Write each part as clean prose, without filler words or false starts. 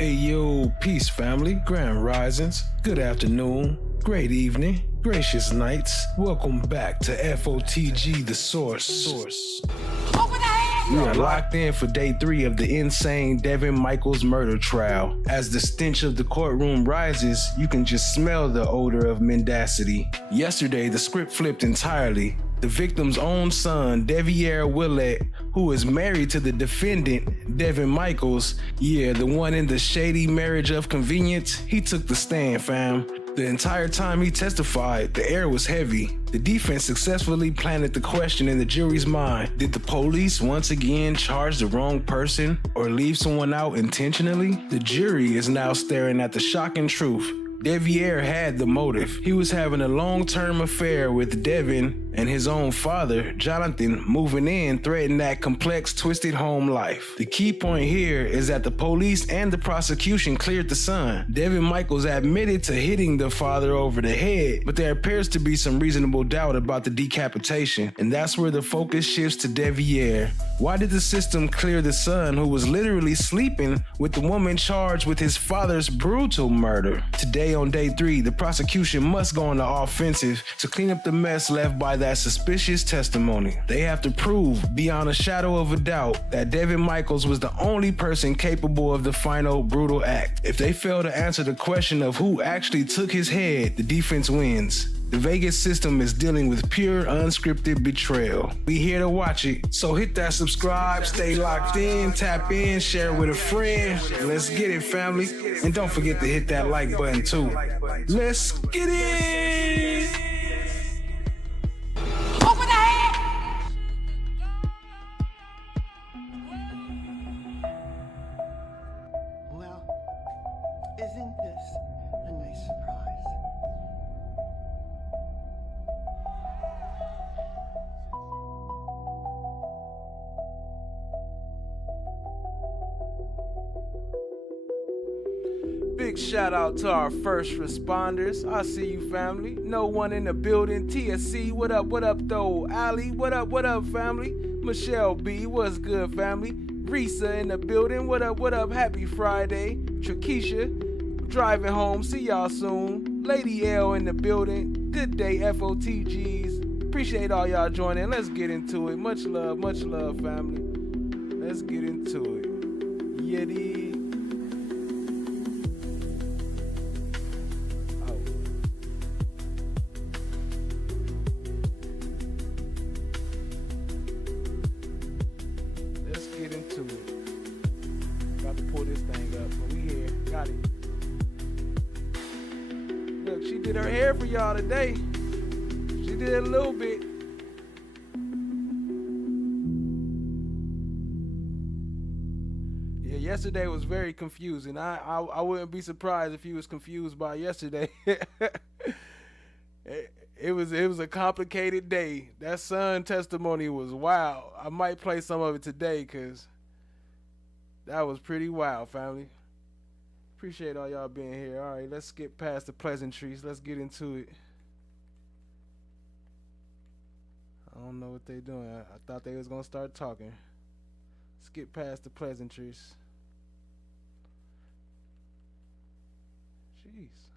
Hey yo, peace family, grand risings, good afternoon, great evening, gracious nights. Welcome back to FOTG, the source. We are locked in for day 3 of the insane Devyn Michaels murder trial. As the stench of the courtroom rises, you can just smell the odor of mendacity. Yesterday, the script flipped entirely. The victim's own son, Deviere Willette, who is married to the defendant, Devyn Michaels, the one in the shady marriage of convenience, he took the stand, fam. The entire time he testified, the air was heavy. The defense successfully planted the question in the jury's mind. Did the police once again charge the wrong person or leave someone out intentionally? The jury is now staring at the shocking truth. Deviere had the motive. He was having a long-term affair with Devyn, and his own father, Jonathon, moving in threatened that complex, twisted home life. The key point here is that the police and the prosecution cleared the son. Devyn Michaels admitted to hitting the father over the head, but there appears to be some reasonable doubt about the decapitation, and that's where the focus shifts to Deviere. Why did the system clear the son who was literally sleeping with the woman charged with his father's brutal murder? Today on day 3, the prosecution must go on the offensive to clean up the mess left by that suspicious testimony. They have to prove, beyond a shadow of a doubt, that Devyn Michaels was the only person capable of the final brutal act. If they fail to answer the question of who actually took his head, the defense wins. The Vegas system is dealing with pure, unscripted betrayal. We here to watch it, so hit that subscribe, stay locked in, tap in, share with a friend. Let's get it, family. And don't forget to hit that like button too. Let's get it! Over the head! Well, isn't this a nice surprise? Big shout out to our first responders. I see you, family. No one in the building. TSC, what up though? Ali, what up family? Michelle B, what's good, family? Risa in the building, what up, happy Friday. Trakisha, driving home, see y'all soon. Lady L in the building, good day FOTGs. Appreciate all y'all joining, let's get into it. Much love, family. Let's get into it. Yeti. For y'all today. She did a little bit. Yeah, yesterday was very confusing. I wouldn't be surprised if you was confused by yesterday. It was a complicated day. That son testimony was wild. I might play some of it today because that was pretty wild, family. Appreciate all y'all being here. All right, let's skip past the pleasantries. Let's get into it. I don't know what they doing. I thought they was gonna start talking. Skip past the pleasantries. Jeez.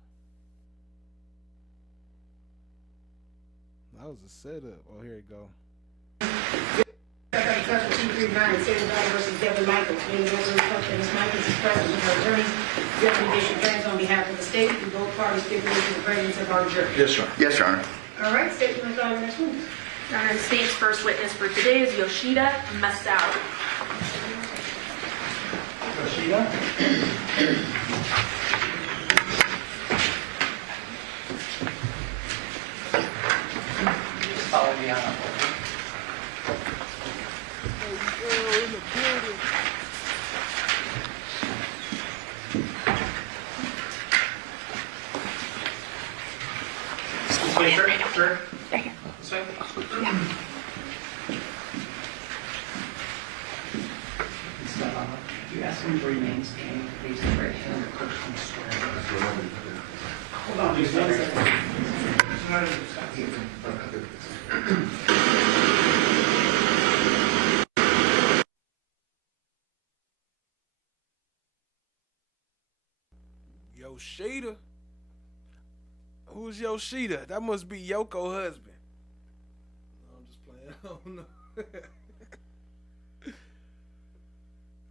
That was a setup. Oh, here it go. Charge 239, State versus Devyn Michaels. Being able to reflect that Ms. Michaels is present with her attorneys. The recommendation stands on behalf of the state. We both parties stipulate to the presence of our jury. Yes, sir. Yes, Your Honor. All right, State, you want to call the next one? Your Honor, the state's first witness for today is Yoshida Masao. Yoshida? Follow me on. Sir? This way? Yeah. You ask him to remain standing, please, right hand, push and swear. Hold on, just 1 second. Yoshida? Who's Yoshida? That must be Yoko's husband. No, I'm just playing. I don't know.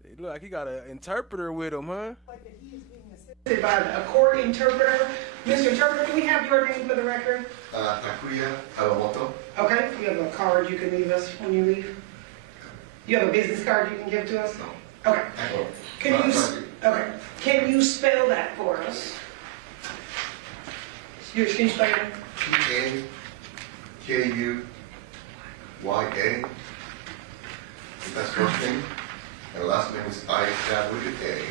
He look like he got an interpreter with him, huh? Like that he is being assisted by a court interpreter. Mr. Interpreter, can we have your name for the record? Takuya Kawamoto. Okay, you have a card you can leave us when you leave? You have a business card you can give to us? No. Okay. Can you spell that for us? Can you spell it? Takuya. That's first name. And last name is Iwamoto.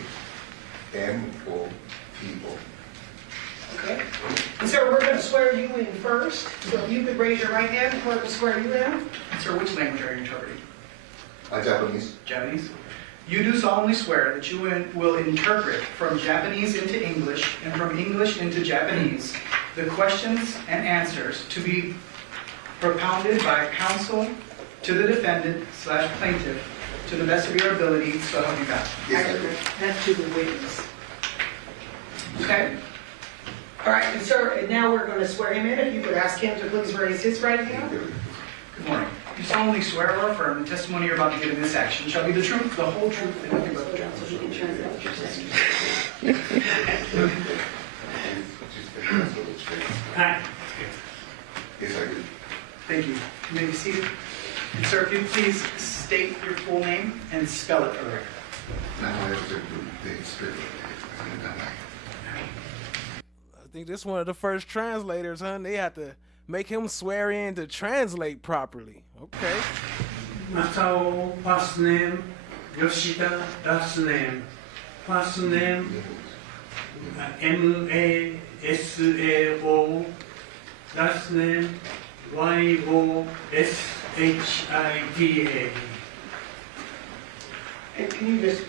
Okay. And sir, we're going to swear you in first. So if you could raise your right hand, we're going to swear you in. Sir, which language are you interpreting? Japanese. Japanese? You do solemnly swear that you will interpret from Japanese into English and from English into Japanese the questions and answers to be propounded by counsel to the defendant / plaintiff to the best of your ability, so help you God. Yes, I do. That's to the witness. Okay? All right, and sir, and now we're going to swear him in. If you could ask him to please raise his right hand. Good morning. You solemnly swear or affirm the testimony you're about to give in this action shall be the truth, the whole truth, and nothing but the truth. So he can translate what you're saying. Yes, I do. Thank you. You may be seated. And sir, if you please state your full name and spell it for the record. I think this is one of the first translators, huh? They had to make him swear in to translate properly. Okay. Masao, first name, Yoshida, last name. First name, M-A-S-A-O, last name, Y-O-S-H-I-D-A. And can you just...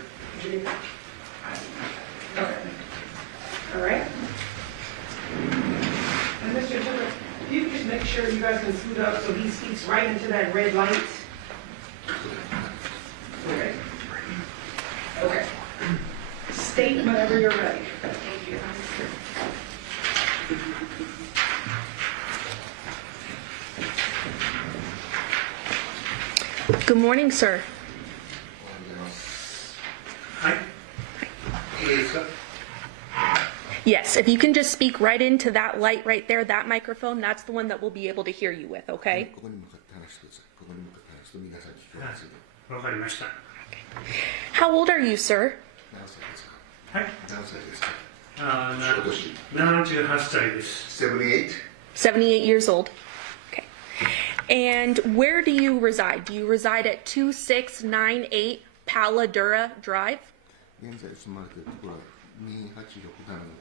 Okay. All right. And Mr. Timber, you just make sure you guys can scoot up so he speaks right into that red light. Okay. Okay. State whenever you're ready. Thank you. Good morning, sir. Hi. Yes, if you can just speak right into that light right there, that microphone, that's the one that we'll be able to hear you with, okay? ここに向かって話してください。ここに向かって話すと皆さんに聞こえますよ。わかりました。 How old are you, sir? 何歳ですか？はい。何歳ですか？あー今年。78歳です。78? 78 years old. Okay. And where do you reside? Do you reside at 2698 Paladura Drive? 現在住まれているところは2867の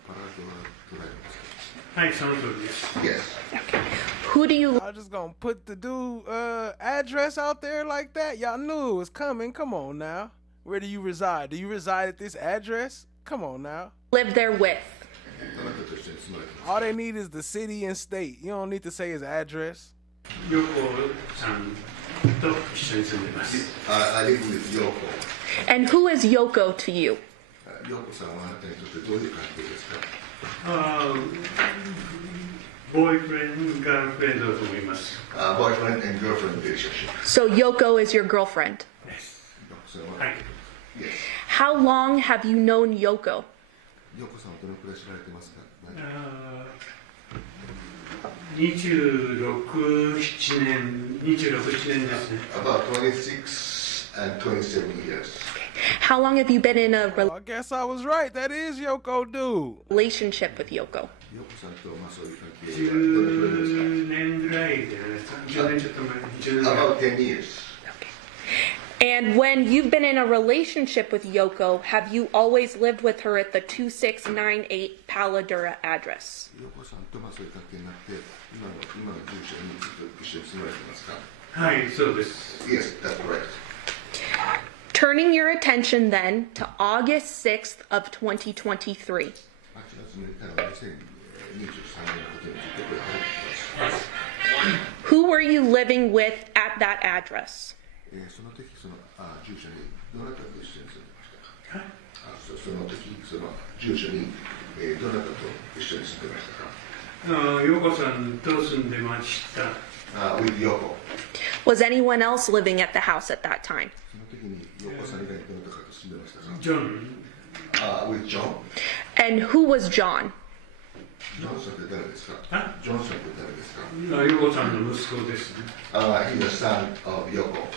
パラドラドライブですか？はい、その通りです。 Yes. Who do you Y'all just gonna put the dude address out there like that? Y'all knew it was coming. Come on now. Where do you reside? Do you reside at this address? Come on now. live there with? あなたと一緒に住まれてます。 All they need is the city and state. You don't need to say his address. ヨコさんと一緒に住んでます。I live with Yoko. And who is Yoko to you? ヨコさんはあなたにとってどういう関係ですか？ボーイフレンド、ガールフレンドだと思います。Boyfriend and girlfriend relationship. So Yoko is your girlfriend. です。ヨコさんは、はい。 Yes. How long have you known Yoko? ヨコさんはどのくらい知られてますか26、7年ですね。 ？About 26 and 27 years. How long have you been in a I guess I was right. That is Yoko dude. relationship with Yoko? ヨコさんとそういう関係はどのくらいですか10年ぐらいじゃないですか。10年ちょっと前。10年ぐらい。 ？About 10 years. And when you've been in a relationship with Yoko, have you always lived with her at the 2698 Paladura address? ヨコさんとそういう関係になって今の住所にずっと一緒に住まれてますか？はい、そうです。 Yes, that's correct. Turning your attention then to August 6th of 2023. 8月6日の2023年のことについてこれから聞きます。 Who were you living with at that address? その時その住所にどなたと一緒に住んでましたか？その時その住所にどなたと一緒に住んでましたか？陽子さんと住んでました。with Yoko. Was anyone else living at the house at that time? その時に陽子さん以外にどなたかと住んでましたか？ジョン。with John. And who was John? ジョンソンって誰ですか？ジョンソンって誰ですか？陽子さんの息子ですね。He's the son of Yoko.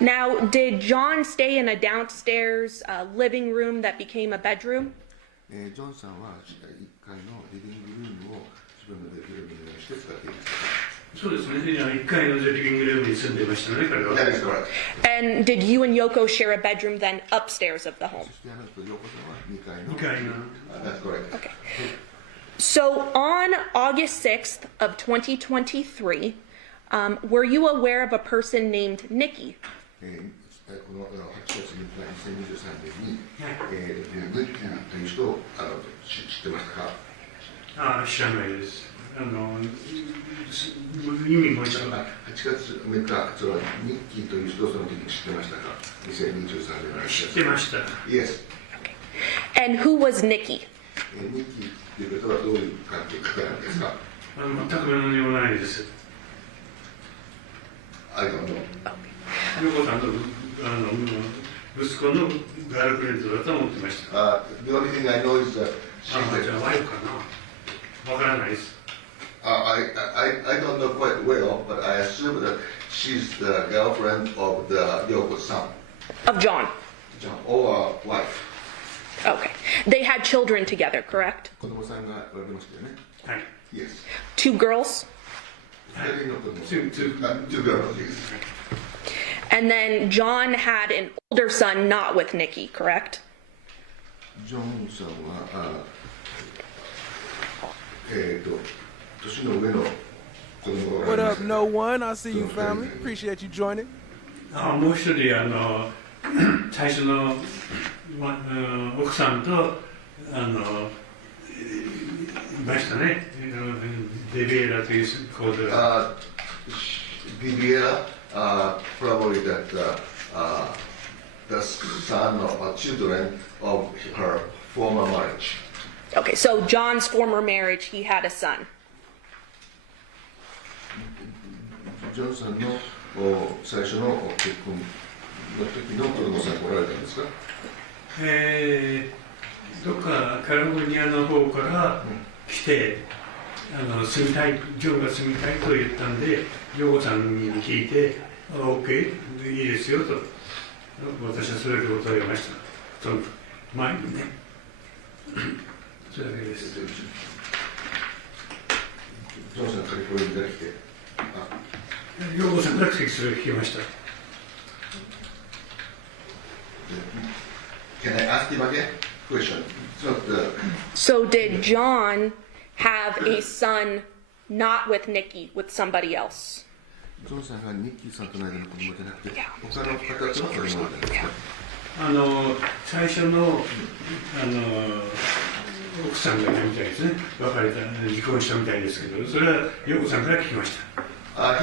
Now, did John stay in a downstairs living room that became a bedroom? ジョンさんは1階のリビングルームを自分のベッドルームにして使っていました。そうですね。1階のリビングルームに住んでましたね、彼は。That is correct. And did you and Yoko share a bedroom then upstairs of the home? そしてあの人、陽子さんは2階の。2階の。That's correct. Okay. So on August 6th of 2023, were you aware of a person named Nikki? この8月3日2023年に、ニッキーという人を知ってましたか？知らないです。意味も一緒。8月3日、そのニッキーという人をその時に知ってましたか？2023年の知ってました。Yes. And who was Nikki? ニッキーという方はどういう関係方なんですか？全く何もないです。I don't know. 陽子さんの息子のガールフレンドだと思ってました。The only thing I know is that じゃあワイフかな。わからないです。I don't know quite well, but I assume that she's the girlfriend of the Yoko's son. Of John. John, or wife. Okay. They had children together, correct? 子供さんがおられましたよね。はい。Yes. Two girls? 2人の子供。Two girls, yes. And then John had an older son not with Nikki, correct? ジョンさんは、年の上の子供がお What られま up, した。 no one? I see you, family. Appreciate you joining. もう一人最初の、奥さんといましたね。デビエラという子で。Deviere, probably that the son or children of her former marriage. Okay, so John's former marriage, he had a son. ジョンさんの最初の結婚の時の子供さん来られたんですか？どっかカリフォルニアの方から来て、住みたい、ジョンが住みたいと言ったんで、陽子さんに聞いて、OK、いいですよと、私はそれで答えました。その前にね。それだけです。ジョンさんカリフォルニアから来て。陽子さんからそれ聞きました。Can I ask him again? Question. So did John have a son not with Nikki, with somebody else? ジョンさんがニッキーさんとの間の子供じゃなくて、他の方との子供だったんですか？最初の奥さんがいたみたいですね。別れた、離婚したみたいですけど、それは陽子さんから聞きました。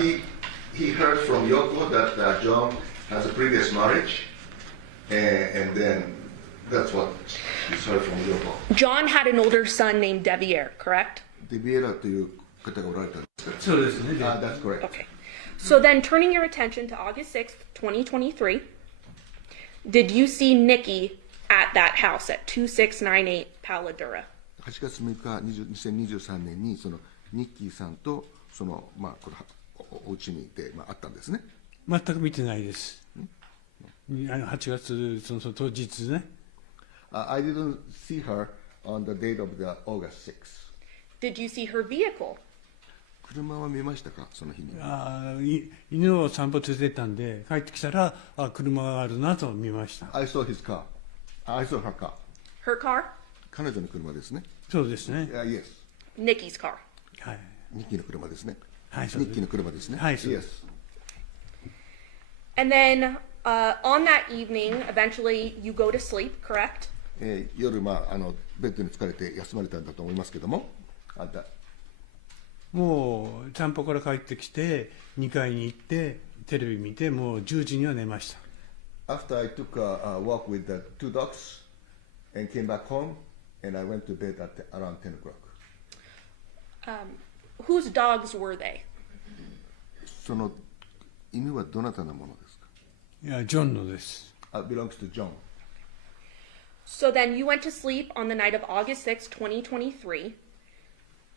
He heard from Yoko that John has a previous marriage, and then that's what he heard from Yoko. John had an older son named Deviere, correct? デビエラという方がおられたんですか？そうですね。That's correct. Okay. So then turning your attention to August 6th, 2023, did you see Nikki at that house at 2698 Paladura? 8月6日2023年にそのニッキーさんとそのこれお家にいて会ったんですね。全く見てないです。8月その当日ね。I didn't see her on the date of the August 6th. Did you see her vehicle? 車は見ましたか、その日に？犬を散歩連れてったんで、帰ってきたら、車があるなと見ました。I saw his car. I saw her car. Her car? 彼女の車ですね。そうですね。Yes. Nikki's car. はい。ニッキーの車ですね。はい、ニッキーの車ですね。はい、そうで Yes. す。And then on that evening, eventually you go to sleep, correct? 夜ベッドに疲れて休まれたんだと思いますけども、あんた。もう散歩から帰ってきて2階に行ってテレビ見てもう10時には寝ました。After I took a walk with the two dogs and came back home and I went to bed at around 10 o'clock. Whose dogs were they? その犬はどなたのものですか？いや、ジョンのです。belongs to John. So then you went to sleep on the night of August 6th, 2023.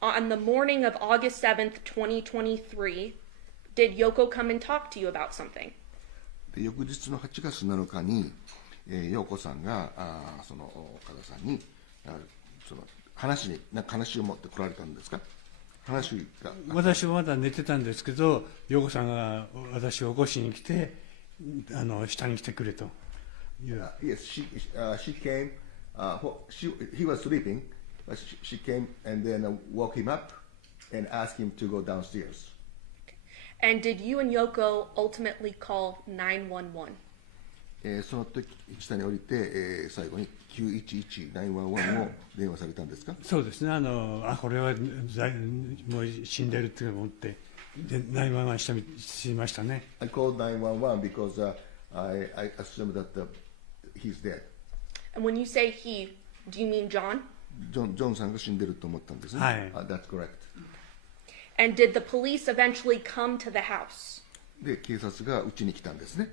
On the morning of August 7th, 2023, did Yoko come and talk to you about something? で翌日の8月7日に、陽子さんがその岡田さんにその話を持ってこられたんですか？話が私はまだ寝てたんですけど、陽子さんが私を起こしに来て、下に来てくれと。Yes, she came. He was sleeping, but she came and then woke him up and asked him to go downstairs. And did you and Yoko ultimately call 911? その時下に降りて、最後に911、911を電話されたんですか？そうですね。これはもう死んでるって思って、911しましたね。I called 911 because I assumed that he's dead. And when you say he, do you mean John? ジョンさんが死んでると思ったんですね。はい。That's correct. And did the police eventually come to the house? で、警察がうちに来たんですね。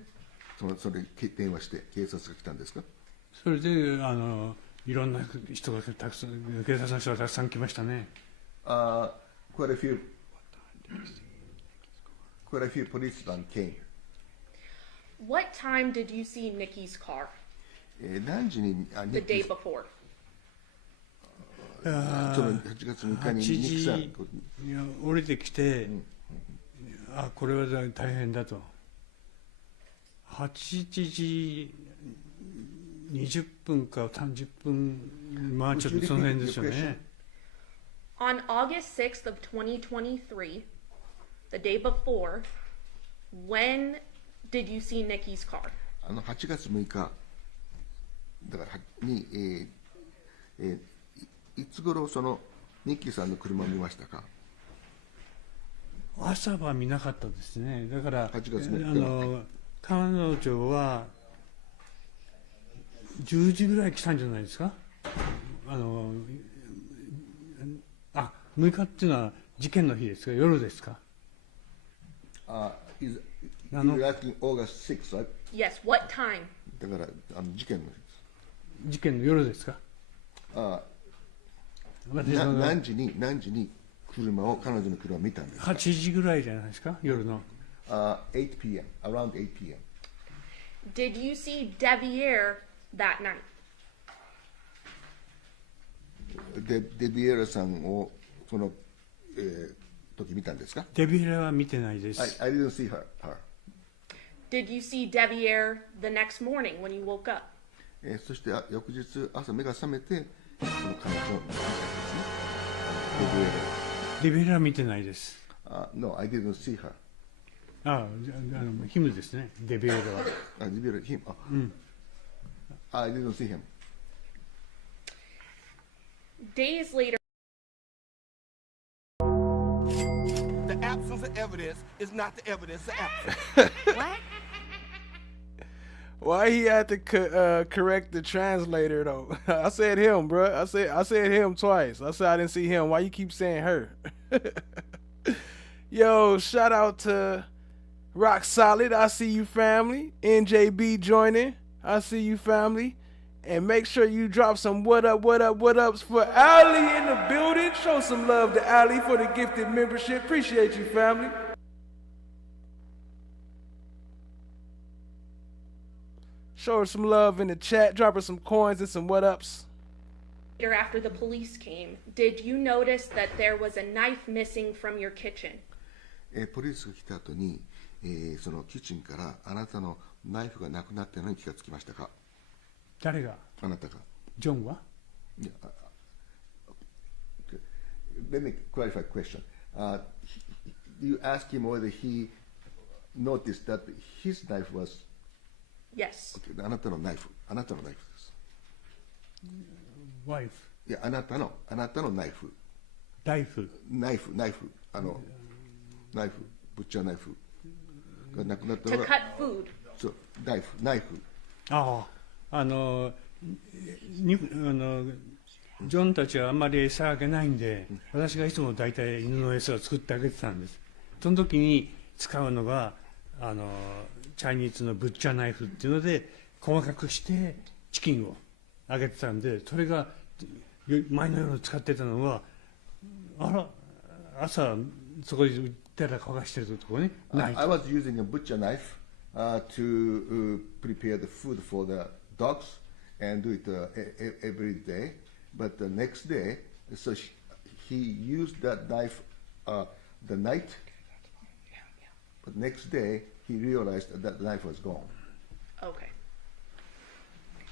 それ電話して警察が来たんですか？それでいろんな人がたくさん、警察の人がたくさん来ましたね。Quite a few policemen came. What time did you see Nikki's car? 何時にThe day before. その8月3日にニキさん降りてきて、これは大変だと。8時20分か30分、まあちょっとその辺ですよね。On August 6th of 2023, the day before, when did you see Nikki's car? 8月6日だからに、いつ頃そのニッキーさんの車を見ましたか？朝は見なかったですね。だから8月6日彼女は10時ぐらい来たんじゃないですか。6日っていうのは事件の日ですか？夜ですか？You're asking August 6th, right? Yes, what time? だから事件の日です。事件の夜ですか？何時に彼女の車を見たんですか？ 8時ぐらいじゃないですか、夜の。8 p.m. around 8 p.m. Did you see Deviere that night? デビエラさんをその、時見たんですか？デビエラは見てないです。I didn't see her. Did you see Deviere the next morning when you woke up? そして翌日朝目が覚めてその彼女を見たんですね。デビエラは見てないです。No, I didn't see her. ヒムですね、デビエラは。デビエラ、him. I didn't see him. Days later. The absence of evidence is not the evidence of absence. What? Why he had to correct the translator though? I said him, bro. I said him twice. I said I didn't see him. Why you keep saying her? Yo, shout out to Rock Solid. I see you, family. NJB joining. I see you, family. And make sure you drop some what ups for Ali in the building. Show some love to Ali for the gifted membership. Appreciate you, family. Show her some love in the chat. Drop her some coins and some what ups. After the police came, did you notice that there was a knife missing from your kitchen? ポリスが来た後に、そのキッチンからあなたのナイフがなくなったのに気がつきましたか？誰が？あなたが。ジョンは？ Let me clarify the question. You ask him whether he noticed that his knife was. Yes. Okay, あなたのナイフです。ワイフ。いや、あなたのナイフ。ライフ。ナイフ、ナイフ、ブッチャーナイフがなくなったの To が。 cut food. そう、ナイフ。ジョンたちはあんまり餌あげないんで、私がいつも大体犬の餌を作ってあげてたんです。その時に使うのがチャイニーズのブッチャーナイフっていうので細かくしてチキンをあげてたんで、それが前の夜使ってたのは、あら朝そこで売ったら焦がしてるところにない。I was using a butcher knife to prepare the food for the dogs and do it every day. But the next day, so he used that knife the night. But next day, he realized that the knife was gone. Okay.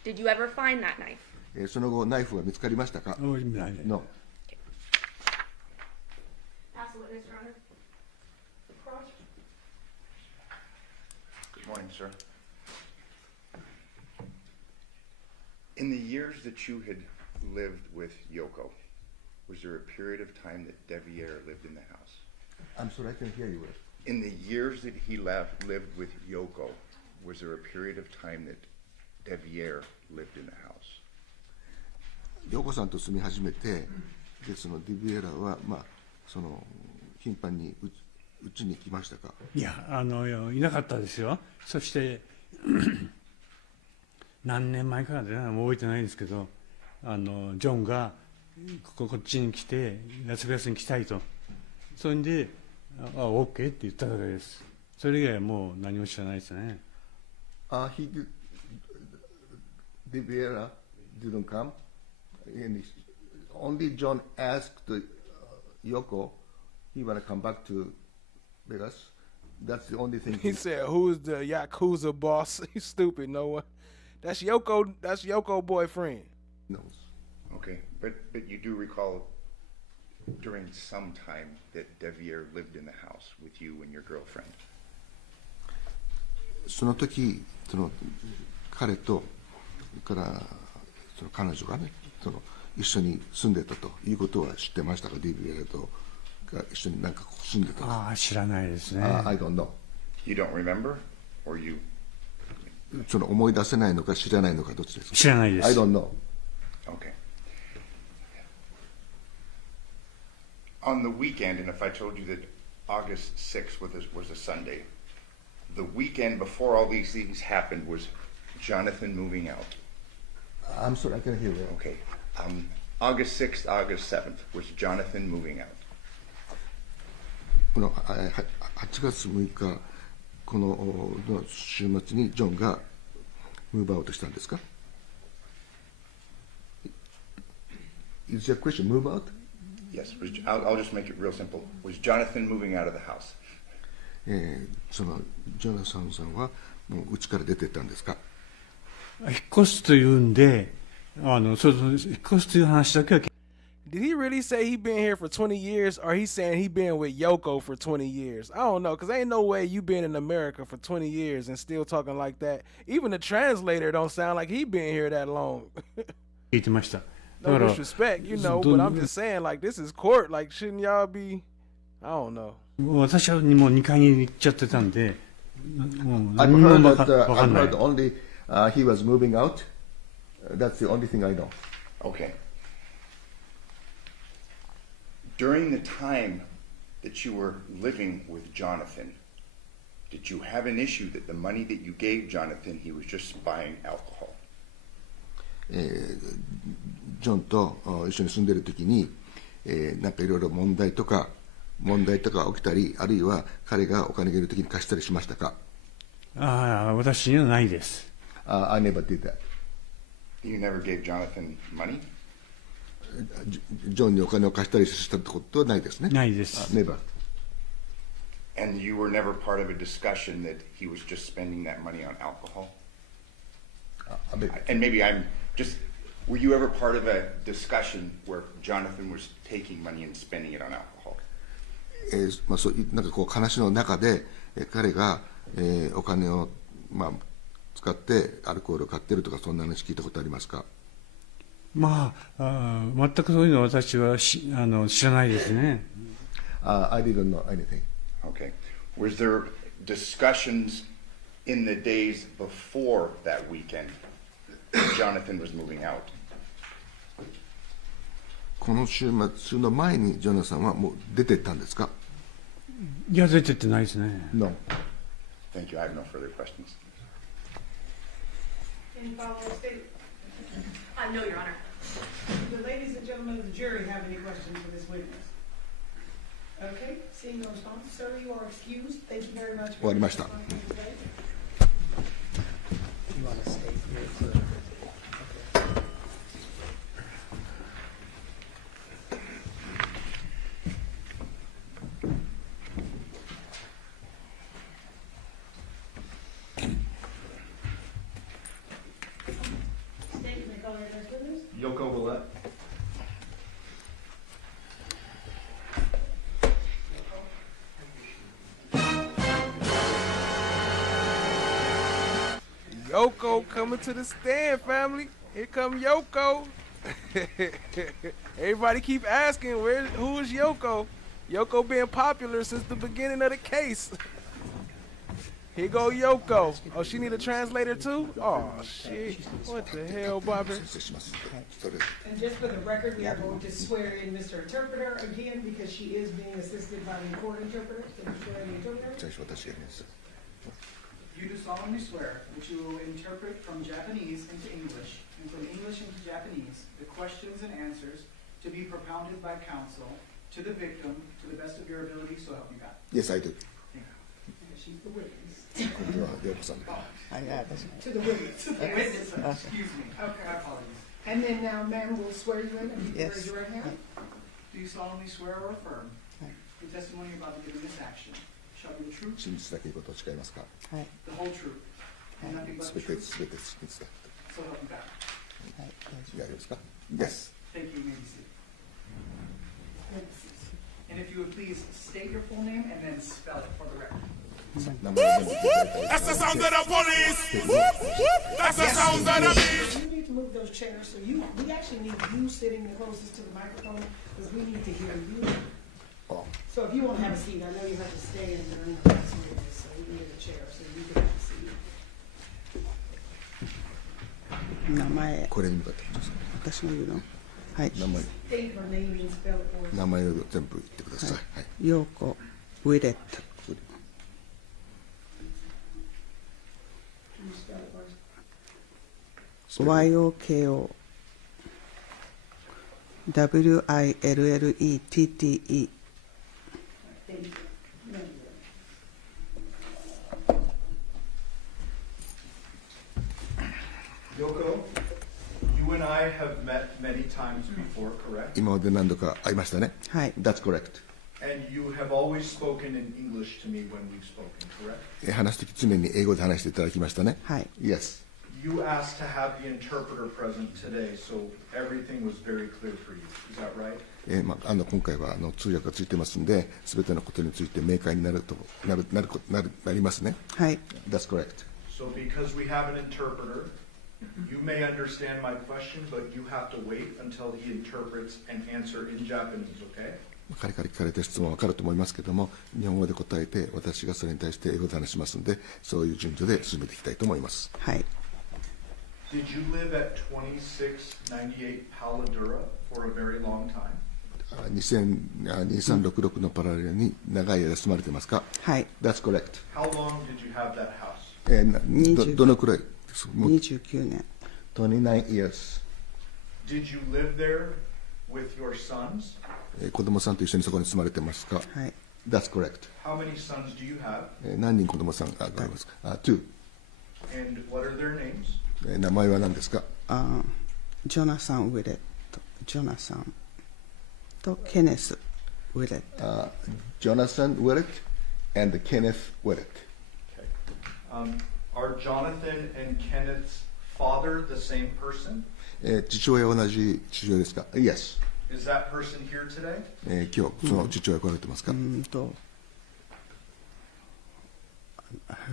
Did you ever find that knife? その後ナイフは見つかりましたか？ No. Ask the witness, Your Honor. Good morning, sir. In the years that you had lived with Yoko, was there a period of time that Deviere lived in the house? I'm sorry, I can't hear you. In the years that he lived with Yoko, was there a period of time that Deviere lived in the house? ヨコさんと住み始めて、でそのディビエラはその頻繁にうちに来ましたか？いやいなかったですよ。そして何年前からで覚えてないんですけど、ジョンがこっちに来てラスベガスに来たいと、それでOK って言っただけです。それ以外はもう何も知らないですね。Deviere didn't come, and only John asked Yoko he want to come back to Vegas. That's the only thing. He said, "Who's the Yakuza boss?" He's stupid. No one. That's Yoko. That's Yoko boyfriend. knows. Okay, but you do recall during some time that Deviere lived in the house with you and your girlfriend. その時その彼とからその彼女がね一緒に住んでたということは知ってましたか？ディビエルとが一緒になんか住んでた。ああ、知らないですね。I don't know. You don't remember, or you? その思い出せないのか知らないのかどっちですか？知らないです。I don't know. Okay. On the weekend, and if I told you that August 6th was a Sunday, the weekend before all these things happened was Jonathon moving out. I'm sorry, I can't hear you. Okay. August 6th, August 7th was Jonathon moving out. この8月6日この週末にジョンがムーブアウトしたんですか？ Is your question move out? Yes. I'll just make it real simple. Was Jonathon moving out of the house? そのジョナサンさんはもう家から出てったんですか？引っ越すというんで、引っ越すという話だけは。Did he really say he been here for 20 years, or he saying he been with Yoko for 20 years? I don't know, because ain't no way you been in America for 20 years and still talking like that. Even the translator don't sound like he been here that long. 聞いてました。No disrespect, you know, but I'm just saying, like, this is court. Like, shouldn't y'all be, I don't know. 私はもう2階に行っちゃってたんで、もう I've 何も heard わ that かんない。 I've heard only he was moving out. That's the only thing I know. Okay. During the time that you were living with Jonathon, did you have an issue that the money that you gave Jonathon, he was just buying alcohol? ジョンと一緒に住んでる時に、なんかいろいろ問題とか起きたり、あるいは彼がお金がいる時に貸したりしましたか？ああ、私にはないです。I never did that. You never gave Jonathon money? ジョンにお金を貸したりしたってことはないですね。ないです。Never. And you were never part of a discussion that he was just spending that money on alcohol? And maybe I'm just, were you ever part of a discussion where Jonathon was taking money and spending it on alcohol? そうなんかこう話の中で彼が、お金を、使ってアルコールを買ってるとかそんな話聞いたことありますか？まあ、全くそういうのは私は知らないですね。I didn't know anything. Okay. Was there discussions in the days before that weekend Jonathon was moving out? この週末の前にジョナさんはもう出てったんですか？いや、出てってないですね。 No. Thank you. I have no further questions. Any follow-up statement? No, Your Honor. Do the ladies and gentlemen of the jury have any questions for this witness? Okay, seeing no response, sir, you are excused. Thank you very much. 終わりました。Statement, call your next witness. Yoko Willette. Yoko coming to the stand, family. Here come Yoko. Everybody keep asking, who is Yoko? Yoko been popular since the beginning of the case. Here go Yoko. Oh, she need a translator too? Oh, shit. What the hell, Bobby? And just for the record, we are going to swear in Mr. Interpreter again because she is being assisted by the court interpreter. So we swear in the interpreter. You do solemnly swear that you will interpret from Japanese into English and from English into Japanese the questions and answers to be propounded by counsel to the victim to the best of your ability, so help you God. Yes, I do. She's the witness. To the witness. To the witness. Excuse me. Okay, I apologize. And then now, ma'am, we'll swear you in. And you can Yes. raise your right hand. Do you solemnly swear or affirm the testimony you're about to give in this action shall be the truth, 真実だけいうことを誓いますか？ はい。 the whole truth, and nothing but す the べて truth, すべて真実だ。 so help you God. はい。大丈夫ですか？ Yes. Thank you. You may be seated. And if you would please state your full name and then spell it for the record. 名前を全部聞いていただいて。 That's the sound of the police. That's the sound of the police. You need to move those chairs. So we actually need you sitting the closest to the microphone because we need to hear you. Oh. So if you want to have a seat, I know you have to stay in during the class meeting, so we need a chair so you can have a seat. 名前、これに向かってくださ私が言うの。はい。い。名前 State her name and spell it for us. 名前を全部言ってください。はい。ヨーコ・ウィレット。 Can you spell it for us? YOKO WILLETTE Thank you. No, you Yoko, you and I have met many times before, correct? 今まで何度か会いましたね。はい。 That's correct. And you have always spoken in English to me when we've spoken, correct? 話すとき常に英語で話していただきましたね。はい。 Yes. You asked to have the interpreter present today, so everything was very clear for you. Is that right? 今回は通訳がついてますんで、すべてのことについて明快になりますね。はい。 That's correct. So because we have an interpreter, you may understand my question, but you have to wait until he interprets and answer in Japanese, okay? 彼から聞かれた質問は分かると思いますけども、日本語で答えて、私がそれに対して英語で話しますので、そういう順序で進めていきたいと思います。はい。 Did you live at 2698 Paladura for a very long time? 2366のパラレルに長い間住まれてますか？はい。 That's correct. How long did you have that house? どのくらいですか29年。29 years. Did you live there with your sons? 子供さんと一緒にそこに住まれてますか？はい。 That's correct. How many sons do you have? 何人子供さんがいますか？2. And what are their names? 名前は何ですか？ジョナサン・ウィレット。ジョナサンとケネス・ウィレット。Jonathon Willette and Kenneth Willette. Okay. Are Jonathan and Kenneth's father the same person? 父親は同じ父親ですか？ Yes. Is that person here today? 今日その父親来られてますか？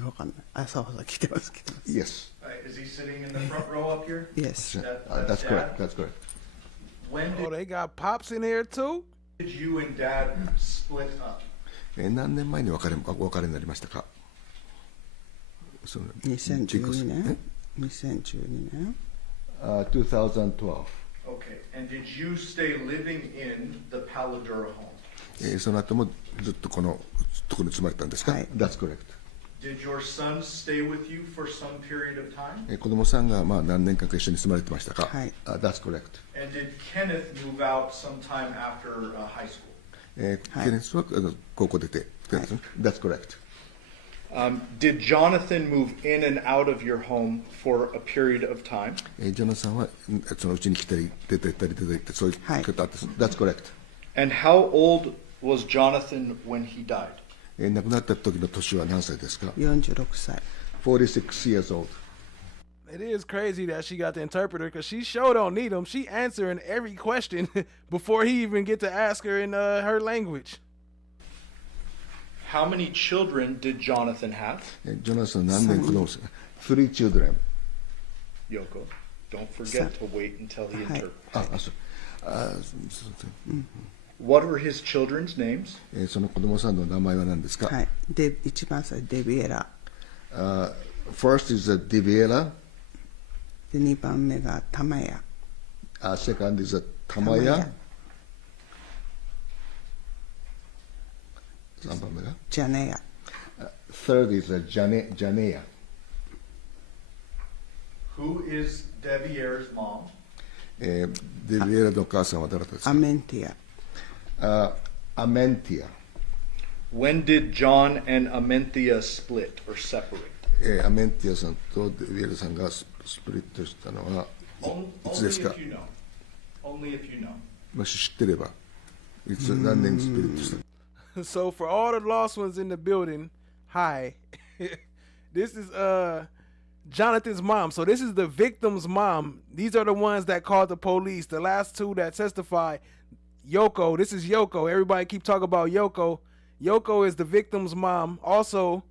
わかんない。朝は聞いてますけど。Yes. Is he sitting in the front row up here? Yes. That's correct. That's correct. When Oh, they got pops in here too? did you and Dad split up? 何年前にお別れになりましたか2012年。2012年。 2012. Okay. And did you stay living in the Paladura home? その後もずっとこのところに住まれたんですか？はい。 That's correct. Did your son stay with you for some period of time? 子供さんがまあ何年間か一緒に住まれてましたか？はい。That's correct. And did Kenneth move out sometime after high school? ケネスは高校出て、That's correct. Did Jonathan move in and out of your home for a period of time? ジョナサンはそのうちに来たり出て行ったり出て行ってそういうことあって、That's correct. And how old was Jonathan when he died? 亡くなった時の年は何歳ですか46歳。46 years old. It is crazy that she got the interpreter because she sure don't need him. She answering every question before he even get to ask her in her language. How many children did Jonathan have? ジョナサン何年子供ですか ?3 children. Yoko, don't forget to wait until he interprets. What were his children's names? その子供さんの名前は何ですか？はい。で、一番最初デビエラ。First is Deviere. で、2番目がタマヤ。Second is Tamaya. 3番目がジャネヤ。Third is Janea. Who is Deviere's mom? デビエラのお母さんは誰ですか？アメンティア。Amentia. When did John and Amenthea split or separate? アメンティアさんとデビエラさんがスプリットしたのはいつですか？ Only if you know. もし知ってればいつ何年にスプリットした？ So for all the lost ones in the building, hi. This is Jonathan's mom. So this is the victim's mom. These are the ones that called the police. The last two that testified, Yoko. This is Yoko. Everybody keep talking about Yoko. Yoko is the victim's mom. Also,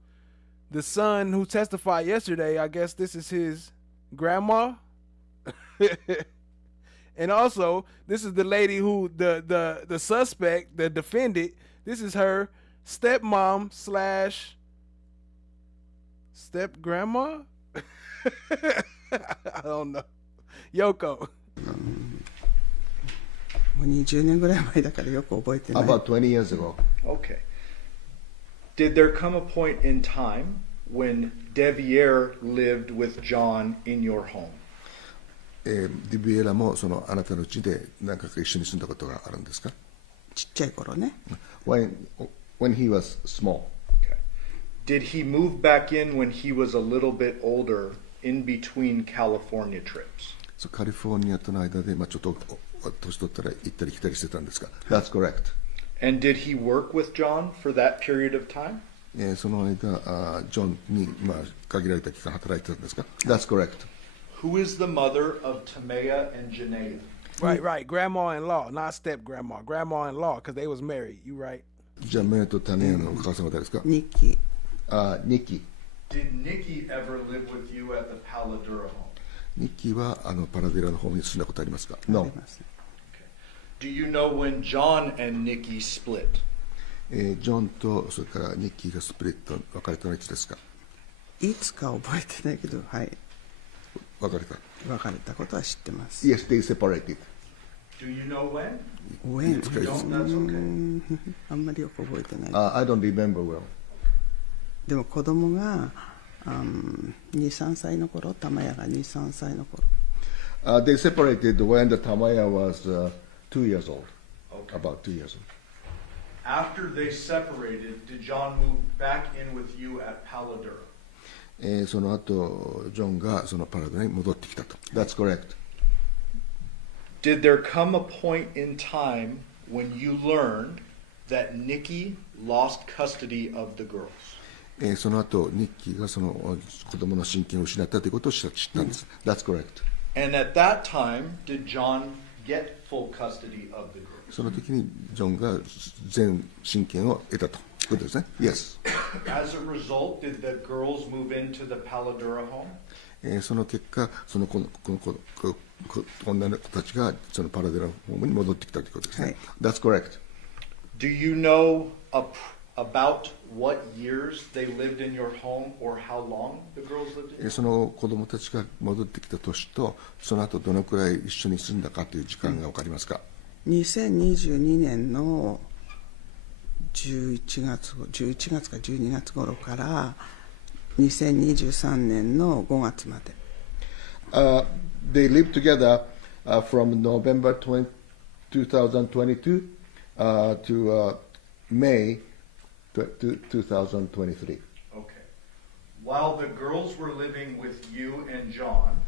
the son who testified yesterday, I guess this is his grandma. And also, this is the lady who the suspect, the defendant, this is her stepmom slash step grandma. I don't know. Yoko. もう20年ぐらい前だからよく覚えてない。 About 20 years ago. Okay. Did there come a point in time when Deviere lived with John in your home? デビエラもそのあなたの家で何回か一緒に住んだことがあるんですか？ちっちゃい頃ね。When he was small. Okay. Did he move back in when he was a little bit older in between California trips? カリフォルニアとの間で、ちょっと年取ったら行ったり来たりしてたんですか？ That's correct. And did he work with John for that period of time? その間、ジョンに、限られた期間働いてたんですか？ That's correct. Who is the mother of Tamea and Janea? Right. Grandma-in-law, not step-grandma. Grandma-in-law, because they was married. You right. じゃあ、メイとタネアのお母さんは誰ですか？ニッキー。ニッキー。Did Nikki ever live with you at the Paladura home? ニッキーはパラデラの方に住んだことありますか？ No. Do you know when John and Nikki split? ジョンとそれからニッキーがスプリット別れたのはいつですか？いつか覚えてないけど、はい。別れたことは知ってます。 Yes, they separated. Do you know when? When? You don't? That's okay. あんまりよく覚えてない。I don't remember well. でも子供が2、3歳の頃、タマヤが2、3歳の頃。They separated when the Tamaya was 2 years old. Okay. About 2 years old. After they separated, did John move back in with you at Paladura? その後、ジョンがそのパラデラに戻ってきたと。That's correct. Did there come a point in time when you learned that Nikki lost custody of the girls? その後、ニッキーがその子供の親権を失ったということを知ったんです。That's correct. And at that time, did John get full custody of the girls? その時にジョンが全親権を得たということですね。Yes. As a result, did the girls move into the Paladura home? その結果、その女の子たちがそのパラデラのホームに戻ってきたということですね。はい。That's correct. Do you know about what years they lived in your home or how long the girls lived in your home? その子供たちが戻ってきた年と、その後どのくらい一緒に住んだかという時間が分かりますか？ 2022年の11月か12月頃から2023年の5月まで。They lived together from November 2022 to May 2023. Okay. While the girls were living with you and John,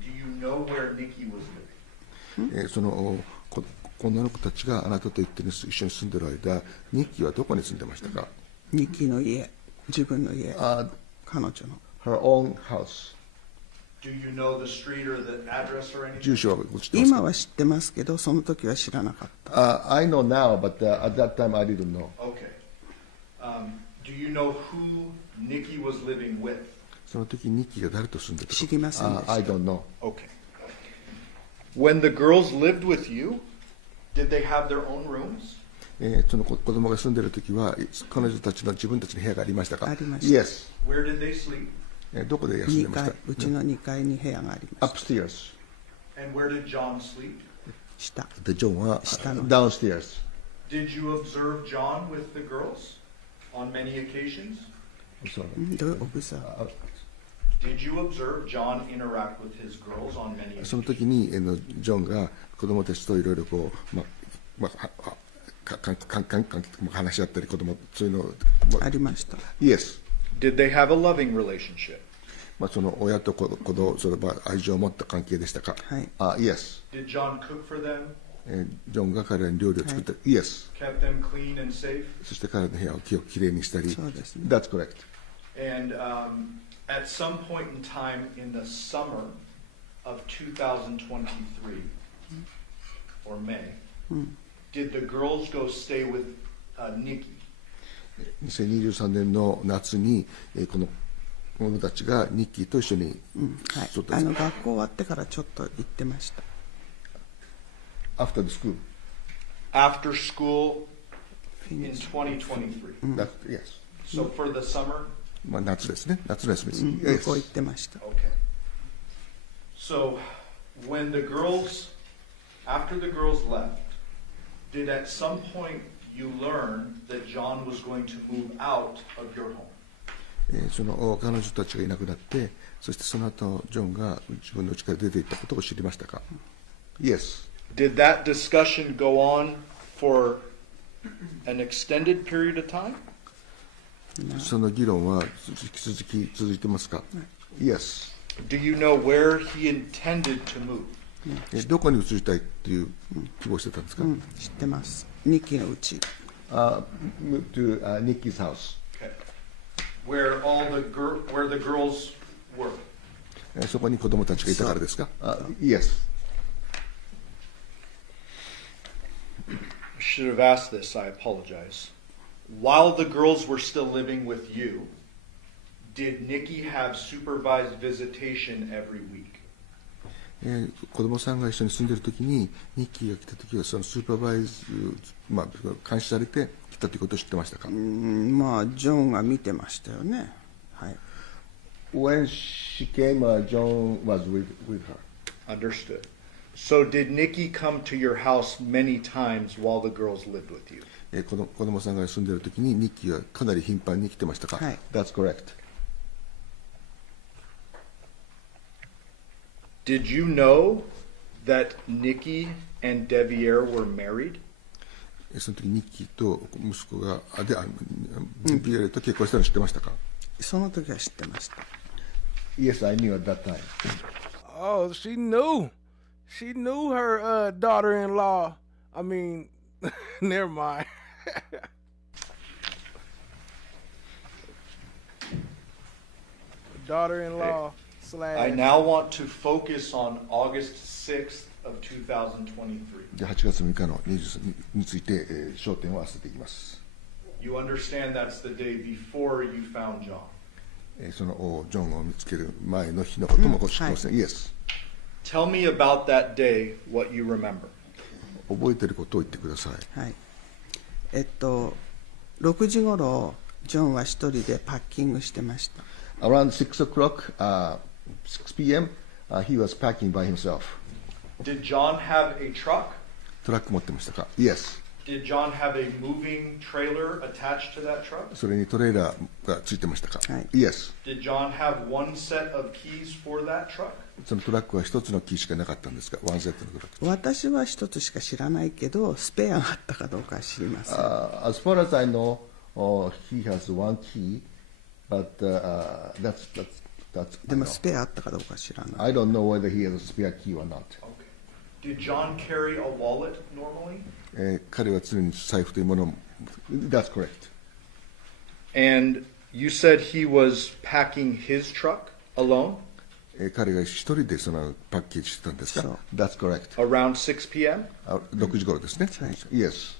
do you know where Nikki was living? その女の子たちがあなたと一緒に住んでいる間、ニッキーはどこに住んでましたか？ニッキーの家、自分の家、彼女の。Her own house. Do you know the street or the address or anything? 住所は知ってますか？今は知ってますけど、その時は知らなかった。I know now, but at that time I didn't know. Okay. Do you know who Nikki was living with? その時ニッキーが誰と住んでたか？知りませんでした。I don't know. Okay. When the girls lived with you, did they have their own rooms? その子供が住んでいる時は彼女たちの自分たちの部屋がありましたか？ありました。Yes. Where did they sleep? どこで休んでました？うちの2階に部屋がありました。Upstairs. And where did John sleep? 下。で、ジョンは下の。Downstairs. Did you observe John with the girls on many occasions? どういうオブザー？ Did you observe John interact with his girls on many occasions? その時にジョンが子供たちといろいろこう話し合ったり子供そういうのありました。Yes. Did they have a loving relationship? その親と子供それは愛情を持った関係でしたか？はい。Yes. Did John cook for them? ジョンが彼らに料理を作った。Yes. Kept them clean and safe? そして彼らの部屋をきれいにしたり。そうですね。That's correct. And at some point in time in the summer of 2023 or May, did the girls go stay with Nikki? 2023年の夏にこの子供たちがニッキーと一緒にはい。学校終わってからちょっと行ってました。After the school. After school in 2023. Yes. So for the summer? 夏ですね。夏の休みです。向こう行ってました。Okay. So when the girls, after the girls left, did at some point you learn that John was going to move out of your home? その彼女たちがいなくなって、そしてその後ジョンが自分の家から出て行ったことを知りましたか？ Yes. Did that discussion go on for an extended period of time? その議論は引き続いてますか？ Yes. Do you know where he intended to move? どこに移りたいという希望してたんですか？知ってます。ニッキーの家。Move to Nikki's house. Okay. Where the girls were. そこに子供たちがいたからですか？Yes. I should have asked this, I apologize. While the girls were still living with you, did Nikki have supervised visitation every week? 子供さんが一緒に住んでいるときにニッキーが来たときはそのスーパーバイズ、監視されて来たということを知ってましたか？ジョンが見てましたよね。はい。When she came, John was with her. Understood. So did Nikki come to your house many times while the girls lived with you? 子供さんが住んでいるときにニッキーはかなり頻繁に来てましたか？はい。That's correct. Did you know that Nikki and Deviere were married? その時ニッキーと息子がデビエルと結婚したの知ってましたか？その時は知ってました。Yes, I knew at that time. Oh, she knew. She knew her daughter-in-law. I mean, never mind. Daughter-in-law slash. I now want to focus on August 6th of 2023. で8月6日の23について、焦点を合わせていきます。You understand that's the day before you found John. そのジョンを見つける前の日のことも知ってますね。Yes. Tell me about that day, what you remember. 覚えてることを言ってください。はい。6時ごろジョンは一人でパッキングしてました。 Around 6 o'clock, 6 p.m., he was packing by himself. Did John have a truck? トラック持ってましたか？ Yes. Did John have a moving trailer attached to that truck? それにトレーラーがついてましたか？はい。 Yes. Did John have one set of keys for that truck? そのトラックは一つのキーしかなかったんですか？ワンセットのトラック。私は一つしか知らないけど、スペアがあったかどうかは知りません。As far as I know, he has one key, but that's でもスペアあったかどうか知らない。 I don't know whether he has a spare key or not. Okay. Did John carry a wallet normally? 彼は常に財布というものを That's correct. And you said he was packing his truck alone? 彼が一人でそのパッケージしてたんですか？ That's correct. Around 6 p.m.? 6時頃ですね。はい。 Yes.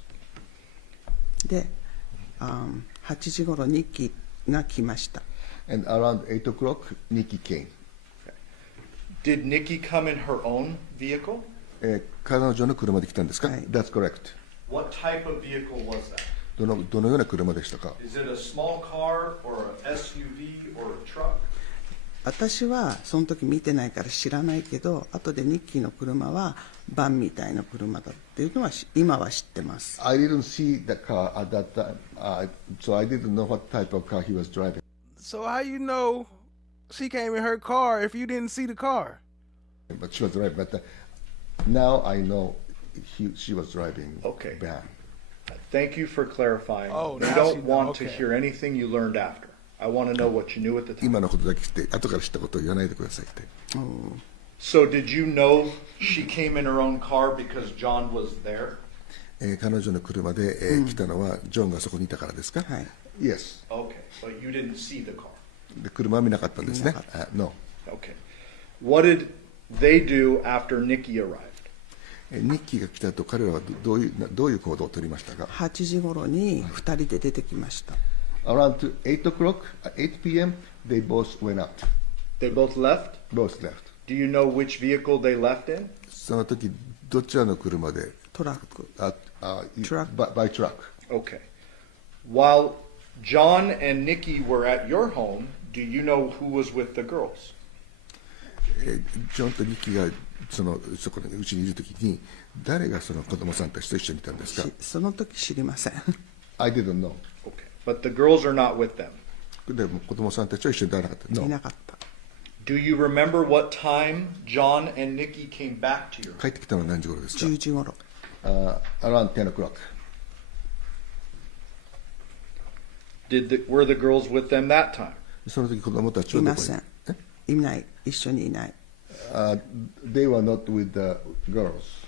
で、8時ごろニッキーが来ました。 And around 8 o'clock, Nikki came. Did Nikki come in her own vehicle? 彼女の車で来たんですか？ That's correct. What type of vehicle was that? どのような車でしたか？ Is it a small car or an SUV or a truck? 私はその時見てないから知らないけど、後でニッキーの車はバンみたいな車だっていうのは今は知ってます。 I didn't see the car at that time, so I didn't know what type of car he was driving. So how you know she came in her car if you didn't see the car? But she was driving. But now I know she was driving. Okay. Van. Thank you for clarifying. Oh, we now don't she- want to okay. hear anything you learned after. I want to know what you knew at the time. 今のことだけして後から知ったことを言わないでくださいって。 So did you know she came in her own car because John was there? 彼女の車で、来たのはジョンがそこにいたからですか？はい。 Yes. Okay, but you didn't see the car. で車は見なかったんですね。No. Okay. What did they do after Nikki arrived? ニッキーが来た後、彼らはどういう行動を取りましたか？ 8時ごろに2人で出てきました。 Around 8 o'clock, 8 p.m., they both went out. They both left? Both left. Do you know which vehicle they left in? その時どちらの車で？トラック。Truck. By truck. Okay. While John and Nikki were at your home, do you know who was with the girls? ジョンとニッキーがそこのうちにいる時に誰がその子供さんたちと一緒にいたんですか？その時知りません。I didn't know. Okay. But the girls are not with them. でも子供さんたちは一緒にいなかった。いなかった。 Do you remember what time John and Nikki came back to your home? 帰ってきたのは何時頃ですか？ 10時ごろ。 Around 10 o'clock. Were the girls with them that time? その時子供たちはいどこに？ません。いない。一緒にいない。They were not with the girls.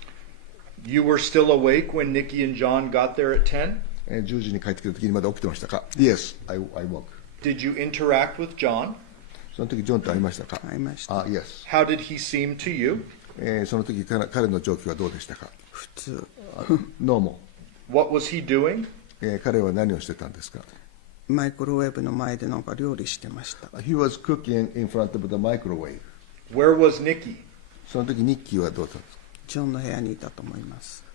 You were still awake when Nikki and John got there at 10? 10時に帰ってきた時にまだ起きてましたか？ Yes, I woke. Did you interact with John? その時ジョンと会いましたか？会いました。 Yes. How did he seem to you? その時彼の状況はどうでしたか？普通。Normal. What was he doing? 彼は何をしてたんですか？マイクロウェーブの前でなんか料理してました。 He was cooking in front of the microwave. Where was Nikki? その時ニッキーはどうだったんですか？ジョンの部屋にいたと思います。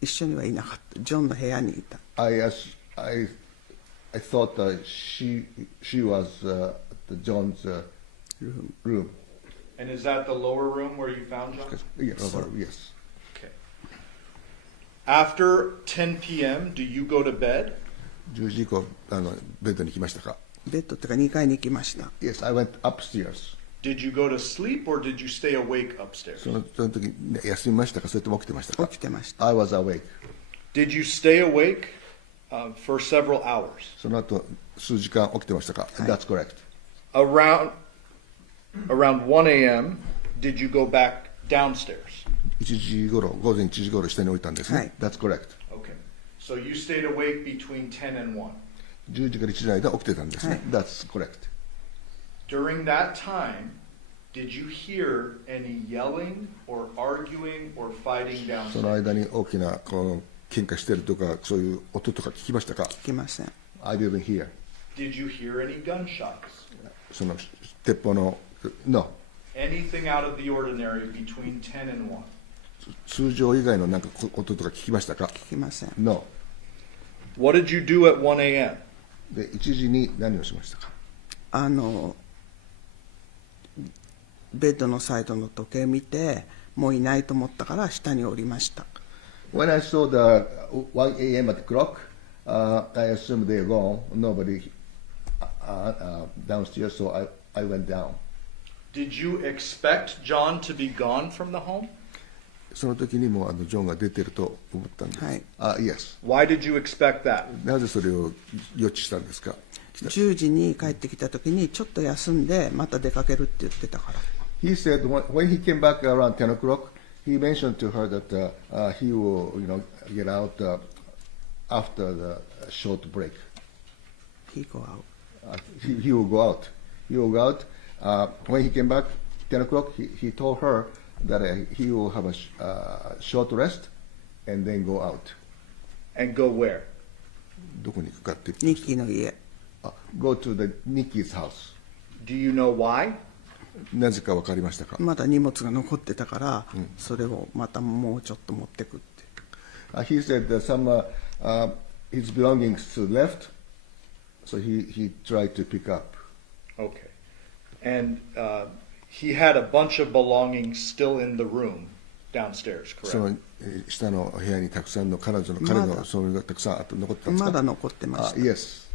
一緒にはいなかった。ジョンの部屋にいた。I thought that she was John's room. And is that the lower room where you found John? Yes. Yes. Okay. After 10 p.m., do you go to bed? 10時以降ベッドに来ましたか？ベッドってか2階に行きました。 Yes, I went upstairs. Did you go to sleep or did you stay awake upstairs? その時休みましたか？それとも起きてましたか？起きてました。 I was awake. Did you stay awake for several hours? その後数時間起きてましたか？ That's correct. Around 1 a.m., did you go back downstairs? 1時頃、午前1時頃下に降りたんですね。That's correct. Okay. So you stayed awake between 10 and 1. 10時から1時の間起きてたんですね。That's correct. During that time, did you hear any yelling or arguing or fighting その downstairs? 間に大きな喧嘩してるとかそういう音とか聞きましたか？聞きません。 I didn't hear. Did you hear any gunshots? その鉄砲の No. Anything out of the ordinary between 10 and 1? 通常以外のなんか音とか聞きましたか？聞きません。 No. What did you do at 1 a.m.? で1時に何をしましたか？ベッドのサイドの時計見て、もういないと思ったから下に降りました。When I saw the 1 a.m. at the clock, I assumed they're gone. Nobody downstairs, so I went down. Did you expect John to be gone from the home? その時にもジョンが出てると思ったんです。はい。Yes. Why did you expect that? なぜそれを予知したんですか？10時に帰ってきた時にちょっと休んでまた出かけるって言ってたから。He said when he came back around 10 o'clock, he mentioned to her that he will, get out after the short break. He go out. He will go out. He will go out. When he came back 10 o'clock, he told her that he will have a short rest and then go out. And go where? どこに行くかってニッキーの家。Go to the Nikki's house. Do you know why? なぜか分かりましたか？まだ荷物が残ってたから、それをまたもうちょっと持ってくって。He said that some his belongings to the left, so he tried to pick up. Okay. And he had a bunch of belongings still in the room downstairs, correct? その下の部屋にたくさんの彼のそういうのがたくさん残ってたんですか？まだ残ってました。Yes.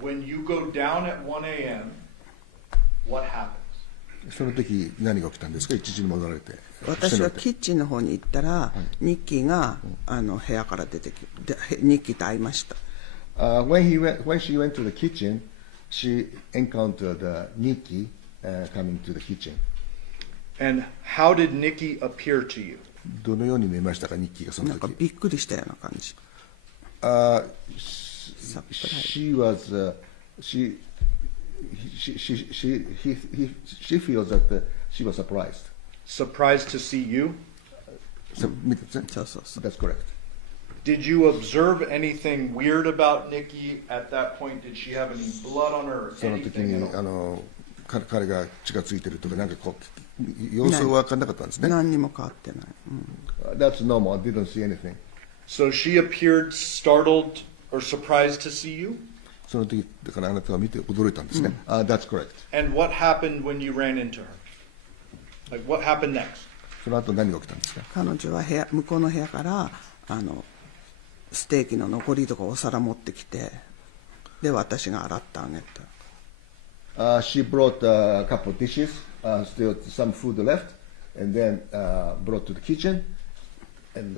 When you go down at 1 a.m., what happens? その時何が起きたんですか？1時に戻られて。私はキッチンの方に行ったら、ニッキーが部屋から出てきて、ニッキーと会いました。When she went to the kitchen, she encountered Nikki coming to the kitchen. And how did Nikki appear to you? どのように見えましたか、ニッキーがその時。なんかびっくりしたような感じ。She was she feels that she was surprised. Surprised to see you? That's correct. Did you observe anything weird about Nikki at that point? Did she have any blood on her or その時 anything に at all? 彼が血がついてるとかなんかこう様子は分からなかったんですね。何にも変わってない。That's normal. I didn't see anything. So she appeared startled or surprised to see you? その時だからあなたは見て驚いたんですね。That's correct. And what happened when you ran into her? Like what happened next? その後何が起きたんですか？彼女は向こうの部屋からステーキの残りとかお皿持ってきて、で私が洗ってあげた。She brought a couple of dishes, still some food left, and then brought to the kitchen, and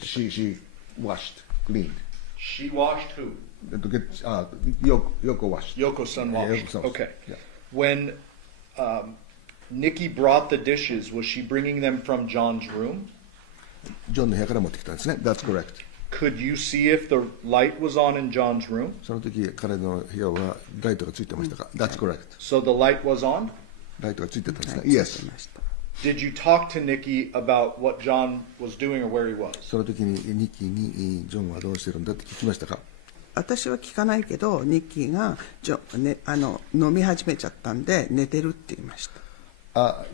she washed, cleaned. She washed who? Yoko washed. Yoko-san washed. Yoko-san. Okay. Yeah. When Nikki brought the dishes, was she bringing them from John's room? ジョンの部屋から持ってきたんですね。That's correct. Could you see if the light was on in John's room? その時彼の部屋はライトがついてましたか？ That's correct. So the light was on? ライトがついてたんですね。Yes. Did you talk to Nikki about what John was doing or where he was? その時にニッキーにジョンはどうしてるんだって聞きましたか？私は聞かないけど、ニッキーが飲み始めちゃったんで寝てるって言いました。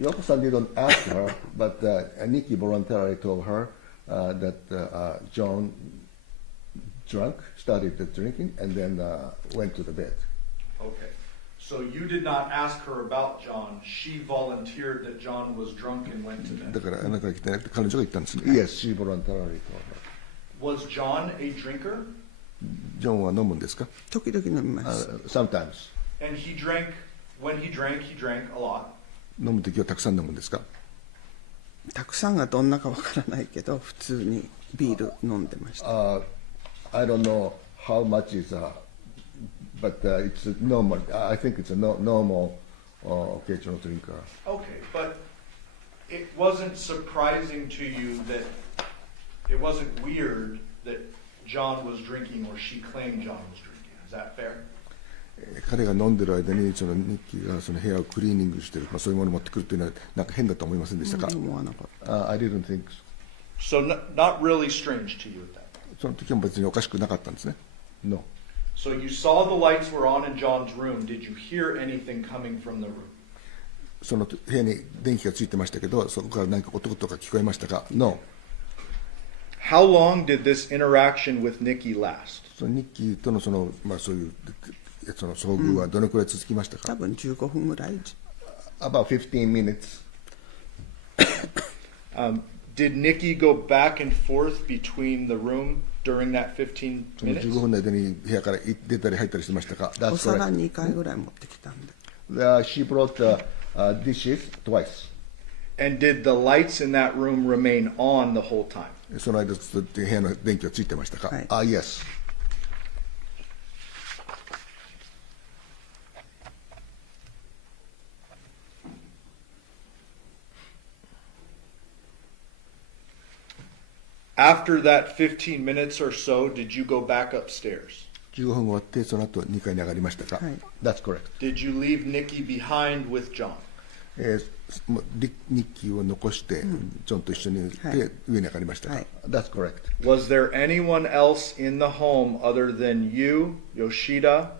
Yoko-san didn't ask her, but Nikki voluntarily told her that John started drinking, and then went to the bed. Okay. So you did not ask her about John. She volunteered that John was drunk and went to bed. だからあなたが来てなくて彼女が言ったんですね。Yes, she voluntarily told her. Was John a drinker? ジョンは飲むんですか？時々飲みます。Sometimes. And he drank, when he drank a lot. 飲む時はたくさん飲むんですか？たくさんがどんなかわからないけど、普通にビール飲んでました。I don't know how much is, but it's normal. I think it's a normal occasional drinker. Okay, but it wasn't surprising to you that it wasn't weird that John was drinking or she claimed John was drinking. Is that fair? 彼が飲んでる間にそのニッキーがその部屋をクリーニングしてる、そういうものを持ってくるっていうのはなんか変だと思いませんでしたか？思わなかった。I didn't think So so. not really strange to you at that. その時は別におかしくなかったんですね。No. So you saw the lights were on in John's room. Did you hear anything coming from the room? その部屋に電気がついてましたけど、そこから何か音とか聞こえましたか？ No. How long did this interaction with Nikki last? そのニッキーとのそういうその遭遇はどのくらい続きましたか？多分15分ぐらい。About 15 minutes. Did Nikki go back and forth between the room during that 15 その minutes? 15分の間に部屋から出たり入ったりしてましたか？ お That's 皿 correct. 2回ぐらい持ってきたんで。She brought dishes twice. And did the lights in that room remain on the whole time? その間ずっと部屋の電気はついてましたか？はい。Yes. After that 15 minutes or so, did you go back upstairs? 15分終わってその後2階に上がりましたか？はい。 That's correct. Did you leave Nikki behind with John? ニッキーを残して、ジョンと一緒に行って、はい上に上がりましたか？はい。 That's correct. Was there anyone else in the home other than you, Yoshida,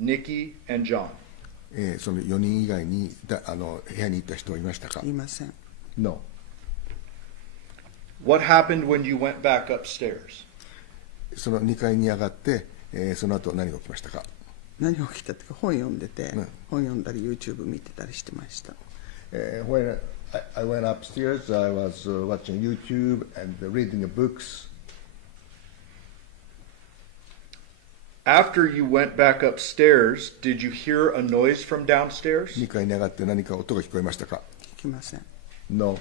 Nikki, and John? その4人以外に部屋に行った人はいましたか？いません。 No. What happened when you went back upstairs? その2階に上がって、その後何が起きましたか？何が起きたっていうか本読んでて、うん本読んだり YouTube 見てたりしてました。When I went upstairs, I was watching YouTube and reading books. After you went back upstairs, did you hear a noise from downstairs? 2階に上がって何か音が聞こえましたか？ 聞きません。 No.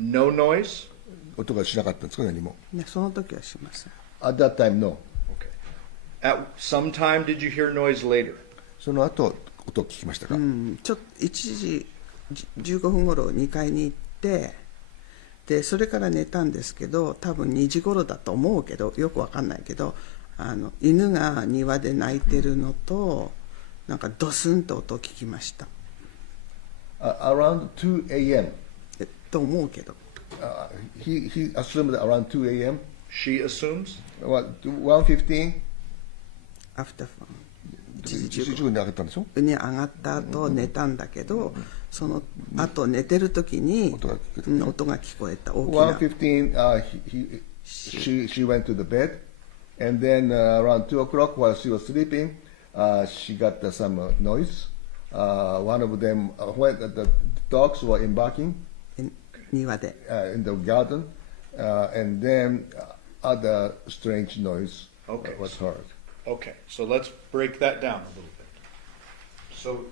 No noise? 音がしなかったんですか？何も。ね、その時はしません。 At that time, no. Okay. At some time, did you hear noise later? その後音を聞きましたか？ちょっと1時15分頃2階に行って、でそれから寝たんですけど、多分2時頃だと思うけど、よくわかんないけど、犬が庭で鳴いてるのと、なんかドスンと音を聞きました。 Around 2 a.m. と思うけど。He assumed around 2 a.m. She assumes? What, 1:15? After 1時15分に上がったんでしょ？に上がった後寝たんだけど、その後寝てる時に音が聞こえた。大きな。 1:15, she went to the bed, and then around 2 o'clock while she was sleeping, she got some noise. One of them, when the dogs were embarking 庭で。in the garden, and then other strange noise Okay. was heard. Okay, so let's break that down a little bit. So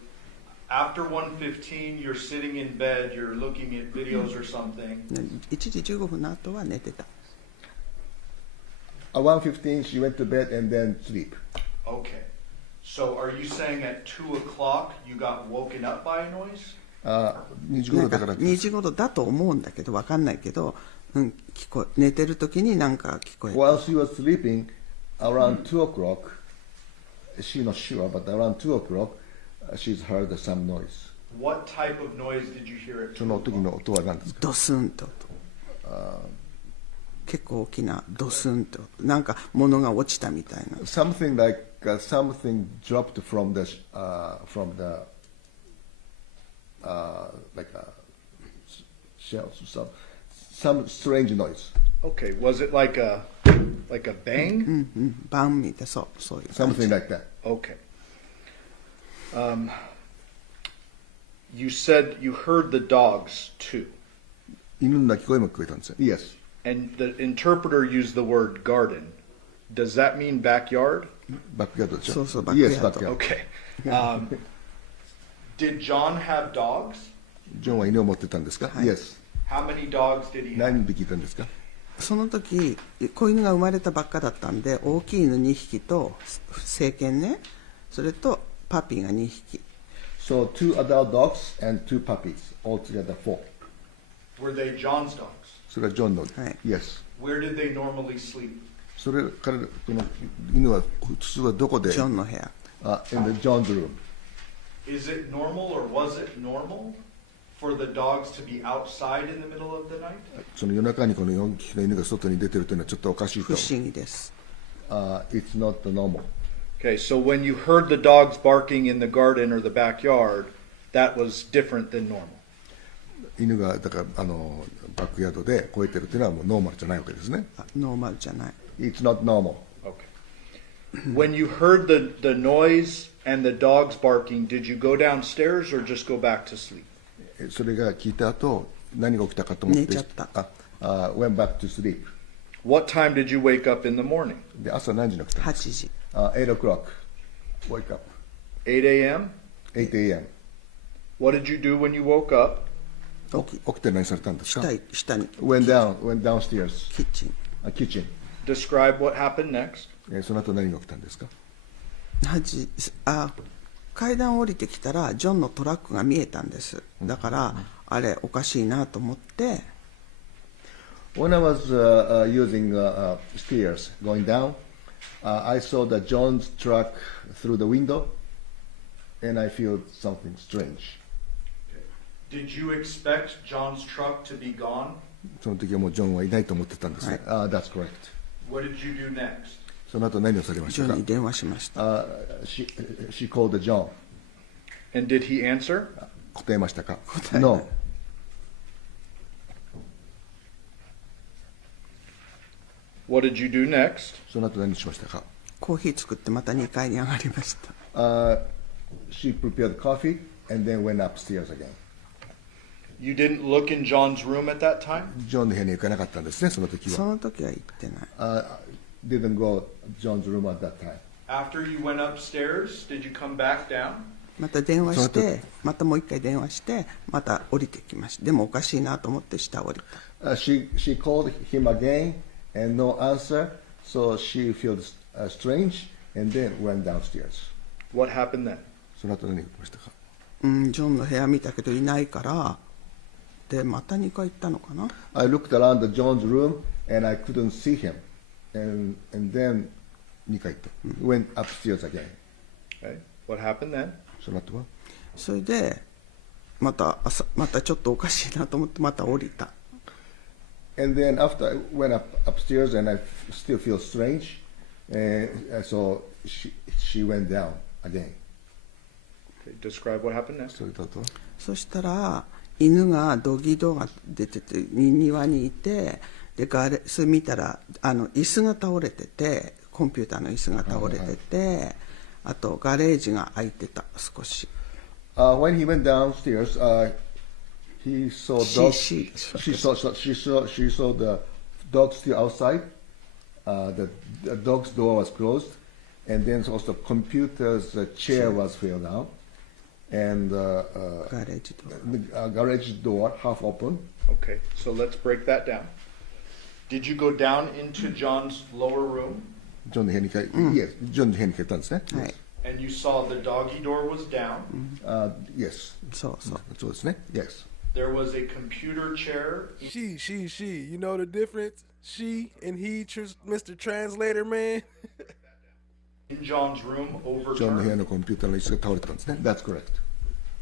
after 1:15, you're sitting in bed, you're looking at videos or something. 1時15分の後は寝てた。 At 1:15, she went to bed and then sleep. Okay. So are you saying at 2 o'clock you got woken up by a noise? 2時頃だから2時頃だと思うんだけど、わかんないけど、寝てる時になんか聞こえた。 While she was sleeping, around 2 o'clock, she's not sure, but around 2 o'clock, she's heard some noise. What type of noise did you hear at そ 2の時 o'clock? の音は何ですか？ドスンと音。結構大きなドスンと音。なんか物が落ちたみたいな。 Something like something dropped from the like shells, some strange noise. Okay, was it like a bang? バンみたいな、そういう感じ。 Something like that. Okay. You said you heard the dogs too, 犬の鳴き声も聞こえたんですよ。Yes. and the interpreter used the word garden. Does that mean backyard? バックヤードでしょ？そうそう、バックヤー Yes, ド。 backyard. Okay. Did John have dogs? ジョンは犬を持ってたんですか？ Yes. How many dogs did he have? 何匹いたんですか？その時子犬が生まれたばっかだったんで、大きい犬2匹と成犬ね、それとパピーが2匹。 So 2 adult dogs and 2 puppies, altogether 4. Were they John's dogs? それはジョンの。はい。 Yes. Where did they normally sleep? それ彼この犬は普通はどこで？ジョンの部屋。In the John's room. Is it normal or was it normal for the dogs to be outside in the middle of the night? その夜中にこの4匹の犬が外に出てるというのはちょっとおかしいと。不思議です。It's not normal. Okay, so when you heard the dogs barking in the garden or the backyard, that was different than normal. 犬がだからバックヤードで吠えてるっていうのはもうノーマルじゃないわけですね。ノーマルじゃない。It's not normal. Okay. When you heard the noise and the dogs barking, did you go downstairs or just go back to sleep? それが聞いた後、何が起きたかと思って、寝ちゃった。went back to sleep. What time did you wake up in the morning? で、朝何時に起きたんですか？ 8時。8 o'clock. Wake up. 8 a.m.? 8 a.m. What did you do when you woke up? 起きて何されたんですか？下に。Went downstairs. キッチン。kitchen. Describe what happened next. その後何が起きたんですか？階段を降りてきたらジョンのトラックが見えたんです。だから、あれおかしいなと思って。When I was using stairs going down, I saw the John's truck through the window, and I feel something strange. Did you expect John's truck to be gone? その時はもうジョンはいないと思ってたんですね。That's correct. What did you do next? その後何をされましたか？ジョンに電話しました。She called John. And did he answer? 答えましたか？ No. What did you do next? その後何しましたか？コーヒー作ってまた2階に上がりました。She prepared coffee and then went upstairs again. You didn't look in John's room at that time? ジョンの部屋に行かなかったんですね、その時は。その時は行ってない。Didn't go John's room at that time. After you went upstairs, did you come back down? また電話して、またもう一回電話して、また降りてきました。でもおかしいなと思って下降りた。She called him again and no answer, so she feels strange and then went downstairs. What happened then? その後何が起きましたか？ジョンの部屋見たけどいないから、でまた2回行ったのかな。I looked around the John's room and I couldn't see him, and then 2回行った。Went upstairs again. Okay. What happened then? その後は？それでまたちょっとおかしいなと思ってまた降りた。And then after I went upstairs and I still feel strange, so she went down again. Okay, describe what happened next. そしたら犬がドギードが出てて庭にいて、でそれ見たら椅子が倒れてて、コンピューターの椅子が倒れてて、あとガレージが開いてた少し。When he went downstairs, he saw dogs. She saw the dog still outside. The dog's door was closed, and then also computer's chair was filled out, and garage door half open. Okay, so let's break that down. Did you go down into John's lower room? ジョンの部屋にYes, ジョンの部屋に帰ったんですね。はい。And you saw the doggy door was down. Yes. そうですね。Yes. There was a computer chair. She. You know the difference? She and he, Mr. Translator, man. In John's room ジョンの部屋 overturned. のコンピューターの椅子が倒れてたんですね。That's correct.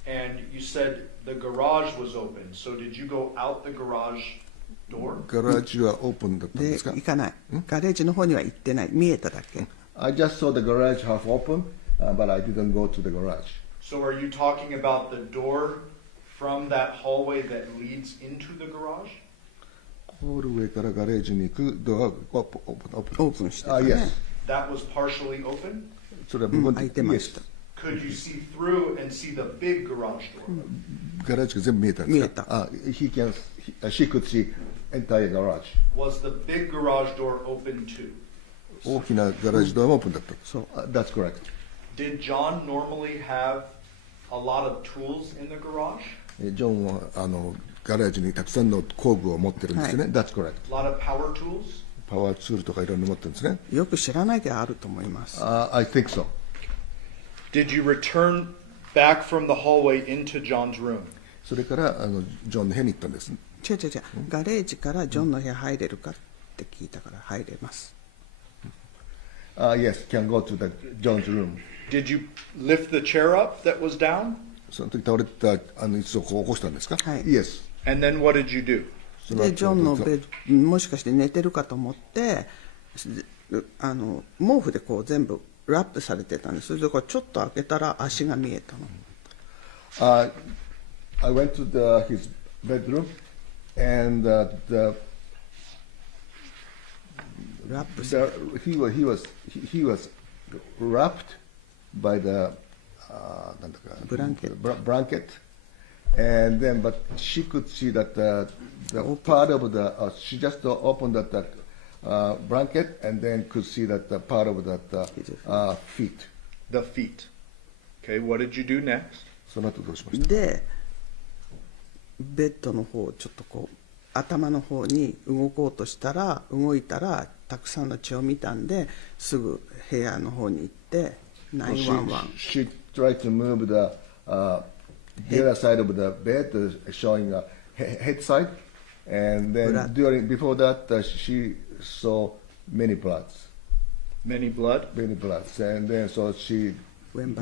And you said the garage was open. So did you go out the garage door? ガラージはオープンだったんでですか？行かない。ガレージの方には行ってない。見えただけ。I just saw the garage half open, but I didn't go to the garage. So are you talking about the door from that hallway that leads into the garage? ホールウェイからガレージに行くドアがオープンしてたね。Yes. That was partially open? それは部分開いてました。Could you see through and see the big garage door? ガレージが全部見えたんですか？She could see entire garage. Was the big garage door open too? 大きなガレージドアもオープンだった。That's correct. Did John normally have a lot of tools in the garage? ジョンはガレージにたくさんの工具を持ってるんですよね。That's correct. A lot of power tools? パワーツールとかいろんな持ってるんですね。よく知らないけどあると思います。I think so. Did you return back from the hallway into John's room? それからジョンの部屋に行ったんです。違う。ガレージからジョンの部屋入れるかって聞いたから入れます。Yes, can go to the John's room. Did you lift the chair up that was down? その時倒れてた椅子をこう起こしたんですか？はい。Yes. And then what did you do? でジョンのもしかして寝てるかと思って毛布でこう全部ラップされてたんです。それでこうちょっと開けたら足が見えたの。I went to his bedroom, and he was wrapped by the blanket, and then but she could see that the part of the she just opened that blanket and then could see that the part of that feet. The feet. Okay, what did you do next? その後どうしました？でベッドの方ちょっとこう頭の方に動こうとしたら動いたらたくさんの血を見たんですぐ部屋の方に行って911 She tried to move the other side of the bed, showing a head side, and then before that she saw many bloods. Many bloods, and then so she went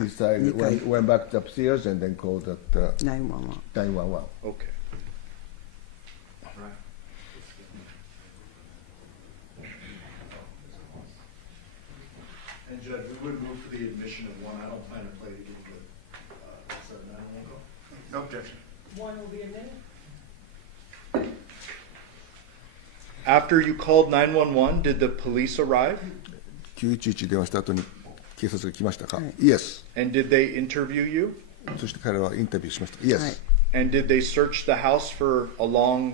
back upstairs and then called 911. 911. Okay. And Judge, we would move for the admission of one. I don't plan to play it again, but is that 911 go? No objection. One will be admitted. After you called 911, did the police arrive? 911電話した後に警察が来ましたか？ Yes. And did they interview you? そして彼はインタビューしました。Yes. And did they search the house for a long,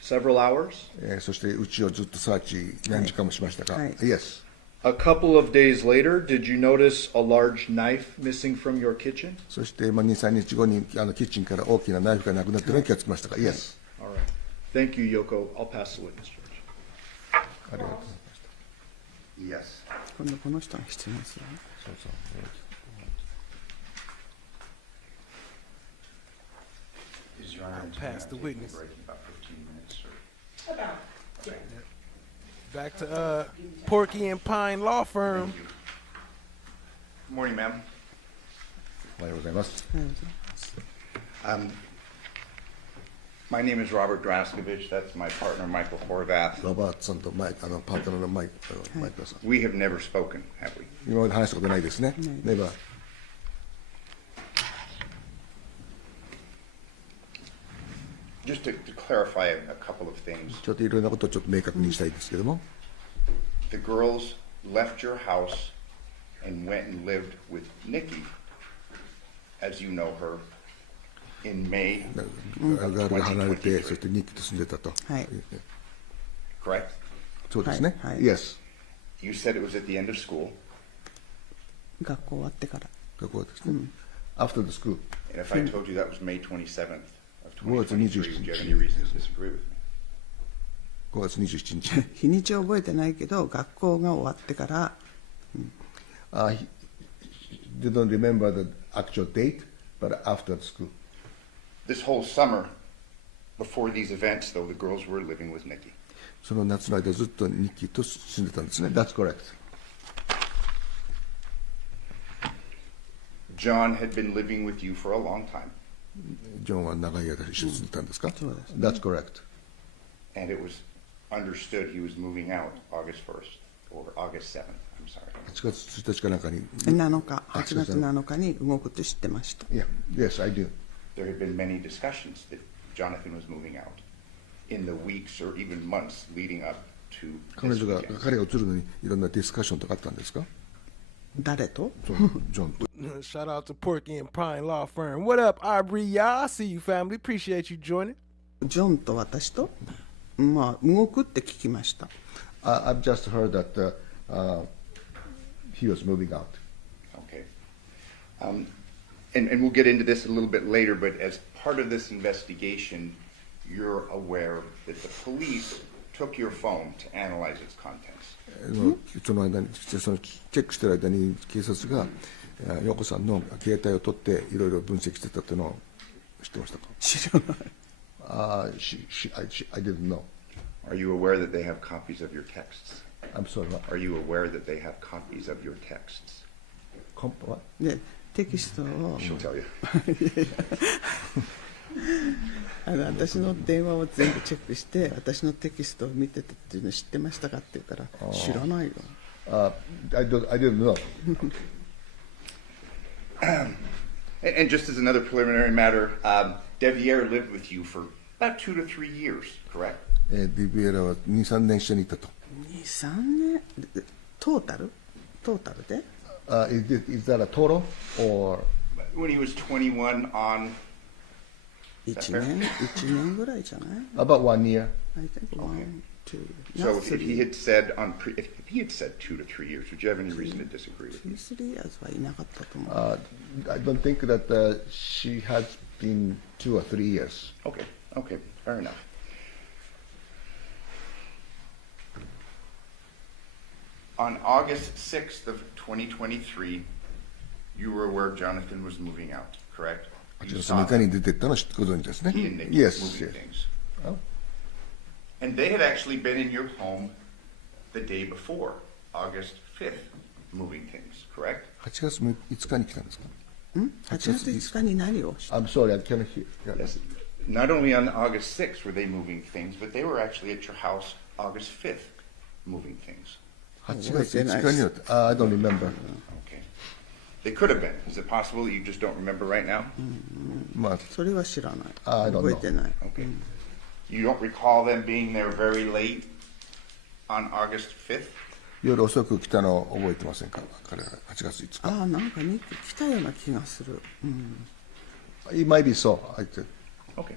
several hours? そしてうちをずっとサーチ何時間もしましたか？ Yes. A couple of days later, did you notice a large knife missing from your kitchen? そして2、3日後にキッチンから大きなナイフがなくなっているのに気がつきましたか？ Yes. All right. Thank you, Yoko. I'll pass the witness, Judge. ありがとうございました。 Yes. 今度この人が質問するね。そうそう。Is Your Honor, Pass the witness. break in about 15 minutes, or? About, yeah. Back to Porky and Pine Law Firm. Thank you. Good morning, ma'am. おはようございます。 My name is Robert Draskovich. That's my partner, Michael Horvath. ロバートさんとパートナーのマイクさん。 We have never spoken, have we? 今まで話したことないですね。Never. Just to clarify a couple of things. ちょっといろんなことをちょっと明確にしたいですけども。The girls left your house and went and lived with Nikki, as you know her, in May ガールが離れて、そしてニッキと住んでたと。はい。correct? そうですね。はい。Yes. You said it was at the end of school. 学校終わってから。学校ですね。After the school. And if I told you that was May 27th of 5月 2023, 27 would you have any reason to disagree with me? 5月27日。日にちは覚えてないけど学校が終わってから。He didn't remember the actual date, but after the school. This whole summer, before these events, though, the girls were living with Nikki. その夏の間ずっとニッキーと住んでたんですね。That's correct. John had been living with you for a long time. ジョンは長い間一緒に住んでたんですか？そうです。That's correct. And it was understood he was moving out August 1st or August 7th. I'm sorry. 8月1日かなんかに。8月7日に動くって知ってました。Yeah. Yes, I do. There had been many discussions that Jonathon was moving out in the weeks or even months leading up to 彼 this 女が weekend. 彼が移るのにいろんなディスカッションとかあったんですか？誰と？ジョンと。Shout out to Porky and Pine Law Firm. What up, Aubrey? Y'all, I see you, family. Appreciate you joining. ジョンと私と、まあ動くって聞きました。I've just heard that he was moving out. Okay. And we'll get into this a little bit later, but as part of this investigation, you're aware that the police took your phone to analyze its contents. その間にそのチェックしている間に警察が陽子さんの携帯を取っていろいろ分析してたっていうのを知ってましたか？知らない。I didn't know. Are you aware that they have copies of your texts? I'm sorry. What? Are you aware that they have copies of your texts? What? でテキストを She'll tell you. 私の電話を全部チェックして私のテキストを見てたっていうの知ってましたかって言うから知らないよ。I didn't know. And just as another preliminary matter, Deviere lived with you for About 2 to 3 years, correct? ディビエラは2、3年一緒にいたと。2、3年トータルで Is that a total or When he was 21 on 1年ぐらいじゃない about 1 year? I think 1, 2. So if he had said if he had said 2 to 3 years, would you have any reason to disagree with me? 3 years はいなかったと思う。I don't think that she has been 2 or 3 years. Okay, fair enough. On August 6th of 2023, you were aware Jonathon was moving out, correct? You 8月 saw 6日に出てったのご存知ですね。 he and Nick Yes, moving yes. things. Oh. And they had actually been in your home the day before, August 5th, moving things, correct? 8月5日に来たんですか？ 8月5日に何を I'm sorry, I cannot hear. Yes. Not only on August 6th were they moving things, but they were actually at your house August 5th, moving things. 8月5日には、I don't remember. Okay. They could have been. Is it possible that you just don't remember right now? まあ、それは知らない。 I don't 覚え know. てない。 Okay. You don't recall them being there very late on August 5th? 夜遅く来たのを覚えてませんか？彼は8月5日。ああ、なんかね、来たような気がする。It might be so. Okay.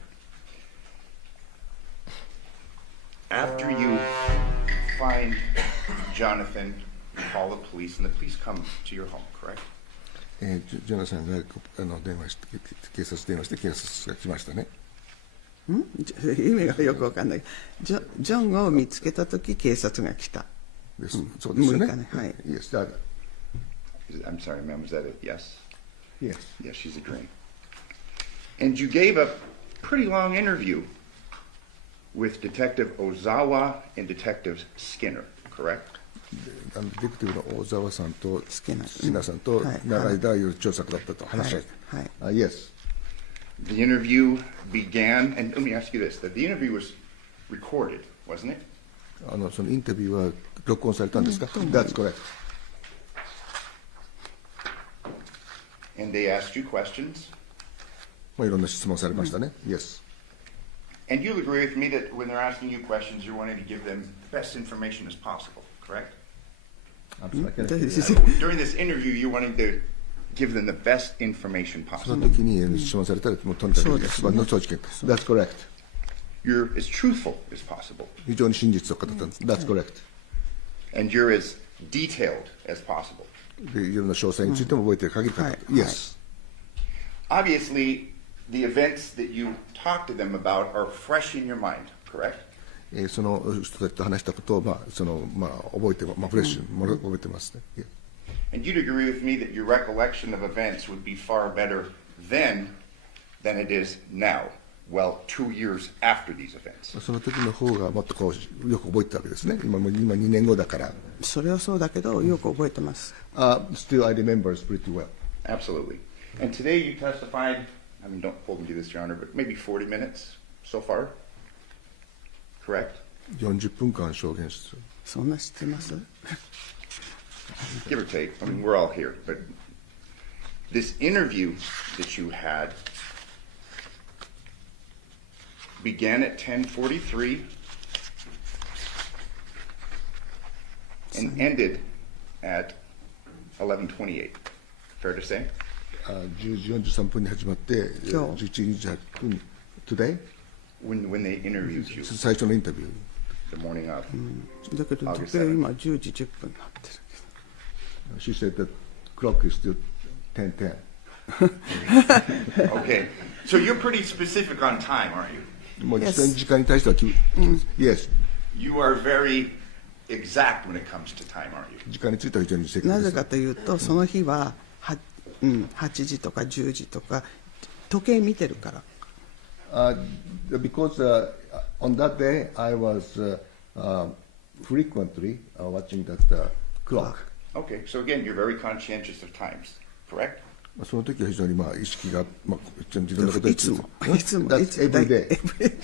After you find Jonathon, you call the police, and the police come to your home, correct? ジョナさんが電話して警察電話して警察が来ましたね。意味がよくわかんない。ジョンを見つけたとき警察が来た。そうですよね。はい。Yes, that. I'm sorry, ma'am, was that a yes? Yes. Yes, she's agreeing. And you gave a pretty long interview with Detective Ozawa and Detective Skinner, correct? ディテクティブの大沢さんとスキナさんと長い間調査だったと話し合い。Yes. The interview began, and let me ask you this: that the interview was recorded, wasn't it? そのインタビューは録音されたんですか？ That's correct. And they asked you questions. いろんな質問されましたね。Yes. And you'll agree with me that when they're asking you questions, you're wanting to give them the best information as possible, correct? During this interview, you're wanting to give them the best information その possible. 時に質問されたらもうとにかく一番の正直。That's correct. You're as truthful as possible. 非常に真実を語ったんです。That's correct. And you're as detailed as possible. でいろんな詳細についても覚えている限りか。Yes. Obviously, the events that you talk to them about are fresh in your mind, correct? その人たちと話したことを覚えてフレッシュ覚えてますね。Yeah. And you'd agree with me that your recollection of events would be far better then than it is now, well, 2 years after these events. その時の方がもっとよく覚えてたわけですね。今2年後だから。それはそうだけどよく覚えてます。Still, I remember pretty well. Absolutely. And today you testified, I mean, don't hold me to this, Your Honor, but maybe 40 minutes so far, correct? 40分間証言してる。そんな知ってます？ Give or take. I mean, we're all here. But this interview that you had began at 10:43 and ended at 11:28. Fair to say? 10時43分に始まって11時28分 Today? When they interviewed you. 最初のインタビュー。 The morning of. だけど時計今10時10分になってる。She said the clock is still 10:10. Okay, so you're pretty specific on time, aren't you? もう時間に対してはYes. You are very exact when it comes to time, aren't you? 時間については非常に正確です。なぜかというとその日は8時とか10時とか時計見てるから。Because on that day I was frequently watching that clock. Okay, so again, you're very conscientious of times, correct? その時は非常に意識が自分のことについて。いつも。That's every day.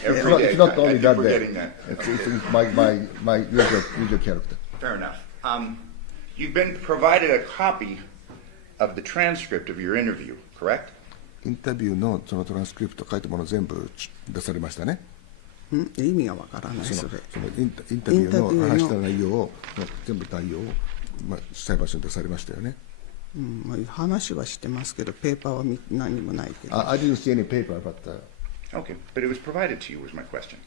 Every day. It's not only that I keep day. forgetting that. It's my usual character. Fair enough. You've been provided a copy of the transcript of your interview, correct? インタビューのそのトランスクリプト書いたもの全部出されましたね。意味がわからない。それそのインタビューの話した内容を全部内容を、裁判所に出されましたよね。話はしてますけど、ペーパーは何もないけど。I didn't see any paper about that. Okay, but it was provided to you, was my question.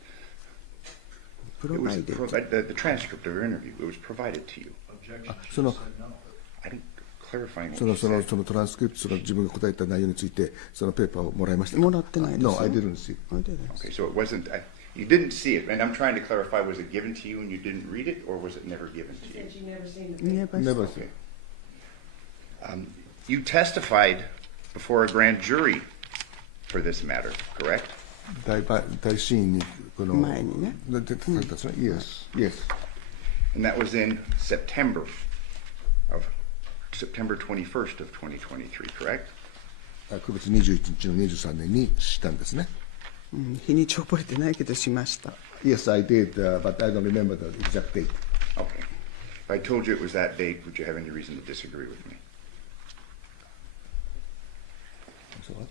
Provided. The transcript of your interview, it was provided to you. Objection. その I didn't clarify what そ you の said. そのトランスクリプト、その自分が答えた内容について、そのペーパーをもらいましたか？もらってないですよ。 No, I didn't see. Okay, so it wasn't, you didn't see it, and I'm trying to clarify, was it given to you and you didn't read it, or was it never given to you? Said you never seen the Never seen. You testified before a grand jury for this matter, correct? 大審にこの前にね。出てたんですね。Yes, yes. And that was in September 21st of 2023, correct? 9月21日の23年にしたんですね。日にち覚えてないけどしました。Yes, I did, but I don't remember the exact date. Okay. If I told you it was that date, would you have any reason to disagree with me? So what?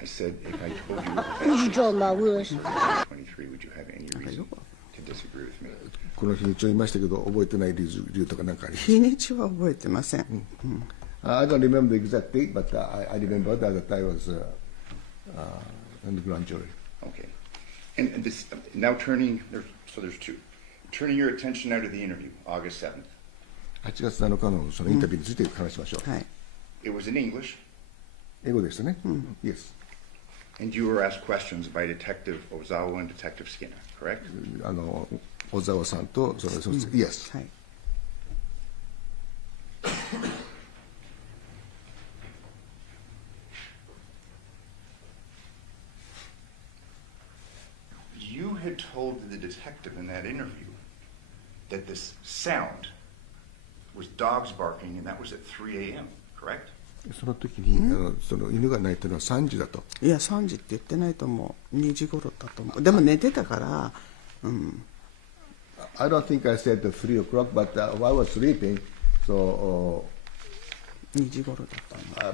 I said, if I told you it was 2023, would you have any reason to disagree with me? この日にちを言いましたけど、覚えてない理由とか何かありますか？日にちは覚えてません。I don't remember the exact date, but I remember that I was in the grand jury. Okay. And this, now there's two. Turning your attention now to the interview, August 7th. 8月7日のそのインタビューについて話しましょう。はい。It was in English, 英語でしたね。Yes. and you were asked questions by Detective Ozawa and Detective Skinner, correct? 小沢さんとそのYes. はい。You had told the detective in that interview that this sound was dogs barking, and that was at 3 a.m., correct? その時にその犬が鳴いたのは3時だと。いや3時って言ってないと思う。2時頃だと思う。でも寝てたから。I don't think I said 3 o'clock, but I was sleeping, so 2時頃だっ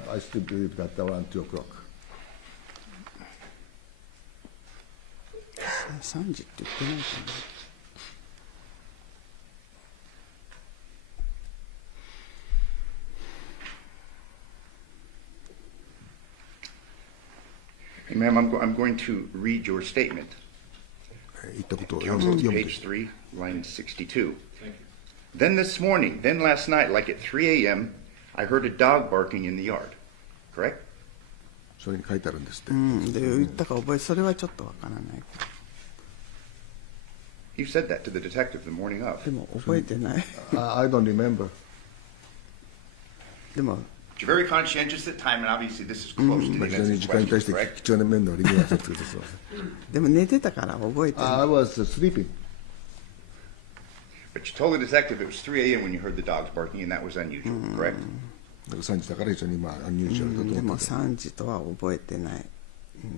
た。I still believe that around 2 o'clock. 3時って言ってないと思う。Hey, ma'am, I'm going to read your statement. 言ったことを Counsel, 読む page 3, line 62. Then this morning, then last night, like at 3 a.m., I heard a dog barking in the yard. Correct? それに書いてあるんですって。で言ったか覚え、それはちょっとわからないけど。You said that to the detective the morning of. でも覚えてない。I don't remember. でも。You're very conscientious at time, and obviously this is close to the 非常に events 時 in 間に対 question, して correct? 貴重な面の利用はさせてください。でも寝てたから覚えてない。I was sleeping. But you told the detective it was 3 a.m. when you heard the dogs barking, and that was unusual, correct? 3時だから非常にアンニュージュアルだとでも思ってた。 3時とは覚えてない。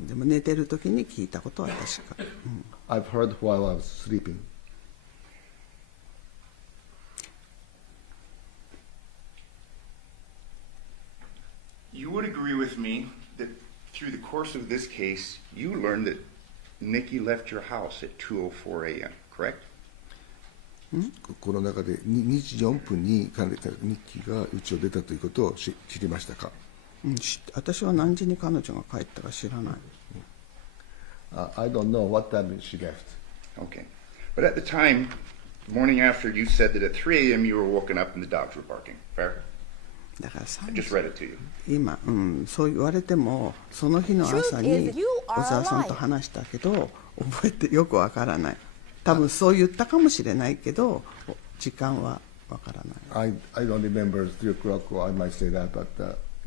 でも寝てる時に聞いたことは確か。I've heard while I was sleeping. You would agree with me that through the course of this case, you learned that Nikki left your house at 2:04 a.m., correct? この中で2時4分にニッキーが家を出たということを知りましたか？私は何時に彼女が帰ったか知らない。I don't know what time she left. Okay. But at the time, the morning after, you said that at 3 a.m. you were woken up and the dogs were barking. Fair? だから I just read it to you. 今、そう言われてもその日の朝に小沢さんと話したけど覚えてよくわからない。多分そう言ったかもしれないけど時間はわからない。I don't remember 3 o'clock, or I might say that, but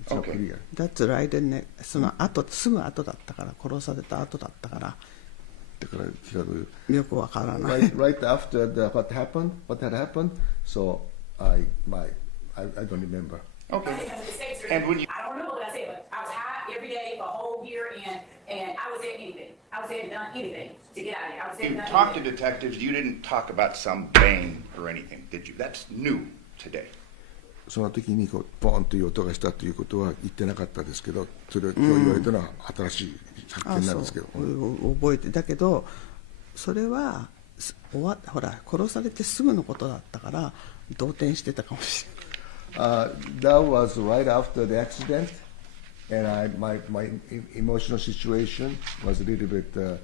it's not clear. That's right,ね。その後すぐ後だったから殺された後だったから。だから気がどうよくわからない。Right after what had happened, so I don't remember. Okay. And when you I don't remember what I said, but I was high every day for a whole year, and I was saying anything. I was saying done anything to get out of here. I was saying you done talked to anything. detectives, you didn't talk about some bang or anything, did you? That's new today. その時にこうポンという音がしたということは言ってなかったですけど、それを今日言われたのは新しい発見なんですけど、覚えてだけど、それはほら殺されてすぐのことだったから動転してたかもしれない。That was right after the accident, and my emotional situation was a little bit,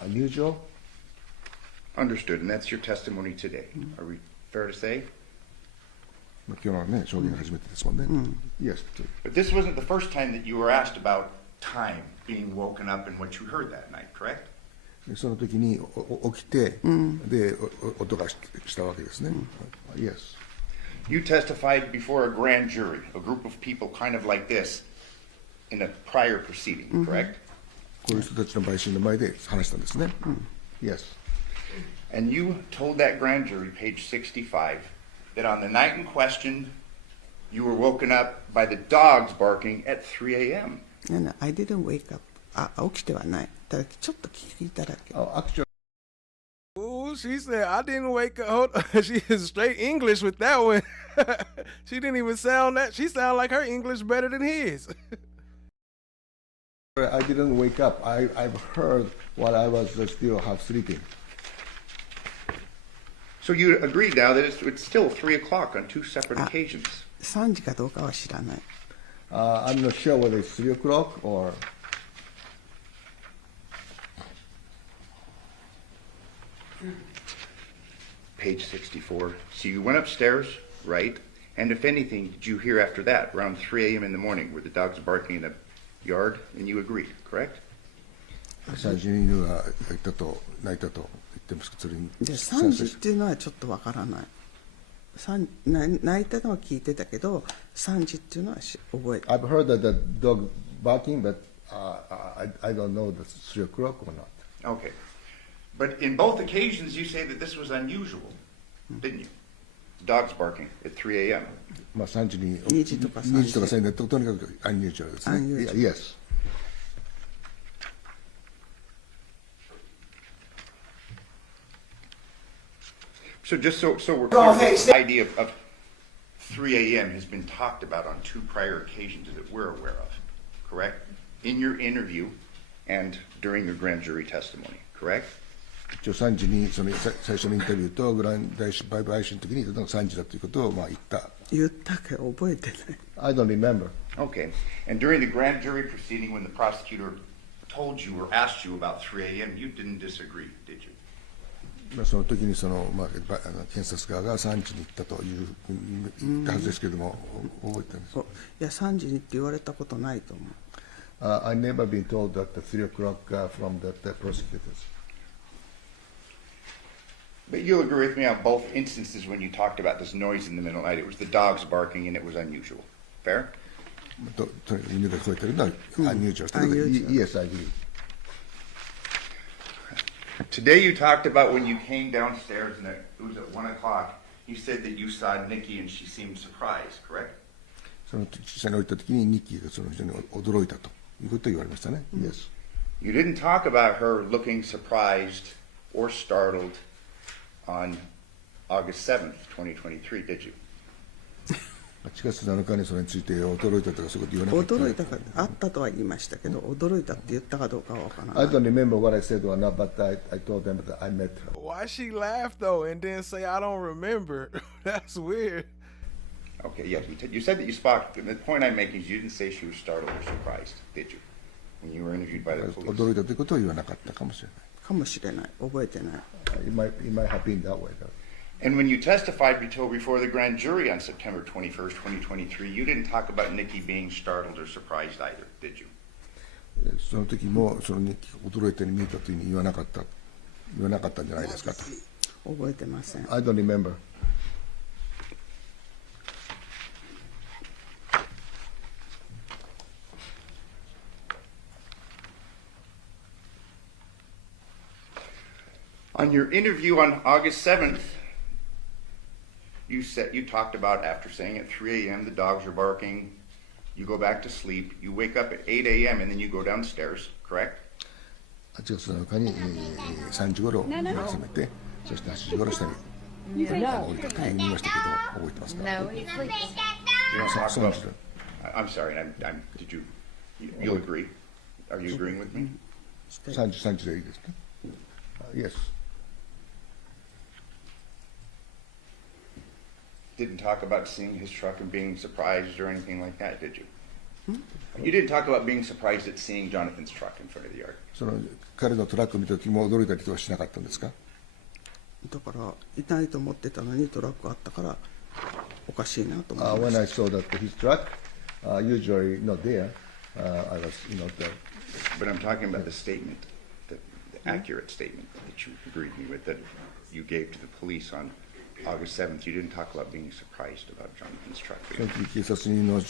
unusual. Understood, and that's your testimony today. Are we fair to say? 今日のね証言が初めてですもんね。Yes. But this wasn't the first time that you were asked about time being woken up and what you heard that night, correct? その時に起きて、で音がしたわけですね。Yes. You testified before a grand jury, a group of people kind of like this, in a prior proceeding, correct? こういう人たちの陪審の前で話したんですね。Yes. And you told that grand jury, page 65, that on the night in question, you were woken up by the dogs barking at 3 a.m. No, I didn't wake up. 起きてはない。ただちょっと聞いただけ。Actually, Ooh, she said, I didn't wake up. Hold on. She is straight English with that one. She didn't even sound that. She sounded like her English better than his. I didn't wake up. I've heard while I was still half sleeping. So you agreed now that it's still 3 o'clock on two separate occasions. 3時かどうかは知らない。I'm not sure whether it's 3 o'clock or. Page 64. So you went upstairs, right? And if anything, did you hear after that, around 3 a.m. in the morning, were the dogs barking in the yard? And you agreed, correct? 最初に犬が言ったと泣いたと言ってますけど、それに3時っていうのはちょっとわからない。泣いたのは聞いてたけど、3時っていうのは覚えて。I've heard that the dog barking, but I don't know if it's 3 o'clock or not. Okay. But in both occasions, you say that this was unusual, didn't you? Dogs barking at 3 a.m. まあ3時に2時とか3時とか3時とにかくアンニュージュアルですね。Yes. So just so we're clear, the idea of 3 a.m. has been talked about on two prior occasions that we're aware of, correct? In your interview and during your grand jury testimony, correct? 一応3時にその最初のインタビューとグラン大陪審の時に3時だということをまあ言った。言ったけど覚えてない。I don't remember. Okay. And during the grand jury proceeding, when the prosecutor told you or asked you about 3 a.m., you didn't disagree, did you? その時にそのまあ検察側が3時に行ったという言ったはずですけれども、覚えてるんです。いや3時にって言われたことないと思う。I never been told that the 3 o'clock from the prosecutors. But you'll agree with me on both instances when you talked about this noise in the middle of the night. It was the dogs barking and it was unusual. Fair? とにかく犬が聞こえてるのはアンニュージュアル。Yes, I agree. Today you talked about when you came downstairs and it was at 1 o'clock. You said that you saw Nikki and she seemed surprised, correct? その下に置いた時にニッキーがその人に驚いたということを言われましたね。Yes. You didn't talk about her looking surprised or startled on August 7th, 2023, did you? 8月7日にそれについて驚いたとかそういうこと言わなかった。驚いたかあったとは言いましたけど、驚いたって言ったかどうかは分からない。I don't remember what I said or not, but I told them that I met her. Why she laughed though and then say I don't remember? That's weird. Okay, yes, you said that you spoke. The point I'm making is you didn't say she was startled or surprised, did you? When you were interviewed by the police. 驚いたということを言わなかったかもしれない。かもしれない。覚えてない。It might have been that way, though. And when you testified before the grand jury on September 21st, 2023, you didn't talk about Nikki being startled or surprised either, did you? その時もそのニッキーが驚いたように見えたというふうに言わなかったんじゃないですかと。覚えてません。I don't remember. On your interview on August 7th, you talked about after saying at 3 a.m. the dogs are barking, you go back to sleep, you wake up at 8 a.m. and then you go downstairs, correct? 8月7日に3時頃目が覚めて、そして8時頃下に言いましたけど覚えてますか？ You don't talk about. I'm sorry. Did you? You'll agree. Are you agreeing with me? 30でいいですか？ Yes. Didn't talk about seeing his truck and being surprised or anything like that, did you? You didn't talk about being surprised at seeing Jonathan's truck in front of the yard. その彼のトラックを見た時も驚いたりとかしなかったんですか？だからいないと思ってたのにトラックあったからおかしいなと思いま When し I た。 saw that his truck usually not there, I was But I'm talking about the statement, the accurate statement that you agreed me with, that you gave to the police on August 7th. You didn't talk about being surprised about Jonathan's truck. その時警察人の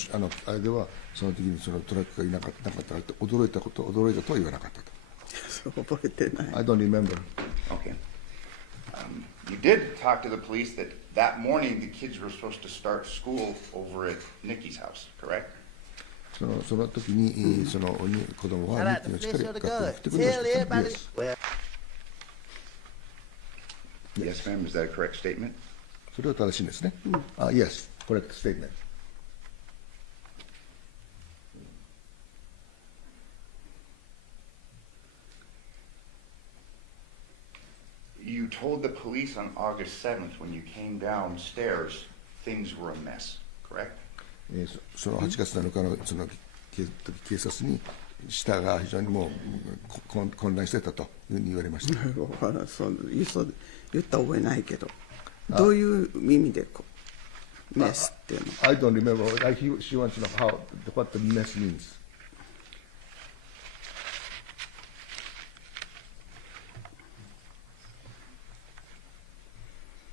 あれではその時にそのトラックがいなかったから驚いたとは言わなかったと。覚えてない。I don't remember. Okay. You did talk to the police that morning the kids were supposed to start school over at Nikki's house, correct? その時にその子供は日記の力で学校に来てくれました。Yes, ma'am. Is that a correct statement? それは正しいんですね。Yes, correct statement. You told the police on August 7th when you came downstairs things were a mess, correct? その8月7日のその警察に下が非常にもう混乱してたというふうに言われました。そう言った覚えないけど、どういう意味でメスっていうの？ I don't remember. She wants to know what the mess means.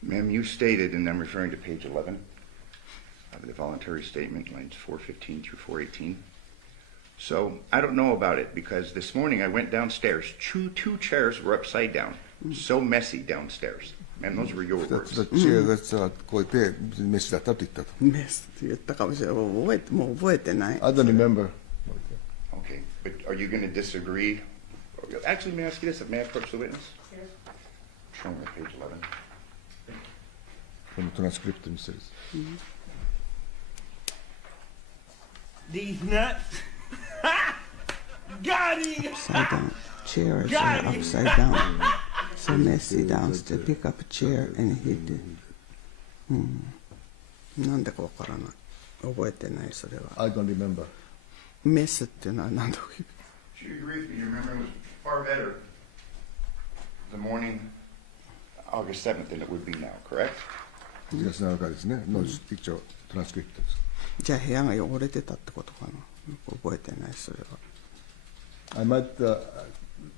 Ma'am, you stated, and I'm referring to page 11 of the voluntary statement, lines 415 through 418. So I don't know about it because this morning I went downstairs. Two chairs were upside down. So messy downstairs. Ma'am, those were your words. チェアがさこうやってメスだったと言ったと。メスって言ったかもしれない。もう覚えてない。I don't remember. Okay, but are you going to disagree? Actually, may I ask you this? May I approach the witness? Yes. Show me page 11. このトランスクリプトにする。These nuts. Got him. Upside down. Chairs are upside down. So messy downstairs. Pick up a chair and hit it. なんだかわからない。覚えてないそれは。I don't remember. メスっていうのは何だろう。 She agrees, but your memory was far better the morning August 7th than it would be now, correct? 8月7日ですね。の一応トランスクリプトです。じゃあ部屋が汚れてたってことかな。覚えてないそれは。I might,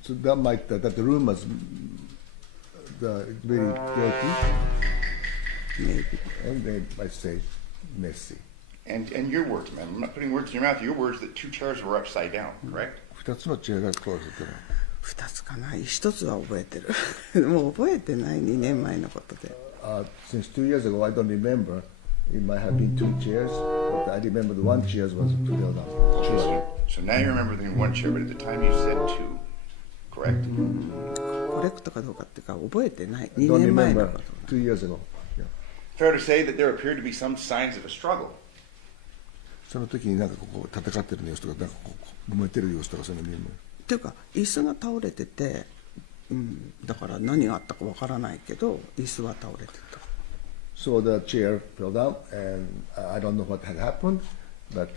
so that the room was very dirty. Maybe. And they might say messy. And your words, ma'am. I'm not putting words in your mouth. Your words that two chairs were upside down, correct? 2つのチェアがこうしてる。2つかな。1つは覚えてる。もう覚えてない2年前のことで。Since 2 years ago, I don't remember. It might have been 2 chairs, but I remember the 1 chair was to go down. So now you remember the 1 chair, but at the time you said 2, correct? コレクトかどうかっていうか覚えてない。 I 2 don't 年前の remember こと。 2 years ago. Yeah. Fair to say that there appeared to be some signs of a struggle. その時になんかこう戦ってる様子とかなんかこう揉めてる様子とかそういうの見える。っていうか椅子が倒れてて、だから何があったかわからないけど椅子は倒れてた。So the chair fell down, and I don't know what had happened, but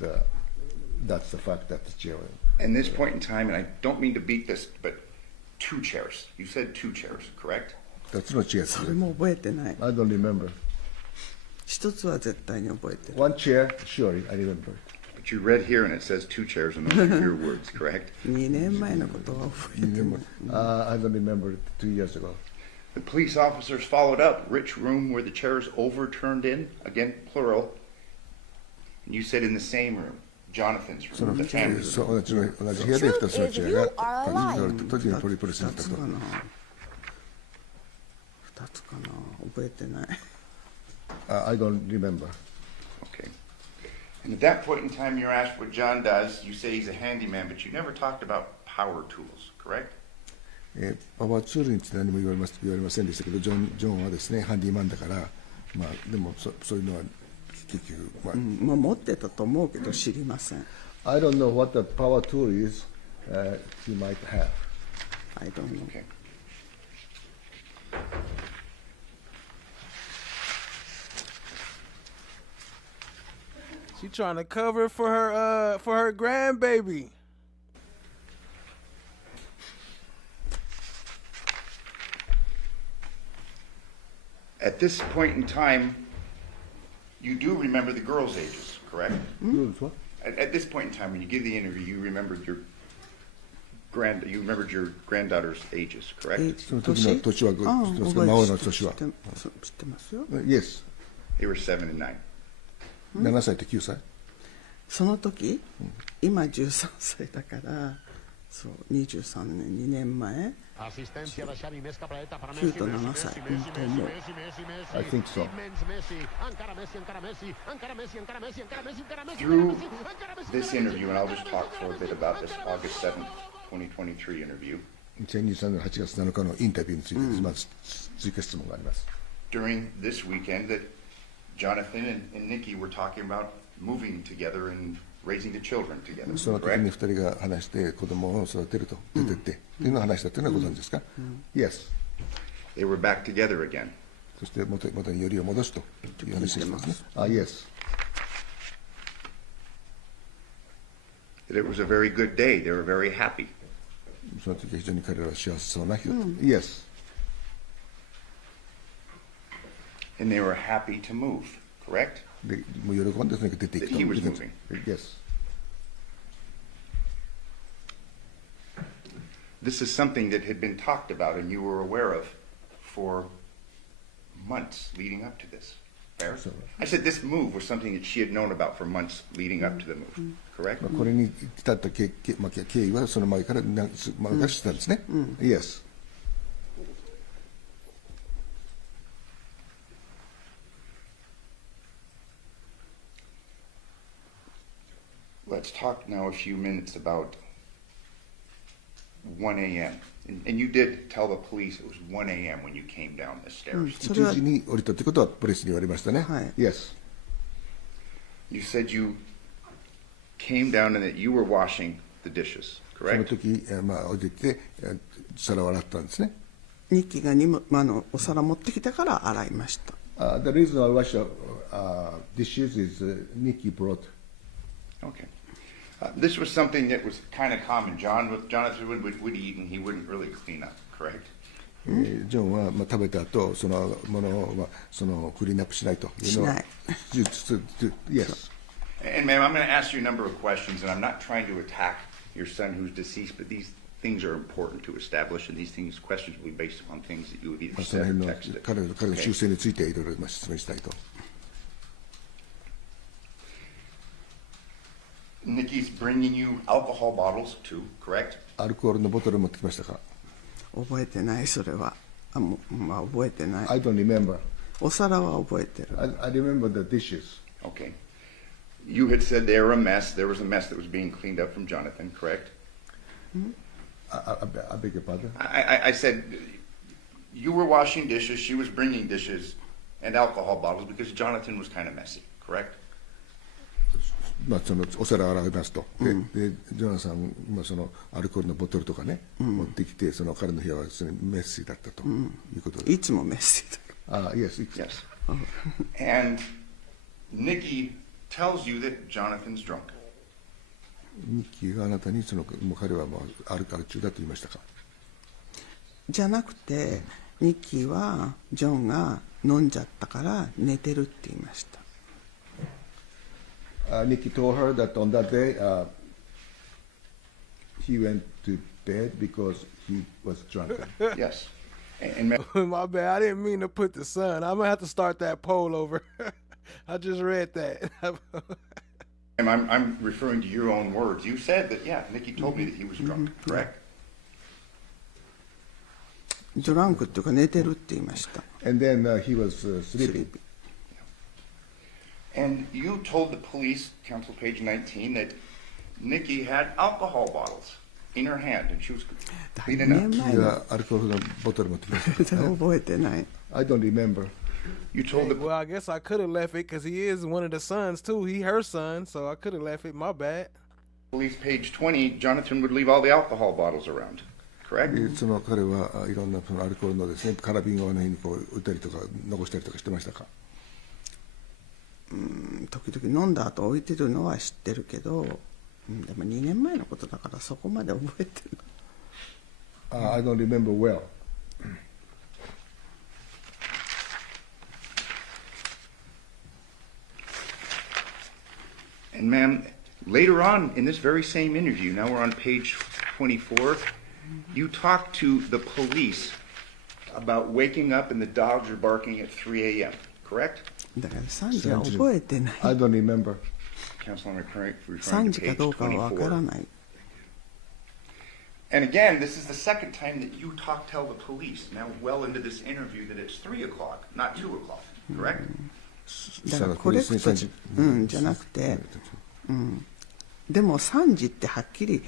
that's the fact that the chair. In this point in time, and I don't mean to beat this, but 2 chairs. You said 2 chairs, correct? 2つのチェア。それも覚えてない。 I don't remember. 1つは絶対に覚えてる。 1 chair, surely I remember. But you read here and it says 2 chairs, and those are your words, correct? 2年前のことは覚えてない。 I don't remember 2 years ago. The police officers followed up. Which room were the chairs overturned in? Again, plural. And you said in the same room, Jonathan's room, the family room. 同じ部屋で2つのチェアが時にトリプルされたと。 2つかな。覚えてない。 I don't remember. Okay. And at that point in time, you're asked what John does. You say he's a handyman, but you never talked about power tools, correct? パワーツールについて何も言われませんでしたけど、ジョンはですね、ハンディマンだから、まあ、でもそういうのは結局、まあまあ、持ってたと思うけど知りません。I don't know what the power tool is he might have. I don't know. Okay. She trying to cover for her grandbaby. At this point in time, you do remember the girls' ages, correct? Girls what? At this point in time, when you give the interview, you remembered your granddaughter's ages, correct? その時の年は、孫の年は。知ってますよ。Yes. They were 7 and 9. 7歳と9歳。その時、今13歳だから、そう23年2年前。9と7歳と思う。I think so. Through this interview, and I'll just talk for a bit about this August 7th, 2023 interview. 2023年8月7日のインタビューについて、まず追加質問があります。During this weekend, that Jonathon and Nikki were talking about moving together and raising the children together. その時に2人が話して子供を育てると出てってっていうのを話したというのはご存知ですか？ Yes. They were back together again. そして元によりを戻すという話をしてますね。Yes. That it was a very good day. They were very happy. その時は非常に彼らは幸せそうな日だと。Yes. And they were happy to move, correct? でもう喜んでその出ていくと。He was moving. Yes. This is something that had been talked about and you were aware of for months leading up to this. Fair? I said this move was something that she had known about for months leading up to the move, correct? これに至った経緯はその前から知ってたんですね。Yes. Let's talk now a few minutes about 1 a.m. And you did tell the police it was 1 a.m. when you came down the stairs. 1時に降りたということはプレスに言われましたね。Yes. You said you came down and that you were washing the dishes, その correct? 時、降りてきて皿を洗ったんですね。ニッキーがお皿持ってきたから洗いました。The reason I wash dishes is Nikki brought. Okay. This was something that was kind of common. Jonathon would eat and he wouldn't really clean up, correct? ジョンは食べた後そのものをクリーンアップしないというのは。Yes. And ma'am, I'm going to ask you a number of questions, and I'm not trying to attack your son who's deceased, but these things are important to establish, and these questions will be based upon things that you have either その said 辺 or の texted. 彼の習性についていろいろ質問したいと。Nikki's bringing you alcohol bottles too, correct? アルコールのボトル持ってきましたか？覚えてない、それは。覚えてない。 I don't remember. お皿は覚えてる。I remember the dishes. Okay. You had said they were a mess. There was a mess that was being cleaned up from Jonathon, correct? I beg your pardon? I said you were washing dishes, she was bringing dishes and alcohol bottles because Jonathon was kind of messy, correct? そのお皿を洗いますと。でジョナサンもそのアルコールのボトルとかね、持ってきてその彼の部屋はメッシーだったということで。いつもメッシーだ。Yes. Yes. And Nikki tells you that Jonathan's drunk. ニッキーがあなたにもう彼はもうアルコール中だと言いましたか？じゃなくてニッキーはジョンが飲んじゃったから寝てるって言いました。Nikki told her that on that day he went to bed because he was drunk. Yes. And my bad, I didn't mean to put the son. I'm gonna have to start that poll over. I just read that. And I'm referring to your own words. You said that, yeah, Nikki told me that he was drunk, correct? ドランクっていうか寝てるって言いました。And then he was sleeping. And you told the police, counsel page 19, that Nikki had alcohol bottles in her hand, and she was だ cleaning 2 up. 年前のアルコールのボトル持ってきました。覚えてない。 I don't remember. You told the Well, I guess I could have left it because he is one of the sons too. He her son, so I could have left it. My bad. police, page 20, Jonathon would leave all the alcohol bottles around, correct? その彼はいろんなそのアルコールのですね、カラビンをあの辺にこう打ったりとか残したりとかしてましたか？時々飲んだ後置いてるのは知ってるけど、でも2年前のことだからそこまで覚えてる。I don't remember well. And ma'am, later on in this very same interview, now we're on page 24, you talked to the police about waking up and the dogs are barking at 3 a.m., correct? だから3時は覚えてない。 I don't remember. Counsel, I'm referring 3 to 時か page どうかはわからない。 And again, this is the second time that you tell the police, now well into this interview, that it's 3 o'clock, not 2 o'clock, correct? だからコレクトじゃなくて、でも3時ってはっきり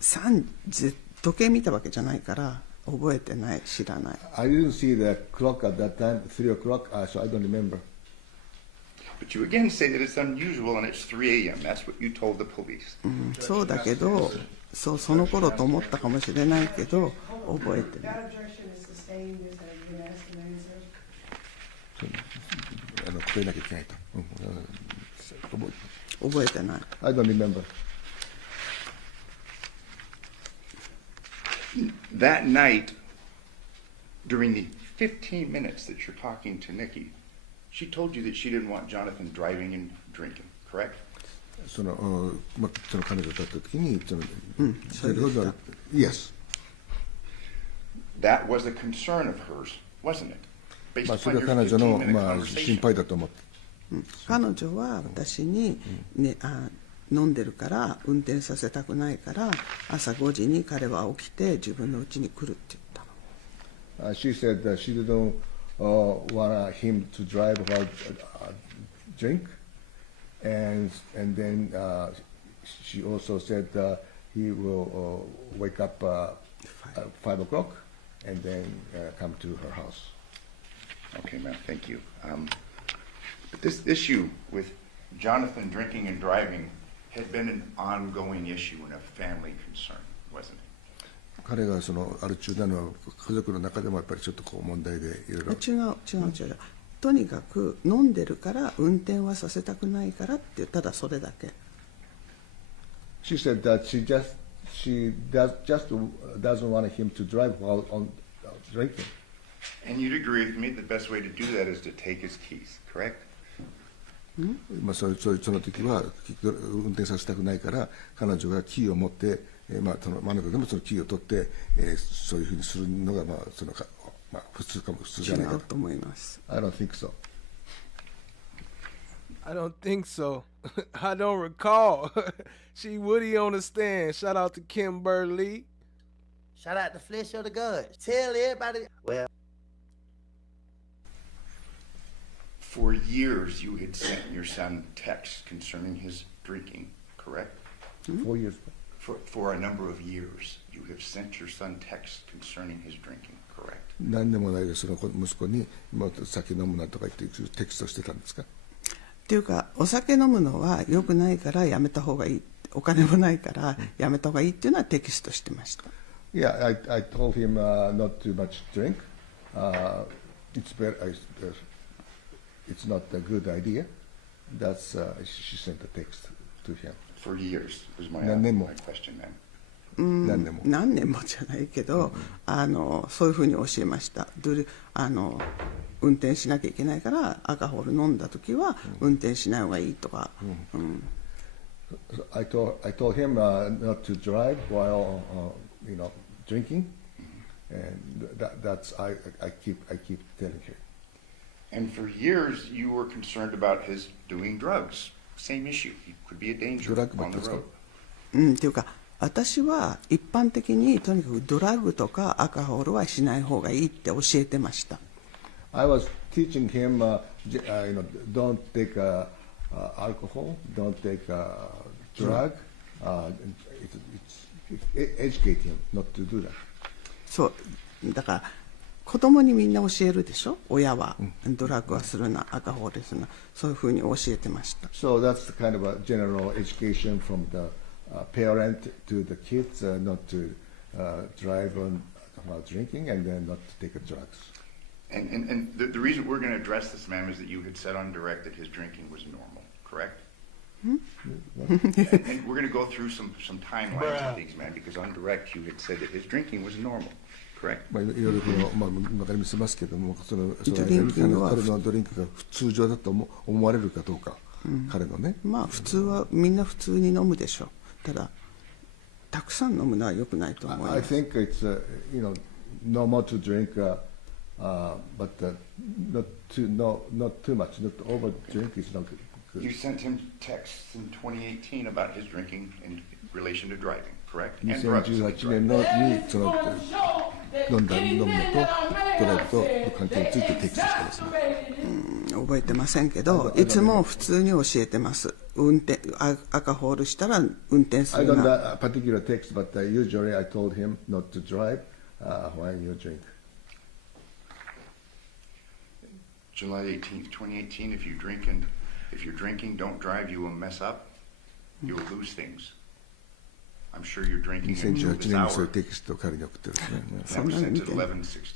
3時時計見たわけじゃないから覚えてない、知らない。 I didn't see the clock at that time, 3 o'clock, so I don't remember. But you again say that it's unusual and it's 3 a.m. That's what you told the police. そうだけど、その頃と思ったかもしれないけど覚えてない。答えなきゃいけないと。覚えてない。I don't remember. That night, during the 15 minutes that you're talking to Nikki, she told you that she didn't want Jonathon driving and drinking, correct? その彼女だった時にそうでした。 Yes. That was a concern of hers, wasn't it? Based そ upon れ your は彼女の 15-minute 心 conversation. 配だと思って。彼女は私に、ね、飲んでるから運転させたくないから朝5時に彼は起きて自分の家に来るって言ったの。 She said that she didn't want him to drive or drink, and then she also said he will wake up at 5 o'clock and then come to her house. Okay, ma'am, thank you. But this issue with Jonathon drinking and driving had been an ongoing issue and a family concern, wasn't it? 彼がアル中なのは家族の中でもやっぱりちょっとこう問題でいろいろ。違う。とにかく飲んでるから運転はさせたくないからってただそれだけ。 She said that she just doesn't want him to drive while on drinking. And you'd agree with me that the best way to do that is to take his keys, correct? その時は運転させたくないから彼女がキーを持って、真中でもそのキーを取って、そういうふうにするのが普通じゃないかと。違うと思います。 I don't think so. I don't think so. I don't recall. She Woody on the stand. Shout out to Kimberly. Shout out to Flesh of the Gods. Tell everybody. Well, For years, you had sent your son texts concerning his drinking, correct? 4 years. For a number of years, you have sent your son texts concerning his drinking, correct? 何でもないです。その息子に酒飲むなとか言ってテキストしてたんですか？っていうかお酒飲むのは良くないからやめた方がいい、お金もないからやめた方がいいっていうのはテキストしてました。 Yeah, I told him not too much drink. It's better. It's not a good idea. That's she sent a text to him. For years, was my question, ma'am. 何年もじゃないけど、そういうふうに教えました。運転しなきゃいけないからアルコール飲んだ時は運転しない方がいいとか。I told him not to drive while drinking, and that's I keep telling him. And for years, you were concerned about his doing drugs. Same issue. He could be a danger on the road. っていうか私は一般的にとにかくドラッグとかアルコールはしない方がいいって教えてました。 I was teaching him, don't take alcohol, don't take drug. educate him not to do that. そうだから子供にみんな教えるでしょ、親は、ドラッグはするな、アルコールするな、そういうふうに教えてました。So that's the kind of a general education from the parent to the kids, not to drive on drinking and then not to take drugs. And the reason we're going to address this, ma'am, is that you had said on direct that his drinking was normal, correct? And we're going to go through some timelines of things, ma'am, because on direct you had said that his drinking was normal, correct? いろいろ分かりますけども、彼のドリンクが普通常だと思われるかどうか、彼のね。まあ普通はみんな普通に飲むでしょ。ただたくさん飲むのは良くないと思います。I think it's normal to drink, but not too much. Not over drink is not good. You sent him texts in 2018 about his drinking in relation to driving, correct? And drugs. 2018年のにその飲むのとドライブとの関係についてテキストしてますね。覚えてませんけど、いつも普通に教えてます。運転アルコールしたら運転するな。I don't know a particular text, but usually I told him not to drive when you drink. July 18th, 2018. If you're drinking, don't drive. You will mess up. You will lose things. I'm sure you're drinking until this hour. そんなの見て。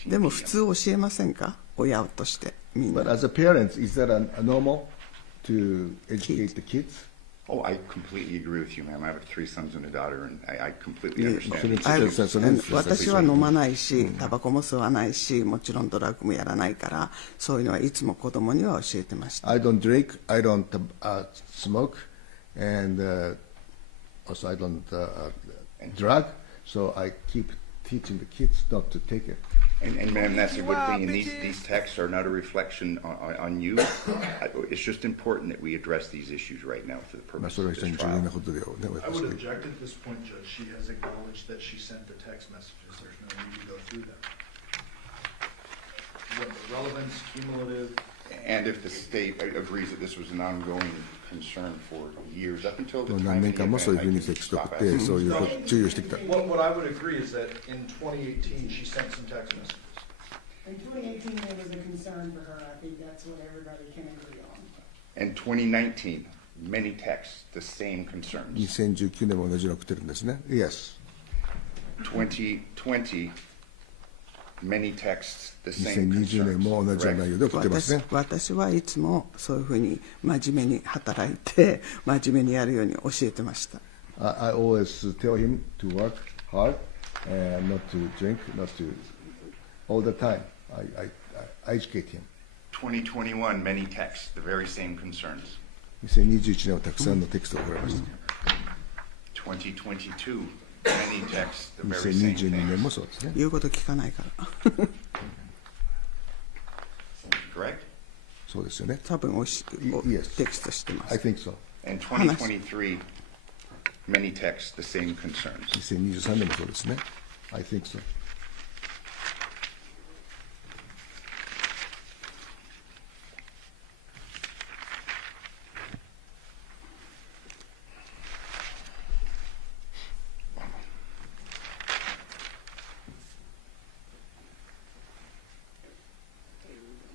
でも普通教えませんか、親としてみんな。But as a parent, is that normal to educate the kids? Oh, I completely agree with you, ma'am. I have 3 sons and a daughter, and I completely understand. 私は飲まないし、タバコも吸わないし、もちろんドラッグもやらないから、そういうのはいつも子供には教えてました。I don't drink, I don't smoke, and also I don't drug, so I keep teaching the kids not to take it. And ma'am, that's a good thing. And these texts are not a reflection on you. It's just important that we address these issues right now for the purpose of this trial. I would object at this point, Judge. She has acknowledged that she sent the text messages. There's no need to go through them. The relevance, cumulative. And if the state agrees that this was an ongoing concern for years, up until the time of the event, I can stop asking. What I would agree is that in 2018 she sent some text messages. In 2018 there was a concern for her. I think that's what everybody can agree on. In 2019, many texts, the same concerns. 2019年も同じの送ってるんですね。Yes. 2020, many texts, the same 2020年も同じような内容で送ってますね。私はいつもそういうふうに真面目に働いて真面目にやるように教えてました。I always tell him to work hard and not to drink, not to all the time. I educate him. 2021, many texts, the very same concerns. 2021年はたくさんのテキストが送られました。2022, many texts, the very same 2022 things. 年もそうですね。言うこと聞かないから。Correct? そうですよね。多分テキストしてます。 I think so. And 2023, many texts, the same concerns. 2023年もそうですね。I think so.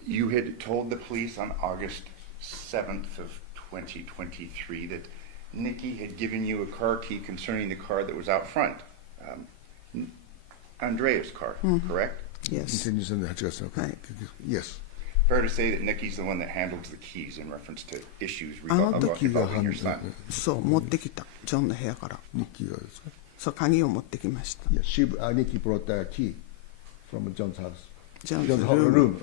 You had told the police on August 7th of 2023 that Nikki had given you a car key concerning the car that was out front. Andrea's car, correct? Yes. 2023年8月の。Yes. Fair to say that Nikki's the one that handles the keys in reference to issues あの involving 時が your son. そう持ってきたジョンの部屋から。ニッキーがですか？そう鍵を持ってきました。Yes, Nikki brought the key from John's house. John's room.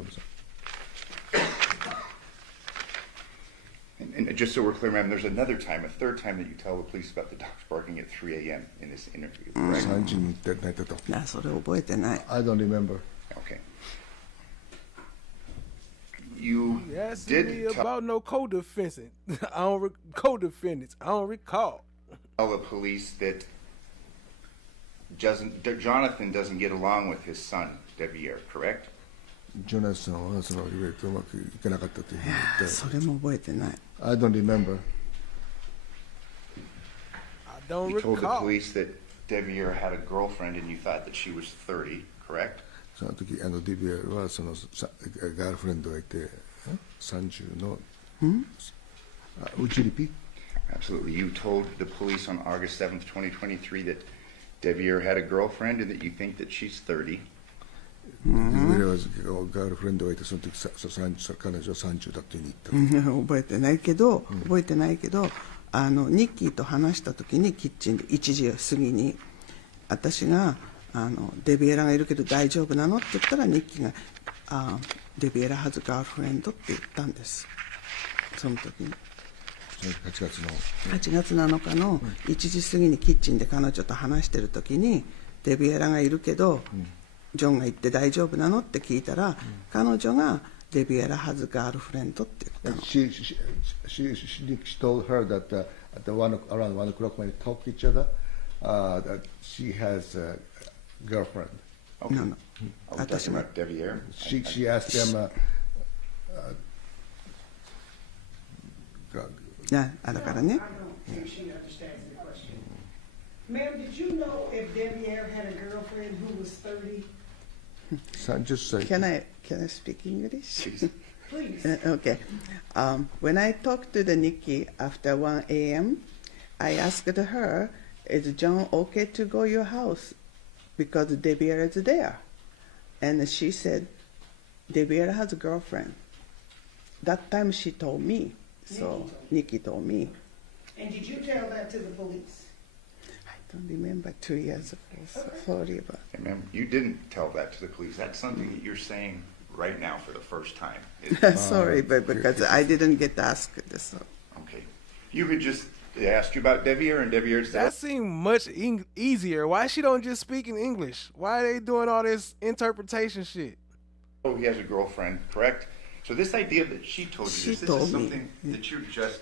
And just so we're clear, ma'am, there's another time, a third time that you tell the police about the dogs barking at 3 a.m. in this interview, correct? 3時に泣いたと。それ覚えてない。I don't remember. Okay. You asking me did about no co-defendants. Co-defendants. I don't recall. Tell the police that Jonathon doesn't get along with his son, Deviere, correct? ジョナサンはそのいわゆるうまくいかなかったというふうに言って。それも覚えてない。I don't remember. I don't You told the recall. police that Deviere had a girlfriend and you thought that she was 30, correct? その時デビエルはそのガールフレンドがいて30のWould you repeat? Absolutely. You told the police on August 7th, 2023 that Deviere had a girlfriend and that you think that she's 30. デビエルはガールフレンドがいてその時彼女は30だというふうに言った。覚えてないけどニッキーと話した時にキッチンで1時過ぎに私がデビエラがいるけど大丈夫なのって言ったらニッキーがデビエラハズガールフレンドって言ったんです。その時に8月7日の1時過ぎにキッチンで彼女と話してる時にデビエラがいるけど、ジョンが言って大丈夫なのって聞いたら、彼女がデビエラハズガールフレンドって言ったの。She told her that at around 1 o'clock when they talk to each other, that she has a girlfriend. Okay. No. Are we talking about Deviere? She asked them. だからね。Ma'am, did you know if Deviere had a girlfriend who was 30? Just say. Can I speak English? Please. Okay. When I talked to the Nikki after 1 a.m., I asked her, "Is John okay to go your house? Because Deviere is there." And she said, "Deviere has a girlfriend." That time she told me. So Nikki told me. And did you tell that to the police? I don't remember 2 years ago. So sorry about. Hey, ma'am, you didn't tell that to the police. That's something that you're saying right now for the first time. Sorry, but because I didn't get asked this. Okay. You could just ask you about Deviere and Deviere said. That seemed much easier. Why she don't just speak in English? Why are they doing all this interpretation shit? Oh, he has a girlfriend, correct? So this idea that she told you this is something that you're just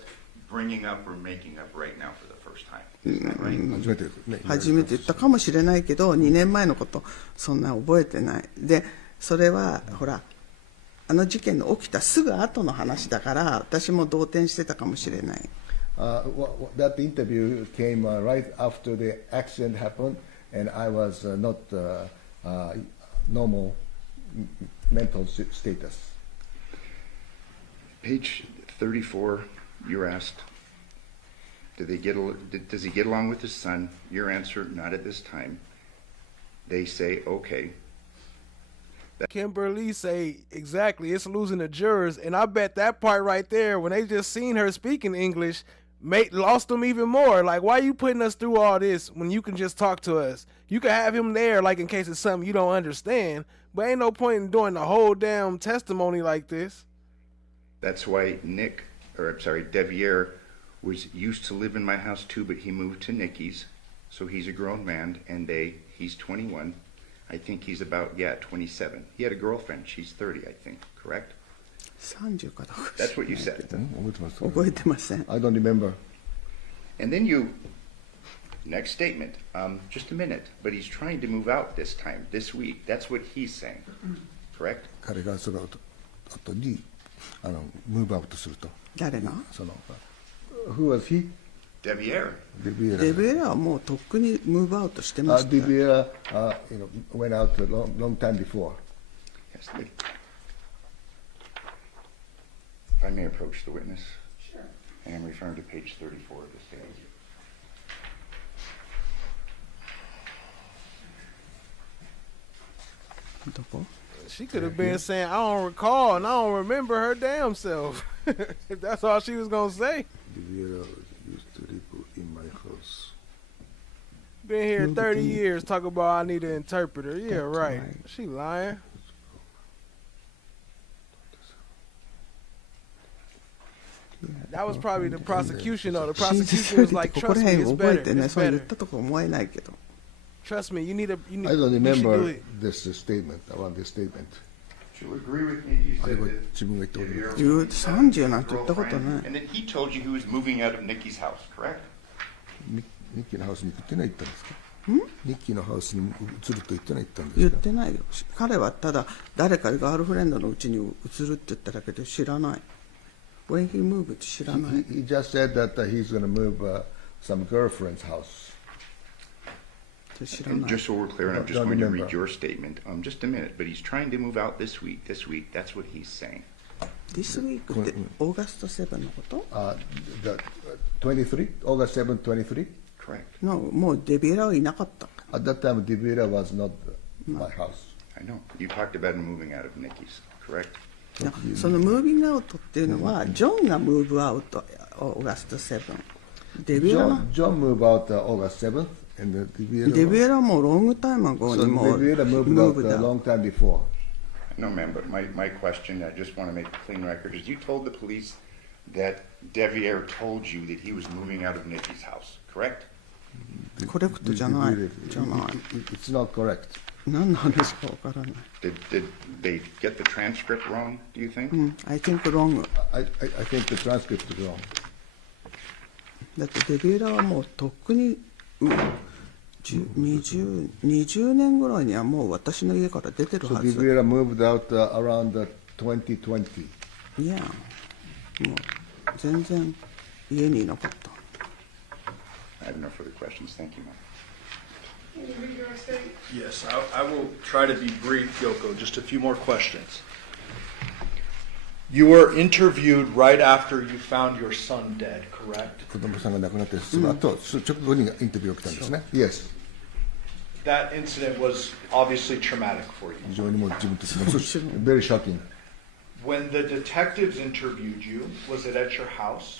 bringing up or making up right now for the first time. Isn't that right? 初めて言ったかもしれないけど、2年前のことそんな覚えてない。で、それはほら事件の起きたすぐ後の話だから、私も動転してたかもしれない。That interview came right after the accident happened, and I was not normal mental status. Page 34, you're asked, does he get along with his son? Your answer, not at this time. They say, okay. Kimberly say, exactly, it's losing the jurors. And I bet that part right there, when they just seen her speaking English, lost them even more. Like, why are you putting us through all this when you can just talk to us? You can have him there, like, in case it's something you don't understand. But ain't no point in doing the whole damn testimony like this. That's why Deviere was used to live in my house too, but he moved to Nikki's. So he's a grown man, and he's 21. I think he's about, 27. He had a girlfriend. She's 30, I think, correct? 30かどうか。That's what you said. 覚えてません。I don't remember. And then next statement, just a minute, but he's trying to move out this time, this week. That's what he's saying, correct? 彼がその後にムーブアウトすると。誰が？Who was he? Deviere. デビエラはもうとっくにムーブアウトしてました。Deviere went out a long time before. Yes, if I may approach the witness. Sure. And I'm referring to page 34 of the statement. She could have been saying, I don't recall and I don't remember her damn self. If that's all she was going to say. Deviere used to live in my house. Been here 30 years, talk about I need an interpreter. Yeah, right. She lying. That was probably the prosecution, though. The prosecution was like, trust me, it's better. It's better. Trust me, you need I don't remember this statement, around this statement. You agree with me? You said that 30なんて言ったことない。 And then he told you he was moving out of Nikki's house, correct? ニッキーのハウスに行ってない言ったんですか？ニッキーのハウスに移ると言ってない言ったんですか？言ってないよ。彼はただ誰かガールフレンドのうちに移るって言っただけで知らない。When he moved 知らない。He just said that he's going to move some girlfriend's house. And just so we're clear, and I'm just going to read your statement. Just a minute, but he's trying to move out this week. This week, that's what he's saying. This week ってオーガスト7のこと？ The 23, August 7, 23. Correct. No, もうデビエラはいなかった。At that time, Deviere was not my house. I know. You talked about him moving out of Nikki's, correct? そのムービングアウトっていうのは、ジョンがムーブアウト、オーガスト7。デビエラ John moved out August 7th, and Deviere. デビエラはもうロングタイムアゴ So にもう Deviere moved out a long time before. No, ma'am, but my question, I just want to make a clean record, is you told the police that Deviere told you that he was moving out of Nikki's house, correct? コレクトじゃない。じゃない。It's not correct. 何の話かわからない。Did they get the transcript wrong, do you think? I think wrong. I think the transcript is wrong. だってデビエラはもうとっくに20年ぐらいにはもう私の家から出てる So はず。Deviere moved out around 2020. いや、もう全然家にいなかった。I have no further questions. Thank you, ma'am. Yes, I will try to be brief, Yoko. Just a few more questions. You were interviewed right after you found your son dead, correct? 子供さんが亡くなってその後、直後にインタビューを来たんですね。Yes. That incident was obviously traumatic for you. 非常にもう自分としても very shocking. When the detectives interviewed you, was it at your house?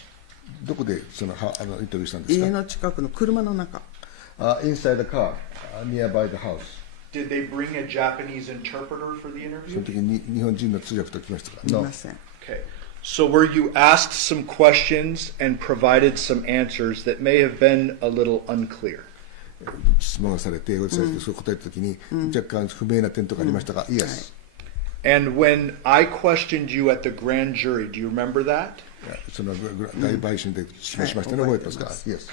どこでそのインタビューしたんですか？家の近くの車の中。Inside the car, nearby the house. Did they bring a Japanese interpreter for the その interview? 時に日本人の通訳と来ましたか？い No. ません。 Okay. So were you asked some questions and provided some answers that may have been a little unclear? 質問されて、そう答えた時に若干不明な点とかありましたが、Yes. And when I questioned you at the grand jury, do you remember that? その大陪審で示しましたね、覚えてますか？ Yes.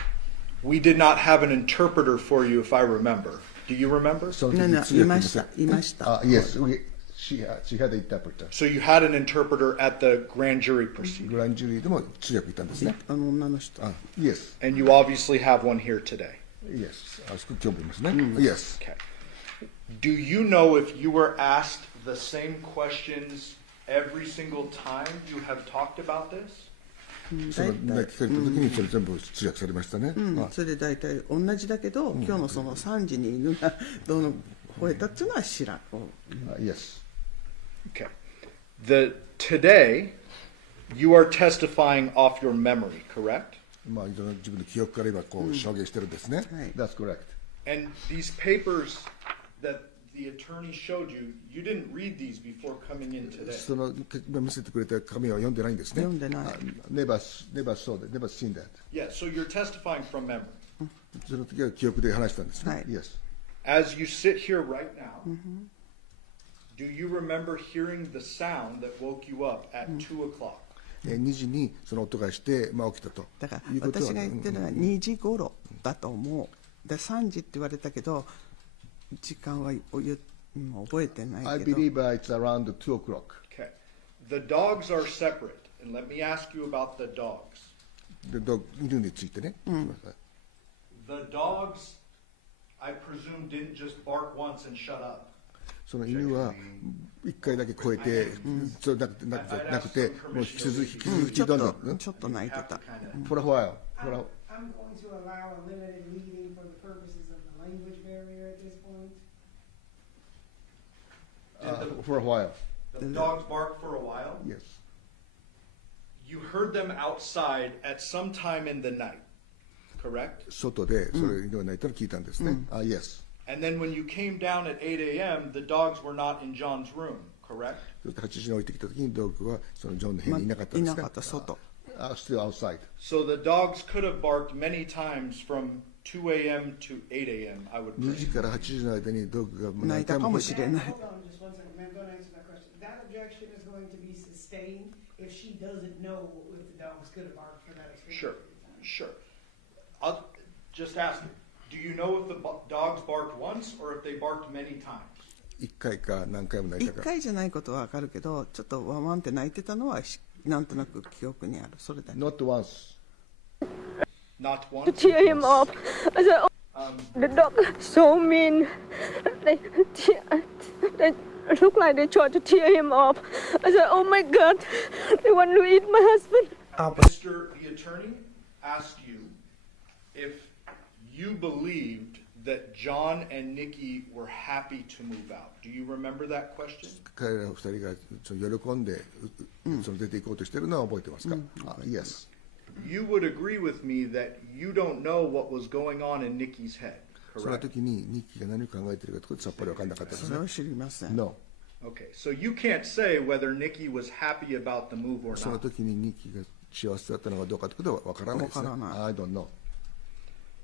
We did not have an interpreter for you, if I remember. Do you remember? その時に通訳いました。Yes, she had an interpreter. So you had an interpreter at the grand jury proceeding. グランジュリーでも通訳いたんですね。女の人。Yes. And you obviously have one here today. Yes. あそこ今日もいますね。Yes. Okay. Do you know if you were asked the same questions every single time you have talked about this? その聞かれた時にそれ全部通訳されましたね。それで大体同じだけど、今日のその3時に犬がどの吠えたっていうのは知らん。Yes. Okay. Today, you are testifying off your memory, correct? まあ自分の記憶から今こう証言してるんですね。That's correct. And these papers that the attorney showed you, you didn't read these before coming in today. その見せてくれた紙は読んでないんですね。読んでない。Never saw that, never seen that. Yeah, so you're testifying from memory. その時は記憶で話したんですね。Yes. As you sit here right now, do you remember hearing the sound that woke you up at 2 o'clock? 2時にその音がして、まあ、起きたと。だから私が言ってるのは2時頃だと思う。で3時って言われたけど時間は覚えてないけど。I believe it's around 2 o'clock. Okay. The dogs are separate, and let me ask you about the dogs. 犬についてね。The dogs, I presume, didn't just bark once and shut up. その犬は1回だけ超えて、そうなくて、もう引き続きどんどんちょっと泣いてた。For a while. I'm going to allow a limited reading for the purposes of the language barrier at this point. For a while. The dogs barked for a while? Yes. You heard them outside at some time in the night, correct? 外でそれ犬が鳴いたのを聞いたんですね。Yes. And then when you came down at 8 a.m., the dogs were not in John's room, correct? 8時に置いてきた時にドッグはそのジョンの部屋にいなかったんですね。いなかった外。Still outside. So the dogs could have barked many times from 2 a.m. to 8 a.m., I would 2時 presume. から8時の間にドッグが泣いたかもしれない。 Hold on just one second, ma'am. Don't answer my question. That objection is going to be sustained if she doesn't know if the dogs could have barked for that experience. Sure. I'll just ask you. Do you know if the dogs barked once or if they barked many times? 1回か何回も泣いたか。1回じゃないことは分かるけど、ちょっとワンワンって泣いてたのはなんとなく記憶にある。それだけ。Not once. Not once? To cheer him up. I said, The dog so mean. They look like they tried to tear him off. I said, oh my God, they want to eat my husband. The attorney asked you if you believed that John and Nikki were happy to move out. Do you remember that question? 彼ら二人が喜んで出て行こうとしているのは覚えてますか？Yes. You would agree with me that you don't know what was going on in Nikki's head, その correct? 時にニッキーが何を考えているかとかさっぱり分からなかったですね。それは知りません。 No. Okay, so you can't say whether Nikki was happy about the move or その not. 時にニッキーが幸せだったのかどうかということは分からないですね。分からない。 I don't know.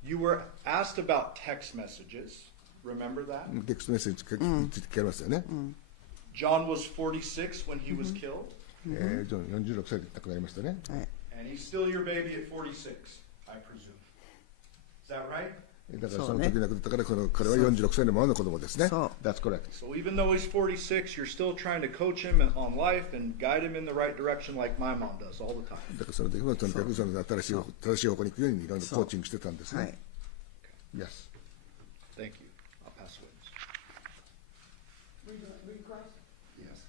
You were asked about text messages. Remember that? テクストメッセージについて聞かれますよね。John was 46 when he was killed, ジョン46歳で亡くなりましたね。 and he's still your baby at 46, I presume. Is that right? だからその時亡くなったから彼は46歳のままの子供ですね。That's correct. So even though he's 46, you're still trying to coach him on life and guide him in the right direction like my mom does all the time. だからその時はとにかくその正しい方向に行くようにいろんなコーチングしてたんですね。Yes. Thank you. I'll pass the witness. Yes.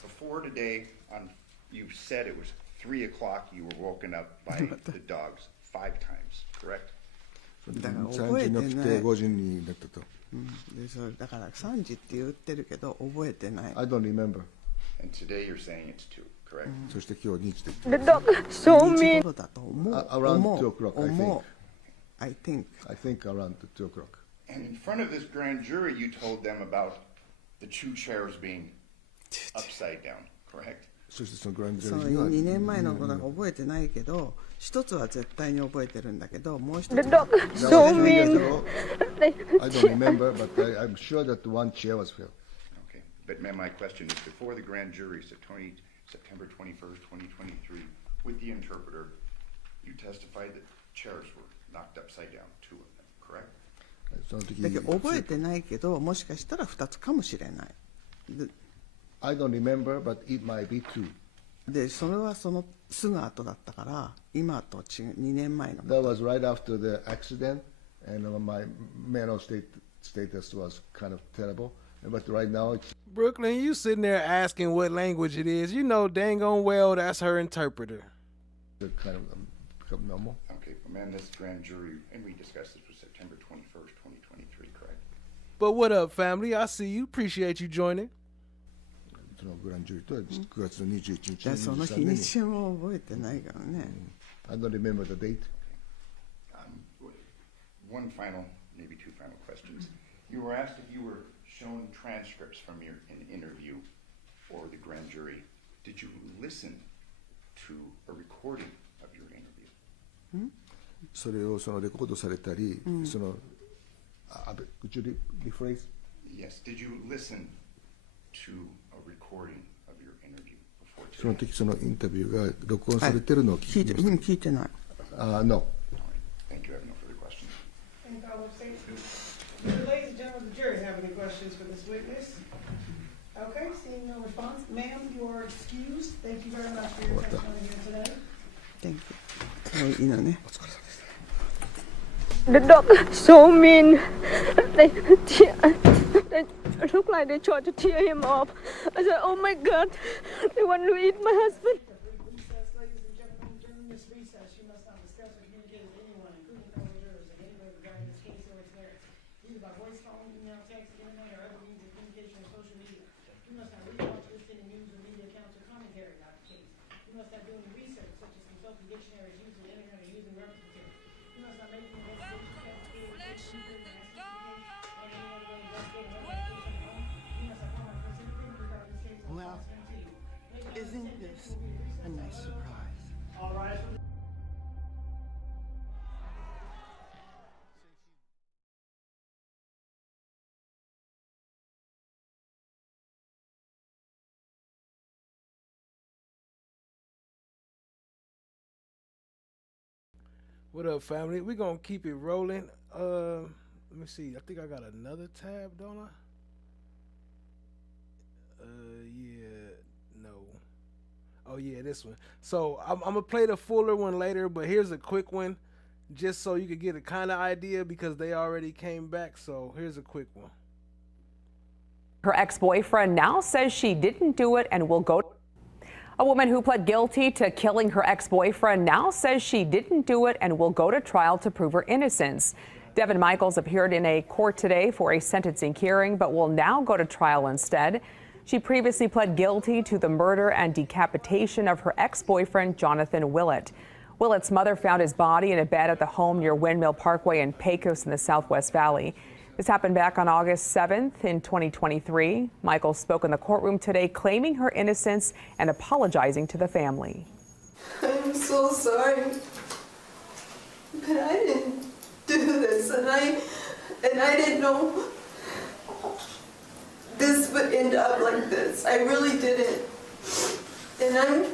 Before today, you said it was 3 o'clock. You were woken up by the dogs 5 times, correct? 3時に起きて5時になったと。でそれだから3時って言ってるけど覚えてない。 I don't remember. And today you're saying it's 2, correct? そして今日2時で。 The dog so mean. だと思う。 Around 2 o'clock, I think. I think around 2 o'clock. And in front of this grand jury, you told them about the 2 chairs being upside down, correct? そしてそのグランドジそうャージが2年前のことが覚えてないけど、一つは絶対に覚えてるんだけど、もう一つ The dog so mean. I don't remember, but I'm sure that one chair was filled. Okay. But ma'am, my question is, before the grand jury, September 21st, 2023, with the interpreter, you testified that chairs were knocked upside down, 2 of them, correct? その時だけど覚えてないけど、もしかしたら2つかもしれない。I don't remember, but it might be 2. で、それはそのすぐ後だったから、今と違う2年前の。 That was right after the accident, and my mental status was kind of terrible. But right now, it's Brooklyn, you sitting there asking what language it is. You know dang on well that's her interpreter. kind of become normal. Okay, but ma'am, this grand jury, and we discussed this, was September 21st, 2023, correct? But what up, family? I see you. Appreciate you joining. そのグランジュリーとは9月の21日いやその日にちも覚えてないからね。I don't remember the date. One final, maybe 2 final questions. You were asked if you were shown transcripts from an interview or the grand jury. Did you listen to a recording of your interview? それをそのレコードされたり、そのcould you rephrase? Yes. Did you listen to a recording of your interview before today? その時そのインタビューが録音されてるのを聞いてます。聞いてない。No. Thank you. I have no further questions. Any follow-up statements? Ladies and gentlemen of the jury, have any questions for this witness? Okay, seeing no response. Ma'am, you are excused. Thank you very much for your testimony here today. Thank you. いいのね。 The dog so mean. They look like they tried to tear him off. I said, oh my God, they want to eat my husband. Recess, ladies and gentlemen. During this recess, you must not discuss or communicate with anyone, including fellow jurors, in any way regarding this case or its merits, either by voice, phone, email, text, internet, or other means of communication or social media. You must not read, watch, listen to news or media accounts or commentary about the case. You must not do any research, such as consulting dictionaries, using the internet, or using reference materials. You must not make any investigation, or any other way investigate or investigation at home. You must not comment specifically regarding this case or Well, to you. isn't this a nice surprise? All right. What up, family? We're going to keep it rolling. Let me see. I think I got another tab, don't I? Yeah, no. Oh, yeah, this one. So I'm going to play the fuller one later, but here's a quick one. just so you could get a kind of idea because they already came back. So here's a quick one. Her ex-boyfriend now says she didn't do it and will go. A woman who pled guilty to killing her ex-boyfriend now says she didn't do it and will go to trial to prove her innocence. Devyn Michaels appeared in a court today for a sentencing hearing, but will now go to trial instead. She previously pled guilty to the murder and decapitation of her ex-boyfriend, Jonathon Willette. Willette's mother found his body in a bed at the home near Windmill Parkway in Pecos in the Southwest Valley. This happened back on August 7th in 2023. Michaels spoke in the courtroom today claiming her innocence and apologizing to the family. I'm so sorry, but I didn't do this, and I didn't know this would end up like this. I really didn't. And I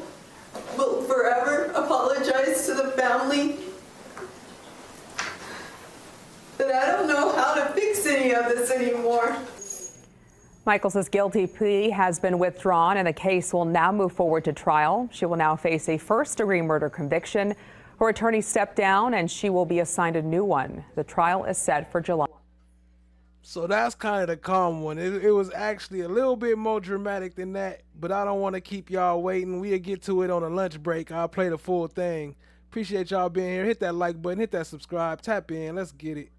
will forever apologize to the family. But I don't know how to fix any of this anymore. Michaels' guilty plea has been withdrawn and the case will now move forward to trial. She will now face a first-degree murder conviction. Her attorney stepped down and she will be assigned a new one. The trial is set for July. So that's kind of the calm one. It was actually a little bit more dramatic than that, but I don't want to keep y'all waiting. We'll get to it on a lunch break. I'll play the full thing. Appreciate y'all being here. Hit that like button, hit that subscribe, tap in. Let's get it.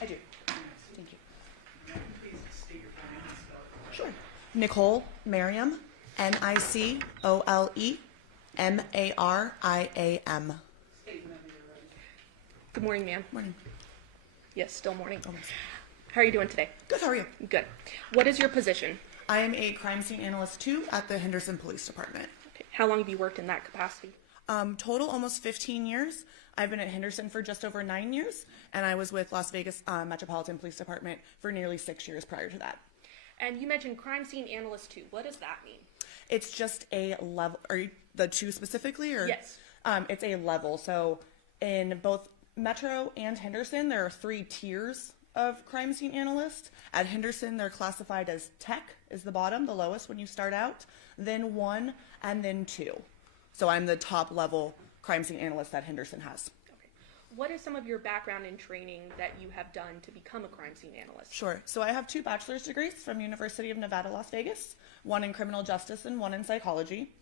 I do. Thank you. Sure. Nicole Merriam, NICOLEMARIAM. Good morning, ma'am. Morning. Yes, still morning. How are you doing today? Good, how are you? Good. What is your position? I am a crime scene analyst 2 at the Henderson Police Department. Okay. How long have you worked in that capacity? Total almost 15 years. I've been at Henderson for just over 9 years, and I was with Las Vegas Metropolitan Police Department for nearly 6 years prior to that. And you mentioned crime scene analyst 2. What does that mean? It's just a level. Are you the 2 specifically, or? Yes. It's a level. So in both Metro and Henderson, there are 3 tiers of crime scene analysts. At Henderson, they're classified as tech is the bottom, the lowest when you start out, then 1, and then 2. So I'm the top level crime scene analyst that Henderson has. Okay. What is some of your background and training that you have done to become a crime scene analyst? Sure. So I have 2 bachelor's degrees from University of Nevada, Las Vegas, one in criminal justice and one in psychology.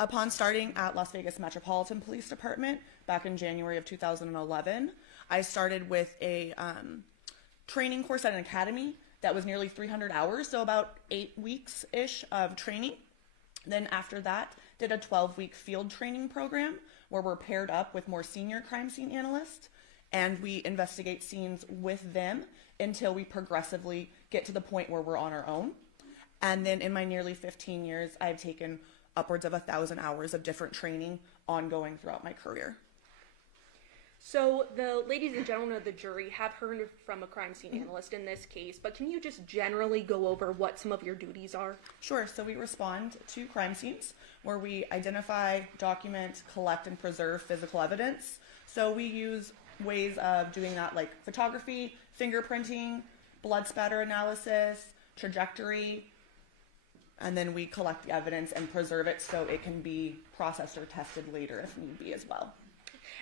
Upon starting at Las Vegas Metropolitan Police Department back in January of 2011, I started with a training course at an academy that was nearly 300 hours, so about 8 weeks-ish of training. Then after that, did a 12-week field training program where we're paired up with more senior crime scene analysts, and we investigate scenes with them until we progressively get to the point where we're on our own. And then in my nearly 15 years, I've taken upwards of 1,000 hours of different training ongoing throughout my career. So the ladies and gentlemen of the jury have heard from a crime scene analyst in this case, but can you just generally go over what some of your duties are? Sure. So we respond to crime scenes where we identify, document, collect, and preserve physical evidence. So we use ways of doing that like photography, fingerprinting, blood spatter analysis, trajectory, and then we collect the evidence and preserve it so it can be processed or tested later if need be as well.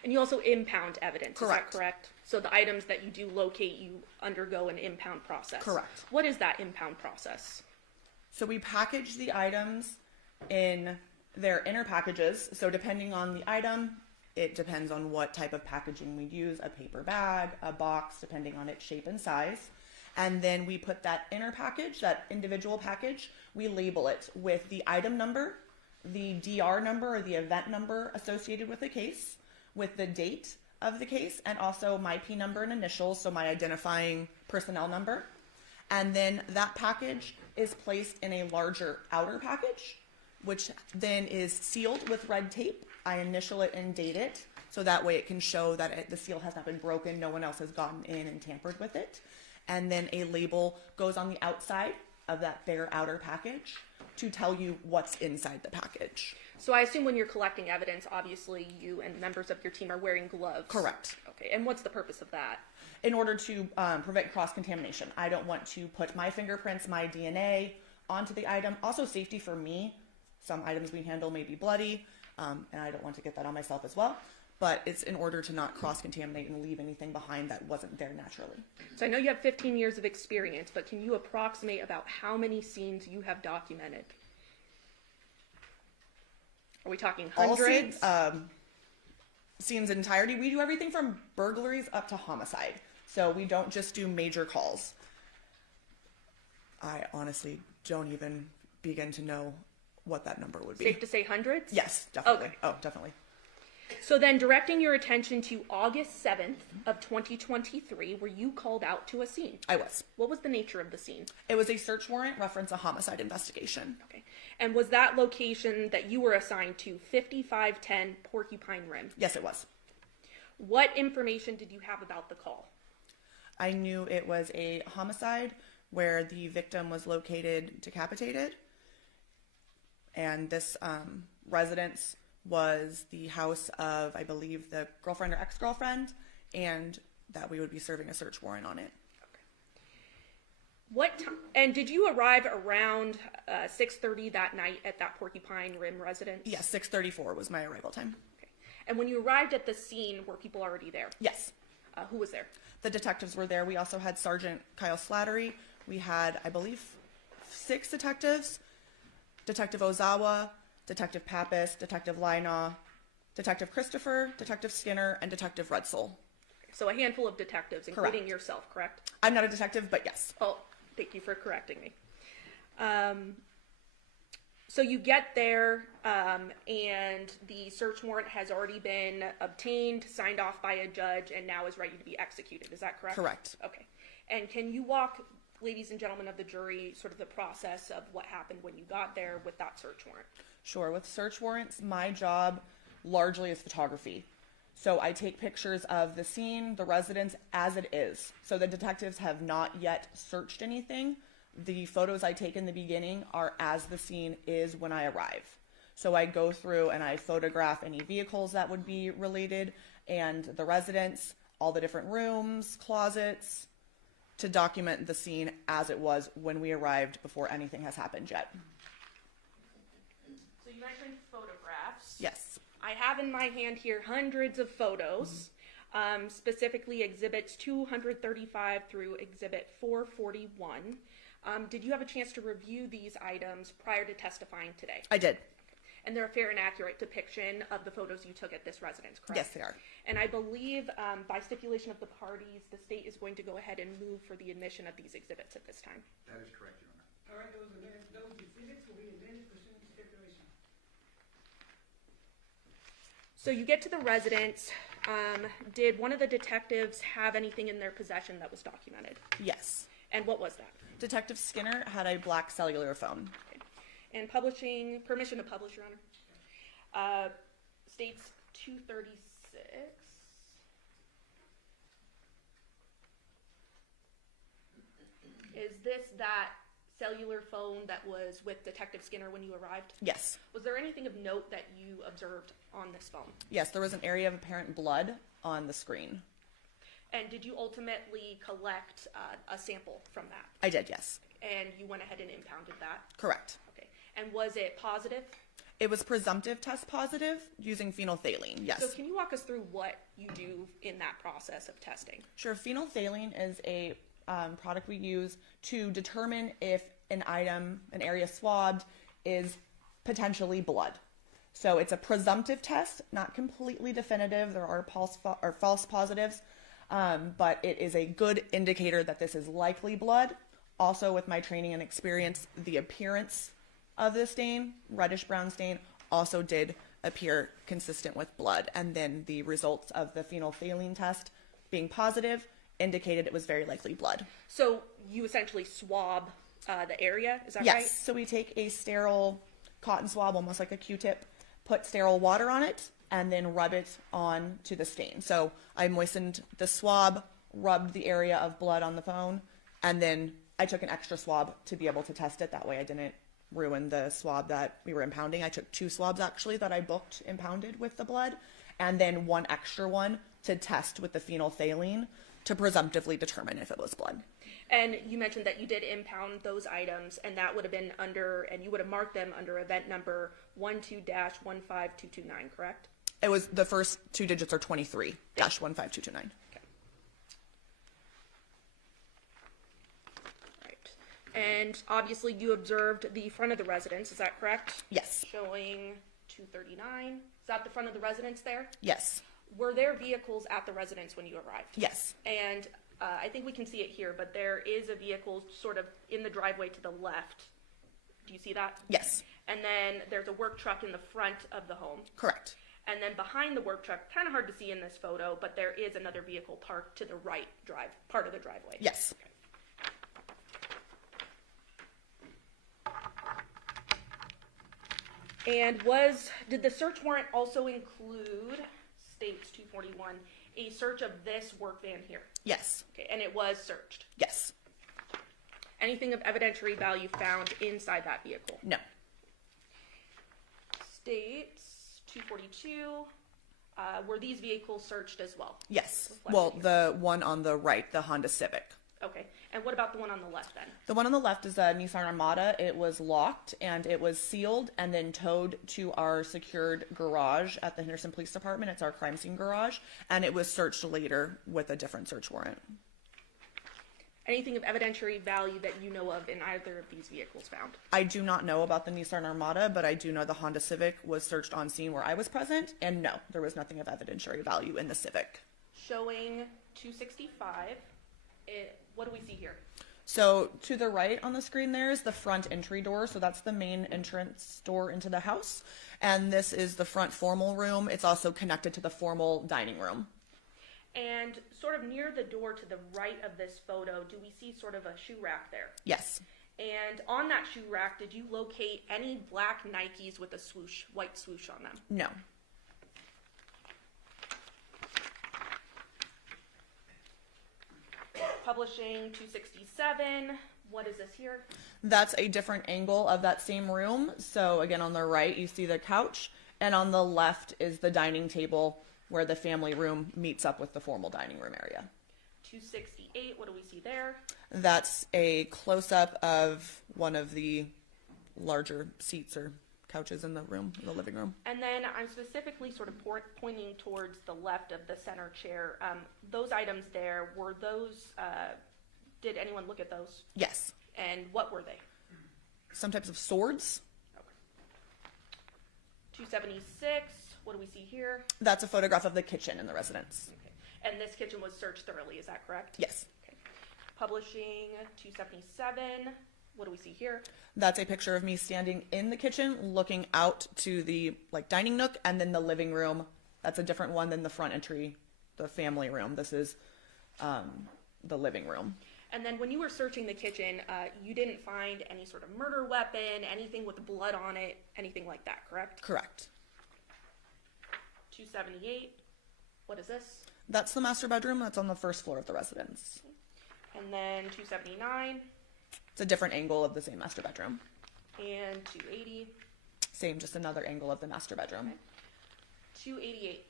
And you also impound evidence, Correct. Is that correct? So the items that you do locate, you undergo an impound process. Correct. What is that impound process? So we package the items in their inner packages. So depending on the item, it depends on what type of packaging we use, a paper bag, a box, depending on its shape and size. And then we put that inner package, that individual package, we label it with the item number, the DR number or the event number associated with the case, with the date of the case, and also my P number and initials, so my identifying personnel number. And then that package is placed in a larger outer package, which then is sealed with red tape. I initial it and date it, so that way it can show that the seal has not been broken, no one else has gotten in and tampered with it. And then a label goes on the outside of that bare outer package to tell you what's inside the package. So I assume when you're collecting evidence, obviously you and members of your team are wearing gloves. Correct. Okay, and what's the purpose of that? In order to prevent cross-contamination. I don't want to put my fingerprints, my DNA onto the item. Also safety for me. Some items we handle may be bloody. and I don't want to get that on myself as well. But it's in order to not cross-contaminate and leave anything behind that wasn't there naturally. So I know you have 15 years of experience, but can you approximate about how many scenes you have documented? Are we talking hundreds? All scenes in entirety. We do everything from burglaries up to homicide. So we don't just do major calls. I honestly don't even begin to know what that number would be. Safe to say hundreds? Yes, definitely. Okay. Oh, definitely. So then directing your attention to August 7th of 2023, were you called out to a scene? I was. What was the nature of the scene? It was a search warrant reference a homicide investigation. Okay. And was that location that you were assigned to 5510 Porcupine Rim? Yes, it was. What information did you have about the call? I knew it was a homicide where the victim was located decapitated. And this residence was the house of, I believe, the girlfriend or ex-girlfriend, and that we would be serving a search warrant on it. What time, and did you arrive around 6:30 that night at that Porcupine Rim residence? Yes, 6:34 was my arrival time. Okay. And when you arrived at the scene, were people already there? Yes. Who was there? The detectives were there. We also had Sergeant Kyle Slattery. We had, I believe, 6 detectives. Detective Ozawa, Detective Pappas, Detective Lina, Detective Christopher, Detective Skinner, and Detective Redsole. So a handful of detectives, including Correct. yourself, correct? I'm not a detective, but yes. Oh, thank you for correcting me. So you get there, and the search warrant has already been obtained, signed off by a judge, and now is ready to be executed. Is that correct? Correct. Okay. And can you walk, ladies and gentlemen of the jury, sort of the process of what happened when you got there with that search warrant? Sure. With search warrants, my job largely is photography. So I take pictures of the scene, the residence as it is. So the detectives have not yet searched anything. The photos I take in the beginning are as the scene is when I arrive. So I go through and I photograph any vehicles that would be related and the residence, all the different rooms, closets, to document the scene as it was when we arrived before anything has happened yet. So you mentioned photographs. Yes. I have in my hand here hundreds of photos, specifically exhibits 235 through exhibit 441. Did you have a chance to review these items prior to testifying today? I did. And they're a fair and accurate depiction of the photos you took at this residence, correct? Yes, they are. And I believe by stipulation of the parties, the state is going to go ahead and move for the admission of these exhibits at this time. That is correct, Your Honor. All right, those exhibits will be admitted pursuant to stipulation. So you get to the residence. Did one of the detectives have anything in their possession that was documented? Yes. And what was that? Detective Skinner had a black cellular phone. Okay. And publishing, permission to publish, Your Honor, states 236. Is this that cellular phone that was with Detective Skinner when you arrived? Yes. Was there anything of note that you observed on this phone? Yes, there was an area of apparent blood on the screen. And did you ultimately collect a sample from that? I did, yes. And you went ahead and impounded that? Correct. Okay. And was it positive? It was presumptive test positive using phenolphthalein, yes. So can you walk us through what you do in that process of testing? Sure. Phenolphthalein is a product we use to determine if an item, an area swabbed, is potentially blood. So it's a presumptive test, not completely definitive. There are false positives, but it is a good indicator that this is likely blood. Also, with my training and experience, the appearance of the stain, reddish brown stain, also did appear consistent with blood. And then the results of the phenolphthalein test being positive indicated it was very likely blood. So you essentially swab the area, is that yes. right? Yes, so we take a sterile cotton swab, almost like a Q-tip, put sterile water on it, and then rub it on to the stain. So I moistened the swab, rubbed the area of blood on the phone, and then I took an extra swab to be able to test it. That way I didn't ruin the swab that we were impounding. I took 2 swabs actually that I booked impounded with the blood, and then 1 extra one to test with the phenolphthalein to presumptively determine if it was blood. And you mentioned that you did impound those items, and that would have been under, and you would have marked them under event number 12-15229, correct? It was, the first two digits are 23-15229. And obviously you observed the front of the residence, is that correct? Yes. Showing 239. Is that the front of the residence there? Yes. Were there vehicles at the residence when you arrived? Yes. And I think we can see it here, but there is a vehicle sort of in the driveway to the left. Do you see that? Yes. And then there's a work truck in the front of the home. Correct. And then behind the work truck, kind of hard to see in this photo, but there is another vehicle parked to the right part of the driveway. Yes. Okay. And did the search warrant also include, states 241, a search of this work van here? Yes. Okay, and it was searched? Yes. Anything of evidentiary value found inside that vehicle? No. States 242, were these vehicles searched as well? Yes. Well, the one on the right, the Honda Civic. Okay, and what about the one on the left then? The one on the left is a Nissan Armada. It was locked and it was sealed and then towed to our secured garage at the Henderson Police Department. It's our crime scene garage, and it was searched later with a different search warrant. Anything of evidentiary value that you know of in either of these vehicles found? I do not know about the Nissan Armada, but I do know the Honda Civic was searched on scene where I was present, and no, there was nothing of evidentiary value in the Civic. Showing 265. What do we see here? So to the right on the screen there is the front entry door. So that's the main entrance door into the house. And this is the front formal room. It's also connected to the formal dining room. And sort of near the door to the right of this photo, do we see sort of a shoe rack there? Yes. And on that shoe rack, did you locate any black Nikes with a swoosh, white swoosh on them? No. Publishing 267. What is this here? That's a different angle of that same room. So again, on the right, you see the couch, and on the left is the dining table where the family room meets up with the formal dining room area. 268. What do we see there? That's a close-up of one of the larger seats or couches in the room, in the living room. And then I'm specifically sort of pointing towards the left of the center chair. Those items there, were those, did anyone look at those? Yes. And what were they? Some types of swords. Okay. 276, what do we see here? That's a photograph of the kitchen in the residence. Okay. And this kitchen was searched thoroughly, is that correct? Yes. Okay. Publishing 277. What do we see here? That's a picture of me standing in the kitchen, looking out to the dining nook, and then the living room. That's a different one than the front entry, the family room. This is the living room. And then when you were searching the kitchen, you didn't find any sort of murder weapon, anything with blood on it, anything like that, correct? Correct. 278. What is this? That's the master bedroom. That's on the first floor of the residence. And then 279. It's a different angle of the same master bedroom. And 280. Same, just another angle of the master bedroom. Okay. 288.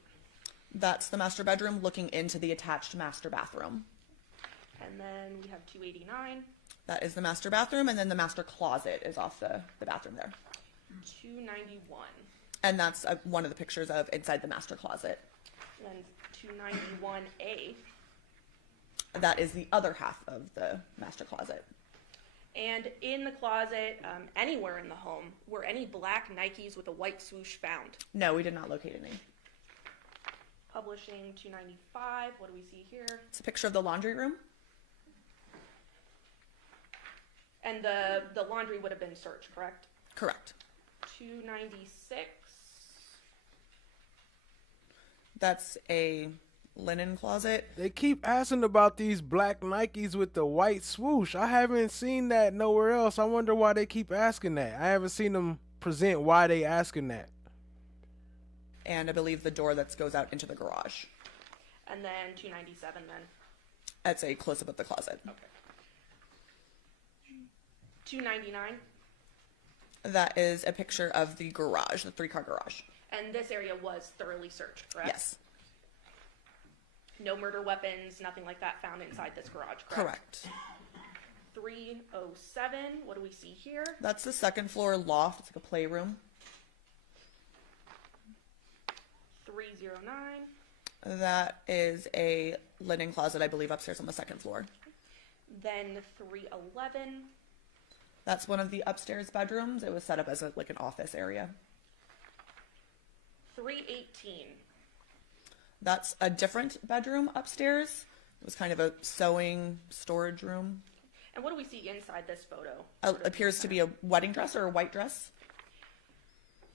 That's the master bedroom looking into the attached master bathroom. And then we have 289. That is the master bathroom, and then the master closet is off the bathroom there. 291. And that's one of the pictures of inside the master closet. And then 291A. That is the other half of the master closet. And in the closet, anywhere in the home, were any black Nikes with a white swoosh found? No, we did not locate any. Publishing 295. What do we see here? It's a picture of the laundry room. And the laundry would have been searched, correct? Correct. 296. That's a linen closet. They keep asking about these black Nikes with the white swoosh. I haven't seen that nowhere else. I wonder why they keep asking that. I haven't seen them present why they asking that. And I believe the door that goes out into the garage. And then 297 then. That's a close-up of the closet. Okay. 299. That is a picture of the garage, the 3-car garage. And this area was thoroughly searched, correct? Yes. No murder weapons, nothing like that found inside this garage, correct? Correct. 307, what do we see here? That's the second floor loft. It's like a playroom. 309. That is a linen closet, I believe, upstairs on the second floor. Then 311. That's one of the upstairs bedrooms. It was set up as like an office area. 318. That's a different bedroom upstairs. It was kind of a sewing storage room. And what do we see inside this photo? Appears to be a wedding dress or a white dress.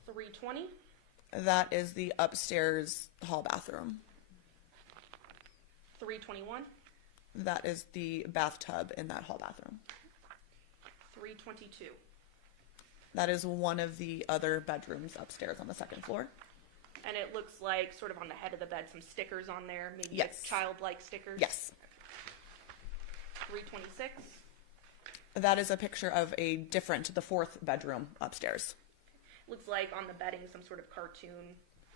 320. That is the upstairs hall bathroom. 321. That is the bathtub in that hall bathroom. 322. That is one of the other bedrooms upstairs on the second floor. And it looks like sort of on the head of the bed, some stickers on there, maybe Yes. like childlike stickers. Yes. 326. That is a picture of the fourth bedroom upstairs. Looks like on the bedding some sort of cartoon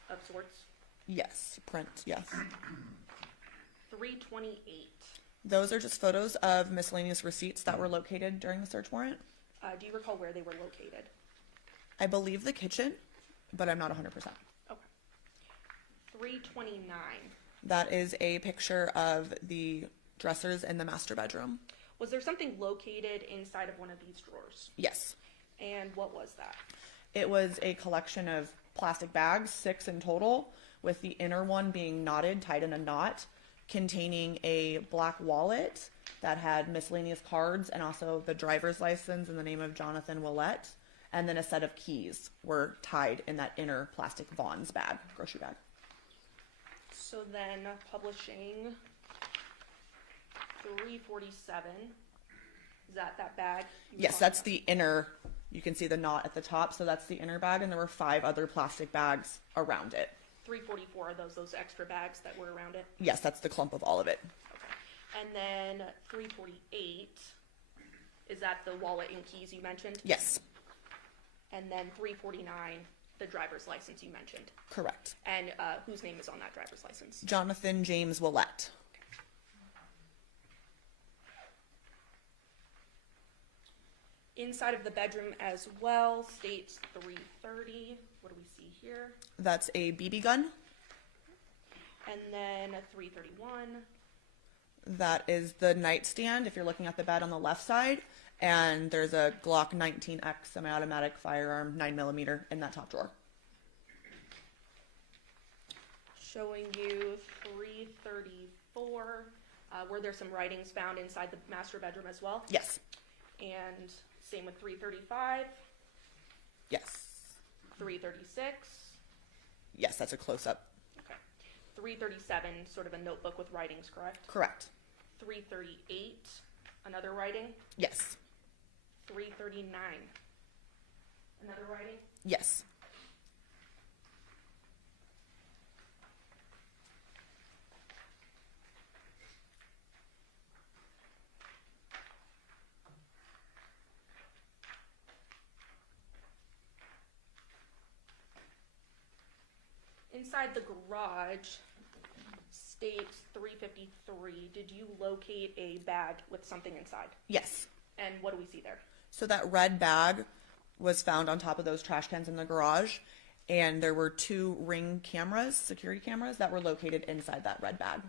of sorts. Yes, print, yes. 328. Those are just photos of miscellaneous receipts that were located during the search warrant. Do you recall where they were located? I believe the kitchen, but I'm not 100%. Okay. 329. That is a picture of the dressers in the master bedroom. Was there something located inside of one of these drawers? Yes. And what was that? It was a collection of plastic bags, 6 in total, with the inner one being knotted, tied in a knot, containing a black wallet that had miscellaneous cards and also the driver's license in the name of Jonathon Willette, and then a set of keys were tied in that inner plastic Vaughn's bag, grocery bag. So then publishing 347. Is that bag? Yes, that's the inner, you can see the knot at the top, so that's the inner bag, and there were 5 other plastic bags around it. 344 are those extra bags that were around it? Yes, that's the clump of all of it. Okay. And then 348, is that the wallet and keys you mentioned? Yes. And then 349, the driver's license you mentioned? Correct. And whose name is on that driver's license? Jonathon James Willette. Inside of the bedroom as well, states 330. What do we see here? That's a BB gun. And then 331. That is the nightstand, if you're looking at the bed on the left side. And there's a Glock 19X semi-automatic firearm, 9mm, in that top drawer. Showing you 334. Were there some writings found inside the master bedroom as well? Yes. And same with 335. Yes. 336. Yes, that's a close-up. Okay. 337, sort of a notebook with writings, correct? Correct. 338, another writing? Yes. 339, another writing? Yes. Inside the garage, states 353. Did you locate a bag with something inside? Yes. And what do we see there? So that red bag was found on top of those trash cans in the garage, and there were 2 Ring cameras, security cameras, that were located inside that red bag.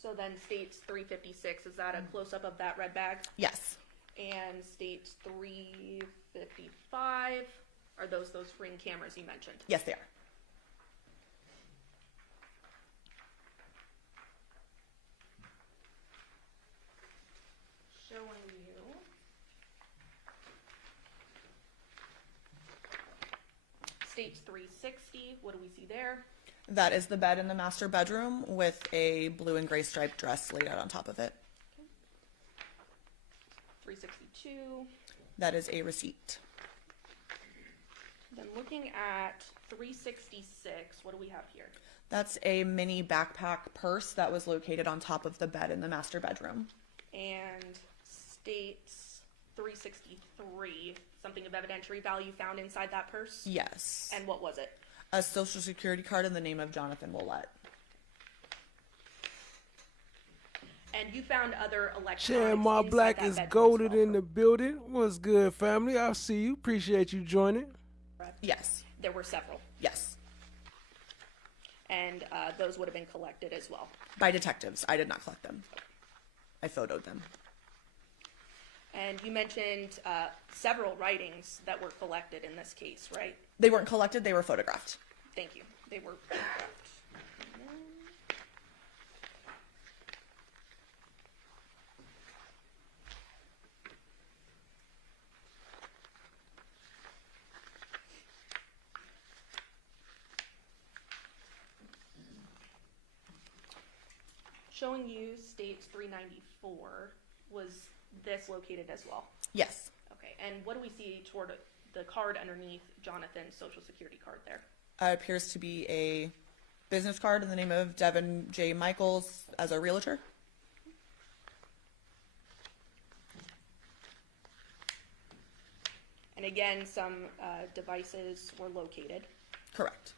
So then states 356. Is that a close-up of that red bag? Yes. And states 355. Are those Ring cameras you mentioned? Yes, they are. Showing you states 360. What do we see there? That is the bed in the master bedroom with a blue and gray striped dress laid out on top of it. 362. That is a receipt. Then looking at 366, what do we have here? That's a mini backpack purse that was located on top of the bed in the master bedroom. And states 363, something of evidentiary value found inside that purse? Yes. And what was it? A social security card in the name of Jonathon Willette. And you found other electronics Sharon Ma inside Black that is bedroom as goaded well, in the building. What's good, family? I see you. Appreciate you joining. correct? Yes. There were several. Yes. And those would have been collected as well. By detectives. I did not collect them. I photoed them. And you mentioned several writings that were collected in this case, right? They weren't collected, they were photographed. Thank you. They were photographed. Showing you states 394, was this located as well? Yes. Okay, and what do we see toward the card underneath Jonathan's social security card there? Appears to be a business card in the name of Devyn J. Michaels as a realtor. And again, some devices were located. Correct.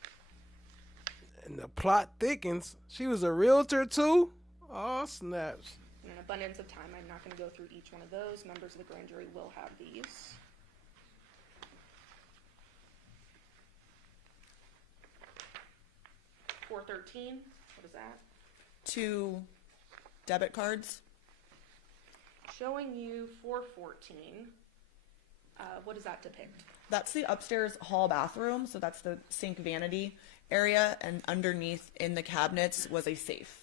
And the plot thickens. She was a realtor too? Oh, snaps. In an abundance of time, I'm not going to go through each one of those. Members of the grand jury will have these. $413, what is that? 2 debit cards. Showing you 414. What does that depict? That's the upstairs hall bathroom, so that's the sink vanity area, and underneath in the cabinets was a safe.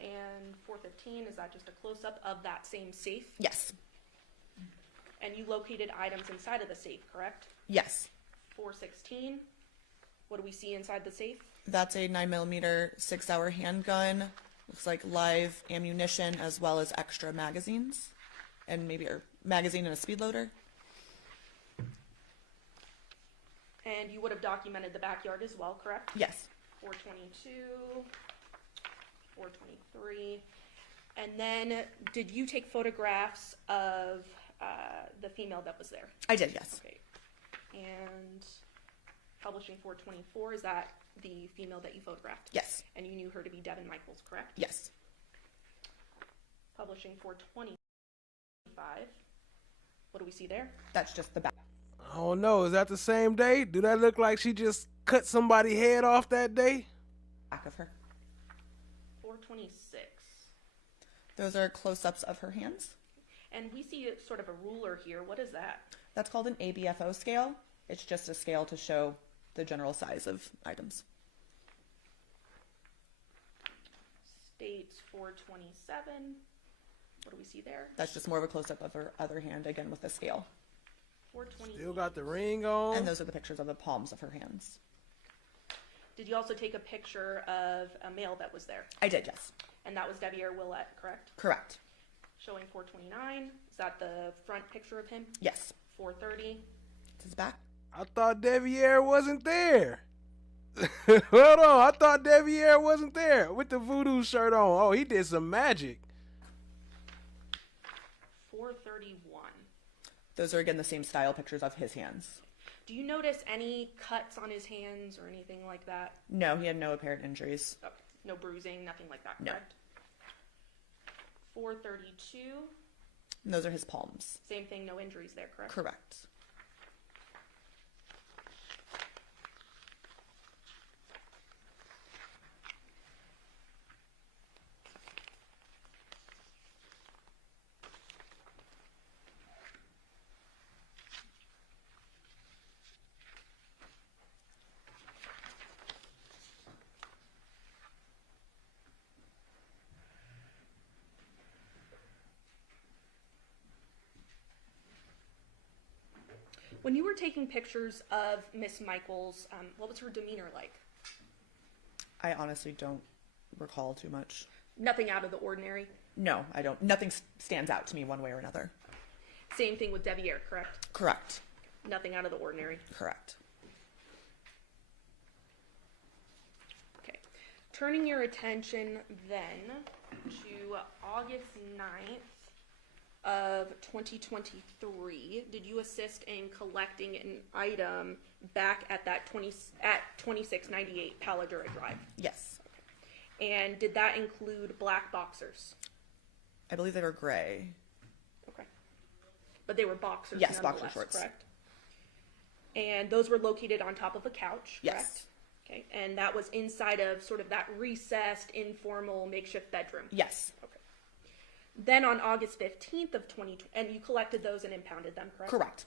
And 415, is that just a close-up of that same safe? Yes. And you located items inside of the safe, correct? Yes. 416, what do we see inside the safe? That's a 9mm 6-hour handgun. Looks like live ammunition as well as extra magazines, and maybe a magazine and a speed loader. And you would have documented the backyard as well, correct? Yes. 422, 423. And then did you take photographs of the female that was there? I did, yes. Okay. And publishing 424, is that the female that you photographed? Yes. And you knew her to be Devyn Michaels, correct? Yes. Publishing 425. What do we see there? That's just the back. I don't know. Is that the same day? Do that look like she just cut somebody's head off that day? Back of her. 426. Those are close-ups of her hands. And we see sort of a ruler here. What is that? That's called an ABFO scale. It's just a scale to show the general size of items. States 427. What do we see there? That's just more of a close-up of her other hand, again with the scale. 420. Still got the ring on. And those are the pictures of the palms of her hands. Did you also take a picture of a male that was there? I did, yes. And that was Deviere Willette, correct? Correct. Showing 429. Is that the front picture of him? Yes. 430. It's his back. I thought Deviere wasn't there. Hold on. I thought Deviere wasn't there with the voodoo shirt on. Oh, he did some magic. 431. Those are, again, the same style pictures of his hands. Do you notice any cuts on his hands or anything like that? No, he had no apparent injuries. Okay. No bruising, nothing like that, No. correct? 432. And those are his palms. Same thing, no injuries there, correct? Correct. When you were taking pictures of Miss Michaels, what was her demeanor like? I honestly don't recall too much. Nothing out of the ordinary? No, I don't. Nothing stands out to me one way or another. Same thing with Deviere, correct? Correct. Nothing out of the ordinary? Correct. Okay. Turning your attention then to August 9th of 2023, did you assist in collecting an item back at that 2698 Paladura Drive? Yes. Okay. And did that include black boxers? I believe they were gray. Okay. But they were boxers Yes, nonetheless, boxer shorts. correct? And those were located on top of a couch, correct? Yes. Okay, and that was inside of sort of that recessed, informal, makeshift bedroom? Yes. Okay. Then on August 15th of 2020, and you collected those and impounded them, correct? Correct.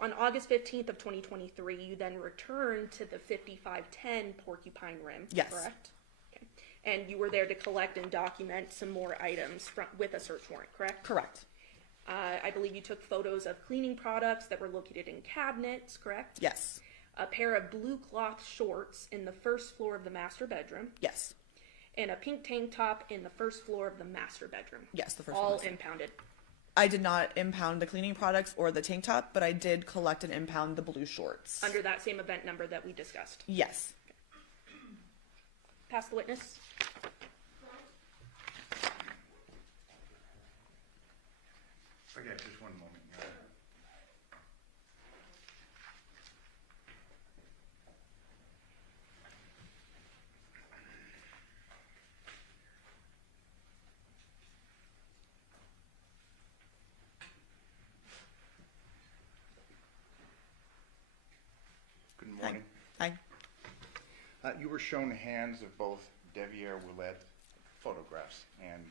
On August 15th of 2023, you then returned to the 5510 Porcupine Rim, Yes. correct? Okay. And you were there to collect and document some more items with a search warrant, correct? Correct. I believe you took photos of cleaning products that were located in cabinets, correct? Yes. A pair of blue cloth shorts in the first floor of the master bedroom. Yes. And a pink tank top in the first floor of the master bedroom. Yes, the first all one. impounded. I did not impound the cleaning products or the tank top, but I did collect and impound the blue shorts. Under that same event number that we discussed. Yes. Pass the witness. Okay, just one moment. Good morning. Hi. You were shown hands of both Deviere Willette photographs and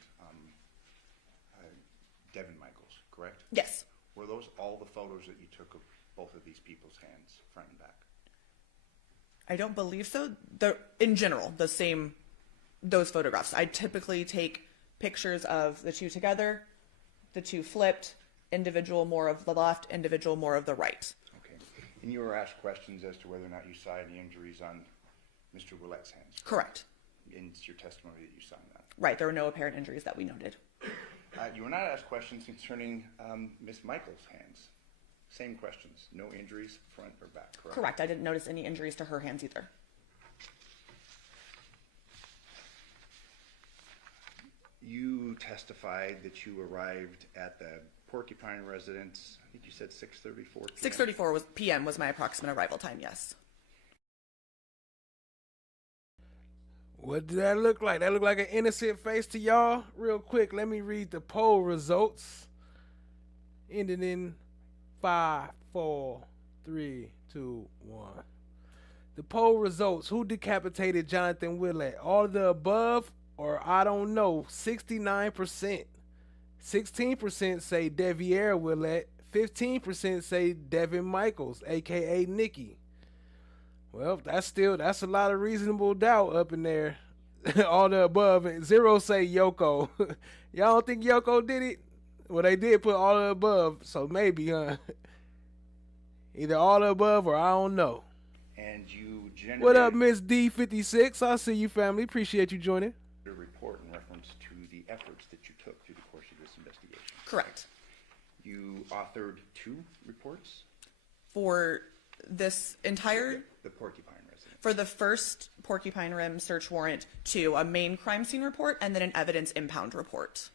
Devyn Michaels, correct? Yes. Were those all the photos that you took of both of these people's hands, front and back? I don't believe so. In general, those photographs. I typically take pictures of the two together, the two flipped, individual more of the left, individual more of the right. Okay. And you were asked questions as to whether or not you saw any injuries on Mr. Willette's hands? Correct. In your testimony that you signed that? Right, there were no apparent injuries that we noted. You were not asked questions concerning Ms. Michaels' hands. Same questions. No injuries, front or back, correct? Correct. I didn't notice any injuries to her hands either. You testified that you arrived at the Porcupine residence, I think you said 6:34 p.m.? 6:34 p.m. was my approximate arrival time, yes. What did that look like? That looked like an innocent face to y'all? Real quick, let me read the poll results. Ending in 5, 4, 3, 2, 1. The poll results. Who decapitated Jonathon Willette? All of the above, or I don't know. 69%. 16% say Deviere Willette. 15% say Devyn Michaels, aka Nikki. Well, that's a lot of reasonable doubt up in there. All the above. And 0 say Yoko. Y'all don't think Yoko did it? Well, they did put all the above, so maybe, huh? Either all the above or I don't know. And you generated... What up, Miss D56? I see you, family. Appreciate you joining. ...a report in reference to the efforts that you took through the course of this investigation. Correct. You authored 2 reports? For this entire... The Porcupine residence. For the first Porcupine Rim search warrant, 2, a main crime scene report, and then an evidence impound report.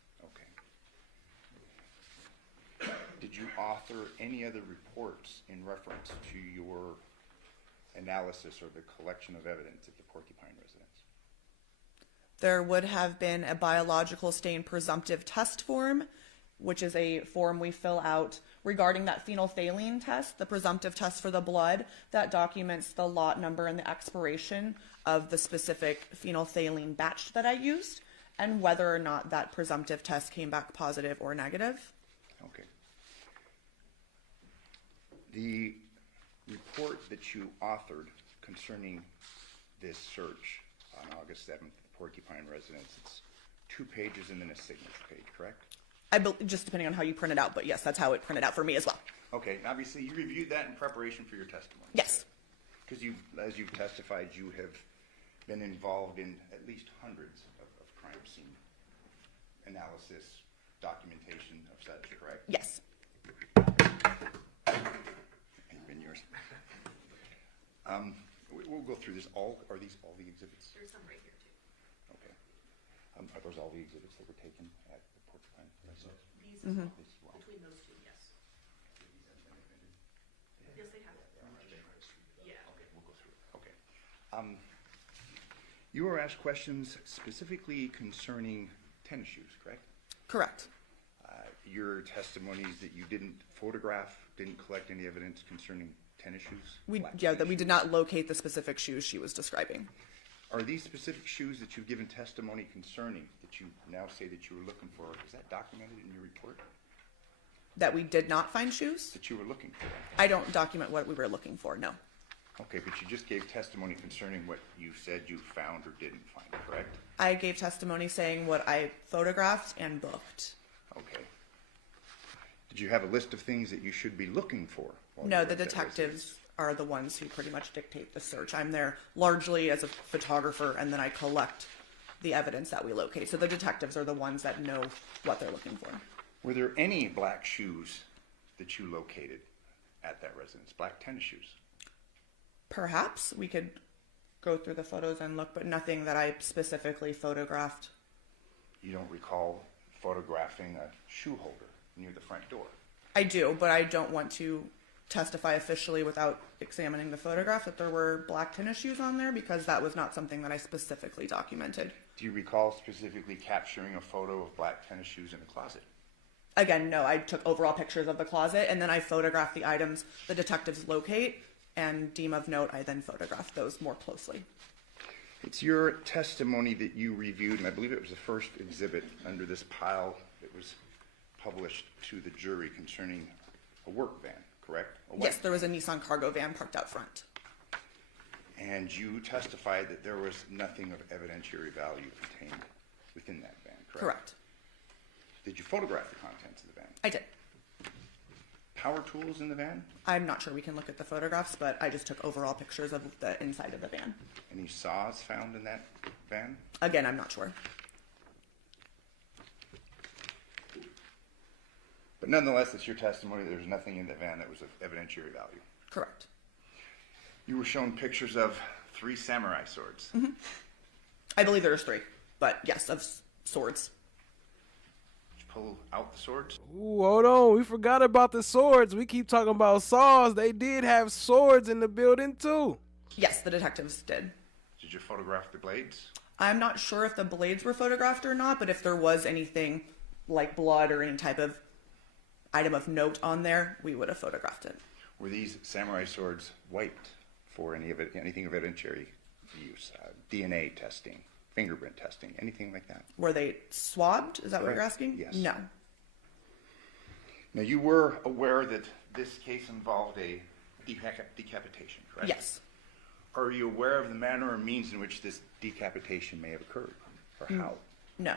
Did you author any other reports in reference to your analysis or the collection of evidence at the Porcupine residence? There would have been a biological stain presumptive test form, which is a form we fill out regarding that phenolphthalein test, the presumptive test for the blood, that documents the lot number and the expiration of the specific phenolphthalein batch that I used, and whether or not that presumptive test came back positive or negative. Okay. The report that you authored concerning this search on August 7th, Porcupine residence, it's 2 pages and then a signature page, correct? Just depending on how you print it out, but yes, that's how it printed out for me as well. Okay, and obviously you reviewed that in preparation for your testimony. Yes. Because as you've testified, you have been involved in at least hundreds of crime scene analysis, documentation of such, correct? Yes. And yours. We'll go through this. Are these all the exhibits? There's some right here too. Okay. Are those all the exhibits that were taken at the Porcupine residence? These Mm-hmm. as well. Between those 2, yes. Yes, they have. Yeah. Okay, we'll go through it. Okay. You were asked questions specifically concerning tennis shoes, correct? Correct. Your testimony is that you didn't photograph, didn't collect any evidence concerning tennis shoes? That we did not locate the specific shoes she was describing. Are these specific shoes that you've given testimony concerning that you now say that you were looking for, is that documented in your report? That we did not find shoes? That you were looking for? I don't document what we were looking for, no. Okay, but you just gave testimony concerning what you said you found or didn't find, correct? I gave testimony saying what I photographed and booked. Okay. Did you have a list of things that you should be looking for? No, the detectives are the ones who pretty much dictate the search. I'm there largely as a photographer, and then I collect the evidence that we locate. So the detectives are the ones that know what they're looking for. Were there any black shoes that you located at that residence, black tennis shoes? Perhaps we could go through the photos and look, but nothing that I specifically photographed. You don't recall photographing a shoe holder near the front door? I do, but I don't want to testify officially without examining the photograph that there were black tennis shoes on there, because that was not something that I specifically documented. Do you recall specifically capturing a photo of black tennis shoes in the closet? Again, no, I took overall pictures of the closet, and then I photographed the items the detectives locate and deem of note. I then photographed those more closely. It's your testimony that you reviewed, and I believe it was the first exhibit under this pile that was published to the jury concerning a work van, correct? Yes, there was a Nissan cargo van parked out front. And you testified that there was nothing of evidentiary value contained within that van, correct? Correct. Did you photograph the contents of the van? I did. Power tools in the van? I'm not sure we can look at the photographs, but I just took overall pictures of the inside of the van. Any saws found in that van? Again, I'm not sure. But nonetheless, it's your testimony that there was nothing in the van that was of evidentiary value. Correct. You were shown pictures of 3 samurai swords. Mm-hmm. I believe there was 3, but yes, of swords. Did you pull out the swords? Ooh, hold on. We forgot about the swords. We keep talking about saws. They did have swords in the building, too. Yes, the detectives did. Did you photograph the blades? I'm not sure if the blades were photographed or not, but if there was anything like blood or any type of item of note on there, we would have photographed it. Were these samurai swords wiped for anything of evidentiary use? DNA testing, fingerprint testing, anything like that? Were they swabbed? Is that what you're asking? Yes. No. Now, you were aware that this case involved a decapitation, correct? Yes. Are you aware of the manner or means in which this decapitation may have occurred, or how? No.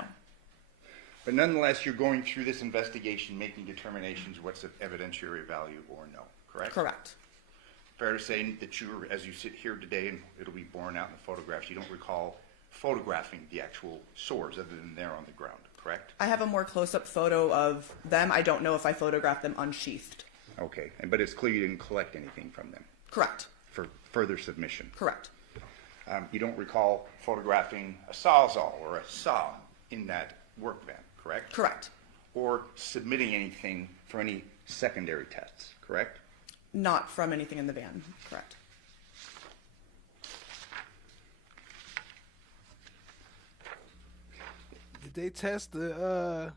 But nonetheless, you're going through this investigation, making determinations what's of evidentiary value or no, correct? Correct. Fair to say that you, as you sit here today, and it'll be borne out in the photographs, you don't recall photographing the actual swords other than they're on the ground, correct? I have a more close-up photo of them. I don't know if I photographed them unsheathed. Okay, but it's clear you didn't collect anything from them. Correct. For further submission. Correct. You don't recall photographing a sawzall or a saw in that work van, correct? Correct. Or submitting anything for any secondary tests, correct? Not from anything in the van, correct. Did they test the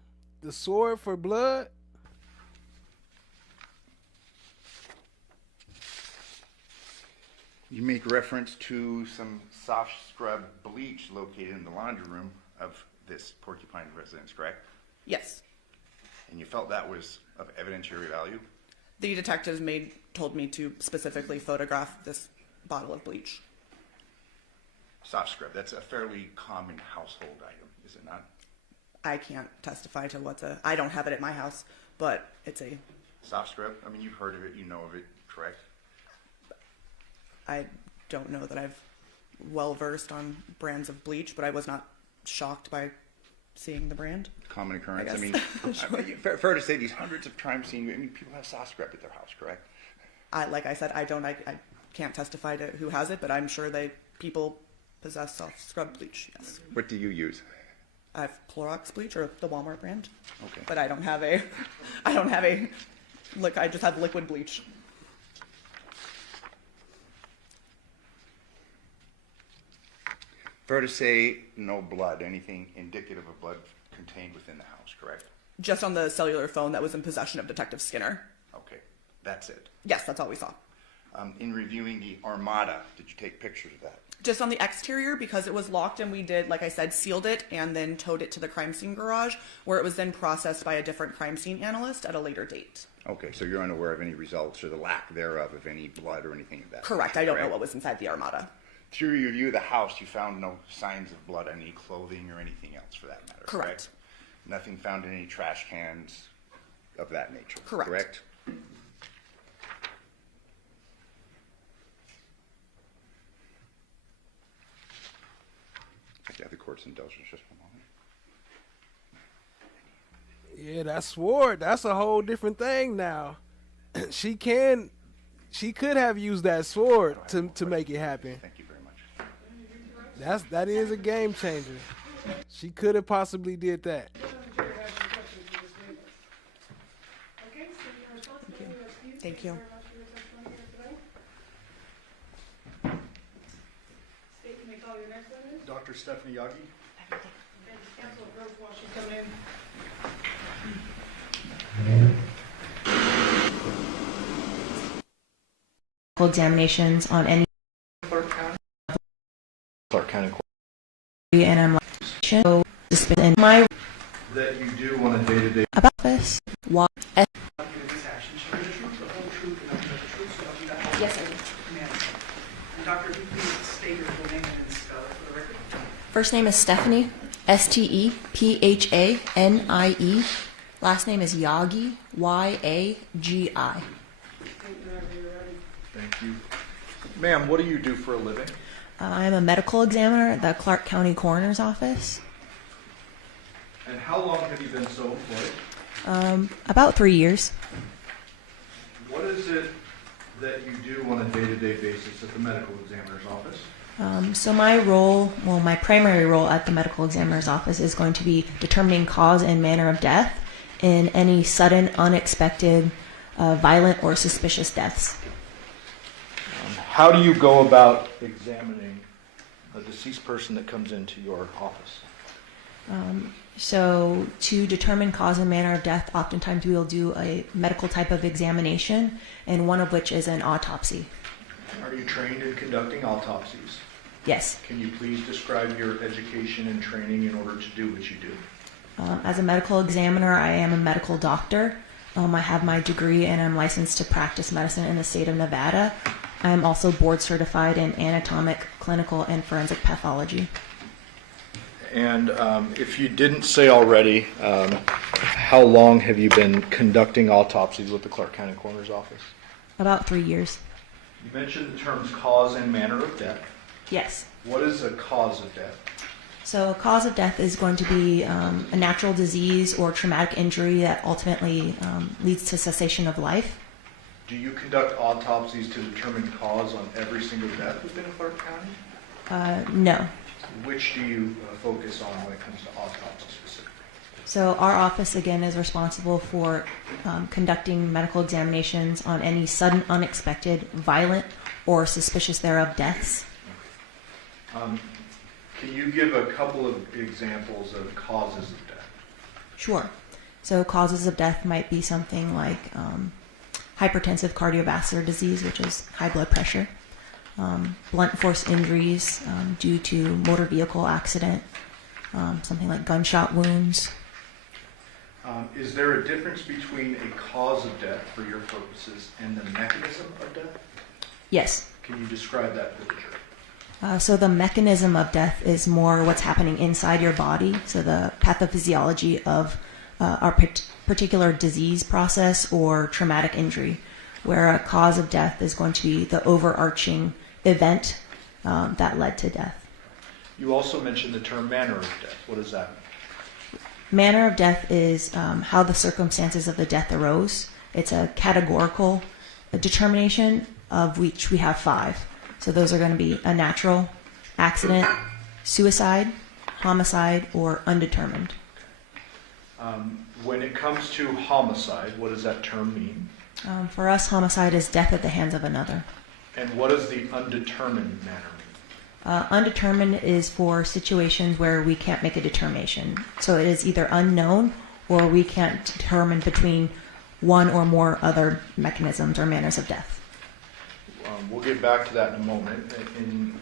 sword for blood? You make reference to some soft scrub bleach located in the laundry room of this Porcupine residence, correct? Yes. And you felt that was of evidentiary value? The detectives told me to specifically photograph this bottle of bleach. Soft scrub, that's a fairly common household item, is it not? I can't testify to I don't have it at my house, but it's a... Soft scrub? I mean, you've heard of it, you know of it, correct? I don't know that I've well-versed on brands of bleach, but I was not shocked by seeing the brand. Common occurrence. I I mean, fair to say these hundreds of times seen, people have soft scrub at their house, correct? Like I said, I can't testify to who has it, but I'm sure people possess soft scrub bleach, yes. What do you use? I have Clorox bleach, or the Walmart brand. Okay. But I just have liquid bleach. Fair to say no blood, anything indicative of blood contained within the house, correct? Just on the cellular phone that was in possession of Detective Skinner. Okay, that's it. Yes, that's all we saw. In reviewing the Armada, did you take pictures of that? Just on the exterior, because it was locked, and we did, like I said, sealed it and then towed it to the crime scene garage, where it was then processed by a different crime scene analyst at a later date. Okay, so you're unaware of any results or the lack thereof of any blood or anything of that? Correct. I don't know what was inside the Armada. Through your review of the house, you found no signs of blood on any clothing or anything else for that matter, correct? Nothing found in any trash cans of that nature, correct? I have the court's indulgence just for a moment. Yeah, that sword, that's a whole different thing now. She could have used that sword to make it happen. Thank you very much. That is a game changer. She could have possibly did that. Thank you. Dr. Stephanie Yagi. Council approach while she's coming in. Examinations on any Clark County Court. and I'm like, so in my That you do on a day-to-day. about this. Why? Yes, sir. Doctor, please state your full name and spell it for the record. First name is Stephanie, Stephanie. Last name is Yagi, Yagi. Thank you. Ma'am, what do you do for a living? I'm a medical examiner at the Clark County Coroner's Office. And how long have you been so employed? About 3 years. What is it that you do on a day-to-day basis at the medical examiner's office? So my role, well, my primary role at the medical examiner's office is going to be determining cause and manner of death in any sudden, unexpected, violent, or suspicious deaths. How do you go about examining a deceased person that comes into your office? So to determine cause and manner of death, oftentimes we will do a medical type of examination, and one of which is an autopsy. Are you trained in conducting autopsies? Yes. Can you please describe your education and training in order to do what you do? As a medical examiner, I am a medical doctor. I have my degree and I'm licensed to practice medicine in the state of Nevada. I am also board certified in anatomic, clinical, and forensic pathology. And if you didn't say already, how long have you been conducting autopsies with the Clark County Coroner's Office? About 3 years. You mentioned the terms cause and manner of death. Yes. What is a cause of death? So a cause of death is going to be a natural disease or traumatic injury that ultimately leads to cessation of life. Do you conduct autopsies to determine cause on every single death within Clark County? No. Which do you focus on when it comes to autopsy specifically? So our office, again, is responsible for conducting medical examinations on any sudden, unexpected, violent, or suspicious thereof deaths. Can you give a couple of examples of causes of death? Sure. So causes of death might be something like hypertensive cardiovascular disease, which is high blood pressure, blunt force injuries due to motor vehicle accident, something like gunshot wounds. Is there a difference between a cause of death for your purposes and the mechanism of death? Yes. Can you describe that for the jury? So the mechanism of death is more what's happening inside your body, so the pathophysiology of our particular disease process or traumatic injury, where a cause of death is going to be the overarching event that led to death. You also mentioned the term manner of death. What does that mean? Manner of death is how the circumstances of the death arose. It's a categorical determination of which we have 5. So those are going to be a natural, accident, suicide, homicide, or undetermined. When it comes to homicide, what does that term mean? For us, homicide is death at the hands of another. And what does the undetermined manner Undetermined is for situations where we can't make a determination. So it is either unknown or we can't determine between one or more other mechanisms or manners of death. We'll get back to that in a moment. In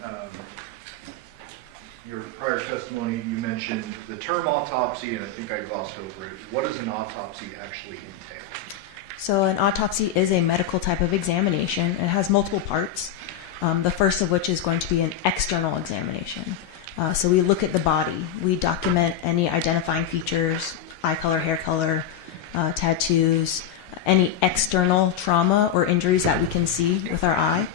your prior testimony, you mentioned the term autopsy, and I think I glossed over it. What does an autopsy actually entail? So an autopsy is a medical type of examination. It has multiple parts. The first of which is going to be an external examination. So we look at the body. We document any identifying features, eye color, hair color, tattoos, any external trauma or injuries that we can see with our eye.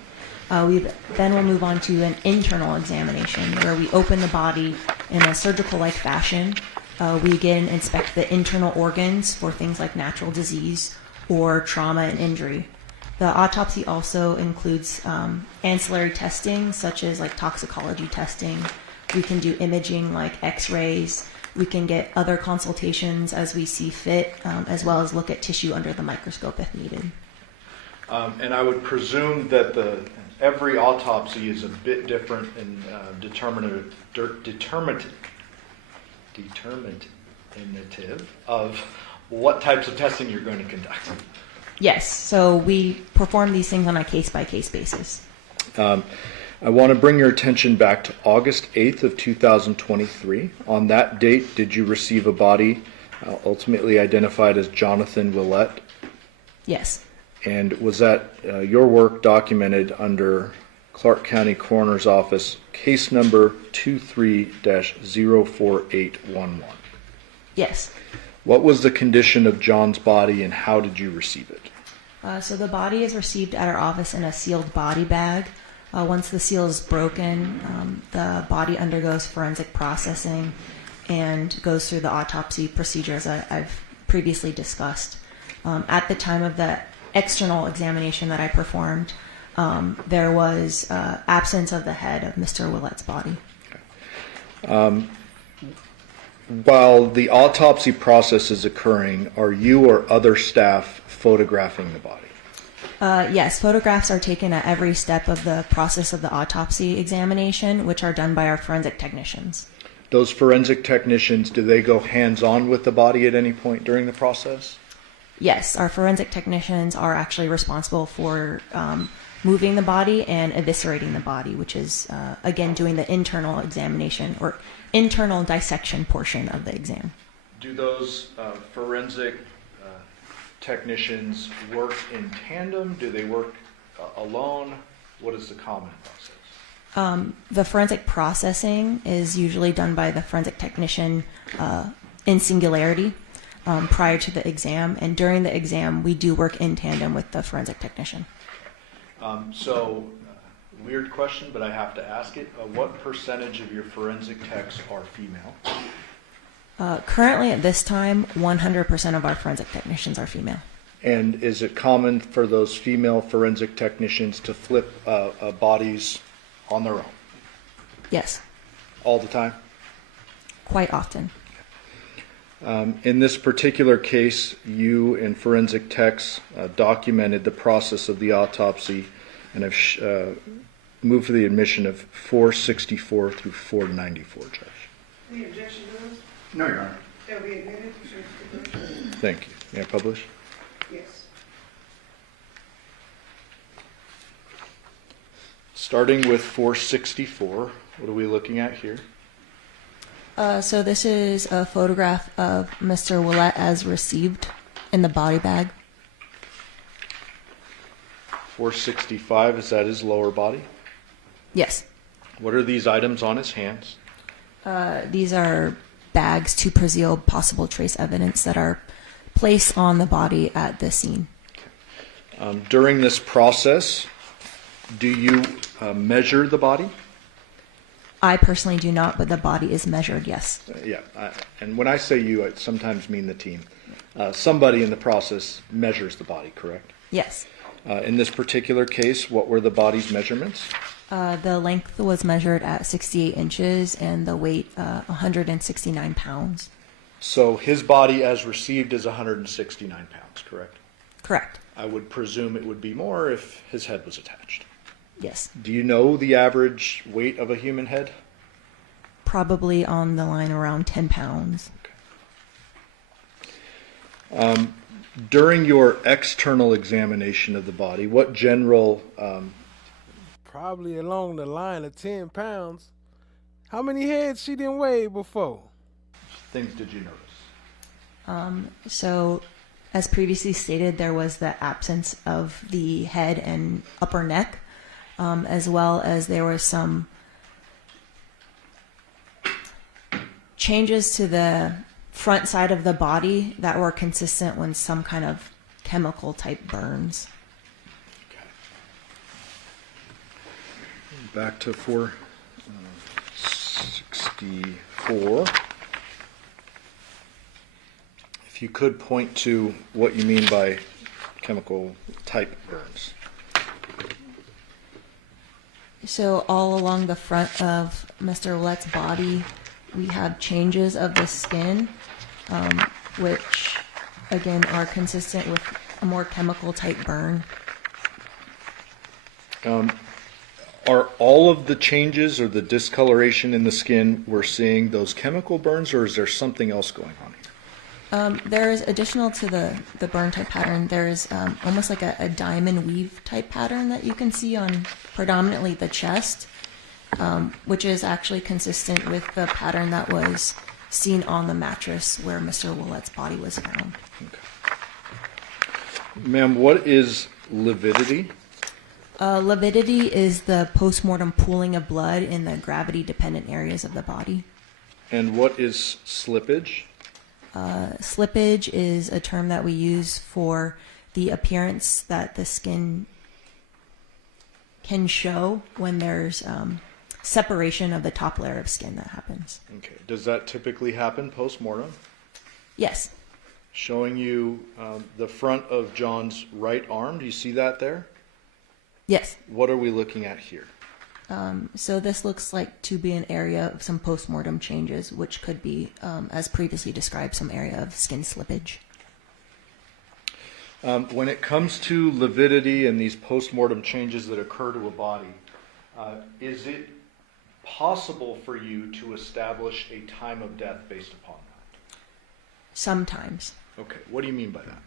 Then we'll move on to an internal examination where we open the body in a surgical-like fashion. We again inspect the internal organs for things like natural disease or trauma and injury. The autopsy also includes ancillary testing, such as like toxicology testing. We can do imaging like x-rays. We can get other consultations as we see fit, as well as look at tissue under the microscope if needed. And I would presume that every autopsy is a bit different and determinative of what types of testing you're going to conduct. Yes, so we perform these things on a case-by-case basis. I want to bring your attention back to August 8th of 2023. On that date, did you receive a body ultimately identified as Jonathon Willette? Yes. And was that your work documented under Clark County Coroner's Office case number 23-04811? Yes. What was the condition of John's body and how did you receive it? So the body is received at our office in a sealed body bag. Once the seal is broken, the body undergoes forensic processing and goes through the autopsy procedure as I've previously discussed. At the time of the external examination that I performed, there was absence of the head of Mr. Willette's body. While the autopsy process is occurring, are you or other staff photographing the body? Yes, photographs are taken at every step of the process of the autopsy examination, which are done by our forensic technicians. Those forensic technicians, do they go hands-on with the body at any point during the process? Yes, our forensic technicians are actually responsible for moving the body and eviscerating the body, which is, again, doing the internal examination or internal dissection portion of the exam. Do those forensic technicians work in tandem? Do they work alone? What is the common process? The forensic processing is usually done by the forensic technician in singularity prior to the exam, and during the exam we do work in tandem with the forensic technician. Weird question, but I have to ask it. What percentage of your forensic techs are female? Currently at this time, 100% of our forensic technicians are female. And is it common for those female forensic technicians to flip bodies on their own? Yes. All the time? Quite often. In this particular case, you and forensic techs documented the process of the autopsy and have moved for the admission of 464 through 494, Judge. Any objection to those? No, Your Honor. They'll be admitted. Thank you. May I publish? Yes. Starting with 464, what are we looking at here? So this is a photograph of Mr. Willette as received in the body bag. 465, is that his lower body? Yes. What are these items on his hands? These are bags to preserve possible trace evidence that are placed on the body at the scene. During this process, do you measure the body? I personally do not, but the body is measured, yes. And when I say you, I sometimes mean the team. Somebody in the process measures the body, correct? Yes. In this particular case, what were the body's measurements? The length was measured at 68 inches and the weight 169 pounds. So his body as received is 169 pounds, correct? Correct. I would presume it would be more if his head was attached. Yes. Do you know the average weight of a human head? Probably on the line around 10 pounds. During your external examination of the body, what general... Probably along the line of 10 pounds. How many heads she didn't weigh before? things did you notice? So, as previously stated, there was the absence of the head and upper neck, as well as there were some changes to the front side of the body that were consistent with some kind of chemical type burns. Back to 464. If you could point to what you mean by chemical type burns. So all along the front of Mr. Willette's body, we have changes of the skin, which again are consistent with a more chemical type burn. Are all of the changes or the discoloration in the skin we're seeing those chemical burns, or is there something else going on here? There is additional to the burn type pattern. There is almost like a diamond weave type pattern that you can see on predominantly the chest, which is actually consistent with the pattern that was seen on the mattress where Mr. Willette's body was found. Okay. Ma'am, what is lividity? Lividity is the postmortem pooling of blood in the gravity-dependent areas of the body. And what is slippage? Slippage is a term that we use for the appearance that the skin can show when there's separation of the top layer of skin that happens. Okay. Does that typically happen post-mortem? Yes. Showing you the front of John's right arm. Do you see that there? Yes. What are we looking at here? So this looks like to be an area of some postmortem changes, which could be, as previously described, some area of skin slippage. When it comes to lividity and these postmortem changes that occur to a body, is it possible for you to establish a time of death based upon that? Sometimes. Okay. What do you mean by that?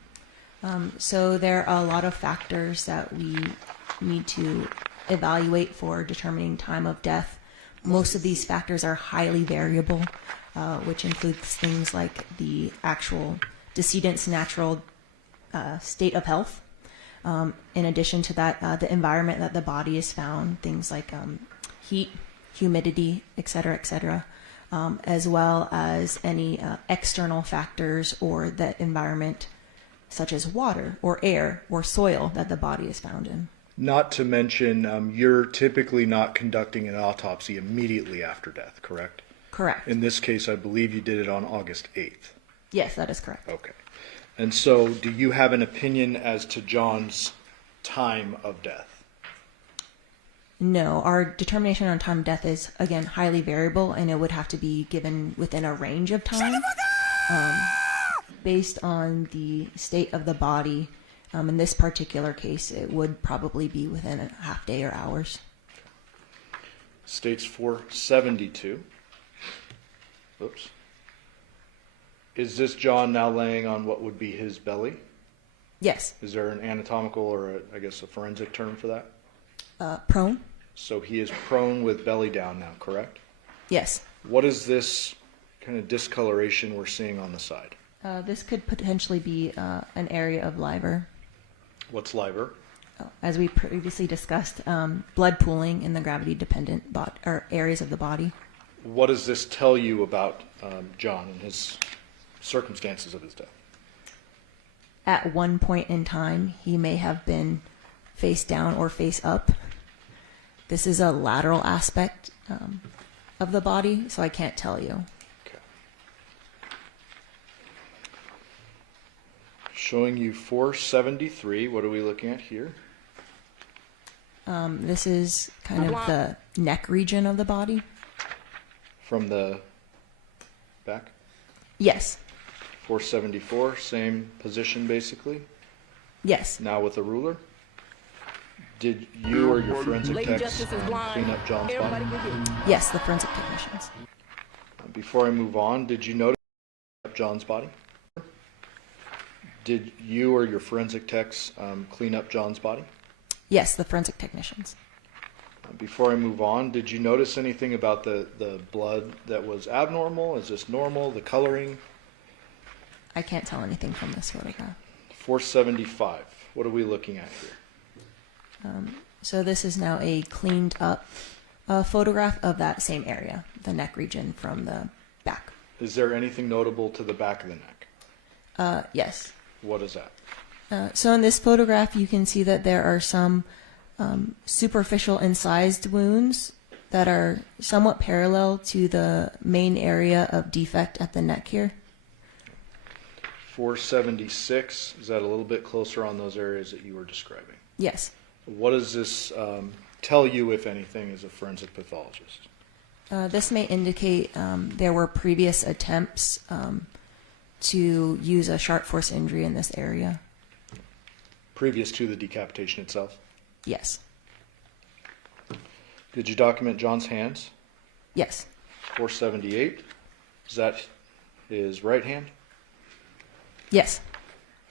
So there are a lot of factors that we need to evaluate for determining time of death. Most of these factors are highly variable, which includes things like the actual decedent's natural state of health. In addition to that, the environment that the body is found, things like heat, humidity, et cetera, as well as any external factors or the environment, such as water or air or soil that the body is found in. Not to mention, you're typically not conducting an autopsy immediately after death, correct? Correct. In this case, I believe you did it on August 8th. Yes, that is correct. Okay. And so, do you have an opinion as to John's time of death? No, our determination on time of death is, again, highly variable, and it would have to be given within a range of time based on the state of the body. In this particular case, it would probably be within a half day or hours. States 472. Oops. Is this John now laying on what would be his belly? Yes. Is there an anatomical or, I guess, a forensic term for that? Prone? So he is prone with belly down now, correct? Yes. What is this kind of discoloration we're seeing on the side? This could potentially be an area of liver. What's liver? As we previously discussed, blood pooling in the gravity-dependent areas of the body. What does this tell you about John and his circumstances of his death? At one point in time, he may have been face down or face up. This is a lateral aspect of the body, so I can't tell you. Showing you 473. What are we looking at here? This is kind of the neck region of the body. From the back? Yes. 474, same position basically? Yes. Now with a ruler? Did you or your forensic techs clean up John's body? Yes, the forensic technicians. Before I move on, did you notice John's body? Did you or your forensic techs clean up John's body? Yes, the forensic technicians. Before I move on, did you notice anything about the blood that was abnormal? Is this normal? The coloring? I can't tell anything from this photograph. 475. What are we looking at here? So this is now a cleaned up photograph of that same area, the neck region from the back. Is there anything notable to the back of the neck? Yes. What is that? So in this photograph, you can see that there are some superficial incised wounds that are somewhat parallel to the main area of defect at the neck here. 476, is that a little bit closer on those areas that you were describing? Yes. What does this tell you, if anything, as a forensic pathologist? This may indicate there were previous attempts to use a sharp force injury in this area. Previous to the decapitation itself? Yes. Did you document John's hands? Yes. 478, is that his right hand? Yes.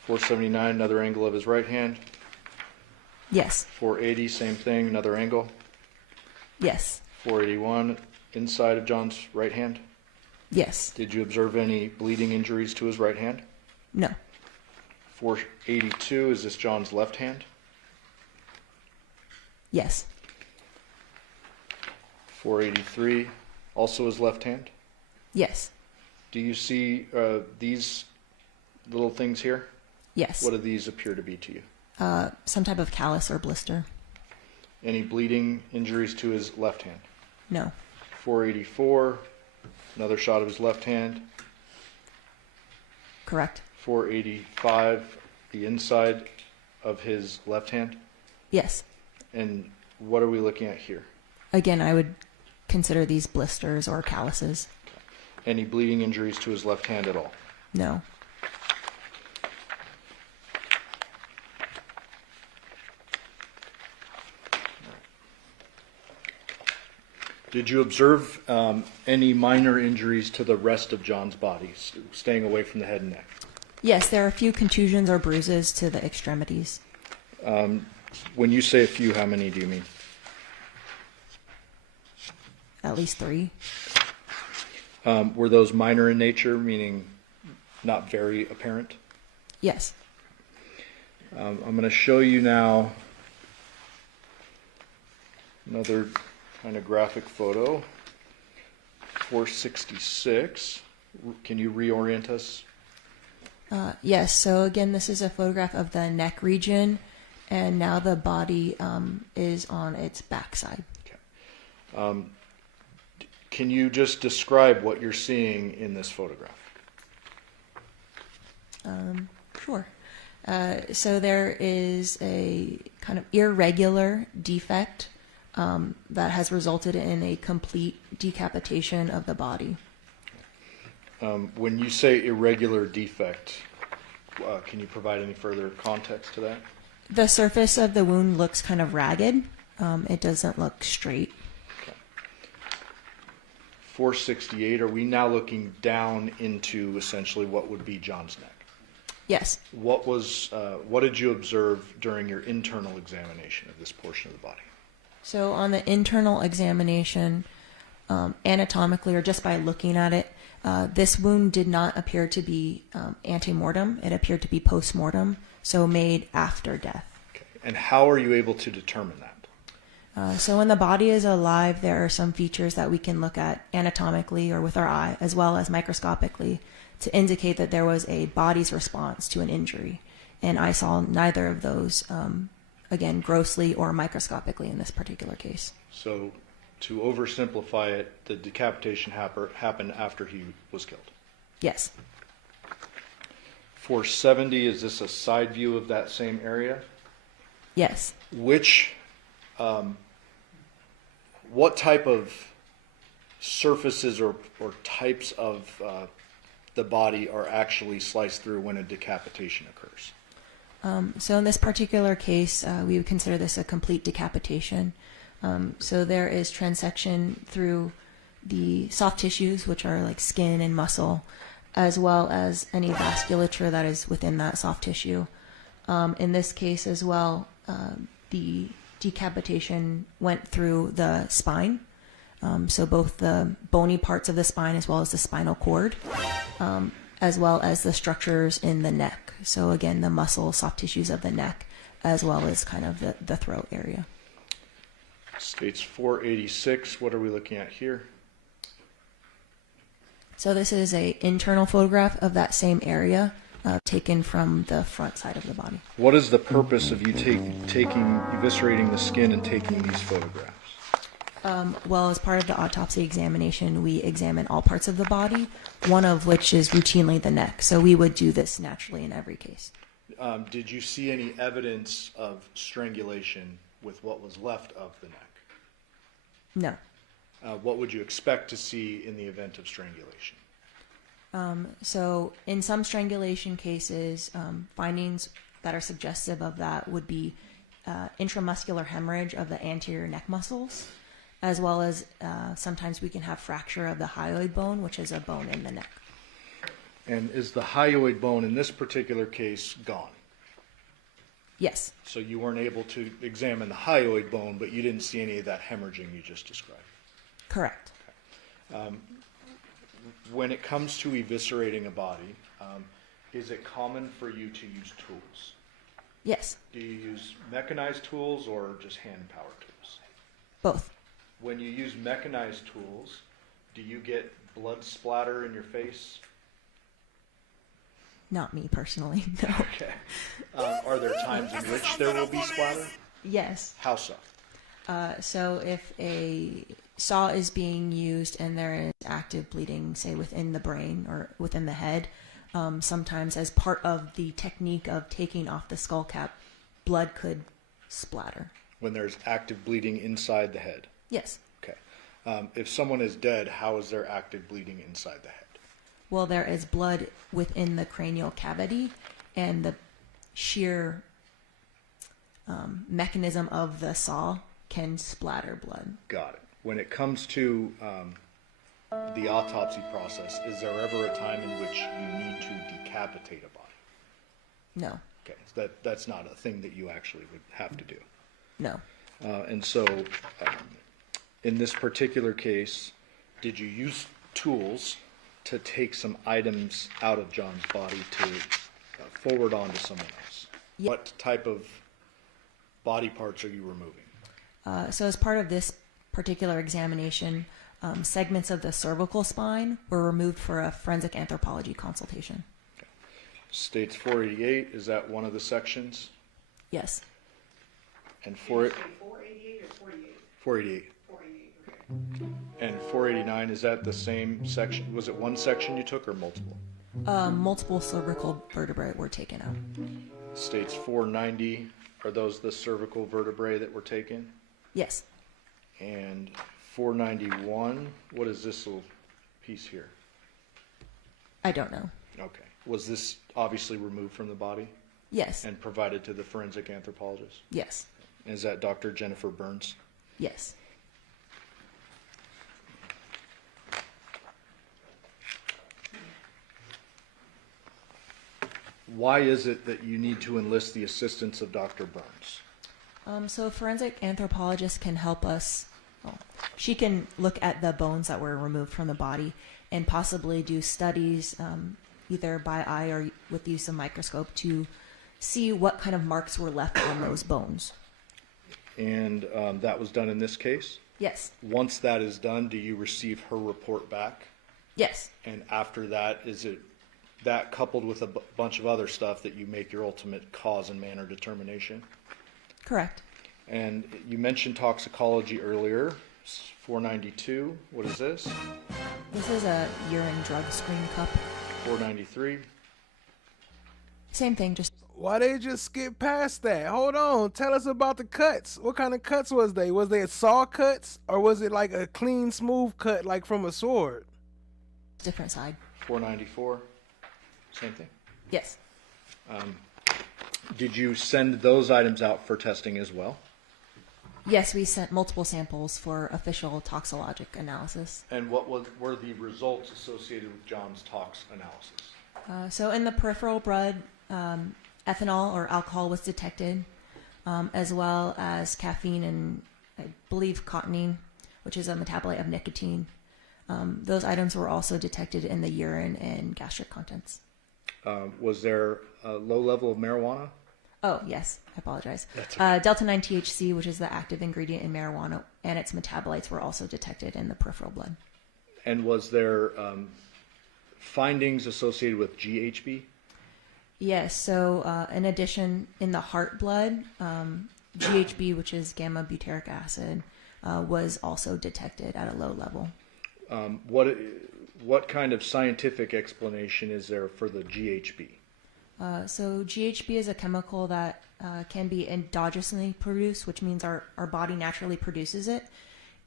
479, another angle of his right hand? Yes. 480, same thing, another angle? Yes. 481, inside of John's right hand? Yes. Did you observe any bleeding injuries to his right hand? No. 482, is this John's left hand? Yes. 483, also his left hand? Yes. Do you see these little things here? Yes. What do these appear to be to you? Some type of callus or blister. Any bleeding injuries to his left hand? No. 484, another shot of his left hand. Correct. 485, the inside of his left hand. Yes. And what are we looking at here? Again, I would consider these blisters or calluses. Any bleeding injuries to his left hand at all? No. Did you observe any minor injuries to the rest of John's body, staying away from the head and neck? Yes, there are a few contusions or bruises to the extremities. When you say a few, how many do you mean? At least 3. Were those minor in nature, meaning not very apparent? Yes. I'm going to show you now another kind of graphic photo. 466. Can you reorient us? Yes, so again, this is a photograph of the neck region, and now the body is on its backside. Okay. Can you just describe what you're seeing in this photograph? Sure. So there is a kind of irregular defect that has resulted in a complete decapitation of the body. When you say irregular defect, can you provide any further context to that? The surface of the wound looks kind of ragged. It doesn't look straight. 468, are we now looking down into essentially what would be John's neck? Yes. What did you observe during your internal examination of this portion of the body? So on the internal examination, anatomically or just by looking at it, this wound did not appear to be ante-mortem. It appeared to be post-mortem, so made after death. Okay. And how are you able to determine that? So when the body is alive, there are some features that we can look at anatomically or with our eye, as well as microscopically, to indicate that there was a body's response to an injury. And I saw neither of those, again, grossly or microscopically in this particular case. So to oversimplify it, the decapitation happened after he was killed? Yes. 470, is this a side view of that same area? Yes. What type of surfaces or types of the body are actually sliced through when a decapitation occurs? So in this particular case, we would consider this a complete decapitation. So there is transection through the soft tissues, which are like skin and muscle, as well as any vasculature that is within that soft tissue. In this case as well, the decapitation went through the spine. So both the bony parts of the spine as well as the spinal cord, as well as the structures in the neck. So again, the muscle, soft tissues of the neck, as well as kind of the throat area. States 486, what are we looking at here? So this is an internal photograph of that same area, taken from the front side of the body. What is the purpose of you eviscerating the skin and taking these photographs? Well, as part of the autopsy examination, we examine all parts of the body, one of which is routinely the neck. So we would do this naturally in every case. Did you see any evidence of strangulation with what was left of the neck? No. What would you expect to see in the event of strangulation? So in some strangulation cases, findings that are suggestive of that would be intramuscular hemorrhage of the anterior neck muscles, as well as sometimes we can have fracture of the hyoid bone, which is a bone in the neck. And is the hyoid bone in this particular case gone? Yes. So you weren't able to examine the hyoid bone, but you didn't see any of that hemorrhaging you just described? Correct. When it comes to eviscerating a body, is it common for you to use tools? Yes. Do you use mechanized tools or just hand-powered tools? Both. When you use mechanized tools, do you get blood splatter in your face? Not me personally, no. Okay. Are there times in which there will be splatter? Yes. How so? So if a saw is being used and there is active bleeding, say within the brain or within the head, sometimes as part of the technique of taking off the skull cap, blood could splatter. When there's active bleeding inside the head? Yes. Okay. If someone is dead, how is there active bleeding inside the head? Well, there is blood within the cranial cavity, and the sheer mechanism of the saw can splatter blood. Got it. When it comes to the autopsy process, is there ever a time in which you need to decapitate a body? No. Okay, so that's not a thing that you actually would have to do. No. And so, in this particular case, did you use tools to take some items out of John's body to forward on to someone else? Yeah. What type of body parts are you removing? So as part of this particular examination, segments of the cervical spine were removed for a forensic anthropology consultation. Okay. States 488, is that one of the sections? Yes. And 488 or 48? 488. 488, okay. And 489, is that the same section? Was it one section you took or multiple? Multiple cervical vertebrae were taken out. States 490, are those the cervical vertebrae that were taken? Yes. And 491, what is this little piece here? I don't know. Okay. Was this obviously removed from the body? Yes. And provided to the forensic anthropologist? Yes. Is that Dr. Jennifer Burns? Yes. Why is it that you need to enlist the assistance of Dr. Burns? So a forensic anthropologist can help us. Well, she can look at the bones that were removed from the body and possibly do studies, either by eye or with the use of microscope, to see what kind of marks were left on those bones. And that was done in this case? Yes. Once that is done, do you receive her report back? Yes. And after that, is it that coupled with a bunch of other stuff that you make your ultimate cause and manner determination? Correct. And you mentioned toxicology earlier. 492, what is this? This is a urine drug screen cup. 493. Same thing, just... Why they just skip past that? Hold on, tell us about the cuts. What kind of cuts was they? Was they saw cuts, or was it like a clean, smooth cut like from a sword? Different side. 494, same thing? Yes. Did you send those items out for testing as well? Yes, we sent multiple samples for official toxicologic analysis. And what were the results associated with John's tox analysis? So in the peripheral blood, ethanol or alcohol was detected, as well as caffeine and I believe cotinine, which is a metabolite of nicotine. Those items were also detected in the urine and gastric contents. Was there a low level of marijuana? Oh, yes. I apologize. That's okay. Delta-9 THC, which is the active ingredient in marijuana, and its metabolites were also detected in the peripheral blood. And was there findings associated with GHB? Yes. So in addition, in the heart blood, GHB, which is gamma butyric acid, was also detected at a low level. What kind of scientific explanation is there for the GHB? So GHB is a chemical that can be endogenously produced, which means our body naturally produces it.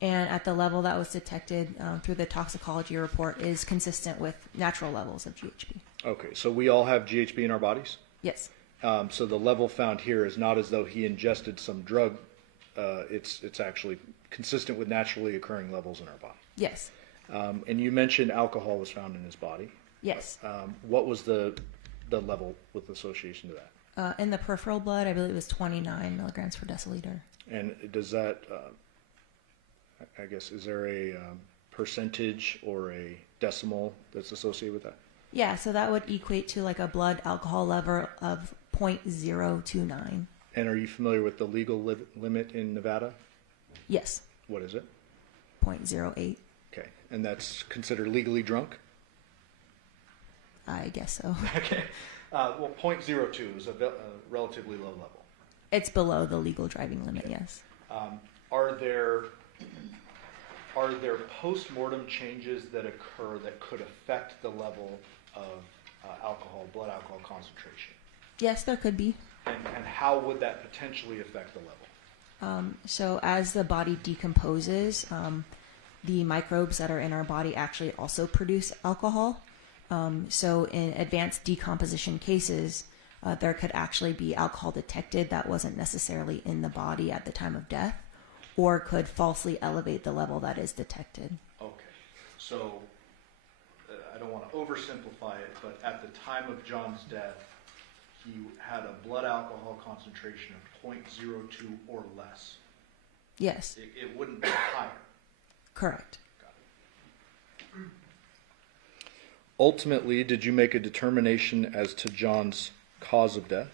And at the level that was detected through the toxicology report is consistent with natural levels of GHB. Okay, so we all have GHB in our bodies? Yes. So the level found here is not as though he ingested some drug. It's actually consistent with naturally occurring levels in our body. Yes. And you mentioned alcohol was found in his body. Yes. What was the level with association to that? In the peripheral blood, I believe it was 29 milligrams per deciliter. And does that, I guess, is there a percentage or a decimal that's associated with that? Yeah, so that would equate to like a blood alcohol level of 0.029. And are you familiar with the legal limit in Nevada? Yes. What is it? 0.08. Okay, and that's considered legally drunk? I guess so. Okay. Well, 0.02 is a relatively low level. It's below the legal driving limit, yes. Are there post-mortem changes that occur that could affect the level of blood alcohol concentration? Yes, there could be. And how would that potentially affect the level? So as the body decomposes, the microbes that are in our body actually also produce alcohol. So in advanced decomposition cases, there could actually be alcohol detected that wasn't necessarily in the body at the time of death, or could falsely elevate the level that is detected. Okay, so I don't want to oversimplify it, but at the time of John's death, he had a blood alcohol concentration of 0.02 or less. Yes. It wouldn't be higher. Correct. Ultimately, did you make a determination as to John's cause of death?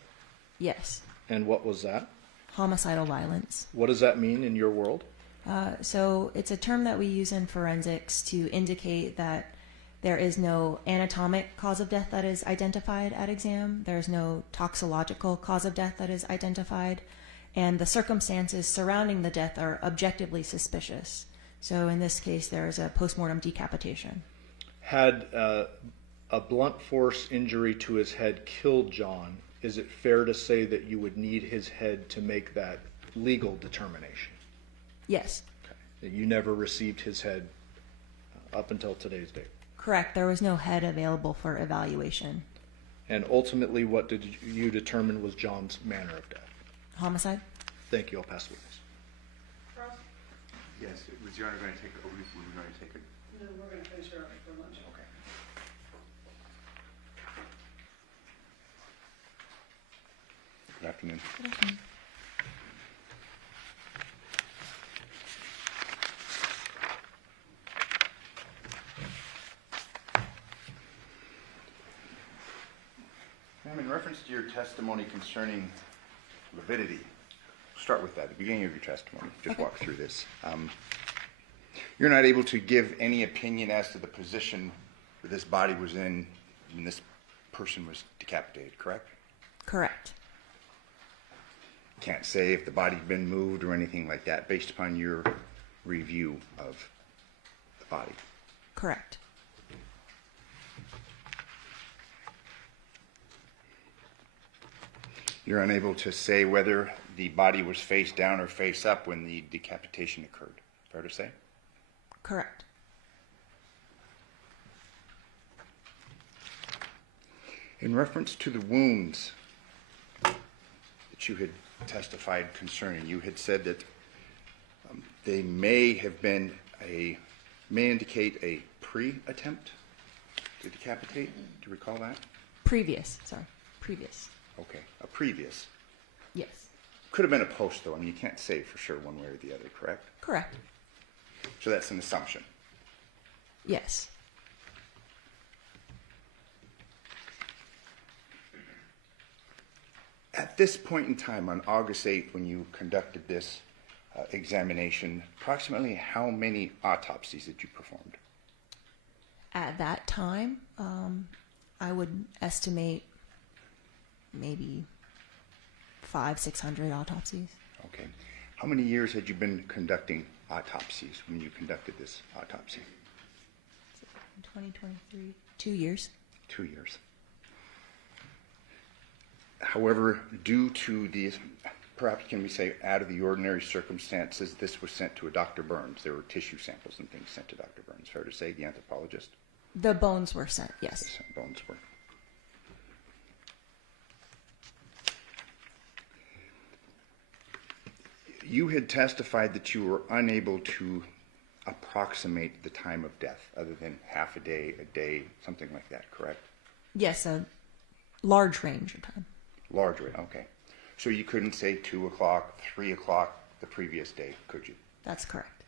Yes. And what was that? Homicidal violence. What does that mean in your world? So it's a term that we use in forensics to indicate that there is no anatomic cause of death that is identified at exam. There's no toxicological cause of death that is identified. And the circumstances surrounding the death are objectively suspicious. So in this case, there is a postmortem decapitation. Had a blunt force injury to his head killed John, is it fair to say that you would need his head to make that legal determination? Yes. Okay. You never received his head up until today's date? Correct. There was no head available for evaluation. And ultimately, what did you determine was John's manner of death? Homicide. Thank you. I'll pass the witness. Yes, was Your Honor going to take, or were we going to take a... No, we're going to finish our for lunch. Okay. Good afternoon. Good afternoon. Ma'am, in reference to your testimony concerning lividity, start with that, the beginning of your testimony. Just walk through this. You're not able to give any opinion as to the position that this body was in when this person was decapitated, correct? Correct. Can't say if the body's been moved or anything like that based upon your review of the body. Correct. You're unable to say whether the body was face down or face up when the decapitation occurred. Fair to say? Correct. In reference to the wounds that you had testified concerning. You had said that they may indicate a pre-attempt to decapitate. Do you recall that? Previous. Okay, a previous. Yes. Could have been a post, though. I mean, you can't say for sure one way or the other, correct? Correct. So that's an assumption. Yes. At this point in time, on August 8th, when you conducted this examination, approximately how many autopsies had you performed? At that time, I would estimate maybe 500-600 autopsies. Okay. How many years had you been conducting autopsies when you conducted this autopsy? 2023, 2 years. 2 years. However, due to these, perhaps can we say out of the ordinary circumstances, this was sent to a Dr. Burns. There were tissue samples and things sent to Dr. Burns. Fair to say, the anthropologist? The bones were sent, yes. The bones were. You had testified that you were unable to approximate the time of death, other than half a day, something like that, correct? Yes, a large range of time. Large range, okay. So you couldn't say 2 o'clock, 3 o'clock the previous day, could you? That's correct.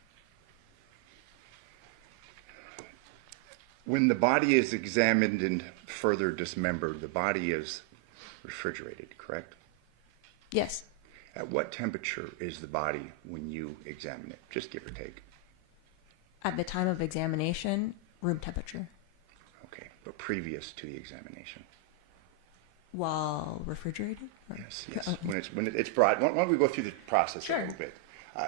When the body is examined and further dismembered, the body is refrigerated, correct? Yes. At what temperature is the body when you examine it? Just give or take. At the time of examination, room temperature. Okay, but previous to the examination? While refrigerated? Or? Yes, yes. Okay. When it's brought, why don't we go through the process Sure. a little bit?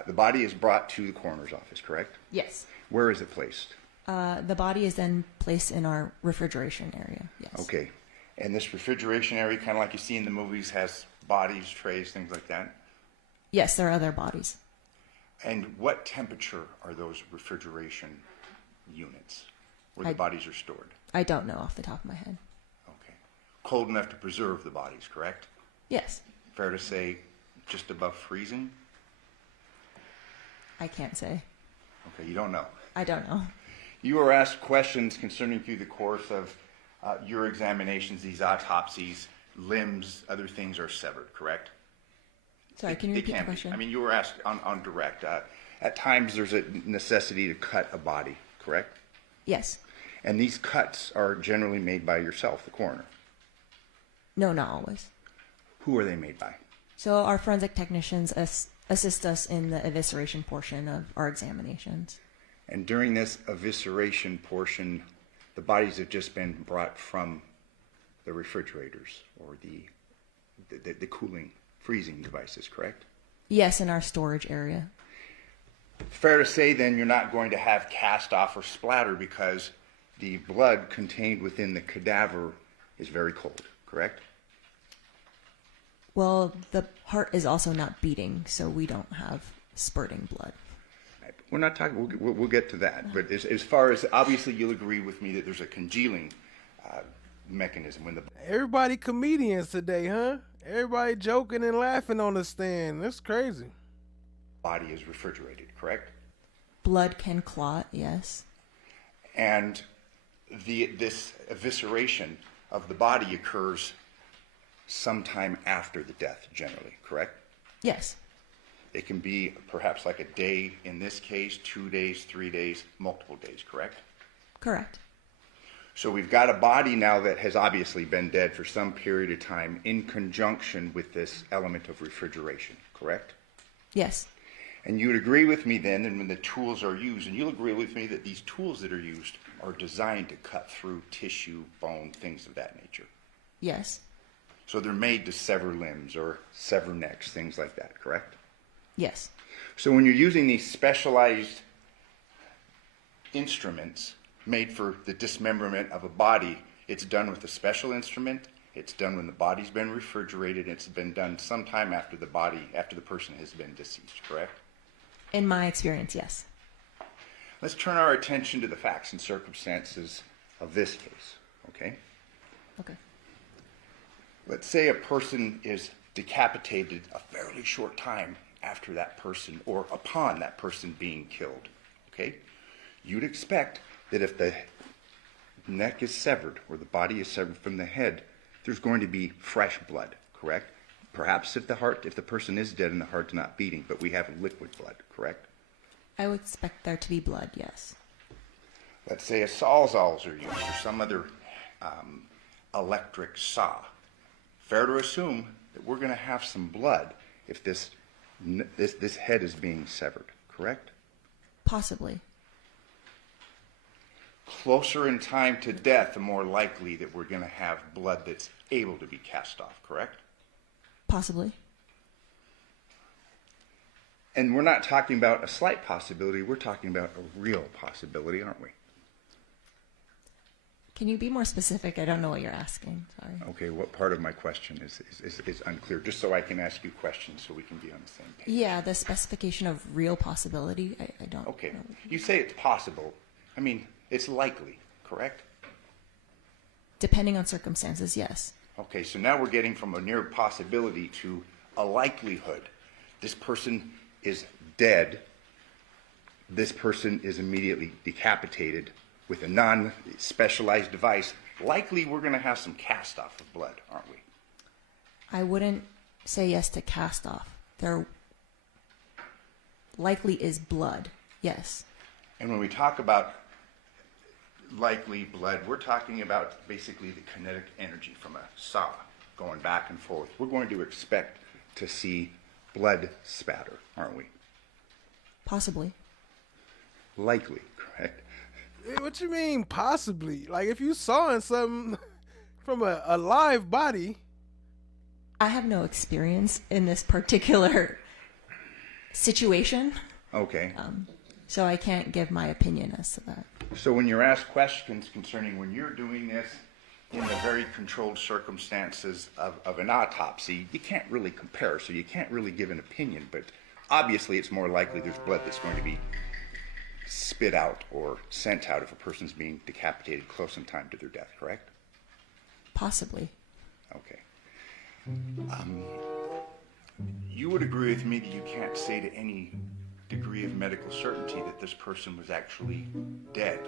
The body is brought to the coroner's office, correct? Yes. Where is it placed? The body is then placed in our refrigeration area, yes. Okay. And this refrigeration area, kind of like you see in the movies, has bodies, trays, things like that? Yes, there are other bodies. And what temperature are those refrigeration units where the bodies are stored? I don't know off the top of my head. Okay. Cold enough to preserve the bodies, correct? Yes. Fair to say just above freezing? I can't say. Okay, you don't know. I don't know. You were asked questions concerning through the course of your examinations, these autopsies, limbs, other things are severed, correct? Sorry, can you repeat the question? I mean, you were asked on direct. At times there's a necessity to cut a body, correct? Yes. And these cuts are generally made by yourself, the coroner. No, not always. Who are they made by? So our forensic technicians assist us in the evisceration portion of our examinations. And during this evisceration portion, the bodies have just been brought from the refrigerators or the cooling, freezing devices, correct? Yes, in our storage area. Fair to say then you're not going to have cast off or splatter because the blood contained within the cadaver is very cold, correct? Well, the heart is also not beating, so we don't have spurting blood. We're not talking, we'll get to that. But as far as, obviously you'll agree with me that there's a congealing mechanism when the... Everybody comedians today, huh? Everybody joking and laughing on the stand. That's crazy. Body is refrigerated, correct? Blood can clot, yes. And this evisceration of the body occurs sometime after the death, generally, correct? Yes. It can be perhaps like a day in this case, 2 days, 3 days, multiple days, correct? Correct. So we've got a body now that has obviously been dead for some period of time in conjunction with this element of refrigeration, correct? Yes. And you'd agree with me then, and when the tools are used, and you'll agree with me that these tools that are used are designed to cut through tissue, bone, things of that nature. Yes. So they're made to sever limbs or sever necks, things like that, correct? Yes. So when you're using these specialized instruments made for the dismemberment of a body, it's done with a special instrument. It's done when the body's been refrigerated. It's been done sometime after the person has been deceased, correct? In my experience, yes. Let's turn our attention to the facts and circumstances of this case, okay? Okay. Let's say a person is decapitated a fairly short time after that person or upon that person being killed, okay? You'd expect that if the neck is severed or the body is severed from the head, there's going to be fresh blood, correct? Perhaps if the person is dead and the heart's not beating, but we have liquid blood, correct? I would expect there to be blood, yes. Let's say a sawzalls are used or some other electric saw. Fair to assume that we're going to have some blood if this head is being severed, correct? Possibly. Closer in time to death, the more likely that we're going to have blood that's able to be cast off, correct? Possibly. And we're not talking about a slight possibility, we're talking about a real possibility, aren't we? Can you be more specific? I don't know what you're asking. Sorry. Okay, what part of my question is unclear? Just so I can ask you questions so we can be on the same page. Yeah, the specification of real possibility, I don't Okay, know. you say it's possible. I mean, it's likely, correct? Depending on circumstances, yes. Okay, so now we're getting from a near possibility to a likelihood. This person is dead. This person is immediately decapitated with a non-specialized device. Likely we're going to have some cast off of blood, aren't we? I wouldn't say yes to cast off. There likely is blood, yes. And when we talk about likely blood, we're talking about basically the kinetic energy from a saw going back and forth. We're going to expect to see blood spatter, aren't we? Possibly. Likely, correct? What you mean, possibly? Like, if you saw something from a live body. I have no experience in this particular situation. Okay. So I can't give my opinion as to that. So when you're asked questions concerning when you're doing this in the very controlled circumstances of an autopsy, you can't really compare, so you can't really give an opinion, but obviously it's more likely there's blood that's going to be spit out or sent out if a person's being decapitated close in time to their death, correct? Possibly. Okay. You would agree with me that you can't say to any degree of medical certainty that this person was actually dead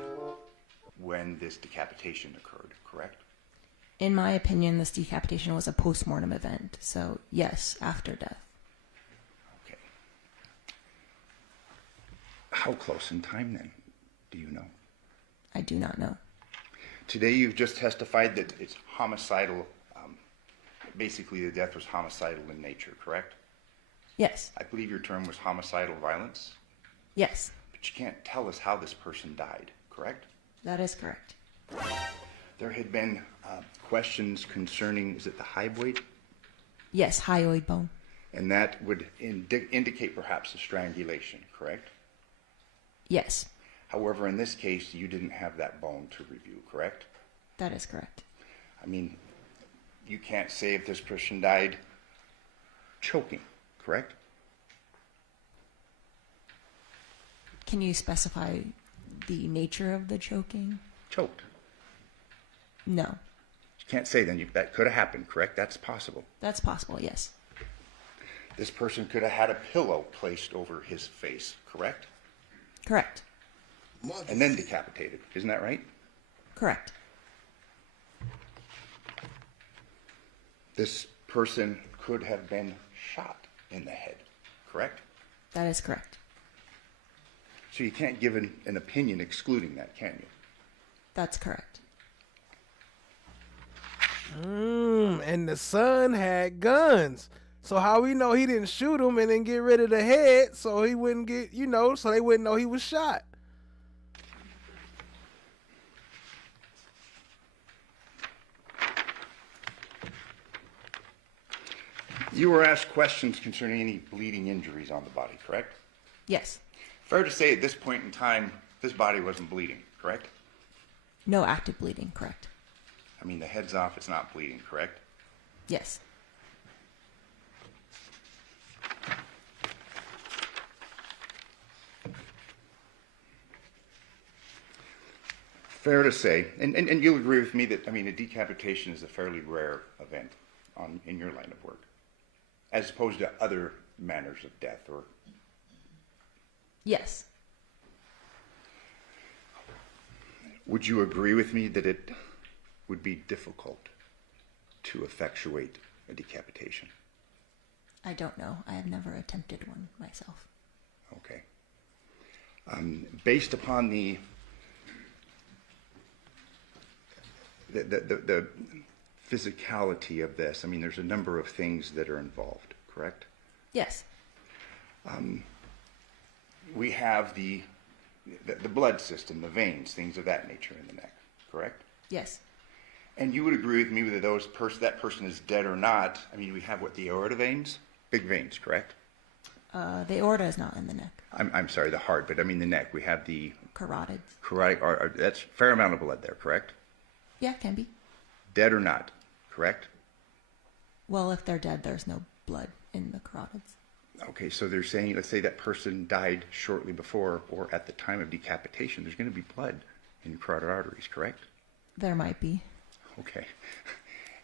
when this decapitation occurred, correct? In my opinion, this decapitation was a post-mortem event. So yes, after death. Okay. How close in time then? Do you know? I do not know. Today you've just testified that it's homicidal. Basically the death was homicidal in nature, correct? Yes. I believe your term was homicidal violence. Yes. But you can't tell us how this person died, correct? That is correct. There had been questions concerning, is it the hyoid? Yes, hyoid bone. And that would indicate perhaps a strangulation, correct? Yes. However, in this case, you didn't have that bone to review, correct? That is correct. I mean, you can't say if this person died choking, correct? Can you specify the nature of the choking? Choked. No. You can't say then. That could have happened, correct? That's possible. That's possible, yes. This person could have had a pillow placed over his face, correct? Correct. And then decapitated. Isn't that right? Correct. This person could have been shot in the head, correct? That is correct. So you can't give an opinion excluding that, can you? That's correct. And the son had guns. So how we know he didn't shoot him and then get rid of the head so he wouldn't get, so they wouldn't know he was shot. You were asked questions concerning any bleeding injuries on the body, correct? Yes. Fair to say at this point in time, this body wasn't bleeding, correct? No active bleeding, correct. I mean, the head's off, it's not bleeding, correct? Yes. Fair to say, and you'll agree with me that, I mean, a decapitation is a fairly rare event in your line of work. as opposed to other manners of death, or? Yes. Would you agree with me that it would be difficult to effectuate a decapitation? I don't know. I have never attempted one myself. Okay. Based upon the physicality of this, I mean, there's a number of things that are involved, correct? Yes. We have the blood system, the veins, things of that nature in the neck, correct? Yes. And you would agree with me whether that person is dead or not. I mean, we have what, the aorta veins? Big veins, correct? The aorta is not in the neck. I'm sorry, the heart, but I mean the neck. We have the Carotids. carotid, that's a fair amount of blood there, correct? Yeah, can be. Dead or not, correct? Well, if they're dead, there's no blood in the carotids. Okay, so they're saying, let's say that person died shortly before or at the time of decapitation, there's going to be blood in your carotid arteries, correct? There might be. Okay.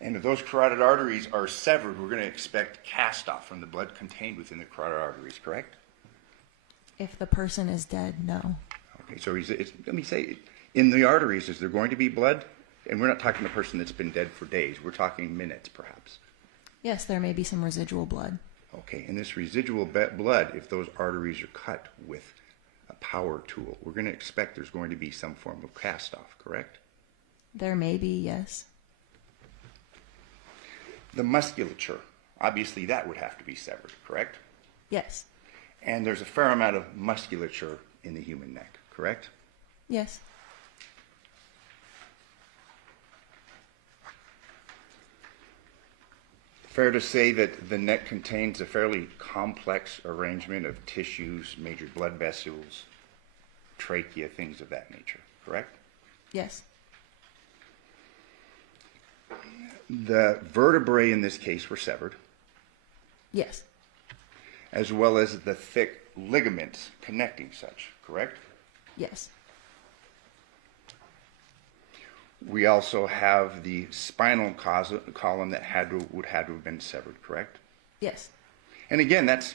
And if those carotid arteries are severed, we're going to expect cast off from the blood contained within the carotid arteries, correct? If the person is dead, no. Okay, so let me say, in the arteries, is there going to be blood? And we're not talking a person that's been dead for days. We're talking minutes, perhaps. Yes, there may be some residual blood. Okay, and this residual blood, if those arteries are cut with a power tool, we're going to expect there's going to be some form of cast off, correct? There may be, yes. The musculature, obviously that would have to be severed, correct? Yes. And there's a fair amount of musculature in the human neck, correct? Yes. Fair to say that the neck contains a fairly complex arrangement of tissues, major blood vessels, trachea, things of that nature, correct? Yes. The vertebrae in this case were severed. Yes. As well as the thick ligaments connecting such, correct? Yes. We also have the spinal column that would have to have been severed, correct? Yes. And again, that's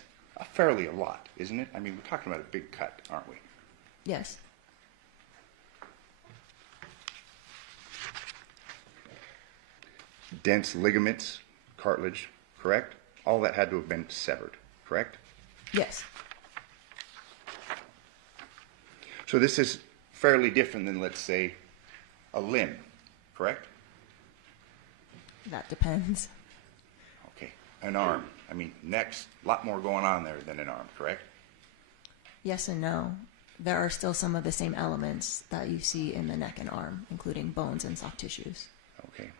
fairly a lot, isn't it? I mean, we're talking about a big cut, aren't we? Yes. Dense ligaments, cartilage, correct? All that had to have been severed, correct? Yes. So this is fairly different than, let's say, a limb, correct? That depends. Okay, an arm. I mean, neck's a lot more going on there than an arm, correct? Yes and no. There are still some of the same elements that you see in the neck and arm, including bones and soft tissues. Okay.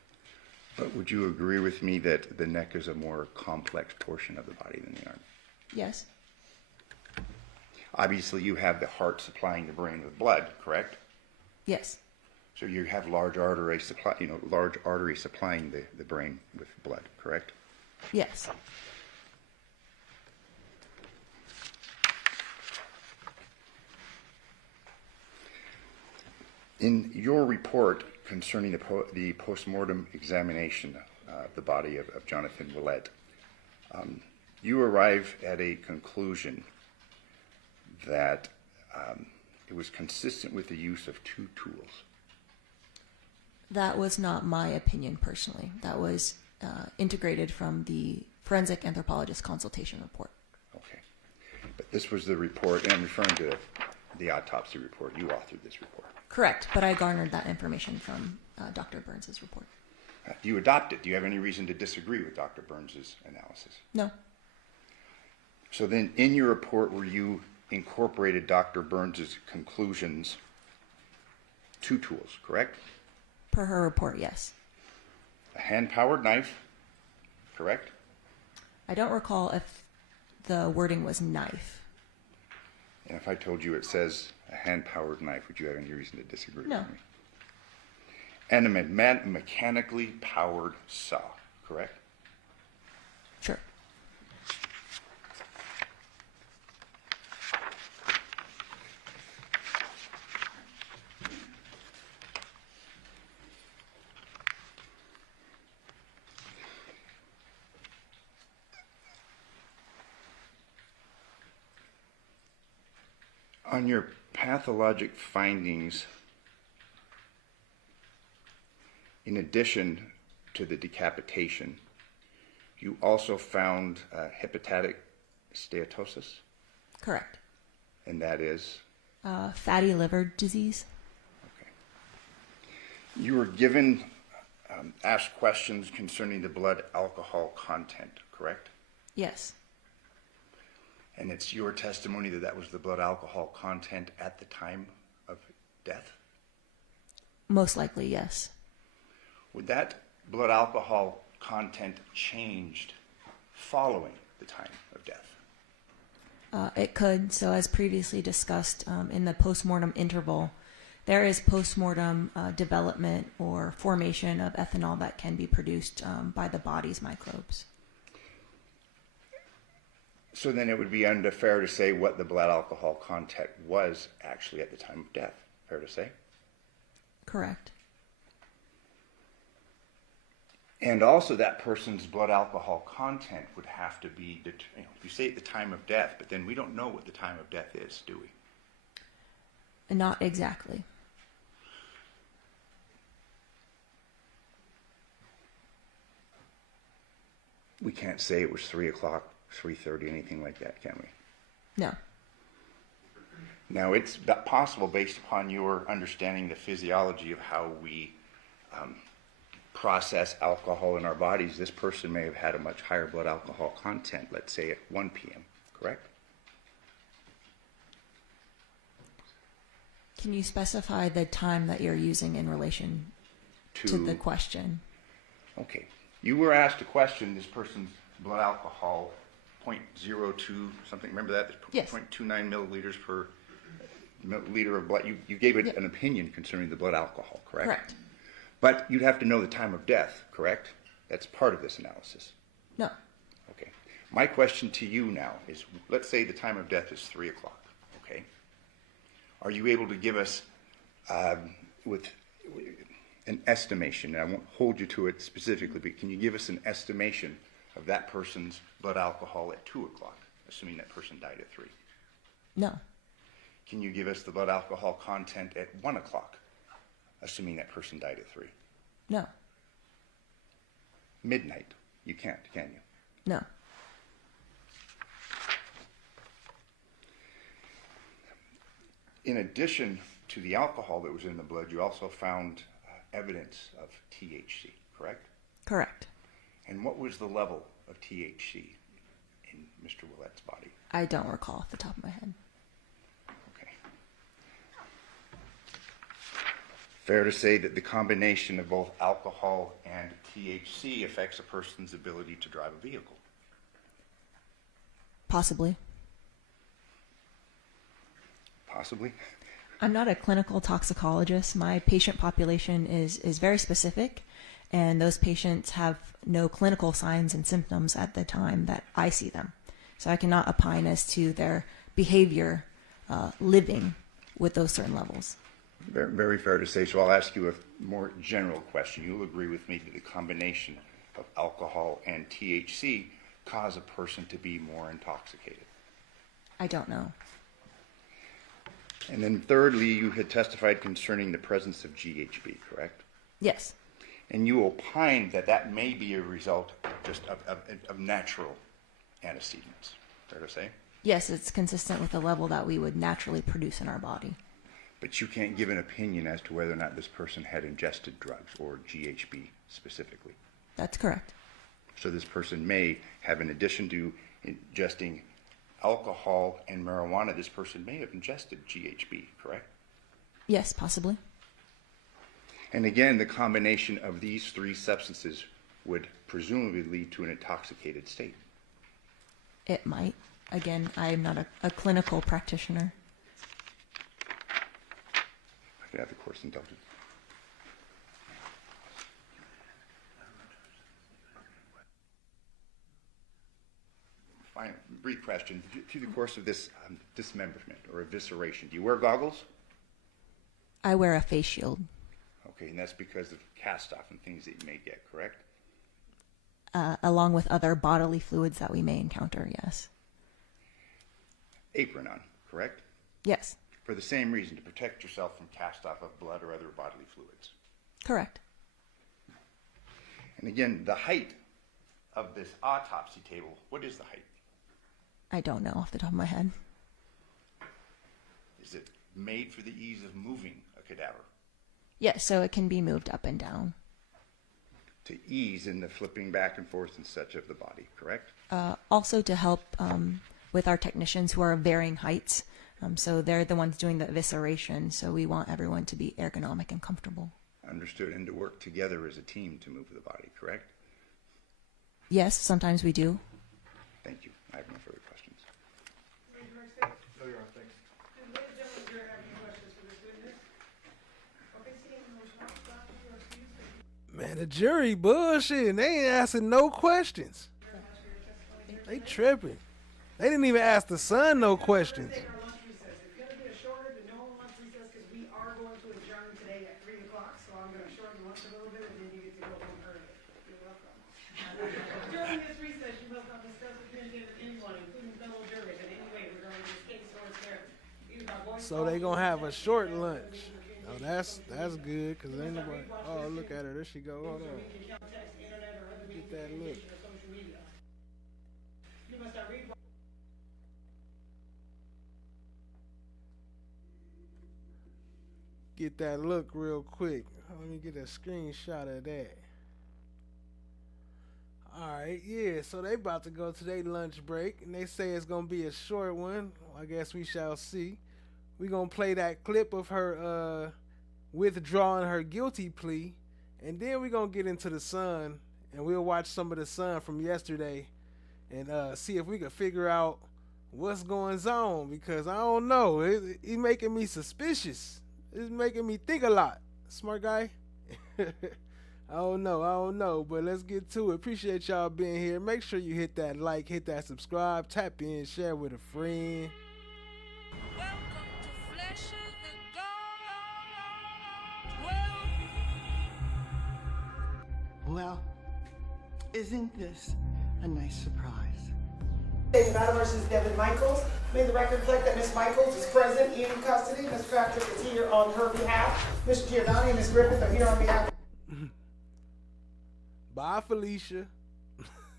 But would you agree with me that the neck is a more complex portion of the body than the arm? Yes. Obviously, you have the heart supplying the brain with blood, correct? Yes. So you have large arteries supplying the brain with blood, correct? Yes. In your report concerning the postmortem examination of the body of Jonathon Willette, you arrive at a conclusion that it was consistent with the use of two tools. That was not my opinion personally. That was integrated from the forensic anthropologist consultation report. Okay. But this was the report, and I'm referring to the autopsy report. You authored this report. Correct, but I garnered that information from Dr. Burns' report. Do you adopt it? Do you have any reason to disagree with Dr. Burns' analysis? No. So then in your report where you incorporated Dr. Burns' conclusions, two tools, correct? Per her report, yes. A hand-powered knife, correct? I don't recall if the wording was knife. And if I told you it says a hand-powered knife, would you have any reason to disagree No. with me? And a mechanically powered saw, correct? Sure. On your pathologic findings, in addition to the decapitation, you also found hepatic steatosis? Correct. And that is? Fatty liver disease. You were given, asked questions concerning the blood alcohol content, correct? Yes. And it's your testimony that that was the blood alcohol content at the time of death? Most likely, yes. Would that blood alcohol content changed following the time of death? It could. So as previously discussed in the postmortem interval, there is postmortem development or formation of ethanol that can be produced by the body's microbes. So then it would be unfair to say what the blood alcohol content was actually at the time of death. Fair to say? Correct. And also that person's blood alcohol content would have to be, you say at the time of death, but then we don't know what the time of death is, do we? Not exactly. We can't say it was 3 o'clock, 3:30, anything like that, can we? No. Now, it's possible, based upon your understanding the physiology of how we process alcohol in our bodies, this person may have had a much higher blood alcohol content, let's say at 1 p.m., correct? Can you specify the time that you're using in relation to the question? Okay. You were asked a question, this person's blood alcohol, 0.02 something, remember that? Yes. 0.29 milliliters per liter of blood. You gave it an opinion concerning the blood alcohol, correct? Correct. But you'd have to know the time of death, correct? That's part of this analysis. No. Okay. My question to you now is, let's say the time of death is 3 o'clock, okay? Are you able to give us with an estimation, and I won't hold you to it specifically, but can you give us an estimation of that person's blood alcohol at 2 o'clock, assuming that person died at 3? No. Can you give us the blood alcohol content at 1 o'clock, assuming that person died at 3? No. Midnight, you can't, can you? No. In addition to the alcohol that was in the blood, you also found evidence of THC, correct? Correct. And what was the level of THC in Mr. Willette's body? I don't recall off the top of my head. Okay. Fair to say that the combination of both alcohol and THC affects a person's ability to drive a vehicle? Possibly. Possibly? I'm not a clinical toxicologist. My patient population is very specific, and those patients have no clinical signs and symptoms at the time that I see them. So I cannot opine as to their behavior living with those certain levels. Very, very fair to say. So I'll ask you a more general question. You'll agree with me that the combination of alcohol and THC cause a person to be more intoxicated? I don't know. And then thirdly, you had testified concerning the presence of GHB, correct? Yes. And you opined that that may be a result just of natural antecedents, fair to say? Yes, it's consistent with the level that we would naturally produce in our body. But you can't give an opinion as to whether or not this person had ingested drugs or GHB specifically. That's correct. So this person may have, in addition to ingesting alcohol and marijuana, this person may have ingested GHB, correct? Yes, possibly. And again, the combination of these three substances would presumably lead to an intoxicated state. It might. Again, I am not a clinical practitioner. I could have the court's indulgence. Fine, brief question. Through the course of this dismemberment or evisceration, do you wear goggles? I wear a face shield. Okay, and that's because of cast-off and things that you may get, correct? Along with other bodily fluids that we may encounter, yes. Apron on, correct? Yes. For the same reason, to protect yourself from cast off of blood or other bodily fluids. Correct. And again, the height of this autopsy table, what is the height? I don't know off the top of my head. Is it made for the ease of moving a cadaver? Yes, so it can be moved up and down. To ease in the flipping back and forth and such of the body, correct? Also to help with our technicians who are of varying heights. So they're the ones doing the evisceration, so we want everyone to be ergonomic and comfortable. Understood, and to work together as a team to move the body, correct? Yes, sometimes we do. Thank you. I have no further questions. No, Your Honor, thanks. Man, the jury bullshit. They ain't asking no questions. They tripping. They didn't even ask the son no questions. It's going to be a shorter than normal lunch recess because we are going to adjourn today at 3 o'clock, so I'm going to shorten lunch a little bit and then you get to go home early. You're welcome. During this recess, you must not discuss or communicate with anyone, including fellow jurors, in any way regarding this case or its merits. So they gonna have a short lunch. Oh, that's good, cause ain't nobody. Oh, look at her. There she go. Hold on. Get that look. You must not read. Get that look real quick. Let me get a screenshot of that. Alright, yeah, so they about to go to their lunch break, and they say it's gonna be a short one. I guess we shall see. We gonna play that clip of her withdrawing her guilty plea, and then we gonna get into the Sun, and we'll watch some of the Sun from yesterday, and see if we can figure out what's going on, because I don't know. It's making me suspicious. It's making me think a lot. Smart guy? I don't know, but let's get to it. Appreciate y'all being here. Make sure you hit that like, hit that subscribe, tap in, share with a friend. Well, isn't this a nice surprise? David Battle versus Devyn Michaels. May the record reflect that Ms. Michaels is present in custody. Ms. Patrick is here on her behalf. Mr. Giovanni and Ms. Griffith are here on behalf. Bye, Felicia.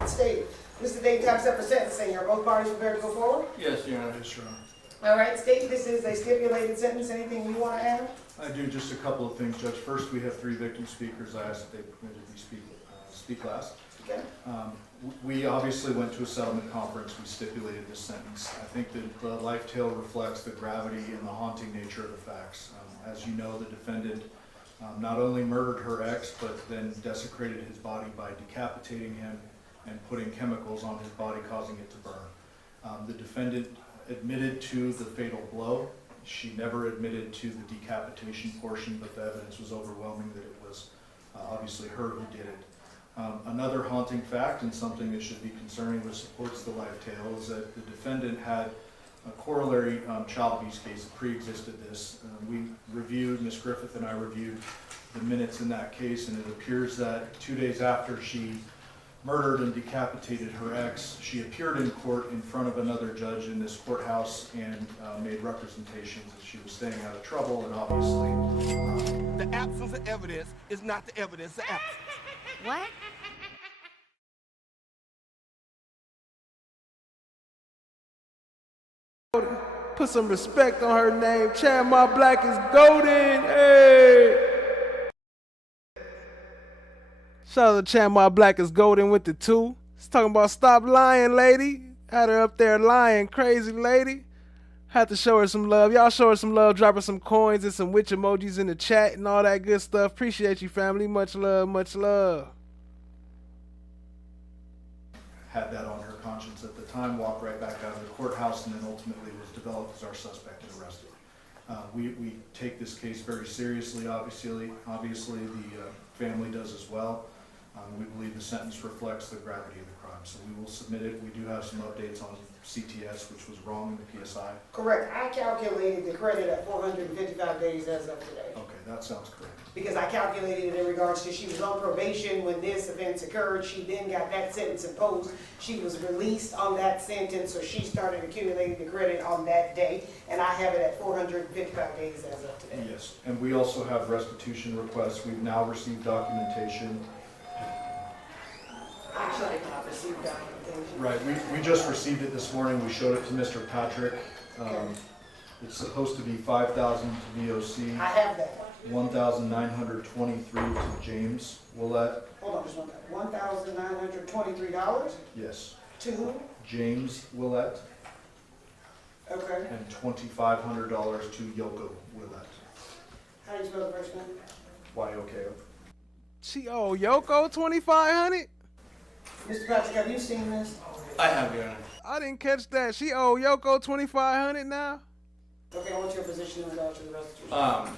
State. Mr. Dave taps up for sentencing. Are both parties prepared to go forward? Yes, Your Honor. Yes, Your Honor. All right, State, this is a stipulated sentence. Anything you want to add? I do just a couple of things, Judge. First, we have 3 victim speakers. I asked that they permitted me speak last. Okay. We obviously went to a settlement conference. We stipulated this sentence. I think that the life tale reflects the gravity and the haunting nature of the facts. As you know, the defendant not only murdered her ex, but then desecrated his body by decapitating him and putting chemicals on his body, causing it to burn. The defendant admitted to the fatal blow. She never admitted to the decapitation portion, but the evidence was overwhelming that it was obviously her who did it. Another haunting fact, and something that should be concerning, which supports the life tale, is that the defendant had a corollary child abuse case that pre-existed this. We reviewed, Ms. Griffith and I reviewed the minutes in that case, and it appears that 2 days after she murdered and decapitated her ex, she appeared in court in front of another judge in this courthouse and made representations that she was staying out of trouble, and obviously the absence of evidence is not the evidence of absence. What? Put some respect on her name. Chad My Black is golden. Hey. Shout out to Chad My Black is golden with the 2. He's talking about stop lying, lady. Had her up there lying, crazy lady. Had to show her some love. Y'all show her some love. Drop her some coins and some witch emojis in the chat and all that good stuff. Appreciate you, family. Much love, much love. had that on her conscience at the time, walked right back out of the courthouse, and then ultimately was developed as our suspect and arrested. We take this case very seriously, obviously the family does as well. We believe the sentence reflects the gravity of the crime, so we will submit it. We do have some updates on CTS, which was wrong in the PSI. Correct. I calculated the credit at 455 days as of today. Okay, that sounds correct. Because I calculated it in regards to she was on probation when this offense occurred. She then got that sentence imposed. She was released on that sentence, so she started accumulating the credit on that day. And I have it at 455 days as of today. Yes, and we also have restitution requests. We've now received documentation. Actually, I did not receive documentation. Right, we just received it this morning. We showed it to Mr. Patrick. It's supposed to be $5,000 to VOC. I have that. $1,923 to James Willette. Hold on just one minute. $1,923? Yes. To who? James Willette. Okay. And $2,500 to Yoko Willette. How do you spell the first name? Y-O-K-O. She owe Yoko $2,500? Mr. Patrick, have you seen this? I have, Your Honor. I didn't catch that. She owe Yoko $2,500 now? Okay, what's your position in regards to the restitution?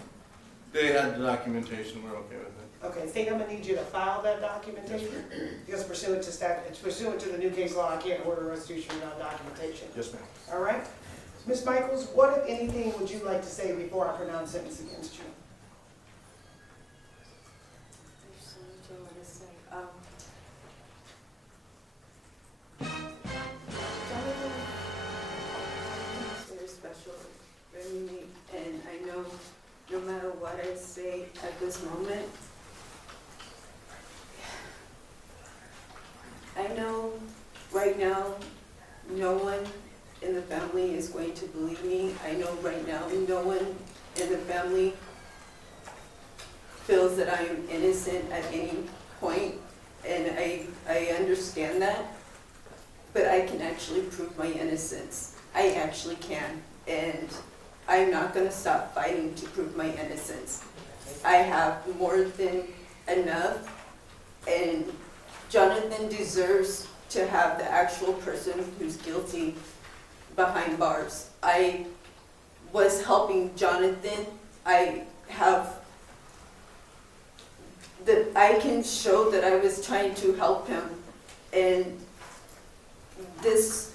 They had the documentation. We're okay with it. Okay, State, I'm gonna need you to file that documentation. Because pursuant to the new case law, I can't order restitution without documentation. Yes, ma'am. All right? Ms. Michaels, what, if anything, would you like to say before I pronounce sentence against you? There's so much I want to say. Jonathan is very special, very unique, and I know no matter what I say at this moment, I know right now no one in the family is going to believe me. I know right now no one in the family feels that I am innocent at any point, and I understand that, but I can actually prove my innocence. I actually can, and I'm not going to stop fighting to prove my innocence. I have more than enough, and Jonathon deserves to have the actual person who's guilty behind bars. I was helping Jonathon. I can show that I was trying to help him, and this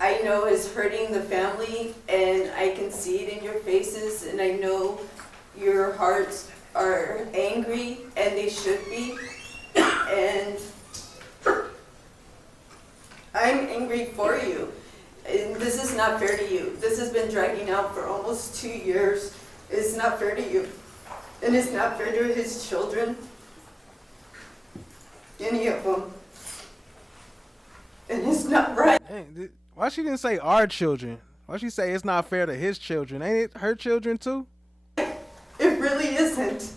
I know is hurting the family, and I can see it in your faces, and I know your hearts are angry, and they should be, and I'm angry for you. And this is not fair to you. This has been dragging out for almost 2 years. It's not fair to you. And it's not fair to his children. Any of them. And it's not right. Dang, why she didn't say our children? Why she say it's not fair to his children? Ain't it her children too? It really isn't.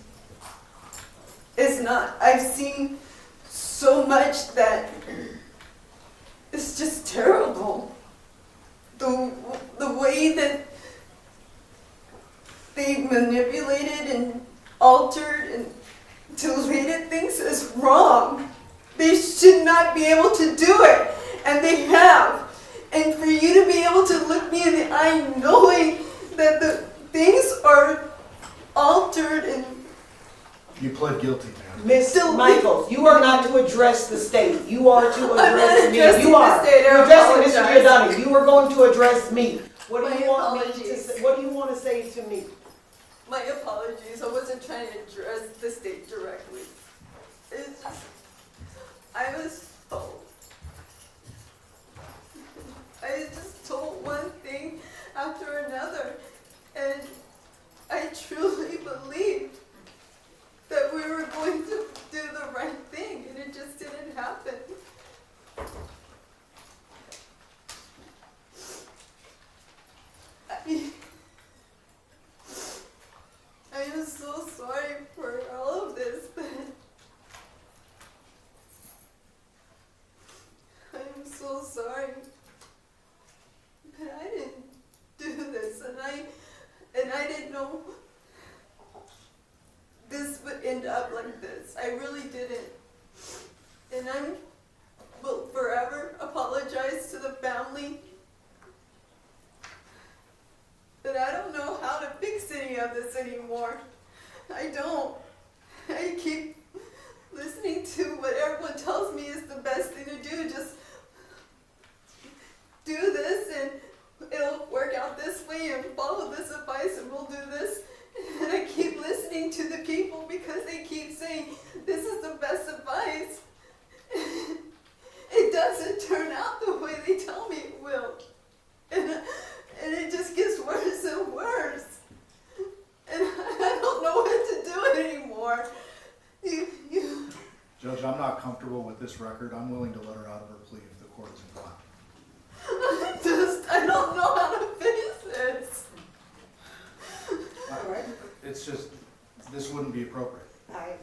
It's not. I've seen so much that it's just terrible. The way that they manipulated and altered and deleted things is wrong. They should not be able to do it, and they have. And for you to be able to look me in the eye knowing that the things are altered and... You pled guilty, ma'am. Ms. Michaels, you are not to address the state. You are to I'm not address me. addressing You are. the state. I You're addressing Mr. apologize. Giordani. You are going to address me. What do My you want me to apologies. say? What do you want to say to me? My apologies. I wasn't trying to address the state directly. It's just, I was told. I was just told one thing after another, and I truly believed that we were going to do the right thing, and it just didn't happen. I am so sorry for all of this, but I am so sorry. But I didn't do this, and I didn't know this would end up like this. I really didn't. And I will forever apologize to the family. But I don't know how to fix any of this anymore. I don't. I keep listening listening to what everyone tells me is the best thing to do. Just do this and it'll work out this way and follow this advice and we'll do this. And I keep listening to the people because they keep saying this is the best advice. It doesn't turn out the way they tell me it will. And it just gets worse and worse. And I don't know what to do anymore. Judge, I'm not comfortable with this record. I'm willing to let her out of her plea if the court is inclined. I don't know how to face this. All right. It's just, this wouldn't be appropriate. I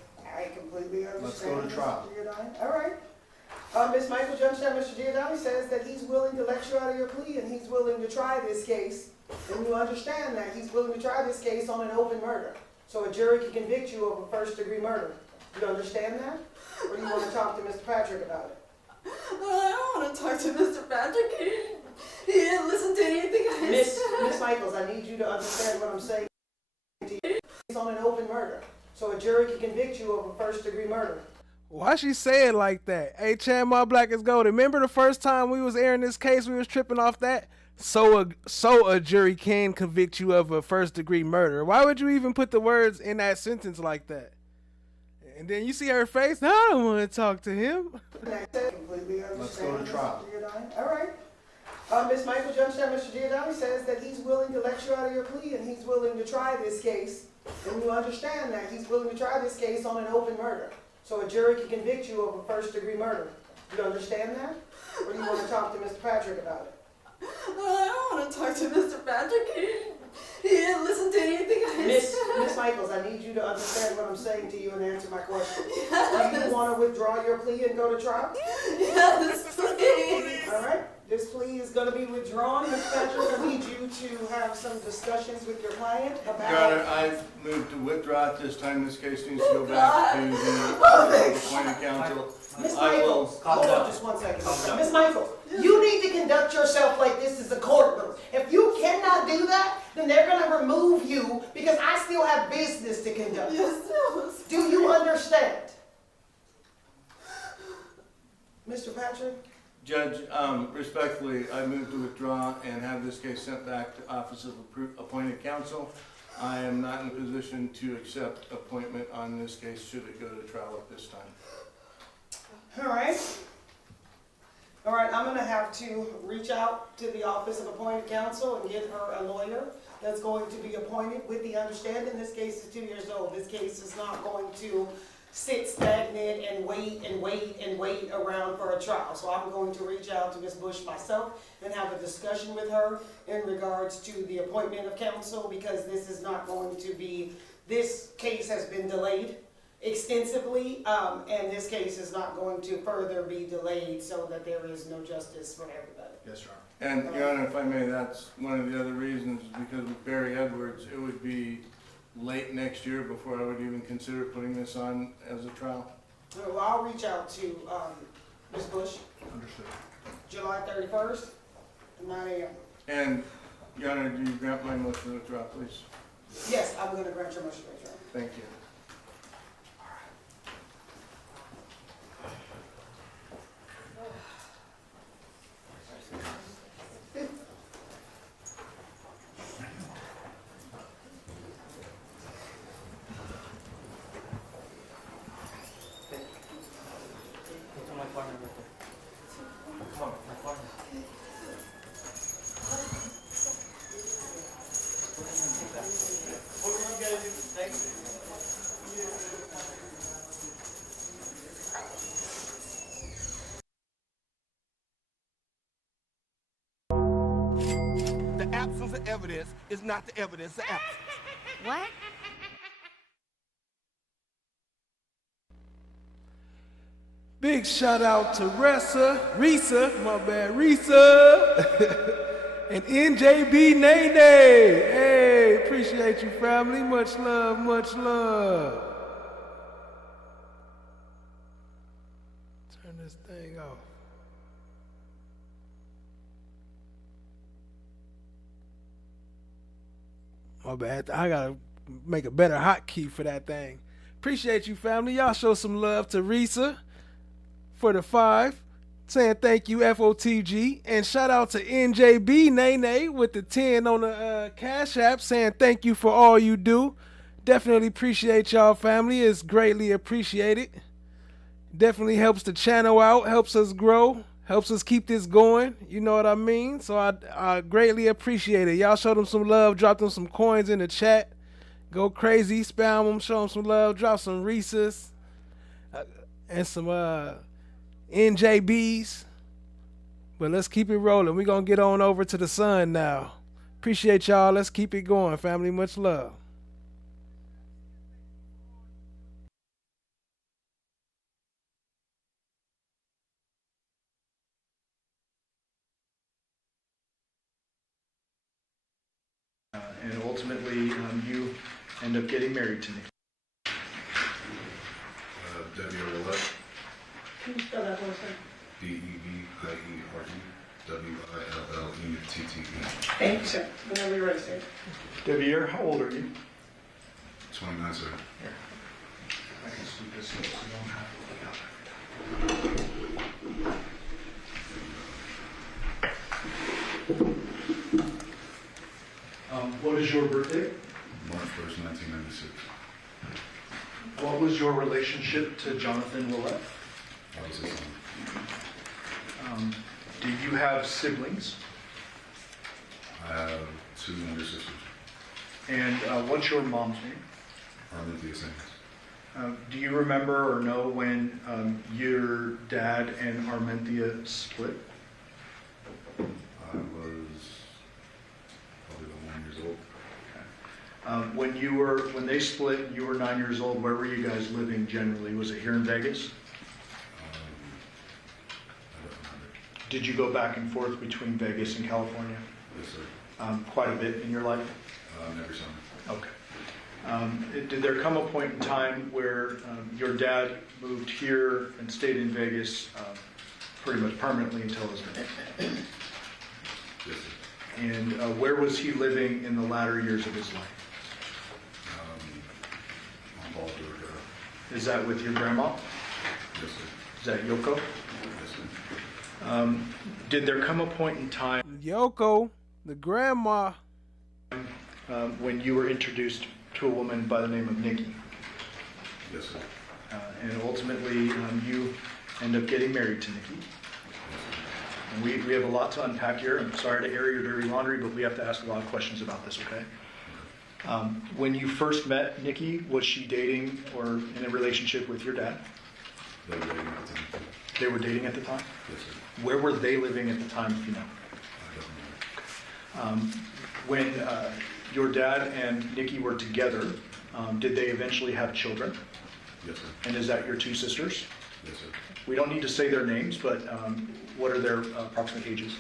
completely understand. Let's go to trial. Mr. Giordani. All right. Ms. Michaels, you understand Mr. Giordani says that he's willing to let you out of your plea and he's willing to try this case. And you understand that he's willing to try this case on an open murder. So a jury can convict you of a first-degree murder. You understand that? Or do you want to talk to Mr. Patrick about it? I don't want to talk to Mr. Patrick. He didn't listen to anything I said. Miss Michaels, I need you to understand what I'm saying to you. It's on an open murder. So a jury can convict you of a first-degree murder. Why she say it like that? Hey, Chan, my black is golden. Remember the first time we was airing this case, we was tripping off that? So a jury can convict you of a first-degree murder. Why would you even put the words in that sentence like that? And then you see her face. No, I don't want to talk to him. Let's go to trial. All right. Ms. Michaels, you understand Mr. Giordani says that he's willing to let you out of your plea and he's willing to try this case. And you understand that he's willing to try this case on an open murder. So a jury can convict you of a first-degree murder. You understand that? Or do you want to talk to Mr. Patrick about it? I don't want to talk to Mr. Patrick. He didn't listen to anything I said. Miss Michaels, I need you to understand what I'm saying to you and answer my question. Yes. Do you want to withdraw your plea and go to trial? Yes, please. All right. This plea is going to be withdrawn. Ms. Patrick, I need you to have some discussions with your client about... Your Honor, I've moved to withdraw at this time. This case needs to go back to the appointed counsel. Miss Michaels, hold on just 1 second. Miss Michaels, you need to conduct yourself like this is a courtroom. If you cannot do that, then they're going to remove you because I still have business to conduct. Yes. Do you understand? Mr. Patrick? Judge, respectfully, I move to withdraw and have this case sent back to Office of Appointed Counsel. I am not in a position to accept appointment on this case should it go to trial at this time. All right. All right, I'm going to have to reach out to the Office of Appointed Counsel and get her a lawyer that's going to be appointed with the understanding this case is 2 years old. This case is not going to sit stagnant and wait around for a trial. So I'm going to reach out to Ms. Bush myself and have a discussion with her in regards to the appointment of counsel because this is not going to be, this case has been delayed extensively and this case is not going to further be delayed so that there is no justice for everybody. Yes, Your Honor. And, Your Honor, if I may, that's one of the other reasons, because with Barry Edwards, it would be late next year before I would even consider putting this on as a trial. Well, I'll reach out to Ms. Bush. Understood. July 31st, 9 a.m. And, Your Honor, do you grant my motion to withdraw, please? Yes, I'm going to grant your motion to withdraw. Thank you. The absence of evidence is not the evidence of absence. What? Big shout out to Risa, and NJB Nene. Hey, appreciate you, family. Much love, much love. Turn this thing off. My bad. I gotta make a better hotkey for that thing. Appreciate you, family. Y'all show some love to Risa for the 5. Saying thank you, FOTG. And shout out to NJB Nene with the 10 on the Cash App saying thank you for all you do. Definitely appreciate y'all, family. It's greatly appreciated. Definitely helps the channel out, helps us grow, helps us keep this going. You know what I mean? So I greatly appreciate it. Y'all show them some love. Drop them some coins in the chat. Go crazy. Spam them. Show them some love. Drop some Reese's and some NJBs. But let's keep it rolling. We're going to get on over to the sun now. Appreciate y'all. Let's keep it going, family. Much love. And ultimately, you end up getting married to Nikki. Deviere Willette. Can you spell that for us, sir? DEVIEREWILLETTE. Thank you, sir. Whenever you're ready, sir. Deviere, how old are you? 29, sir. Here. I can scoot this so you don't have to look out what is your birthday? March 1st, 1996. What was your relationship to Jonathon Willette? I was his son. Do you have siblings? I have 2 younger sisters. And what's your mom's name? Arminthia Saints. Do you remember or know when your dad and Arminthia split? I was probably about 9 years old. When they split and you were 9 years old, where were you guys living generally? Was it here in Vegas? I don't remember. Did you go back and forth between Vegas and California? Yes, sir. Quite a bit in your life? Every summer. Okay. Did there come a point in time where your dad moved here and stayed in Vegas pretty much permanently until his death? Yes, sir. And where was he living in the latter years of his life? On Paul, Georgia. Is that with your grandma? Yes, sir. Is that Yoko? Yes, sir. Did there come a point in time, Yoko, the grandma, when you were introduced to a woman by the name of Nikki? Yes, sir. And ultimately, you end up getting married to Nikki. And we have a lot to unpack here. I'm sorry to air your dirty laundry, but we have to ask a lot of questions about this, okay? When you first met Nikki, was she dating or in a relationship with your dad? They were dating at the time. They were dating at the time? Yes, sir. Where were they living at the time, if you know? I don't know. When your dad and Nikki were together, did they eventually have children? Yes, sir. And is that your 2 sisters? Yes, sir. We don't need to say their names, but what are their approximate ages?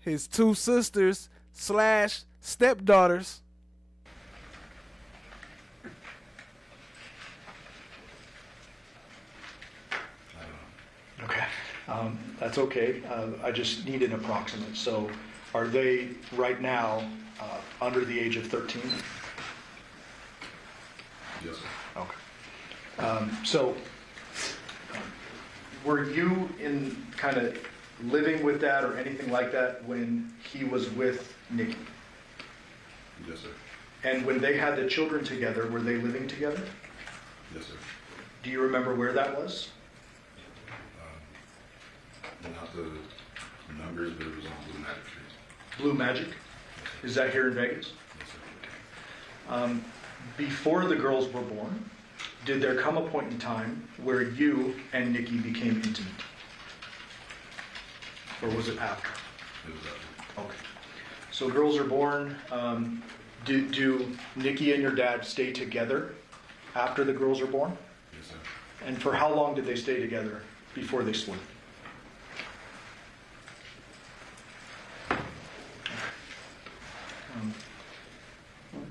his 2 sisters / stepdaughters. Okay, that's okay. I just need an approximate. So are they right now under the age of 13? Yes, sir. Okay. So were you in kind of living with that or anything like that when he was with Nikki? Yes, sir. And when they had the children together, were they living together? Yes, sir. Do you remember where that was? Not the numbers, but it was on Blue Magic Street. Blue Magic? Is that here in Vegas? Yes, sir. Before the girls were born, did there come a point in time where you and Nikki became intimate? Or was it after? It was after. Okay. So girls are born. Do Nikki and your dad stay together after the girls are born? Yes, sir. And for how long did they stay together before they split?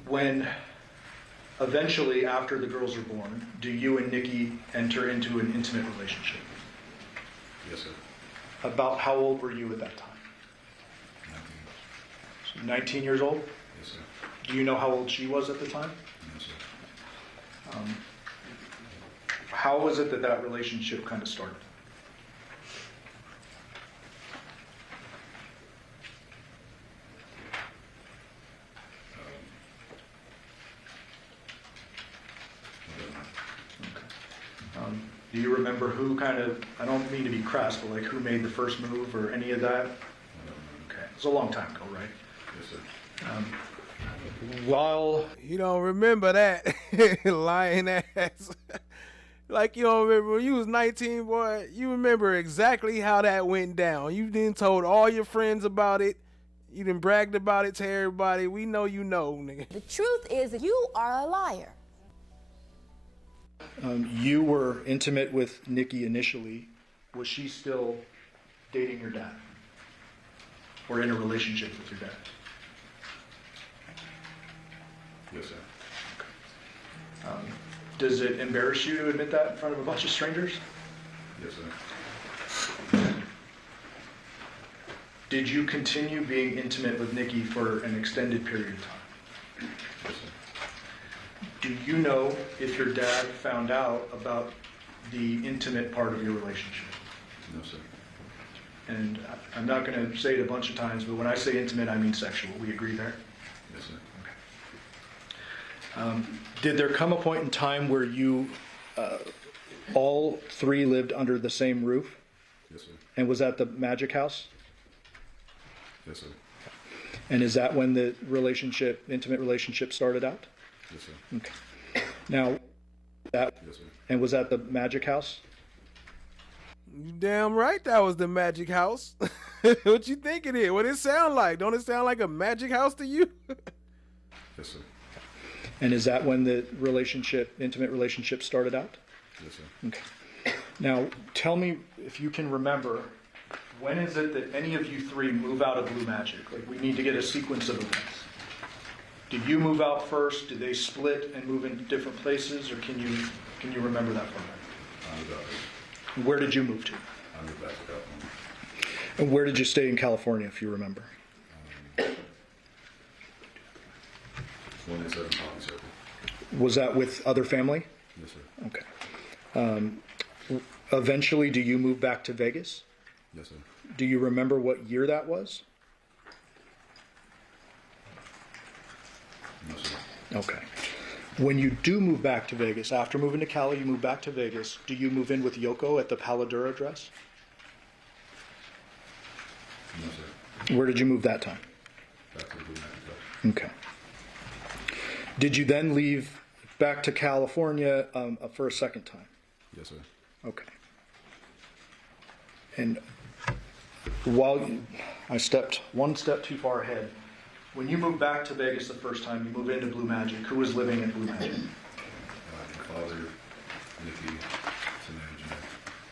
When eventually, after the girls are born, do you and Nikki enter into an intimate relationship? Yes, sir. About how old were you at that time? 19. 19 years old? Yes, sir. Do you know how old she was at the time? No, sir. How was it that that relationship kind of started? Do you remember who kind of, I don't mean to be crass, but like who made the first move or any of that? Okay, it was a long time ago, right? Yes, sir. While You don't remember that, lying ass. Like you don't remember when you was 19, boy. You remember exactly how that went down. You then told all your friends about it. You done bragged about it to everybody. We know you know, nigga. The truth is that you are a liar. you were intimate with Nikki initially, was she still dating your dad? Or in a relationship with your dad? Yes, sir. Does it embarrass you to admit that in front of a bunch of strangers? Yes, sir. Did you continue being intimate with Nikki for an extended period of time? Yes, sir. Do you know if your dad found out about the intimate part of your relationship? No, sir. And I'm not going to say it a bunch of times, but when I say intimate, I mean sexual. We agree there? Yes, sir. Did there come a point in time where you all three lived under the same roof? Yes, sir. And was that the Magic House? Yes, sir. And is that when the relationship, intimate relationship, started out? Yes, sir. Okay. Now, that Yes, sir. and was that the Magic House? You damn right that was the Magic House. What you think it is? What it sound like? Don't it sound like a magic house to you? Yes, sir. And is that when the relationship, intimate relationship, started out? Yes, sir. Okay. Now, tell me if you can remember, when is it that any of you three move out of Blue Magic? Like, we need to get a sequence of events. Did you move out first? Did they split and move into different places, or can you remember that from there? I moved out. Where did you move to? I moved back to California. And where did you stay in California, if you remember? 187 Poppy Circle. Was that with other family? Yes, sir. Okay. Eventually, do you move back to Vegas? Yes, sir. Do you remember what year that was? No, sir. Okay. When you do move back to Vegas, after moving to Cali, you move back to Vegas, do you move in with Yoko at the Paladura address? No, sir. Where did you move that time? Back to the Blue Magic House. Okay. Did you then leave back to California for a second time? Yes, sir. Okay. And while I stepped one step too far ahead, when you moved back to Vegas the first time, you moved into Blue Magic. Who was living in Blue Magic? My father, Nikki, Samantha, Jeanette.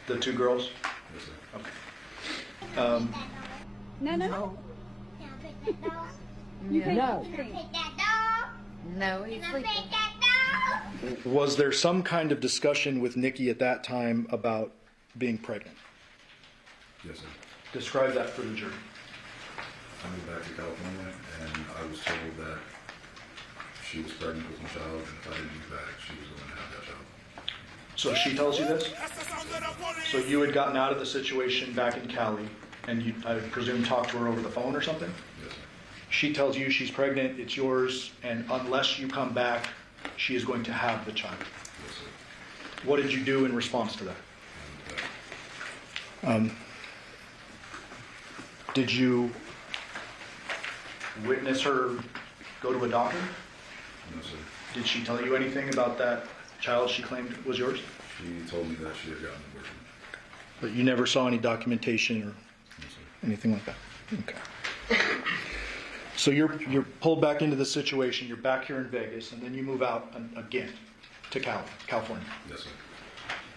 The two girls? Yes, sir. Okay. No. No, he's sleeping. Was there some kind of discussion with Nikki at that time about being pregnant? Yes, sir. Describe that for the jury. I moved back to California, and I was told that she was pregnant with my child, and if I didn't move back, she was going to have that child. So she tells you this? So you had gotten out of the situation back in Cali, and you, I presume, talked to her over the phone or something? Yes, sir. She tells you she's pregnant, it's yours, and unless you come back, she is going to have the child. Yes, sir. What did you do in response to that? Did you witness her go to a doctor? No, sir. Did she tell you anything about that child she claimed was yours? She told me that she had gotten abortion. But you never saw any documentation or No, sir. anything like that? Okay. So you're pulled back into the situation, you're back here in Vegas, and then you move out again to California. Yes, sir.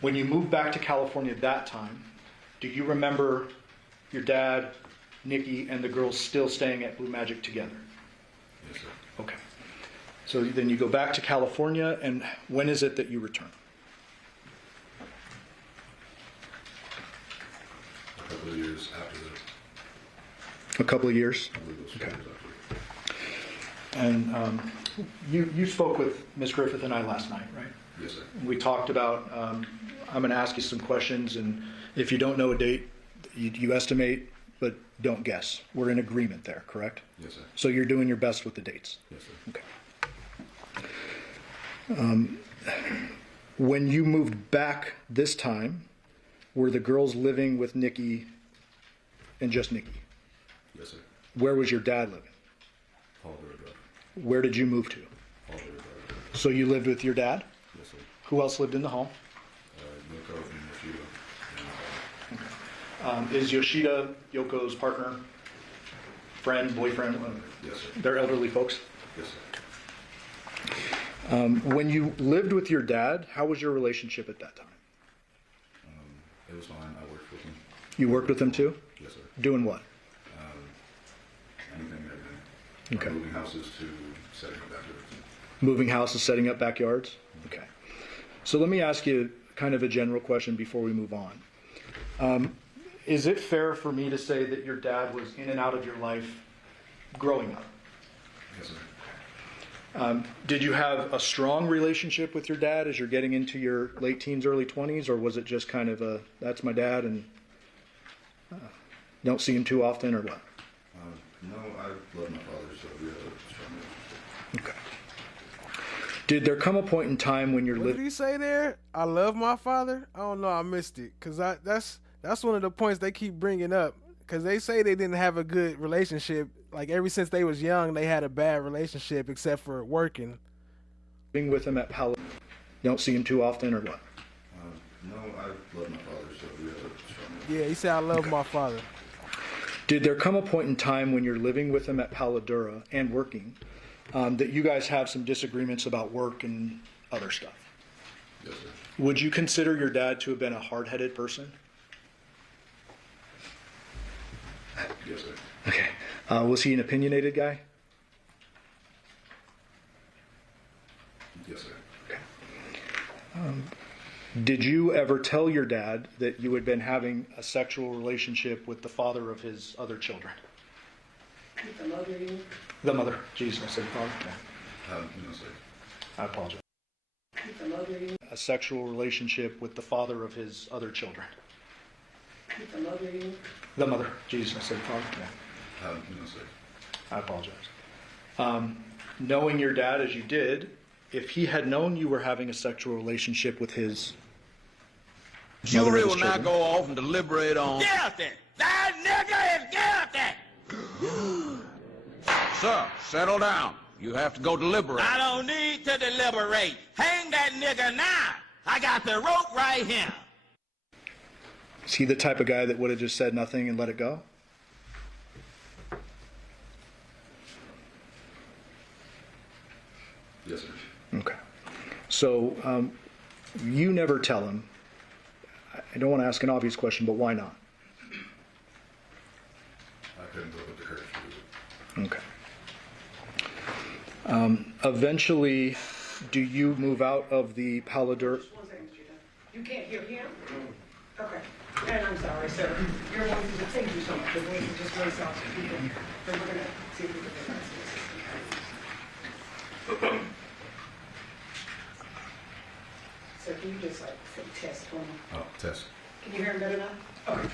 When you moved back to California that time, do you remember your dad, Nikki, and the girls still staying at Blue Magic together? Yes, sir. Okay. So then you go back to California, and when is it that you return? A couple of years after that. A couple of years? I believe it was 4 Okay. years after. And you spoke with Ms. Griffith and I last night, right? Yes, sir. We talked about, I'm going to ask you some questions, and if you don't know a date, you estimate, but don't guess. We're in agreement there, correct? Yes, sir. So you're doing your best with the dates? Yes, sir. Okay. When you moved back this time, were the girls living with Nikki and just Nikki? Yes, sir. Where was your dad living? Where did you move to? So you lived with your dad? Yes, sir. Who else lived in the home? Yoko and Yoshida. Is Yoshida Yoko's partner, friend, boyfriend? Yes, sir. They're elderly folks? Yes, sir. When you lived with your dad, how was your relationship at that time? It was fine. I worked with him. You worked with him too? Yes, sir. Doing what? Anything and everything. Okay. Moving houses to setting up backyards. Moving houses, setting up backyards? Okay. So let me ask you kind of a general question before we move on. Is it fair for me to say that your dad was in and out of your life growing up? Yes, sir. Did you have a strong relationship with your dad as you're getting into your late teens, early 20s, or was it just kind of a, that's my dad and don't see him too often, or what? No, I love my father, so we have a strong relationship. Okay. Did there come a point in time when you're What did he say there? I love my father? I don't know. I missed it. Because that's one of the points they keep bringing up. Because they say they didn't have a good relationship. Like, ever since they was young, they had a bad relationship except for working. Being with him at Palo, don't see him too often, or what? No, I love my father, so we have a strong relationship. Yeah, he said, I love my father. Did there come a point in time when you're living with him at Paladura and working that you guys have some disagreements about work and other stuff? Yes, sir. Would you consider your dad to have been a hard-headed person? Yes, sir. Okay. Was he an opinionated guy? Yes, sir. Okay. Did you ever tell your dad that you had been having a sexual relationship with the father of his other children? The mother, you mean? The mother. Jesus, I said father. Yeah. No, sir. I apologize. The mother, you mean? A sexual relationship with the father of his other children. The mother, you mean? The mother. Jesus, I said father. Yeah. No, sir. I apologize. Knowing your dad as you did, if he had known you were having a sexual relationship with his Jury will children, now go off and deliberate on. Guilty! That nigga is guilty! Sir, settle down. You have to go deliberate. I don't need to deliberate. Hang that nigga now. I got the rope right here. is he the type of guy that would have just said nothing and let it go? Yes, sir. Okay. So you never tell him. I don't want to ask an obvious question, but why not? I couldn't go with the courage to do it. Okay. Eventually, do you move out of the Paladura? You can't hear him? Okay. And I'm sorry, sir. Your voice is, thank you so much. Your voice is just really soft to people. So we're going to see if we can fix this. So can you just say test for me? Oh, test. Can you hear him better now? Okay.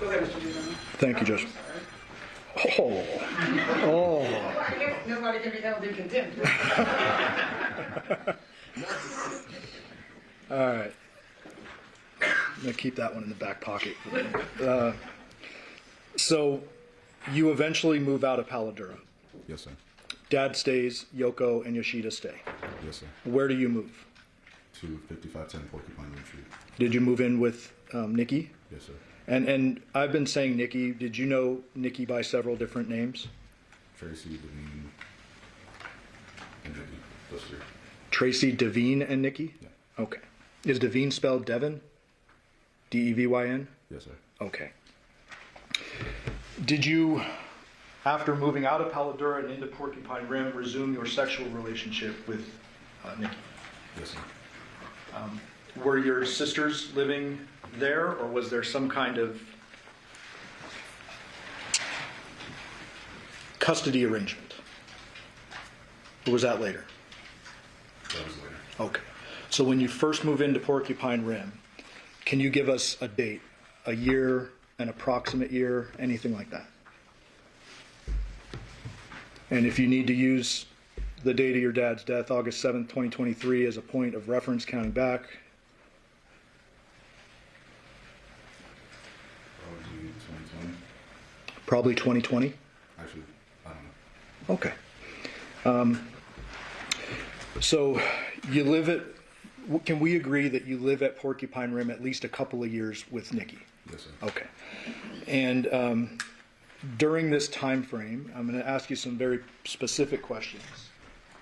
Go ahead, Mr. Devyn. Thank you, Judge. Oh. Nobody can be held in contempt. All right. I'm going to keep that one in the back pocket. So you eventually move out of Paladura. Yes, sir. Dad stays, Yoko and Yoshida stay. Yes, sir. Where do you move? To 5510 Porcupine Rim Street. Did you move in with Nikki? Yes, sir. And I've been saying Nikki. Did you know Nikki by several different names? Tracy, Devyn, and Nikki. Those three. Tracy, Devyn, and Nikki? Yeah. Okay. Is Devyn spelled Devyn? D-E-V-Y-N? Yes, sir. Okay. Did you, after moving out of Paladura and into Porcupine Rim, resume your sexual relationship with Nikki? Yes, sir. Were your sisters living there, or was there some kind of custody arrangement? Or was that later? That was later. Okay. So when you first move into Porcupine Rim, can you give us a date, a year, an approximate year, anything like that? And if you need to use the date of your dad's death, August 7th, 2023, as a point of reference counting back. Probably 2020. Probably 2020? Actually, I don't know. Okay. So you live at, can we agree that you live at Porcupine Rim at least a couple of years with Nikki? Yes, sir. Okay. And during this time frame, I'm going to ask you some very specific questions.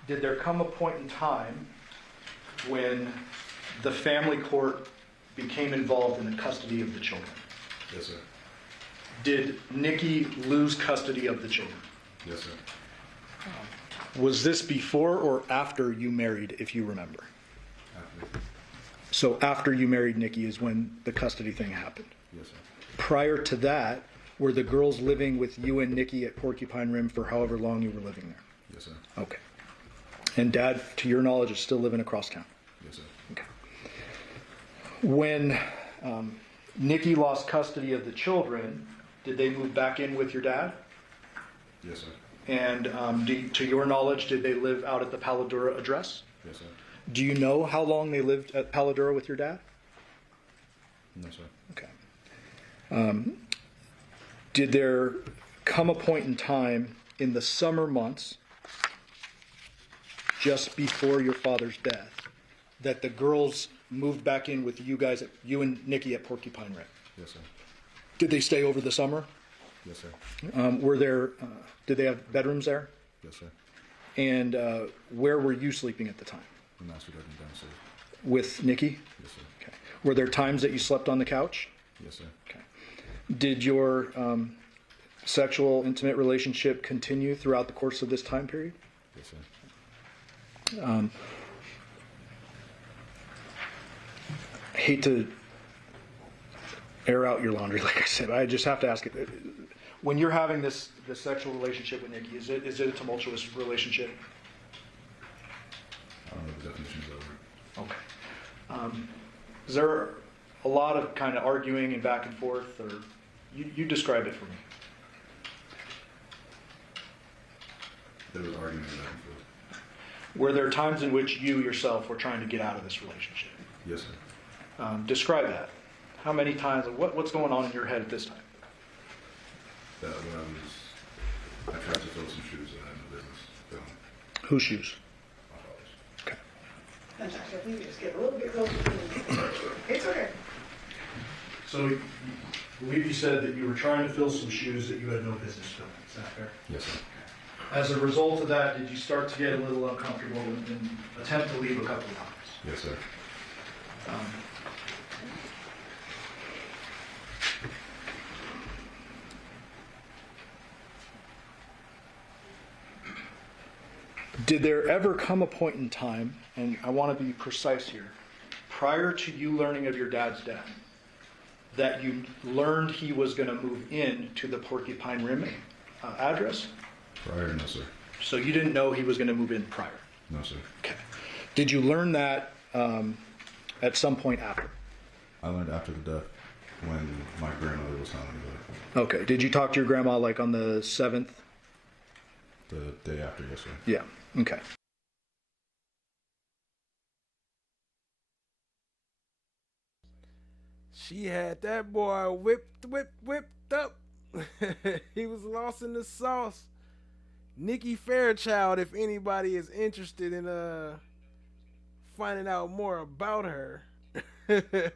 Did there come a point in time when the family court became involved in the custody of the children? Yes, sir. Did Nikki lose custody of the children? Yes, sir. Was this before or after you married, if you remember? After. So after you married Nikki is when the custody thing happened? Yes, sir. Prior to that, were the girls living with you and Nikki at Porcupine Rim for however long you were living there? Yes, sir. Okay. And Dad, to your knowledge, is still living across town? Yes, sir. Okay. When Nikki lost custody of the children, did they move back in with your dad? Yes, sir. And to your knowledge, did they live out at the Paladura address? Yes, sir. Do you know how long they lived at Paladura with your dad? No, sir. Okay. Did there come a point in time in the summer months, just before your father's death, that the girls moved back in with you guys, you and Nikki at Porcupine Rim? Yes, sir. Did they stay over the summer? Yes, sir. Were there? Did they have bedrooms there? Yes, sir. And where were you sleeping at the time? The master bedroom downstairs. With Nikki? Yes, sir. Okay. Were there times that you slept on the couch? Yes, sir. Okay. Did your sexual intimate relationship continue throughout the course of this time period? Yes, sir. I hate to air out your laundry, like I said, but I just have to ask it. When you're having this sexual relationship with Nikki, is it a tumultuous relationship? I don't know the definitions of it. Okay. Is there a lot of kind of arguing and back and forth, or you describe it for me? There was argument back and forth. Were there times in which you yourself were trying to get out of this relationship? Yes, sir. Describe that. How many times? What's going on in your head at this time? That when I tried to fill some shoes that I had no business filling. Whose shoes? My father's. Okay. Natasha, please just get a little bit closer to me. It's okay. So, you believe you said that you were trying to fill some shoes that you had no business filling. Is that fair? Yes, sir. As a result of that, did you start to get a little uncomfortable and attempt to leave a couple of times? Yes, sir. Did there ever come a point in time, and I want to be precise here, prior to you learning of your dad's death, that you learned he was going to move in to the Porcupine Rim address? Prior, no, sir. So you didn't know he was going to move in prior? No, sir. Okay. Did you learn that at some point after? I learned after the death when my grandmother was telling me about it. Okay. Did you talk to your grandma like on the 7th? The day after, yes, sir. Yeah. Okay. She had that boy whipped up. He was lost in the sauce. Nikki Fairchild, if anybody is interested in finding out more about her, the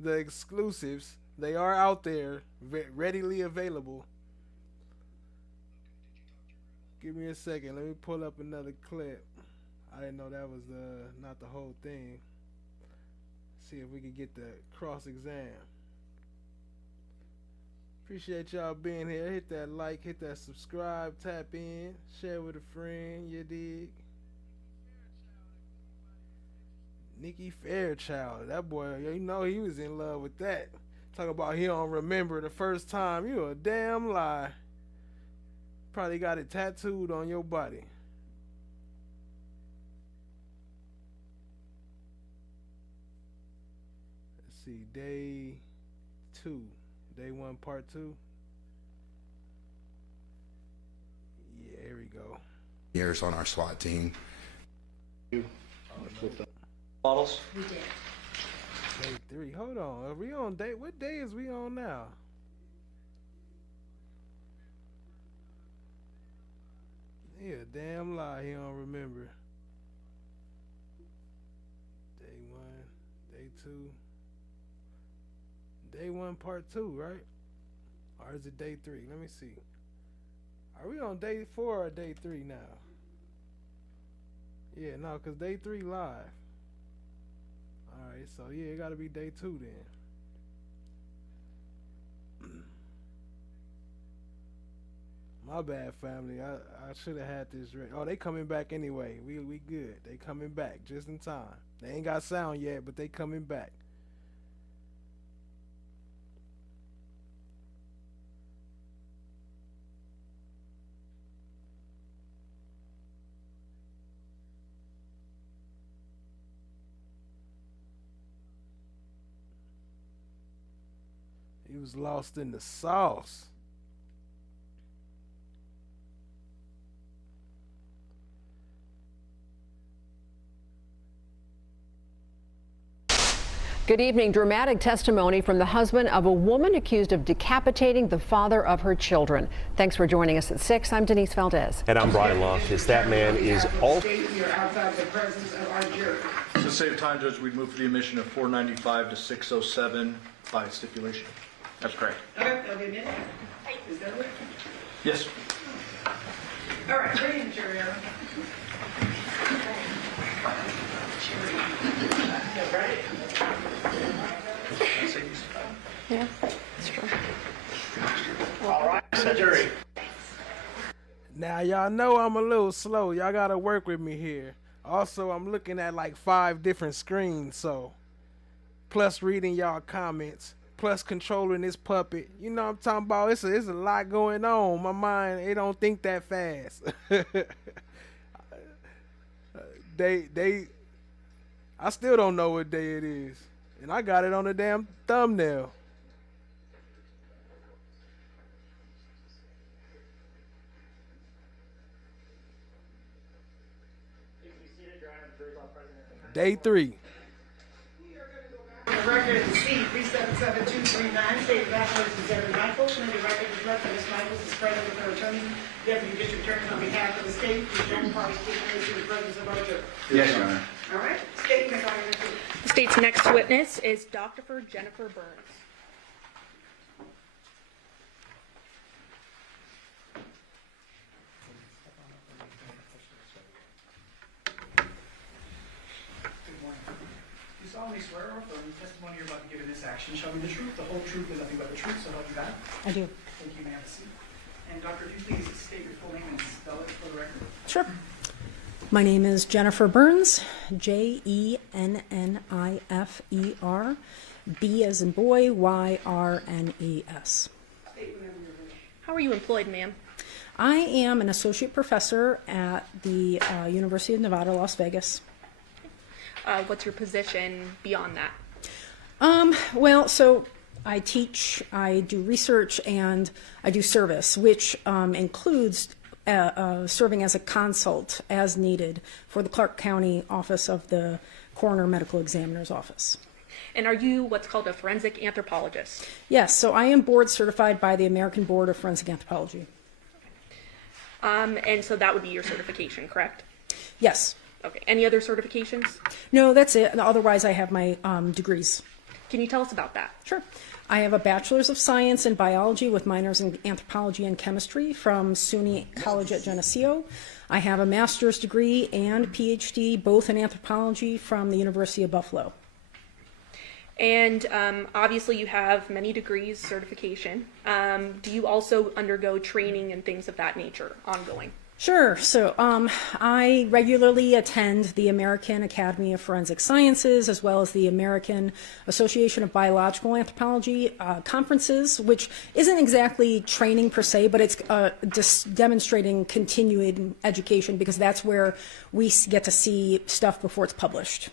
exclusives, they are out there, readily available. Give me a second. Let me pull up another clip. I didn't know that was not the whole thing. See if we can get the cross-exam. Appreciate y'all being here. Hit that like, hit that subscribe, tap in, share with a friend, you dig? Nikki Fairchild, that boy, you know he was in love with that. Talk about he don't remember the first time. You a damn lie. Probably got it tattooed on your body. see, day 2. Day 1, part 2. Yeah, here we go. Years on our SWAT team. Models? We did. Day 3. Hold on. Are we on day? What day is we on now? He a damn lie. He don't remember. Day 1, day 2. Day 1, part 2, right? Or is it day 3? Let me see. Are we on day 4 or day 3 now? Yeah, no, because day 3 live. Alright, so yeah, it gotta be day 2 then. My bad, family. I should have had this ready. Oh, they coming back anyway. We good. They coming back just in time. They ain't got sound yet, but they coming back. He was lost in the sauce. Good evening. Dramatic testimony from the husband of a woman accused of decapitating the father of her children. Thanks for joining us at 6. I'm Denise Valdez. And I'm Brian Loftus. That man is all. You're outside the presence of our jury. To save time, Judge, we'd move for the admission of 495 to 607 by stipulation. That's correct. Okay, that'll be a minute. Is that it? Yes. All right, bring in jury. Right? Yeah, that's true. All right, jury. Now y'all know I'm a little slow. Y'all gotta work with me here. Also, I'm looking at like 5 different screens, so plus reading y'all comments, plus controlling this puppet. You know what I'm talking about? It's a lot going on. My mind, it don't think that fast. I still don't know what day it is. And I got it on the damn thumbnail. Day 3. The record is C-377239, State of Bachelor versus Devyn Michaels. And the record is left that Ms. Michaels is present with her attorney, Deputy District Attorney on behalf of the state. The young party stipulates in the presence of our jury. Yes, Your Honor. All right, statement on your two. The state's next witness is Dr. Jennifer Burns. Good morning. You solemnly swear or affirm the testimony you're about to give in this action shall be the truth, the whole truth, and nothing but the truth, so help you God? I do. Thank you, ma'am. And Doctor, if you please state your full name and spell it for the record. Sure. My name is Jennifer Burns, Jennifer, B as in boy, YRNES. How are you employed, ma'am? I am an associate professor at the University of Nevada, Las Vegas. What's your position beyond that? Well, so I teach, I do research, and I do service, which includes serving as a consult as needed for the Clark County Office of the Coroner Medical Examiner's Office. And are you what's called a forensic anthropologist? Yes, so I am board certified by the American Board of Forensic Anthropology. And so that would be your certification, correct? Yes. Okay. Any other certifications? No, that's it. Otherwise, I have my degrees. Can you tell us about that? Sure. I have a Bachelor's of Science in Biology with minors in Anthropology and Chemistry from SUNY College at Geneseo. I have a master's degree and PhD, both in anthropology, from the University of Buffalo. And obviously you have many degrees, certification. Do you also undergo training and things of that nature ongoing? Sure. So I regularly attend the American Academy of Forensic Sciences as well as the American Association of Biological Anthropology conferences, which isn't exactly training per se, but it's just demonstrating continuing education because that's where we get to see stuff before it's published.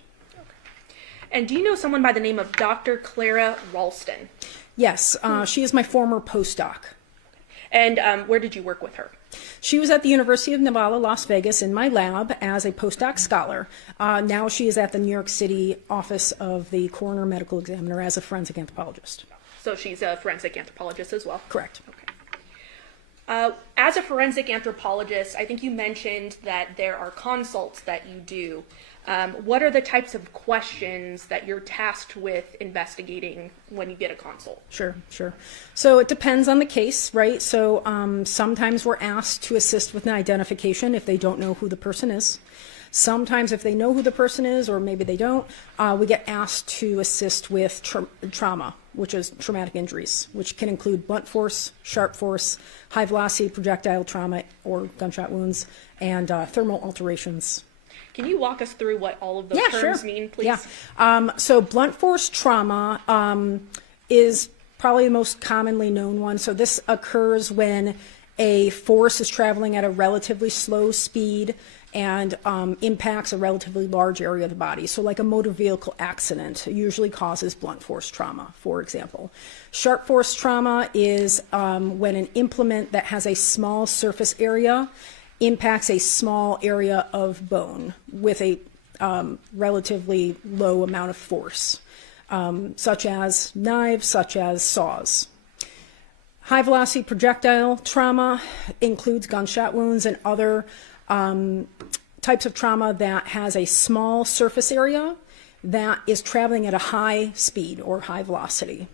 And do you know someone by the name of Dr. Clara Ralston? Yes, she is my former postdoc. And where did you work with her? She was at the University of Nevada, Las Vegas in my lab as a postdoc scholar. Now she is at the New York City office of the coroner medical examiner as a forensic anthropologist. So she's a forensic anthropologist as well? Correct. Okay. As a forensic anthropologist, I think you mentioned that there are consults that you do. What are the types of questions that you're tasked with investigating when you get a consult? Sure. So it depends on the case, right? So sometimes we're asked to assist with an identification if they don't know who the person is. Sometimes if they know who the person is, or maybe they don't, we get asked to assist with trauma, which is traumatic injuries, which can include blunt force, sharp force, high velocity projectile trauma or gunshot wounds, and thermal alterations. Can you walk us through what all of those terms mean, please? Yeah. So blunt force trauma is probably the most commonly known one. So this occurs when a force is traveling at a relatively slow speed and impacts a relatively large area of the body. So like a motor vehicle accident usually causes blunt force trauma, for example. Sharp force trauma is when an implement that has a small surface area impacts a small area of bone with a relatively low amount of force, such as knives, such as saws. High velocity projectile trauma includes gunshot wounds and other types of trauma that has a small surface area that is traveling at a high speed or high velocity.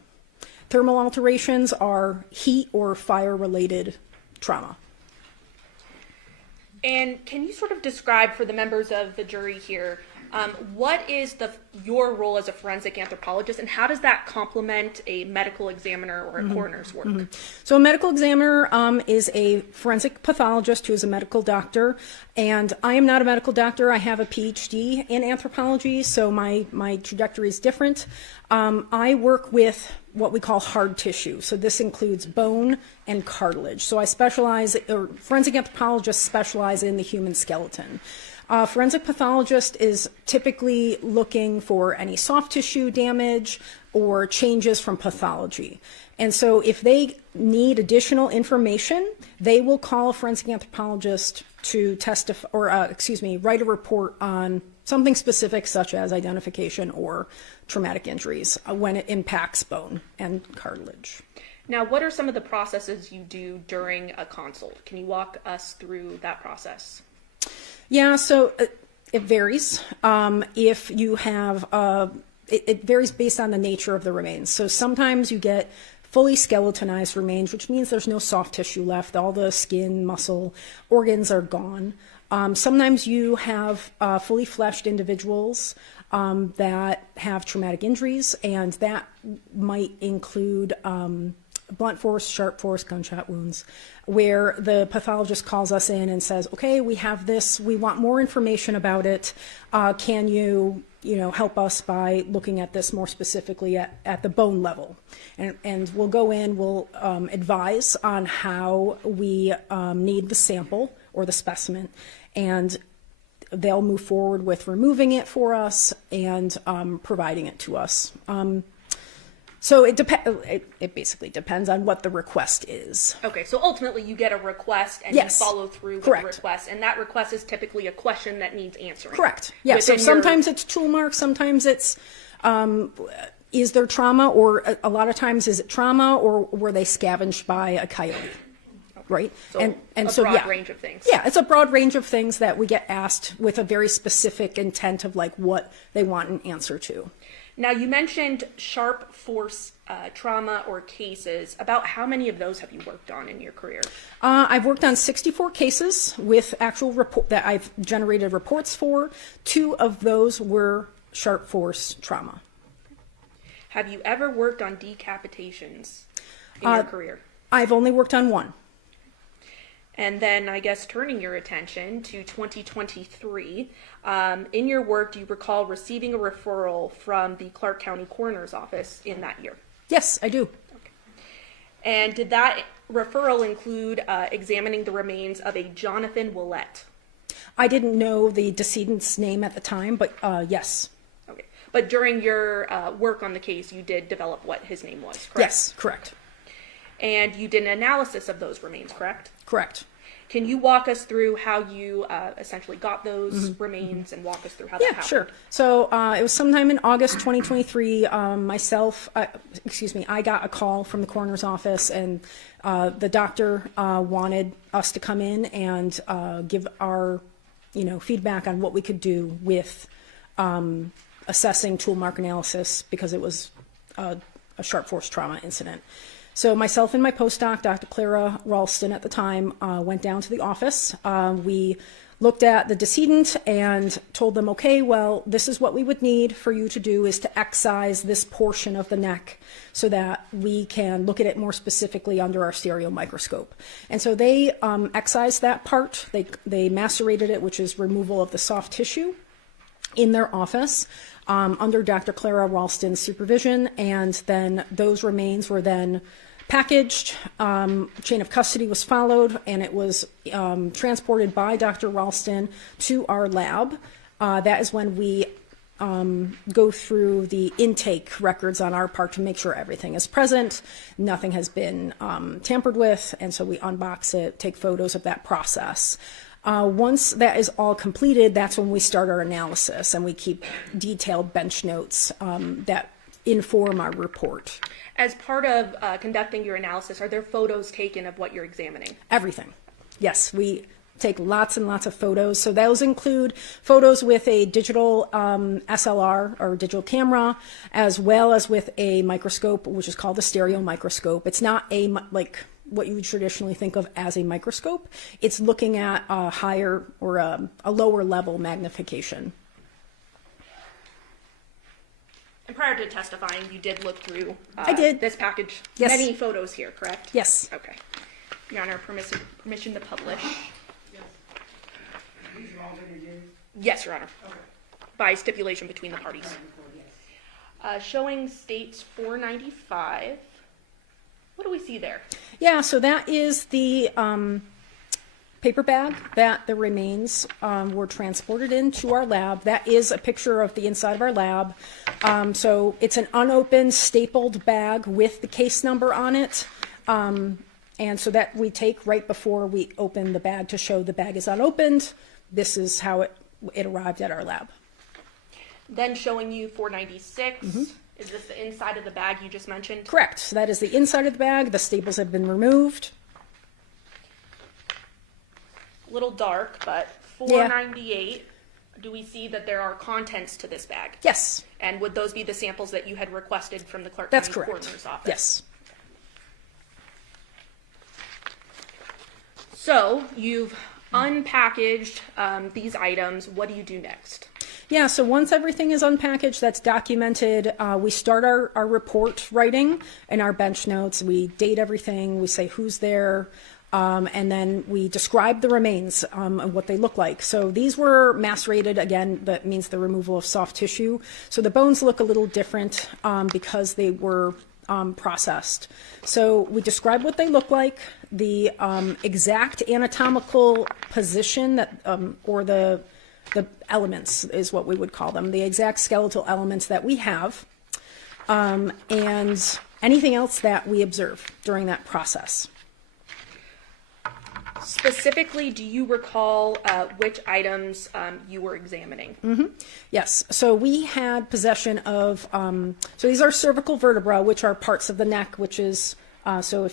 Thermal alterations are heat or fire related trauma. And can you sort of describe for the members of the jury here, what is your role as a forensic anthropologist, and how does that complement a medical examiner or a coroner's work? So a medical examiner is a forensic pathologist who is a medical doctor, and I am not a medical doctor. I have a PhD in anthropology, so my trajectory is different. I work with what we call hard tissue. So this includes bone and cartilage. So forensic anthropologists specialize in the human skeleton. Forensic pathologist is typically looking for any soft tissue damage or changes from pathology. And so if they need additional information, they will call a forensic anthropologist to testify, or write a report on something specific such as identification or traumatic injuries when it impacts bone and cartilage. Now, what are some of the processes you do during a consult? Can you walk us through that process? Yeah, so it varies. If you have, it varies based on the nature of the remains. So sometimes you get fully skeletonized remains, which means there's no soft tissue left. All the skin, muscle, organs are gone. Sometimes you have fully fleshed individuals that have traumatic injuries, and that might include blunt force, sharp force, gunshot wounds, where the pathologist calls us in and says, okay, we have this, we want more information about it. Can you help us by looking at this more specifically at the bone level? And we'll go in, we'll advise on how we need the sample or the specimen, and they'll move forward with removing it for us and providing it to us. So it basically depends on what the request is. Okay, so ultimately you get a request and Yes. you follow through with Correct. the request, and that request is typically a question that needs answering. Correct. Yeah, so sometimes it's tool marks, sometimes it's is there trauma, or a lot of times is it trauma, or were they scavenged by a coyote? Right? So and a so, broad yeah. range of things. Yeah, it's a broad range of things that we get asked with a very specific intent of like what they want an answer to. Now, you mentioned sharp force trauma or cases. About how many of those have you worked on in your career? I've worked on 64 cases with actual report that I've generated reports for. 2 of those were sharp force trauma. Have you ever worked on decapitations in your career? I've only worked on 1. And then, I guess, turning your attention to 2023, in your work, do you recall receiving a referral from the Clark County Coroner's Office in that year? Yes, I do. Okay. And did that referral include examining the remains of a Jonathon Willette? I didn't know the decedent's name at the time, but yes. Okay. But during your work on the case, you did develop what his name was, correct? Yes, correct. And you did an analysis of those remains, correct? Correct. Can you walk us through how you essentially got those remains and walk us through how that happened? Sure. So it was sometime in August 2023. I got a call from the coroner's office, and the doctor wanted us to come in and give our, feedback on what we could do with assessing tool mark analysis, because it was a sharp force trauma incident. So myself and my postdoc, Dr. Clara Ralston at the time, went down to the office. We looked at the decedent and told them, okay, well, this is what we would need for you to do, is to excise this portion of the neck so that we can look at it more specifically under our stereo microscope. And so they excised that part. They macerated it, which is removal of the soft tissue, in their office under Dr. Clara Ralston's supervision. And then those remains were then packaged, chain of custody was followed, and it was transported by Dr. Ralston to our lab. That is when we go through the intake records on our part to make sure everything is present, nothing has been tampered with, and so we unbox it, take photos of that process. Once that is all completed, that's when we start our analysis, and we keep detailed bench notes that inform our report. As part of conducting your analysis, are there photos taken of what you're examining? Everything. Yes, we take lots and lots of photos. So those include photos with a digital SLR or digital camera, as well as with a microscope, which is called a stereo microscope. It's not like what you would traditionally think of as a microscope. It's looking at a higher or a lower level magnification. And prior to testifying, you did look through I did. This package. Yes. Many photos here, correct? Yes. Okay. Your Honor, permission to publish. Yes, Your Honor. Okay. By stipulation between the parties. Showing states 495. What do we see there? Yeah, so that is the paper bag that the remains were transported into our lab. That is a picture of the inside of our lab. So it's an unopened, stapled bag with the case number on it. And so that we take right before we open the bag to show the bag is unopened. This is how it arrived at our lab. Then showing you 496. Is this the inside of the bag you just mentioned? Correct. So that is the inside of the bag. The staples have been removed. A little dark, but 498. Do we see that there are contents to this bag? Yes. And would those be the samples that you had requested from the Clark That's County correct. Coroner's Office? Yes. So you've unpackaged these items. What do you do next? Yeah, so once everything is unpackaged, that's documented, we start our report writing and our bench notes. We date everything, we say who's there, and then we describe the remains and what they look like. So these were macerated, again, that means the removal of soft tissue. So the bones look a little different because they were processed. So we describe what they look like, the exact anatomical position that, or the elements is what we would call them, the exact skeletal elements that we have, and anything else that we observe during that process. Specifically, do you recall which items you were examining? Yes, so we had possession of, so these are cervical vertebrae, which are parts of the neck, which is, so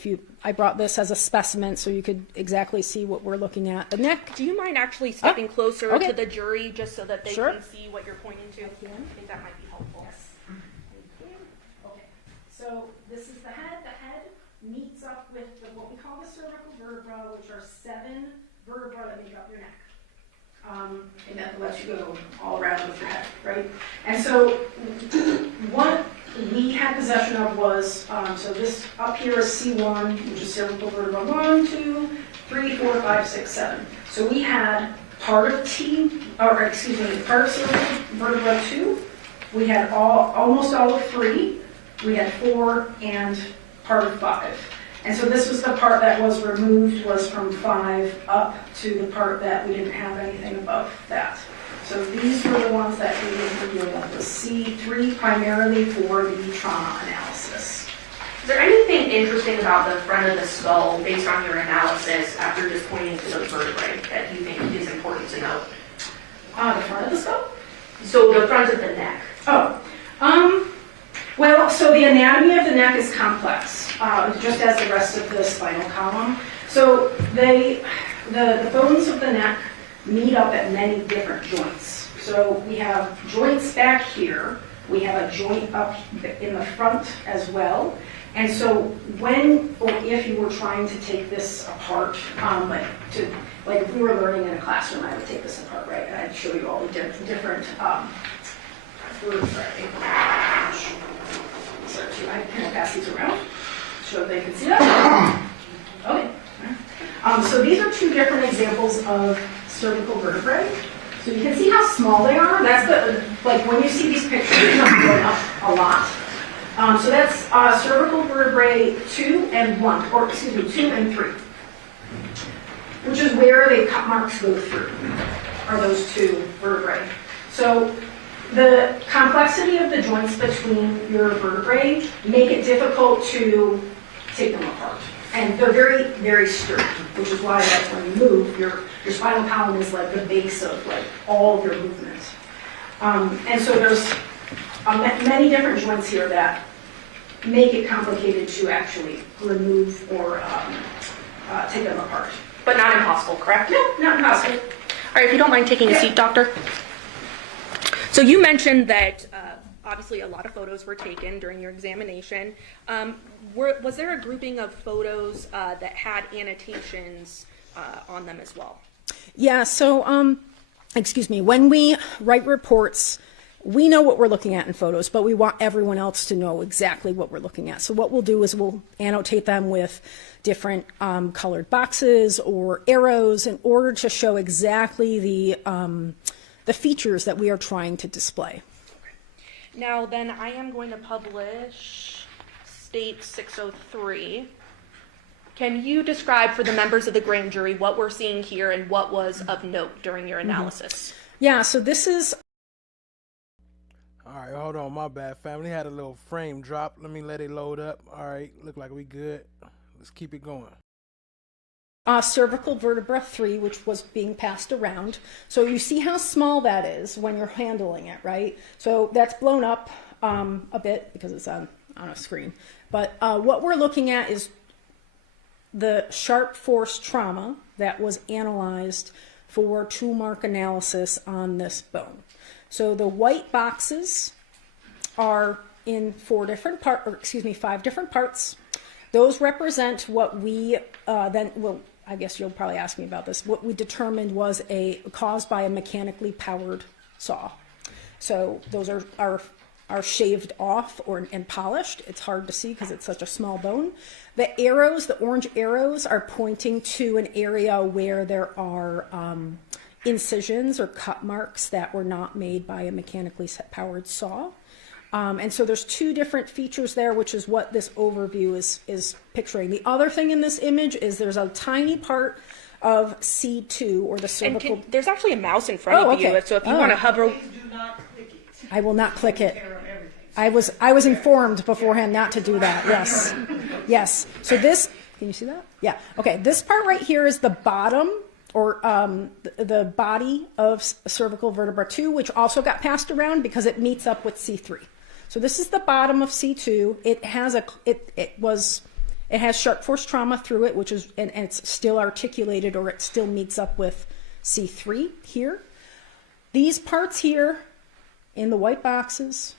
I brought this as a specimen so you could exactly see what we're looking at. The neck. Do you mind actually stepping closer okay. to the jury just so that they Sure. can see what you're pointing to? I think that might be helpful. Yes. Okay, so this is the head. The head meets up with what we call the cervical vertebrae, which are 7 vertebrae that make up your neck. And that lets you go all around with your head, right? And so what we had possession of was, so this up here is C1, which is cervical vertebra 1, 2, 3, 4, 5, 6, 7. So we had part of part of cervical vertebra 2. We had almost all of 3. We had 4 and part of 5. And so this was the part that was removed, was from 5 up to the part that we didn't have anything above that. So these were the ones that we were dealing with C3 primarily for the trauma analysis. Is there anything interesting about the front of the skull based on your analysis after just pointing to those vertebrae that you think is important to note? The front of the skull? So the front of the neck. Oh, well, so the anatomy of the neck is complex, just as the rest of the spinal column. So the bones of the neck meet up at many different joints. So we have joints back here. We have a joint up in the front as well. And so when or if you were trying to take this apart, like if we were learning in a classroom, I would take this apart, right? And I'd show you all the different vertebrae. I can pass these around so they can see that. Okay. So these are two different examples of cervical vertebrae. So you can see how small they are. That's like when you see these pictures, they're going up a lot. So that's cervical vertebrae 2 and 1, or excuse me, 2 and 3, which is where the cut marks go through, are those two vertebrae. So the complexity of the joints between your vertebrae make it difficult to take them apart. And they're very, very sturdy, which is why like, when you move, your spinal column is like the base of like all of your movement. And so there's many different joints here that make it complicated to actually remove or take them apart. But not impossible, correct? No, not impossible. All right, if you don't mind taking a seat, doctor. So you mentioned that obviously a lot of photos were taken during your examination. Was there a grouping of photos that had annotations on them as well? Yeah, so, excuse me, when we write reports, we know what we're looking at in photos, but we want everyone else to know exactly what we're looking at. So what we'll do is we'll annotate them with different colored boxes or arrows in order to show exactly the features that we are trying to display. Now then I am going to publish State 603. Can you describe for the members of the grand jury what we're seeing here and what was of note during your analysis? Yeah, so this is... All right, hold on, my bad, family. Had a little frame drop. Let me let it load up. All right, look like we good. Let's keep it going. Cervical vertebra 3, which was being passed around. So you see how small that is when you're handling it, right? So that's blown up a bit because it's on a screen. But what we're looking at is the sharp force trauma that was analyzed for tool mark analysis on this bone. So the white boxes are in 5 different parts. Those represent what we I guess you'll probably ask me about this. What we determined was caused by a mechanically powered saw. So those are shaved off and polished. It's hard to see because it's such a small bone. The arrows, the orange arrows, are pointing to an area where there are incisions or cut marks that were not made by a mechanically powered saw. And so there's 2 different features there, which is what this overview is picturing. The other thing in this image is there's a tiny part of C2 or the cervical. And there's actually a mouse in front of you, so if you want to hover. I will not click it. I was informed beforehand not to do that. Yes. Yes. So this, can you see that? Yeah. Okay. This part right here is the bottom or the body of cervical vertebra 2, which also got passed around because it meets up with C3. So this is the bottom of C2. It has it has sharp force trauma through it, which is and it's still articulated, or it still meets up with C3 here. These parts here in the white boxes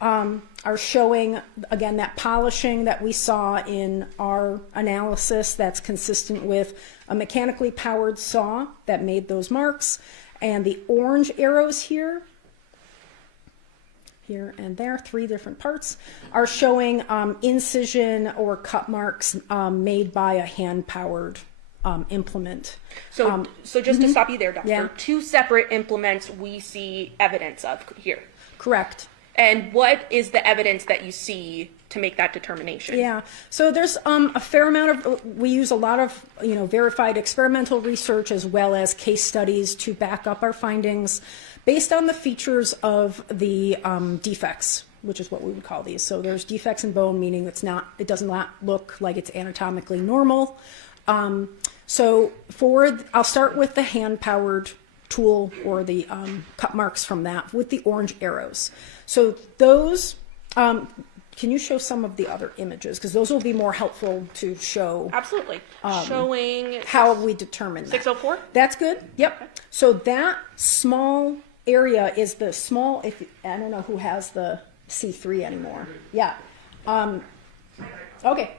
are showing, again, that polishing that we saw in our analysis that's consistent with a mechanically powered saw that made those marks. And the orange arrows here and there, 3 different parts, are showing incision or cut marks made by a hand-powered implement. So just to stop you there, Doctor, 2 separate implements we see evidence of here. Correct. And what is the evidence that you see to make that determination? Yeah, so there's a fair amount of, we use a lot of, verified experimental research as well as case studies to back up our findings based on the features of the defects, which is what we would call these. So there's defects in bone, meaning it does not look like it's anatomically normal. So I'll start with the hand-powered tool or the cut marks from that with the orange arrows. So those, can you show some of the other images? Because those will be more helpful to show. Absolutely. Showing how we determine that. 604? That's good. Yep. Okay. So that small area is the small, I don't know who has the C3 anymore. Yeah. Okay.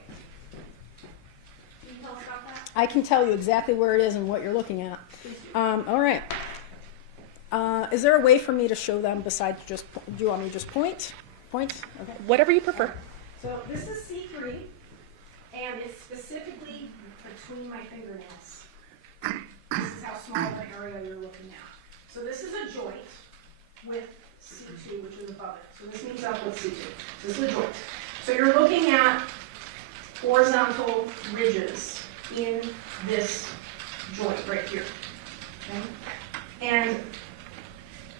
I can tell you exactly where it is and what you're looking at. All right. Is there a way for me to show them besides just, do you want me to just point? Point? Okay. Whatever you prefer. So this is C3, and it's specifically between my fingernails. This is how small of an area you're looking at. So this is a joint with C2, which is above it. So this means up with C2. So this is a joint. So you're looking at horizontal ridges in this joint right here. Okay? And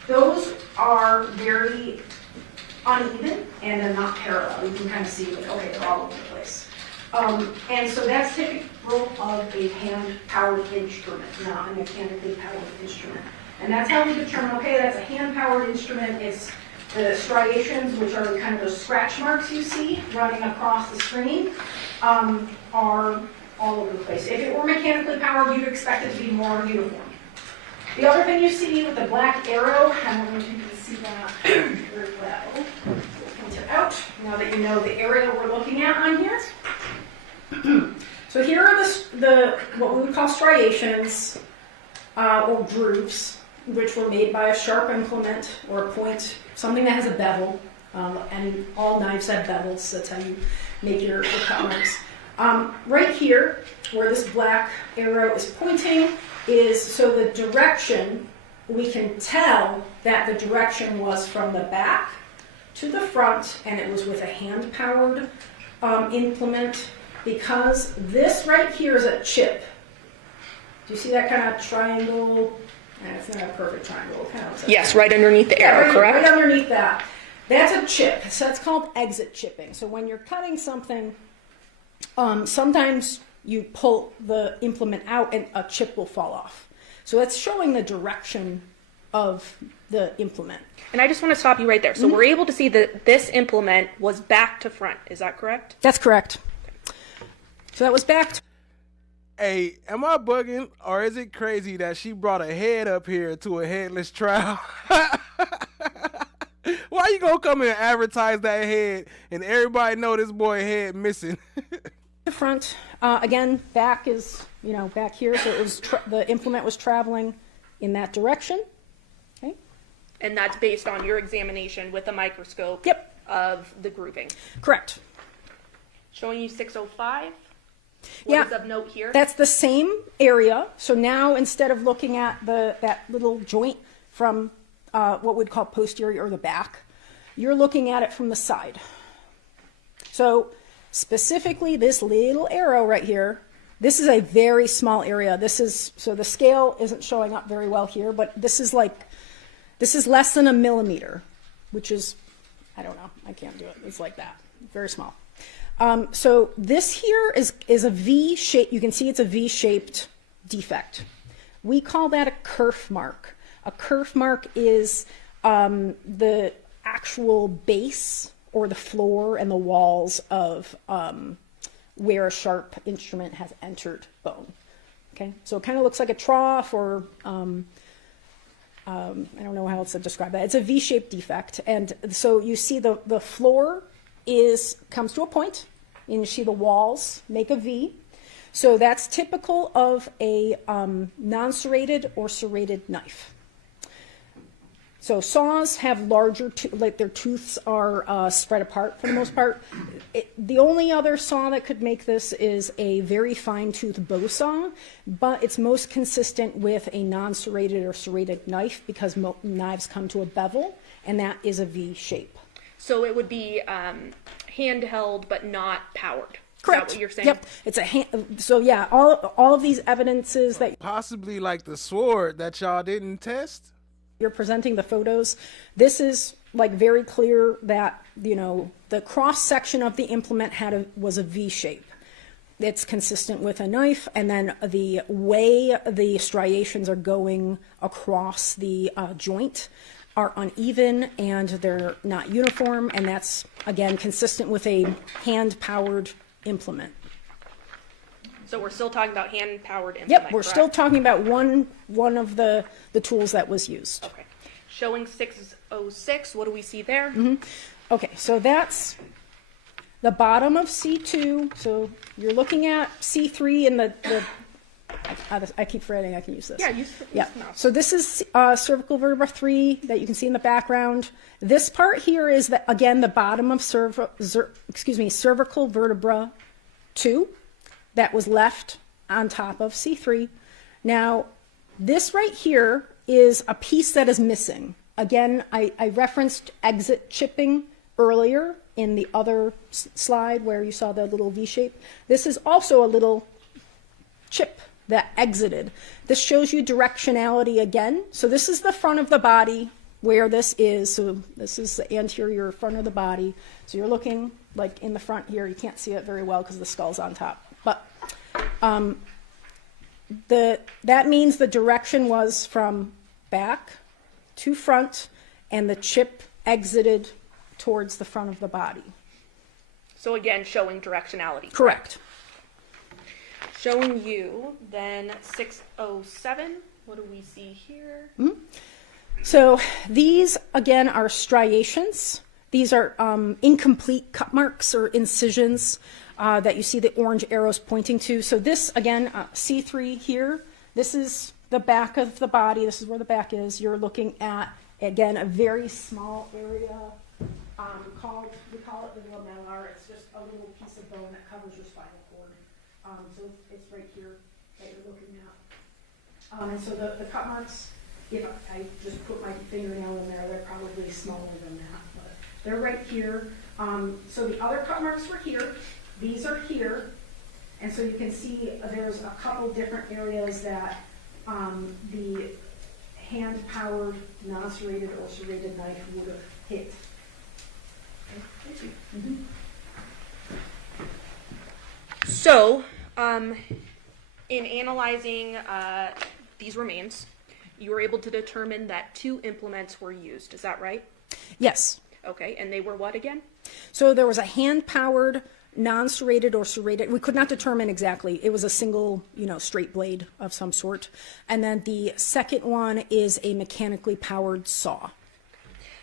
those are very uneven and they're not parallel. You can kind of see, like, okay, they're all over the place. And so that's typical of a hand-powered instrument, not a mechanically powered instrument. And that's how we determine, okay, that's a hand-powered instrument. It's the striations, which are kind of those scratch marks you see running across the screen, are all over the place. If it were mechanically powered, you'd expect it to be more uniform. The other thing you see with the black arrow, I don't know if you can see that very well. We'll point it out now that you know the area we're looking at on here. So here are the what we would call striations or grooves, which were made by a sharp implement or a point, something that has a bevel. And all knives have bevels. That's how you make your cut marks. Right here, where this black arrow is pointing, is so the direction, we can tell that the direction was from the back to the front, and it was with a hand-powered implement, because this right here is a chip. Do you see that kind of triangle? It's not a perfect triangle. Kind of yes, right underneath the arrow, correct? Right underneath that. That's a chip. So that's called exit chipping. So when you're cutting something, sometimes you pull the implement out and a chip will fall off. So that's showing the direction of the implement. And I just want to stop you right there. So we're able to see that this implement was back to front. Is that correct? That's correct. So that was back to... Hey, am I bugging, or is it crazy that she brought a head up here to a headless trial? Why you gonna come and advertise that head and everybody know this boy head missing? The front, again, back is, back here, so it was the implement was traveling in that direction. Okay. And that's based on your examination with a microscope of the grooving. Correct. Showing you 605. What is of note here? That's the same area. So now instead of looking at that little joint from what we'd call posterior or the back, you're looking at it from the side. So specifically this little arrow right here, this is a very small area. So the scale isn't showing up very well here, but this is less than a millimeter, which is, I don't know, I can't do it. It's like that, very small. So this here is a V shape. You can see it's a V-shaped defect. We call that a kerf mark. A kerf mark is the actual base or the floor and the walls of where a sharp instrument has entered bone. Okay, so it kind of looks like a trough, or I don't know how else to describe that. It's a V-shaped defect, and so you see the floor comes to a point, and you see the walls make a V. So that's typical of a non-serrated or serrated knife. So saws have larger, their tooths are spread apart for the most part. The only other saw that could make this is a very fine tooth bow saw, but it's most consistent with a non-serrated or serrated knife because knives come to a bevel, and that is a V shape. So it would be handheld but not powered. Correct. Is that what you're saying? Yep. It's a hand. So yeah, all of these evidences that Possibly like the sword that y'all didn't test. you're presenting, the photos, this is like very clear that, you know, the cross section of the implement was a V shape. It's consistent with a knife, and then the way the striations are going across the joint are uneven and they're not uniform, and that's again consistent with a hand-powered implement. So we're still talking about hand-powered implement. Yep, we're correct? still talking about one of the tools that was used. Okay. Showing 606, what do we see there? Okay, so that's the bottom of C2. So you're looking at C3 in the I keep forgetting I can use this. Yeah, use Yeah. the mouse. So this is cervical vertebra 3 that you can see in the background. This part here is again the bottom of cervical vertebra 2 that was left on top of C3. Now, this right here is a piece that is missing. Again, I referenced exit chipping earlier in the other slide where you saw the little V shape. This is also a little chip that exited. This shows you directionality again. So this is the front of the body where this is. So this is the anterior front of the body. So you're looking like in the front here. You can't see it very well because the skull's on top. But that means the direction was from back to front, and the chip exited towards the front of the body. So again, showing directionality. Correct. Showing you then 607. What do we see here? So these again are striations. These are incomplete cut marks or incisions that you see the orange arrows pointing to. So this again, C3 here, this is the back of the body. This is where the back is. You're looking at, again, a very small area we call it the lamellar. It's just a little piece of bone that covers your spinal cord. So it's right here that you're looking at. And so the cut marks, if I just put my fingernail in there, they're probably smaller than that, but they're right here. So the other cut marks were here. These are here. And so you can see there's a couple different areas that the hand-powered, non-serrated or serrated knife would have hit. So, in analyzing these remains, you were able to determine that 2 implements were used. Is that right? Yes. Okay, and they were what again? So there was a hand-powered, non-serrated or serrated. We could not determine exactly. It was a single, straight blade of some sort. And then the second one is a mechanically powered saw.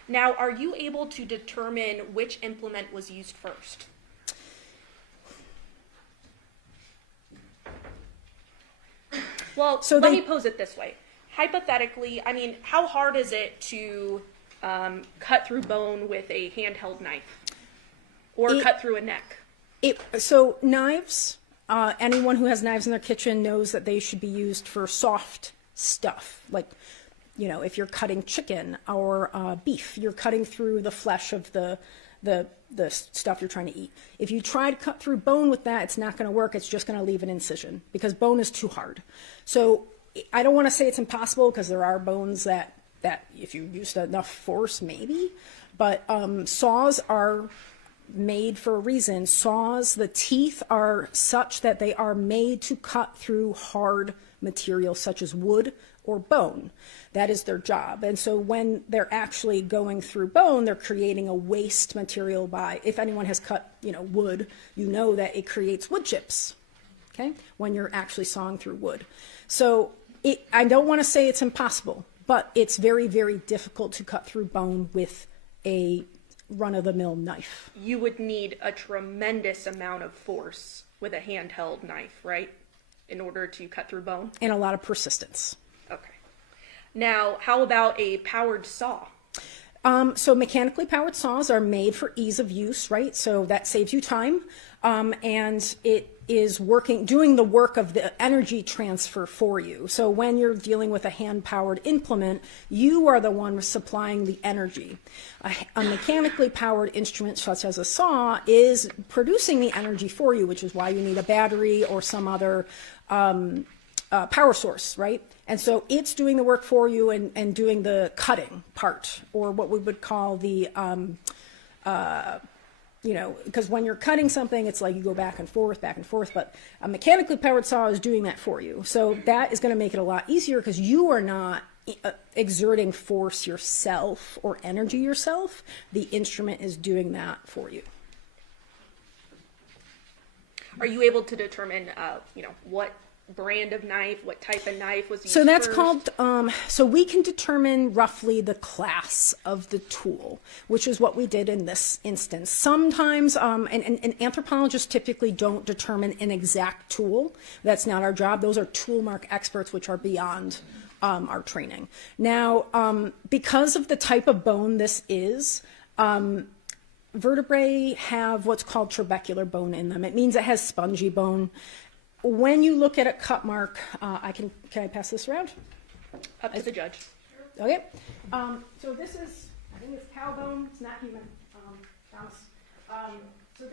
Now, are you able to determine which implement was used first? Well, so let me pose it this way. Hypothetically, how hard is it to cut through bone with a handheld knife? Or cut through a neck? So knives, anyone who has knives in their kitchen knows that they should be used for soft stuff. Like, if you're cutting chicken or beef, you're cutting through the flesh of the stuff you're trying to eat. If you try to cut through bone with that, it's not going to work. It's just going to leave an incision because bone is too hard. So I don't want to say it's impossible because there are bones that if you used enough force, maybe. But saws are made for a reason. Saws, the teeth are such that they are made to cut through hard material such as wood or bone. That is their job. And so when they're actually going through bone, they're creating a waste material by, if anyone has cut, wood, you know that it creates wood chips, okay, when you're actually sawing through wood. So I don't want to say it's impossible, but it's very, very difficult to cut through bone with a run-of-the-mill knife. You would need a tremendous amount of force with a handheld knife, right? In order to cut through bone? And a lot of persistence. Okay. Now, how about a powered saw? So mechanically powered saws are made for ease of use, right? So that saves you time, and it is doing the work of the energy transfer for you. So when you're dealing with a hand-powered implement, you are the one supplying the energy. A mechanically powered instrument, such as a saw, is producing the energy for you, which is why you need a battery or some other power source, right? And so it's doing the work for you and doing the cutting part, or what we would call the, because when you're cutting something, it's like you go back and forth, but a mechanically powered saw is doing that for you. So that is going to make it a lot easier because you are not exerting force yourself or energy yourself. The instrument is doing that for you. Are you able to determine, what brand of knife, what type of knife was used? So that's first? called, so we can determine roughly the class of the tool, which is what we did in this instance. Sometimes, and anthropologists typically don't determine an exact tool. That's not our job. Those are tool mark experts, which are beyond our training. Now, because of the type of bone this is, vertebrae have what's called trabecular bone in them. It means it has spongy bone. When you look at a cut mark, can I pass this around? Up to the judge. Okay. So this is, I think it's cow bone. It's not human. Thomas.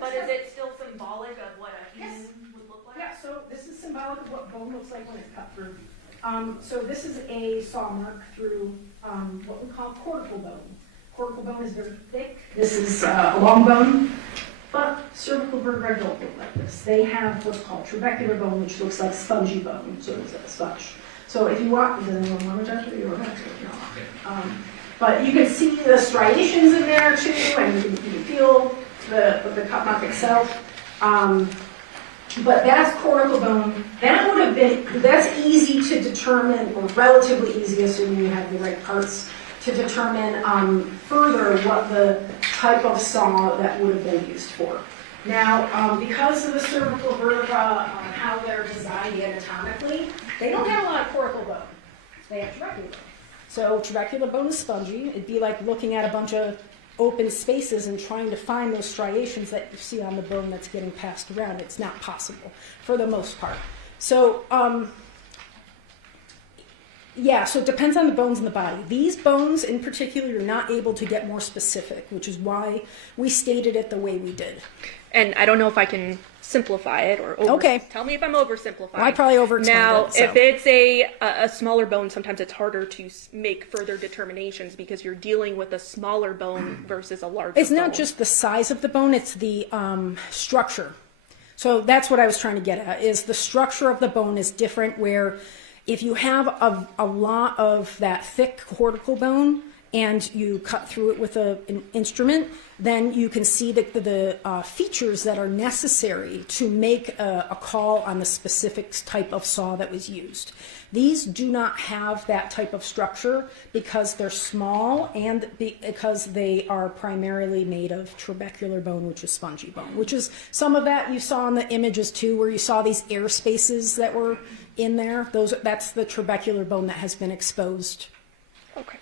But is it still symbolic of what a human would look like? Yeah, so this is symbolic of what bone looks like when it's cut through. So this is a saw mark through what we call cortical bone. Cortical bone is very thick. This is a long bone. But cervical vertebrae don't look like this. They have what's called trabecular bone, which looks like spongy bone, so it's like a sponge. So if you walk, does anyone want to touch it? You don't have to. No. But you can see the striations in there too, and you can feel the cut mark itself. But that's cortical bone. That would have been, that's easy to determine, or relatively easy, assuming you have the right parts, to determine further what the type of saw that would have been used for. Now, because of the cervical vertebra, how they're designed anatomically, they don't have a lot of cortical bone. They have trabecular bone. So trabecular bone is spongy. It'd be like looking at a bunch of open spaces and trying to find those striations that you see on the bone that's getting passed around. It's not possible for the most part. So, yeah, so it depends on the bones in the body. These bones in particular, you're not able to get more specific, which is why we stated it the way we did. And I don't know if I can simplify it or tell me if I'm oversimplifying. Well, I probably overexplained now, it. So. If it's a smaller bone, sometimes it's harder to make further determinations because you're dealing with a smaller bone versus a larger bone. It's not just the size of the bone, it's the structure. So that's what I was trying to get at, is the structure of the bone is different, where if you have a lot of that thick cortical bone and you cut through it with an instrument, then you can see the features that are necessary to make a call on the specific type of saw that was used. These do not have that type of structure because they're small and because they are primarily made of trabecular bone, which is spongy bone, which is some of that you saw in the images too, where you saw these air spaces that were in there. That's the trabecular bone that has been exposed. Okay.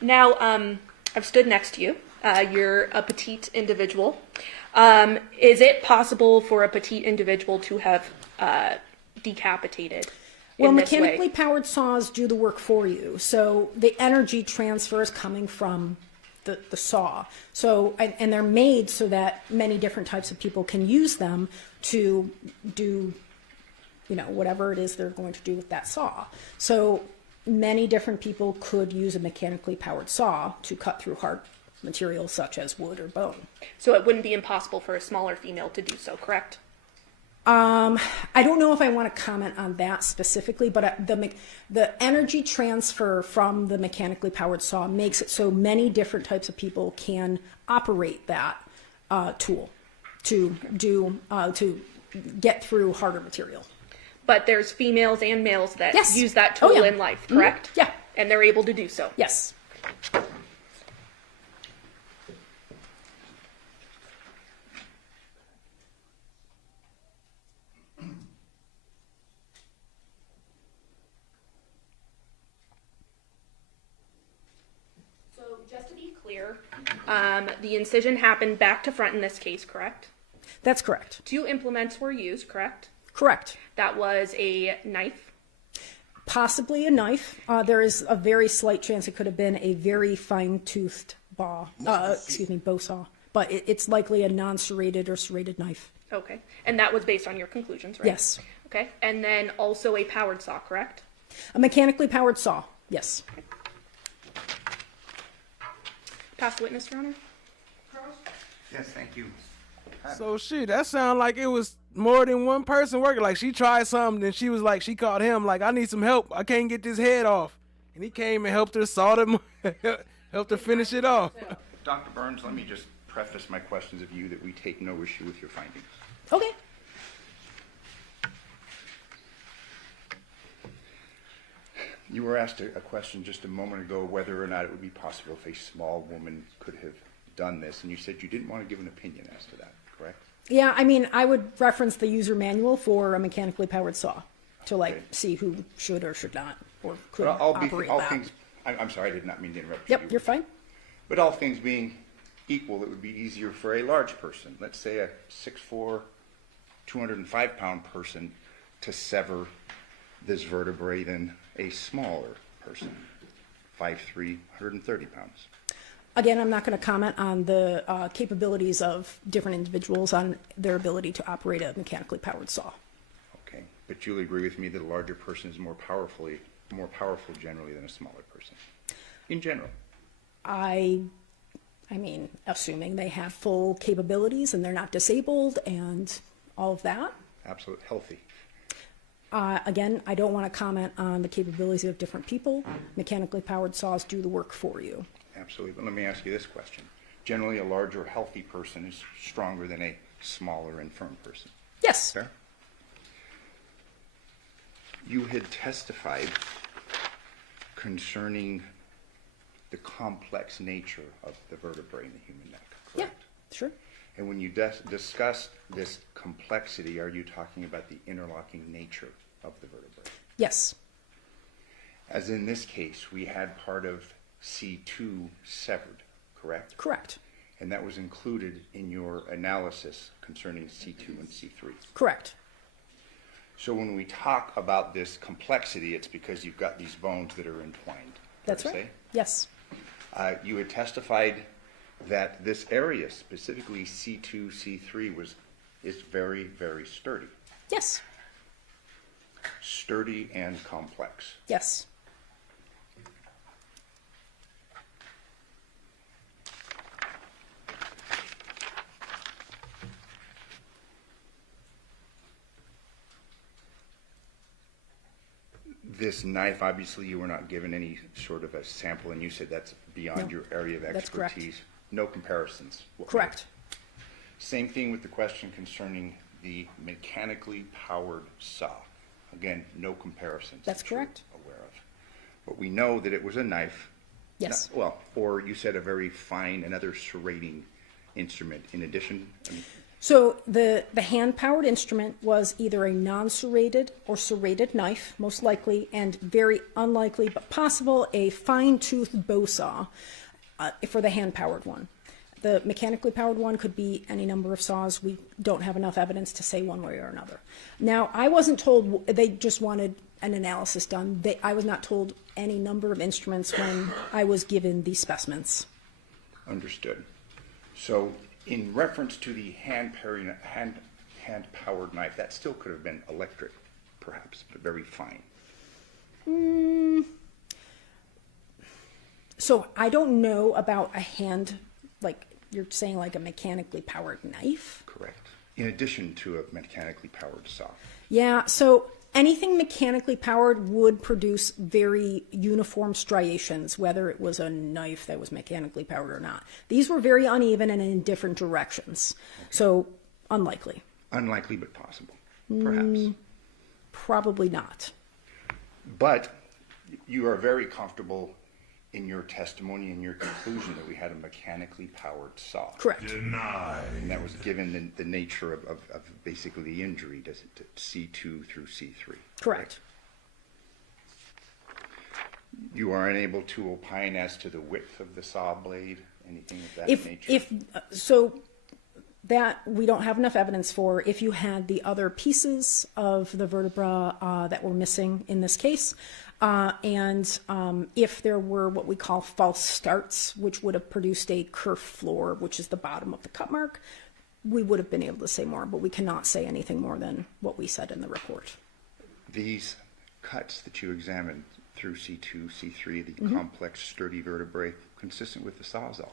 Now, I've stood next to you. You're a petite individual. Is it possible for a petite individual to have decapitated? Well, mechanically powered saws do the work for you. So the energy transfer is coming from the saw. So, and they're made so that many different types of people can use them to do, whatever it is they're going to do with that saw. So many different people could use a mechanically powered saw to cut through hard materials such as wood or bone. So it wouldn't be impossible for a smaller female to do so, correct? I don't know if I want to comment on that specifically, but the energy transfer from the mechanically powered saw makes it so many different types of people can operate that tool to get through harder material. But there's females and males that use that tool in life, correct? Mm-hmm. Yeah. And they're able to do so? Yes. So just to be clear. The incision happened back to front in this case, correct? That's correct. 2 implements were used, correct? Correct. That was a knife. Possibly a knife. There is a very slight chance it could have been a very fine-toothed bow saw. But it's likely a non-serrated or serrated knife. Okay. And that was based on your conclusions, right? Yes. Okay. And then also a powered saw, correct? A mechanically powered saw, yes. Past witness, Your Honor. Yes, thank you. So shit, that sound like it was more than one person working. Like she tried something, and she was like, she called him like, I need some help. I can't get this head off. And he came and helped her saw them, helped her finish it off. Dr. Burns, let me just preface my questions of you that we take no issue with your findings. Okay. You were asked a question just a moment ago whether or not it would be possible if a small woman could have done this, and you said you didn't want to give an opinion as to that, correct? Yeah, I mean, I would reference the user manual for a mechanically powered saw to see who should or should not or could operate that. I'm sorry, I did not mean to interrupt you. Yep, you're fine. But all things being equal, it would be easier for a large person, let's say a 6'4", 205-pound person, to sever this vertebrae than a smaller person, 5'3", 130 pounds. Again, I'm not going to comment on the capabilities of different individuals on their ability to operate a mechanically powered saw. Okay, but you'll agree with me that a larger person is more powerful generally than a smaller person, in general. I mean, assuming they have full capabilities and they're not disabled and all of that. Absolutely healthy. Again, I don't want to comment on the capabilities of different people. Mechanically powered saws do the work for you. Absolutely, but let me ask you this question. Generally, a larger, healthy person is stronger than a smaller, infirm person. Yes. Fair? You had testified concerning the complex nature of the vertebrae in the human neck, correct? Yeah, sure. And when you discussed this complexity, are you talking about the interlocking nature of the vertebrae? Yes. As in this case, we had part of C2 severed, correct? Correct. And that was included in your analysis concerning C2 and C3? Correct. So when we talk about this complexity, it's because you've got these bones that are entwined. That's right. Say? Yes. You had testified that this area, specifically C2, C3, is very, very sturdy. Yes. Sturdy and complex. Yes. This knife, obviously, you were not given any sort of a sample, and you said that's beyond your area of expertise. That's correct. No comparisons. Correct. Same thing with the question concerning the mechanically powered saw. Again, no comparisons. That's correct. Aware of. But we know that it was a knife. Yes. Or you said a very fine, another serrating instrument in addition. So the hand-powered instrument was either a non-serrated or serrated knife, most likely, and very unlikely, but possible, a fine-toothed bow saw for the hand-powered one. The mechanically powered one could be any number of saws. We don't have enough evidence to say one way or another. Now, I wasn't told, they just wanted an analysis done. I was not told any number of instruments when I was given these specimens. Understood. So in reference to the hand-powered knife, that still could have been electric, perhaps, but very fine. So I don't know about a hand, like you're saying, like a mechanically powered knife? Correct. In addition to a mechanically powered saw. Yeah, so anything mechanically powered would produce very uniform striations, whether it was a knife that was mechanically powered or not. These were very uneven and in different directions. Okay. So unlikely. Unlikely, but possible, perhaps. Probably not. But you are very comfortable in your testimony and your conclusion that we had a mechanically powered saw. Correct. Denied. And that was given the nature of basically the injury to C2 through C3. Correct. You are unable to opine as to the width of the saw blade anything of that nature? So that we don't have enough evidence for. If you had the other pieces of the vertebra that were missing in this case, and if there were what we call false starts, which would have produced a kerf floor, which is the bottom of the cut mark, we would have been able to say more, but we cannot say anything more than what we said in the report. These cuts that you examined through C2, C3, the complex, sturdy vertebrae, consistent with the Sawzall?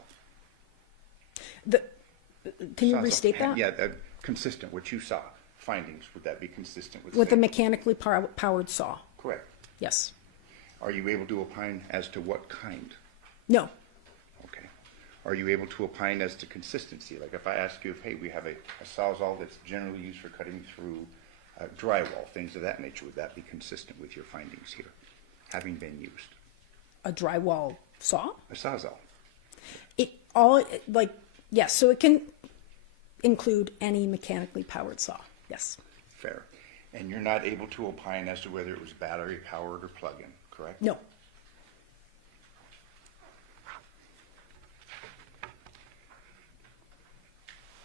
Can you restate that? Yeah, consistent, what you saw, findings, would that be consistent with the mechanically powered saw? Correct. Yes. Are you able to opine as to what kind? No. Okay. Are you able to opine as to consistency? Like if I ask you if, hey, we have a Sawzall that's generally used for cutting through drywall, things of that nature, would that be consistent with your findings here, having been used? A drywall saw? A Sawzall. Yes, so it can include any mechanically powered saw, yes. Fair. And you're not able to opine as to whether it was battery powered or plug-in, correct? No.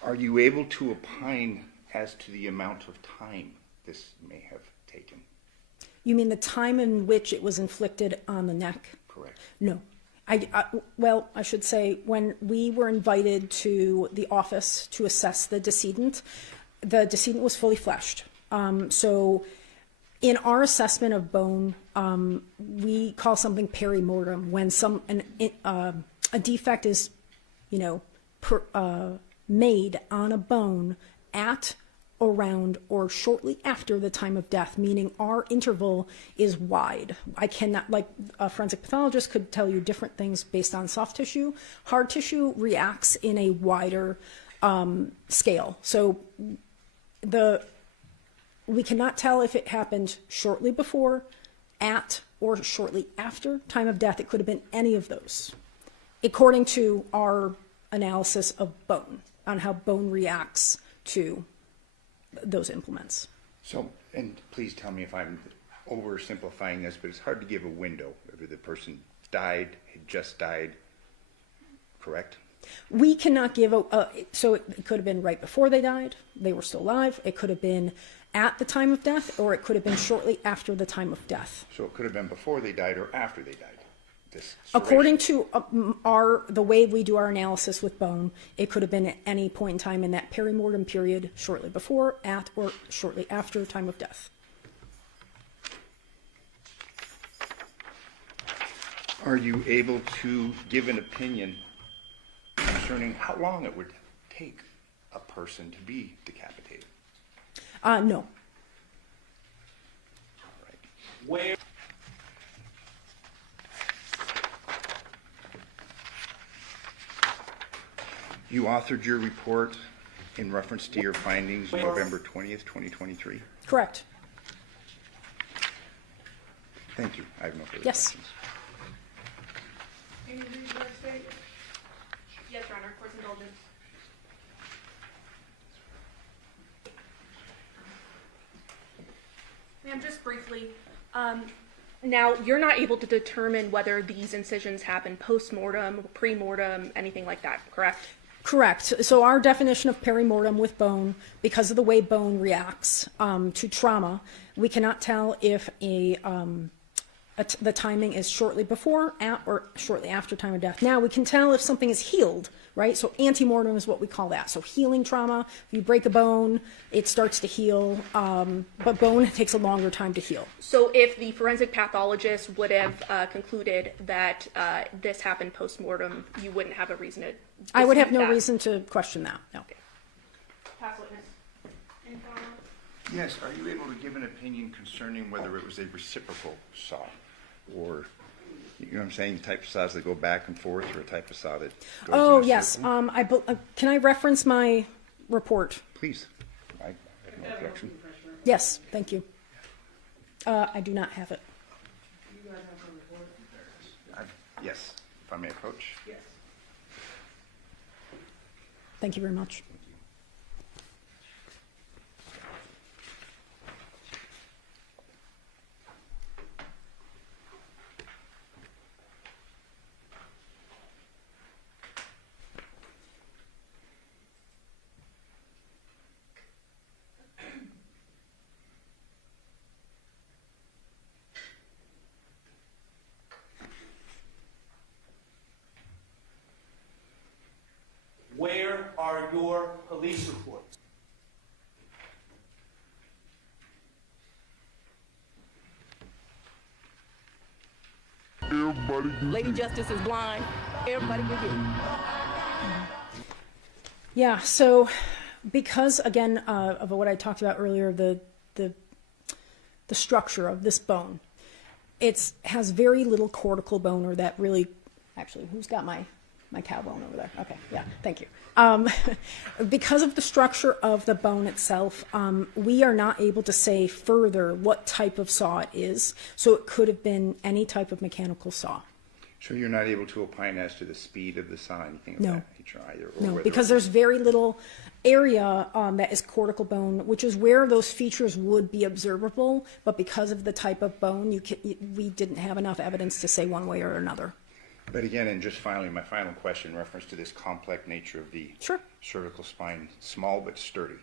Are you able to opine as to the amount of time this may have taken? You mean the time in which it was inflicted on the neck? Correct. No. I should say, when we were invited to the office to assess the decedent was fully fleshed. So in our assessment of bone, we call something perimortem, when a defect is, made on a bone at, around, or shortly after the time of death, meaning our interval is wide. I cannot, like a forensic pathologist could tell you different things based on soft tissue. Hard tissue reacts in a wider scale. So we cannot tell if it happened shortly before, at, or shortly after time of death. It could have been any of those, according to our analysis of bone, on how bone reacts to those implements. So, and please tell me if I'm oversimplifying this, but it's hard to give a window whether the person died, had just died, correct? We cannot give so it could have been right before they died, they were still alive, it could have been at the time of death, or it could have been shortly after the time of death. So it could have been before they died or after they died? According to the way we do our analysis with bone, it could have been at any point in time in that perimortem period, shortly before, at, or shortly after time of death. Are you able to give an opinion concerning how long it would take a person to be decapitated? No. Where? You authored your report in reference to your findings November 20th, 2023? Correct. Thank you. I have no further yes. questions. Any reason to state? Yes, Your Honor. Court's indulgence. Ma'am, just briefly, now you're not able to determine whether these incisions happen post-mortem, pre-mortem, anything like that, correct? Correct. So our definition of perimortem with bone, because of the way bone reacts to trauma, we cannot tell if the timing is shortly before, at, or shortly after time of death. Now, we can tell if something is healed, right? So antemortem is what we call that. So healing trauma, if you break a bone, it starts to heal, but bone takes a longer time to heal. So if the forensic pathologist would have concluded that this happened post-mortem, you wouldn't have a reason to dispute I would have no that? reason to question that, no. Okay. Pass witness. Any comment? Yes. Are you able to give an opinion concerning whether it was a reciprocal saw, or, you know what I'm saying, type of saws that go back and forth, or a type of saw that goes Oh, in a yes. circle? Can I reference my report? Please. I have no objection. Yes, thank you. I do not have it. Yes, if I may approach. Yes. Thank you very much. are your police reports. Lady Justice is blind. Everybody can hear you. Yeah, so because, again, of what I talked about earlier, the structure of this bone, it has very little cortical bone, or that really, actually, who's got my cow bone over there? Okay, yeah, thank you. Because of the structure of the bone itself, we are not able to say further what type of saw it is, so it could have been any type of mechanical saw. So you're not able to opine as to the speed of the saw, anything of No. that nature either? Or No, whether because it- there's very little area that is cortical bone, which is where those features would be observable, but because of the type of bone, we didn't have enough evidence to say one way or another. But again, and just finally, my final question in reference to this complex nature of the cervical spine, small but sturdy.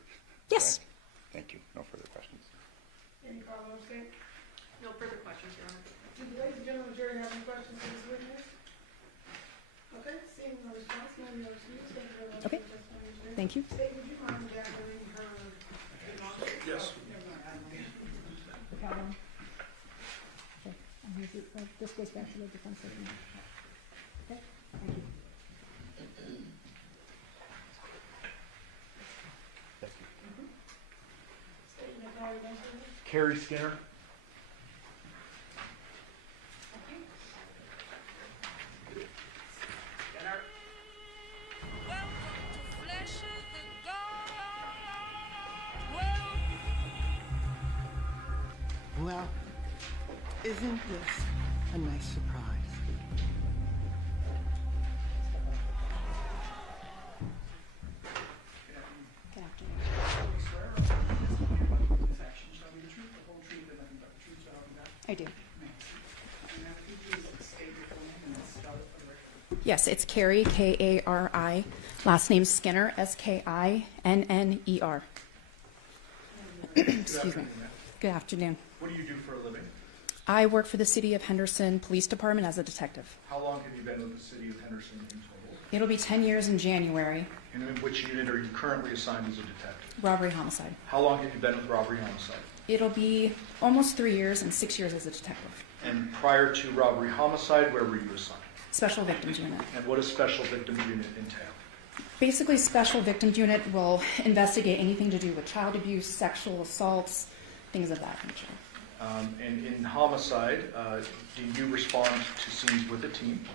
Yes. Correct? Thank you. No further questions. Any follow-ups, Kate? No further questions, Your Honor. Do the ladies and gentlemen of the jury have any questions for this witness? Okay, seeing no response, no excuse, thank you very much. Okay. for your testimony, Mr. Davis. Thank you. State, would you mind gathering her? Yes. This goes back to the defense. Okay, thank you. State your name, call your name, please. Carrie Skinner. Well, isn't this a nice surprise? Good afternoon. I do. Yes, it's Carrie, K-A-R-I. Last name Skinner, S-K-I-N-N-E-R. Excuse me. Good afternoon. What do you do for a living? I work for the City of Henderson Police Department as a detective. How long have you been with the city of Henderson in total? It'll be 10 years in January. And in which unit are you currently assigned as a detective? Robbery homicide. How long have you been with robbery homicide? It'll be almost 3 years and 6 years as a detective. And prior to robbery homicide, where were you assigned? Special Victims Unit. And what does special victims unit entail? Basically, Special Victims Unit will investigate anything to do with child abuse, sexual assaults, things of that nature. And in homicide, do you respond to scenes with a team?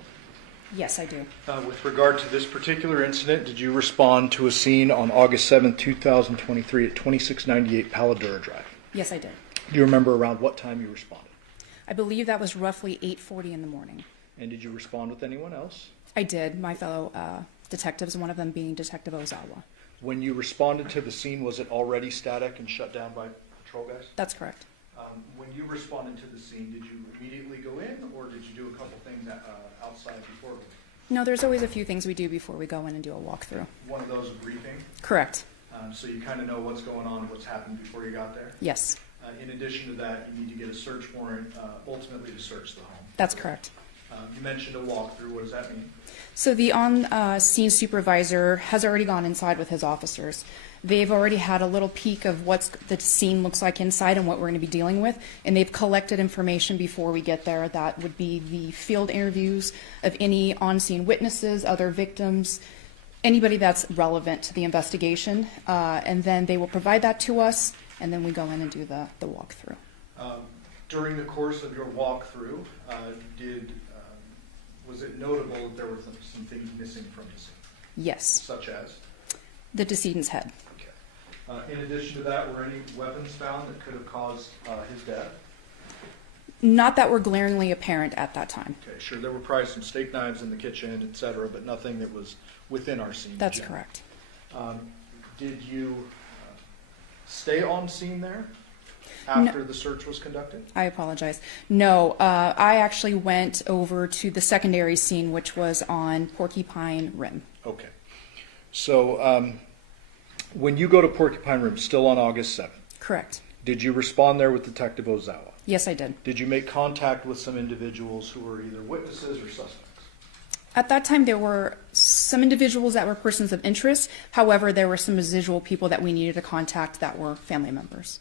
Yes, I do. With regard to this particular incident, did you respond to a scene on August 7th, 2023 at 2698 Paladura Drive? Yes, I did. Do you remember around what time you responded? I believe that was roughly 8:40 in the morning. And did you respond with anyone else? I did. My fellow detectives, one of them being Detective Ozawa. When you responded to the scene, was it already static and shut down by patrol guys? That's correct. When you responded to the scene, did you immediately go in, or did you do a couple things outside before? No, there's always a few things we do before we go in and do a walkthrough. One of those a briefing? Correct. So you kind of know what's going on, what's happened before you got there? Yes. In addition to that, you need to get a search warrant, ultimately to search the home. That's correct. You mentioned a walkthrough. What does that mean? So the on-scene supervisor has already gone inside with his officers. They've already had a little peek of what the scene looks like inside and what we're going to be dealing with, and they've collected information before we get there. That would be the field interviews of any on-scene witnesses, other victims, anybody that's relevant to the investigation, and then they will provide that to us, and then we go in and do the walkthrough. During the course of your walkthrough, was it notable that there were some things missing from the scene? Yes. Such as? The decedent's head. In addition to that, were any weapons found that could have caused his death? Not that were glaringly apparent at that time. Okay, sure. There were probably some steak knives in the kitchen, et cetera, but nothing that was within our scene. That's correct. Did you stay on scene there after the search was conducted? I apologize. No, I actually went over to the secondary scene, which was on Porcupine Rim. Okay. So when you go to Porcupine Rim, still on August 7th? Correct. Did you respond there with Detective Ozawa? Yes, I did. Did you make contact with some individuals who were either witnesses or suspects? At that time, there were some individuals that were persons of interest. However, there were some residual people that we needed to contact that were family members.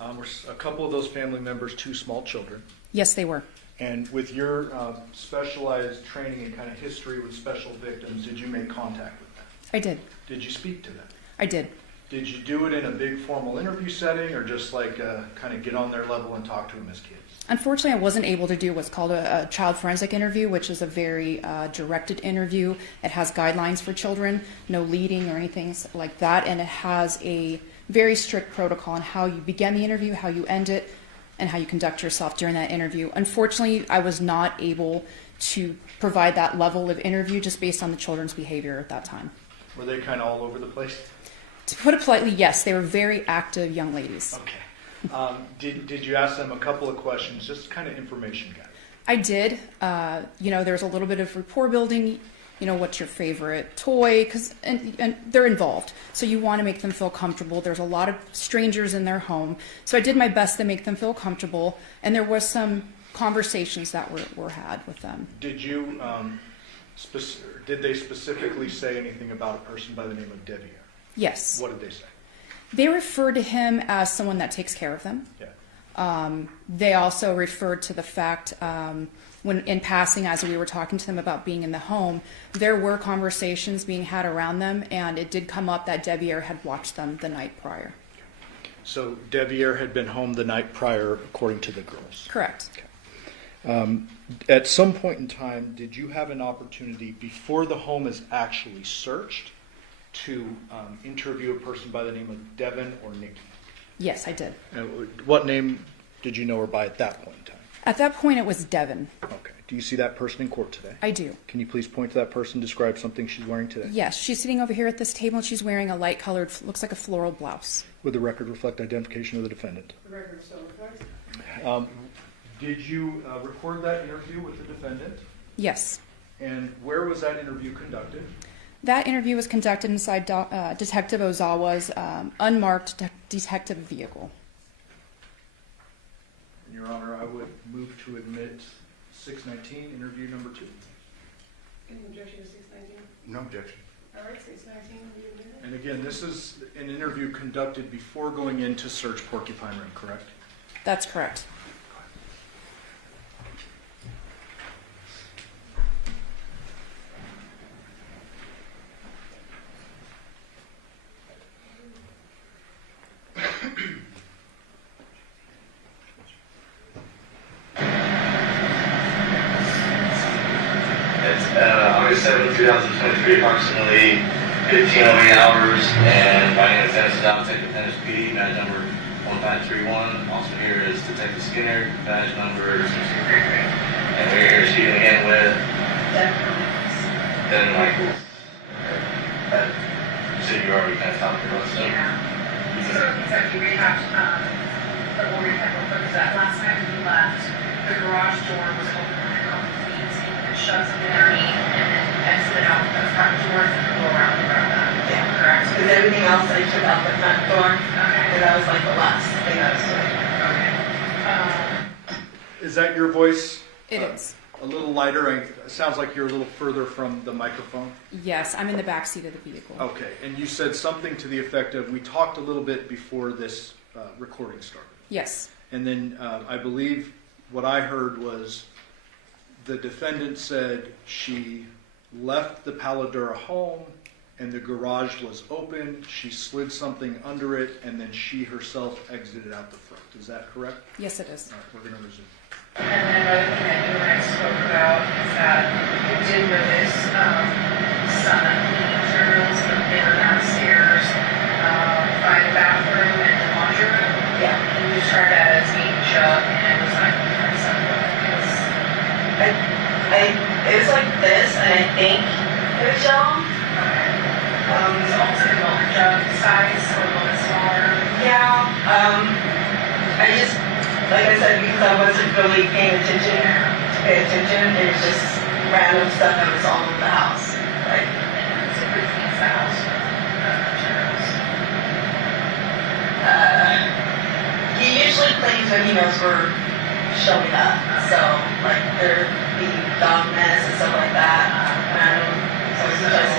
Were a couple of those family members 2 small children? Yes, they were. And with your specialized training and kind of history with special victims, did you make contact with them? I did. Did you speak to them? I did. Did you do it in a big formal interview setting, or just like kind of get on their level and talk to them as kids? Unfortunately, I wasn't able to do what's called a child forensic interview, which is a very directed interview. It has guidelines for children, no leading or anything like that, and it has a very strict protocol on how you begin the interview, how you end it, and how you conduct yourself during that interview. Unfortunately, I was not able to provide that level of interview just based on the children's behavior at that time. Were they kind of all over the place? To put it politely, yes, they were very active young ladies. Okay. Did you ask them a couple of questions, just kind of information gathering? I did. There was a little bit of rapport building. What's your favorite toy? And they're involved, so you want to make them feel comfortable. There's a lot of strangers in their home, so I did my best to make them feel comfortable. And there was some conversations that were had with them. Did you did they specifically say anything about a person by the name of Deviere? Yes. What did they say? They referred to him as someone that takes care of them. Yeah. They also referred to the fact, when in passing, as we were talking to them about being in the home, there were conversations being had around them, and it did come up that Deviere had watched them the night prior. So Deviere had been home the night prior, according to the girls? Correct. Okay. At some point in time, did you have an opportunity, before the home is actually searched, to interview a person by the name of Devyn or Nikki? Yes, I did. What name did you know her by at that point in time? At that point, it was Devyn. Okay. Do you see that person in court today? I do. Can you please point to that person, describe something she's wearing today? Yes, she's sitting over here at this table, and she's wearing a light-colored, looks like a floral blouse. Would the record reflect identification of the defendant? The record so reflects. Did you record that interview with the defendant? Yes. And where was that interview conducted? That interview was conducted inside Detective Ozawa's unmarked detective vehicle. Your Honor, I would move to admit 619, interview number 2. Any objection to 619? No objection. All right, 619 will be admitted. And again, this is an interview conducted before going in to search Porcupine Rim, correct? That's correct. August 7th, 2023, approximately 15:08 hours, and my name is Jonathon, Detective Dennis PD, badge number 1531. Also here is Detective Skinner, badge number 63. And we're here speaking again with Devyn Michaels. You said you already kind of talked about stuff. Yeah. So exactly rehabbed, but we'll recap real quick. That last night when we left, the garage door was open on a couple feet, and shut something underneath, and then exited out the front door and go around the road. Yeah, correct. Because everything else I took out the front door, and that was like the last thing I was doing. Okay. Is that your voice? It is. A little lighter. It sounds like you're a little further from the microphone. Yes, I'm in the back seat of the vehicle. Okay, and you said something to the effect of, we talked a little bit before this recording started. Yes. And then I believe what I heard was the defendant said she left the Paladura home and the garage was open, she slid something under it, and then she herself exited out the front. Is that correct? Yes, it is. All right, we're going to resume. And then another thing that you and I spoke about is that you did notice some cleaning materials that were downstairs by the bathroom and the laundry room. Yeah. And you described that as being jug, and it was like it was like this, and I think it was gel. Okay. It was almost like a milk jug size, or a little bit smaller. Yeah. I just, like I said, because I wasn't really paying attention, it was just random stuff that was all over the house. Like, so who cleans the house with materials? He usually cleans when he knows we're showing up. So, like, there'd be dog mess and stuff like that. So sometimes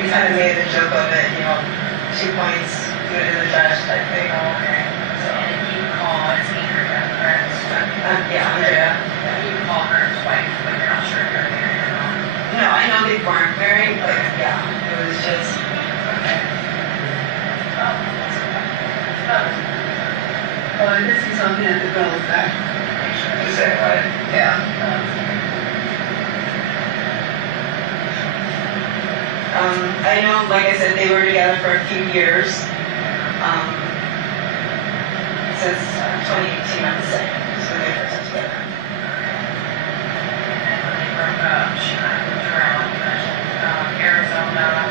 we kind of made a joke of it, 2 points, do it in the trash type thing. Oh, okay. So, and if you call, it's Andrea, right? Yeah, Andrea. You can call her twice, but you're not sure if you're married or not. No, I know they weren't married, but yeah, it was just. Okay. Well, this is something that the girl is back. The same way? Yeah. I know, like I said, they were together for a few years. Since 2018, I would say, is when they first got together. And when they broke up, she kind of moved around. You mentioned Arizona,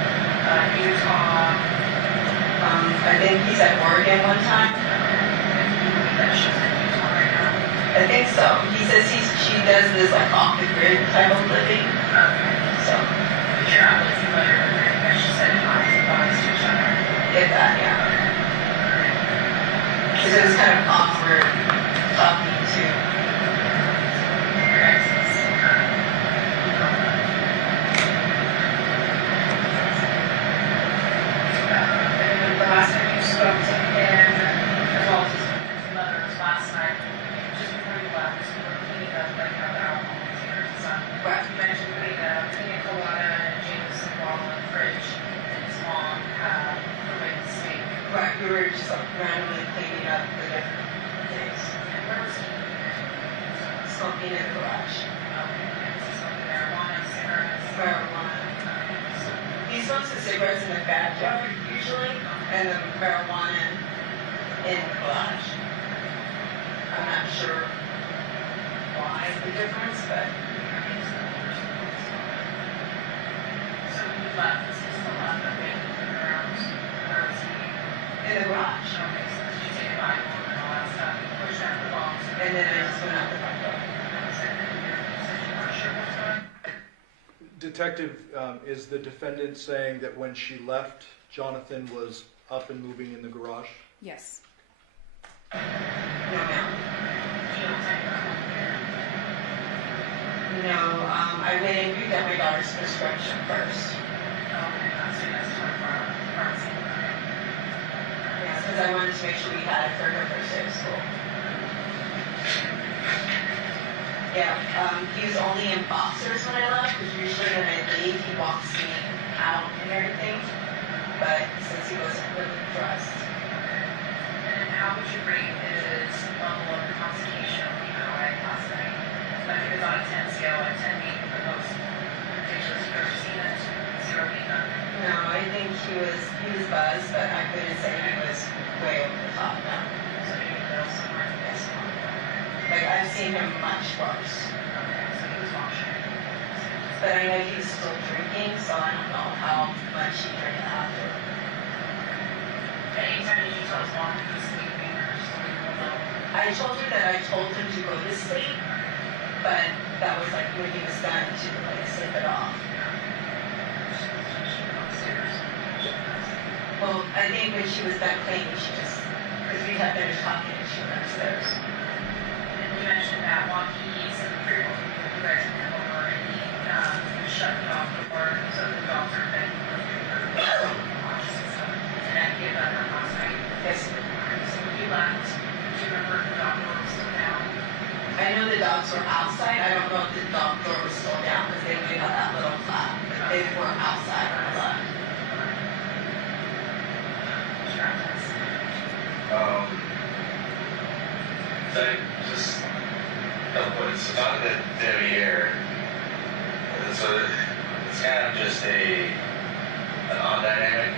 Utah. I think he said Oregon one time. I think so. He says she does this like off the grid type of living. So you're not really familiar with her, but she said bodies to each other. Get that, yeah. Because it was kind of awkward talking to your exes. And the last time you spoke to him, as well as his mother, was last night. Just before you left, you were cleaning up like how the alcohol containers and stuff. Right. You mentioned putting a pina colada and a Jameson bottle in the fridge, and his mom had put away the steak. Right. We were just like randomly cleaning up the different things. And where was he? Smoking in the garage. Okay. And was he smoking marijuana, cigarettes? Marijuana. He smokes the cigarettes in the backyard usually, and the marijuana in the garage. I'm not sure why the difference, but. So when you left, was he still left the big around? Where was he? In the garage. Okay, so did you take a Bible and all that stuff? You pushed out the box. And then I just went out the front door. Detective, is the defendant saying that when she left, Jonathon was up and moving in the garage? Yes. No, I went and read my daughter's prescription first. Yeah, because I wanted to make sure we had it for her first day of school. Yeah, he was only in boxers when I left, because usually when I leave, he walks me out and everything. But since he wasn't really dressed. And how would you rate his level of intoxication when you got away last night? Like it was on a 10 scale, like 10 being the most ridiculous you've ever seen it, 0 being none. No, I think he was buzzed, but I couldn't say he was way over the top now. So maybe in the middle somewhere? Yes. Like I've seen him much worse. Okay, so he was functioning. But I know he's still drinking, so I don't know how much he drank after. Anytime did you tell his mom he was sleeping or just leave him alone? I told her that I told him to go to sleep, but that was like when he was done to like sleep it off. Well, I think when she was done cleaning, she just, because we had finished talking and she went upstairs. And you mentioned that while he said the three of you guys came over and he shut the dog door so the dogs aren't begging for food or watches and stuff. And that he had done that last night. Yes. So when you left, do you remember if the dog door was still down? I know the dogs were outside. I don't know if the dog door was still down because they only had that little flap. But they were outside when I left. So just a couple points. So talking to Deviere, so it's kind of just an odd dynamic,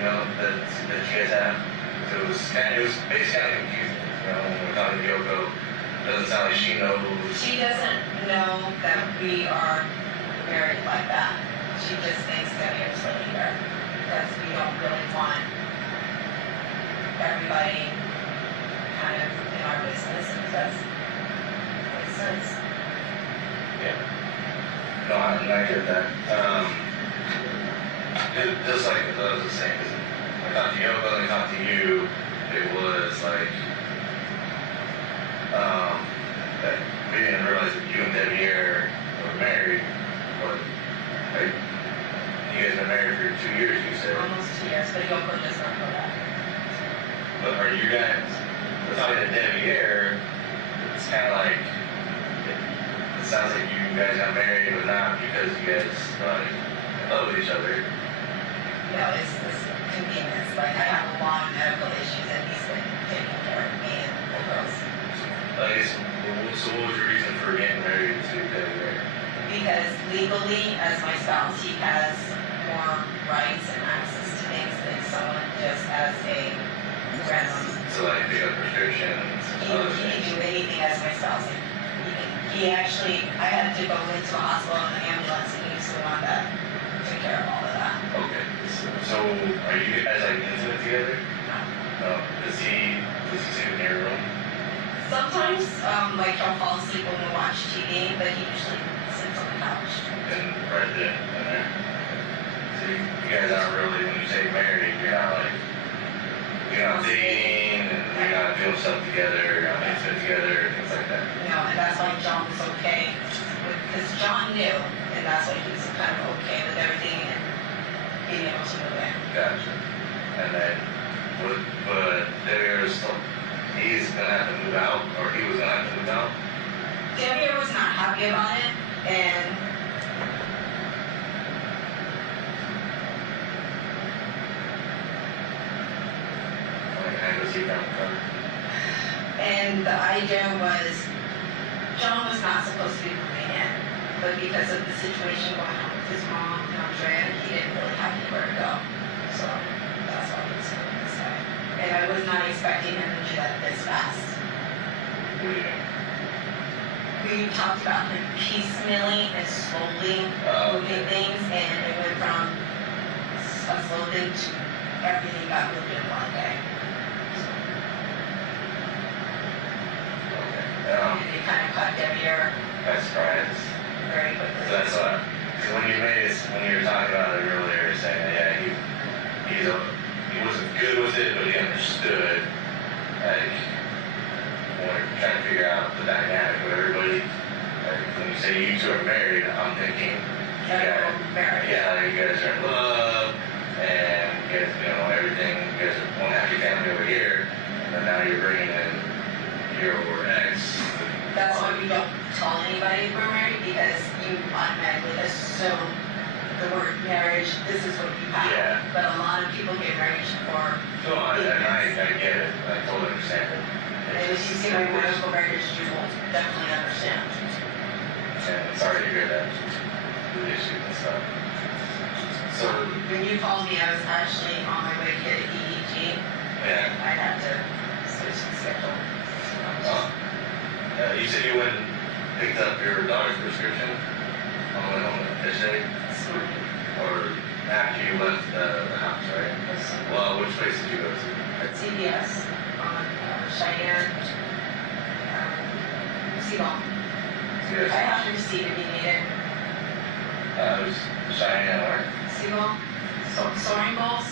that you guys have. So it was basically kind of confusing, when we're talking to Yoko. It doesn't sound like she knows. She doesn't know that we are married like that. She just thinks that we are still here. Because we don't really want everybody kind of in our business, and that makes sense. Yeah. No, I get that. Just like I was just saying, I talked to Yoko and I talked to you, it was like, that we didn't realize that you and Deviere were married, but you You guys been married for 2 years, you said. Almost 2 years, but Yoko does not know that. But are you guys, talking to Deviere, it's kind of like, it sounds like you guys got married, but not because you guys love each other. No, it's convenience. Like, I have a lot of medical issues, and he's been taking care of me and the girls. So what was your reason for getting married to Deviere? Because legally, as my spouse, he has more rights and access to things than someone just as a friend. So like pick up prescriptions? He can do anything as my spouse. He actually, I had to go into the hospital in an ambulance, and he's the one that took care of all of that. Okay. So are you guys like intimate together? No. Does he sleep in your room? Sometimes, like he'll fall asleep when we watch TV, but he usually sits on the couch. And right there, in there. So you guys aren't really, when you say married, you're not dating, and you're not doing stuff together, you're not intimate together, things like that. You know, and that's why John was okay, because John knew, and that's why he was kind of okay with everything and being able to move in. Gotcha. And then, but there's still, he's gonna have to move out, or he was gonna have to move out? Deviere was not happy about it, and and the idea was, John was not supposed to be moving in, but because of the situation going on with his mom and Andrea, he didn't really have anywhere to go. So that's why he was going this way. And I was not expecting him to do that this fast. We talked about him piecemealing and slowly moving things, and it went from a slow thing to everything got moved in one day. And it kind of caught Deviere. That's right. Very quickly. That's what. So when you were talking about it earlier, saying that he wasn't good with it, but he understood. Like when we're trying to figure out the dynamic of everybody. Like when you say you two are married, I'm thinking, you guys are in love, and you guys, everything. You guys are one happy family over here, and then now you're bringing in your ex. That's why we don't tell anybody we're married, because you automatically assume the word marriage, this is what you have. Yeah. But a lot of people get married for No, I get it. I totally understand it. And if you see my medical marriage, you will definitely understand. And sorry to hear that. The issues and stuff. So when you called me, I was actually on my way to get an EEG. Yeah. I had to switch the schedule. You said you went and picked up your daughter's prescription on the way home to fish day? Or after you left the house, right? Yes, sir. Well, which place did you go to? CVS on Cheyenne, Seagull. Yes. I have to receipt if you need it. It was Cheyenne, or? Seagull, soaring bowls.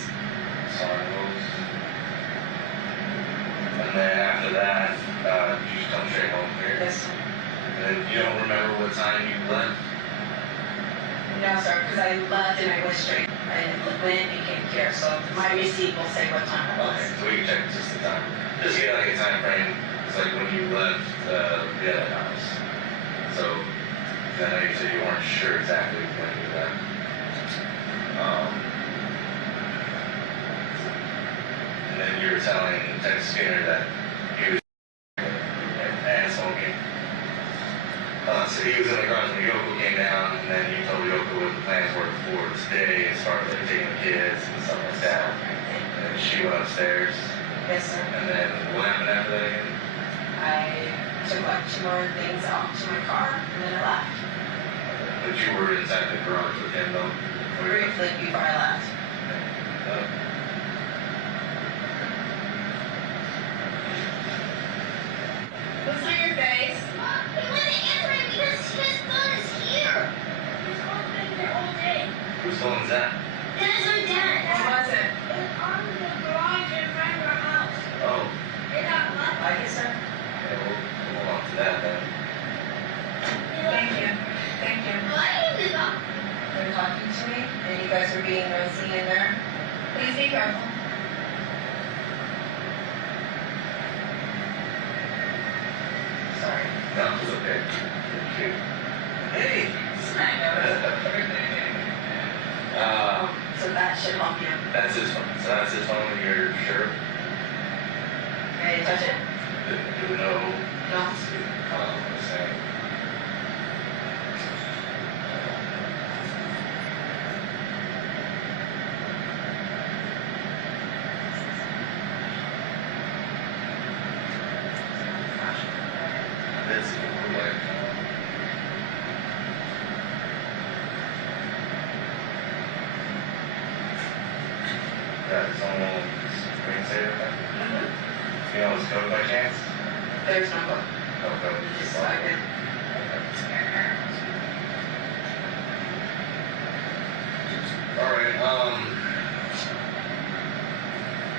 Soaring bowls. And then after that, you just come straight home here? Yes, sir. And then you don't remember what time you left? No, sir, because I left and I went straight. I went and came here, so my receipt will say what time it was. Okay, so we can check just the time. Just get like a time frame. It's like when you left the other house. So, I know you said you weren't sure exactly when you left. And then you were telling Texas Skinner that he was and smoking. So he was in the garage when Yoko came down, and then you told Yoko what the plans were for this day and started like taking the kids and stuff like that. And then she went upstairs. Yes, sir. And then what happened after that again? I took like 2 more things out to my car, and then I left. But you were inside the garage with him though? Briefly before I left. What's on your face? He went to answer it because his phone is here. His phone's been here all day. Whose phone is that? That is our dad. Where was it? It was on the garage in front of our house. Oh. It got left. Like it, sir? Yeah, we'll hold on to that then. Thank you. Thank you. Why did you go? They're talking to me, and you guys were be careful. Sorry. No, it's okay. Thank you. Hey. So that should help you. That's his phone. So that's his phone. You're sure? May I touch it? Do we know? No. Let's say. That's like. That's almost screensaver. You know his code by chance? There's no book. No code. Just so I can. Alright,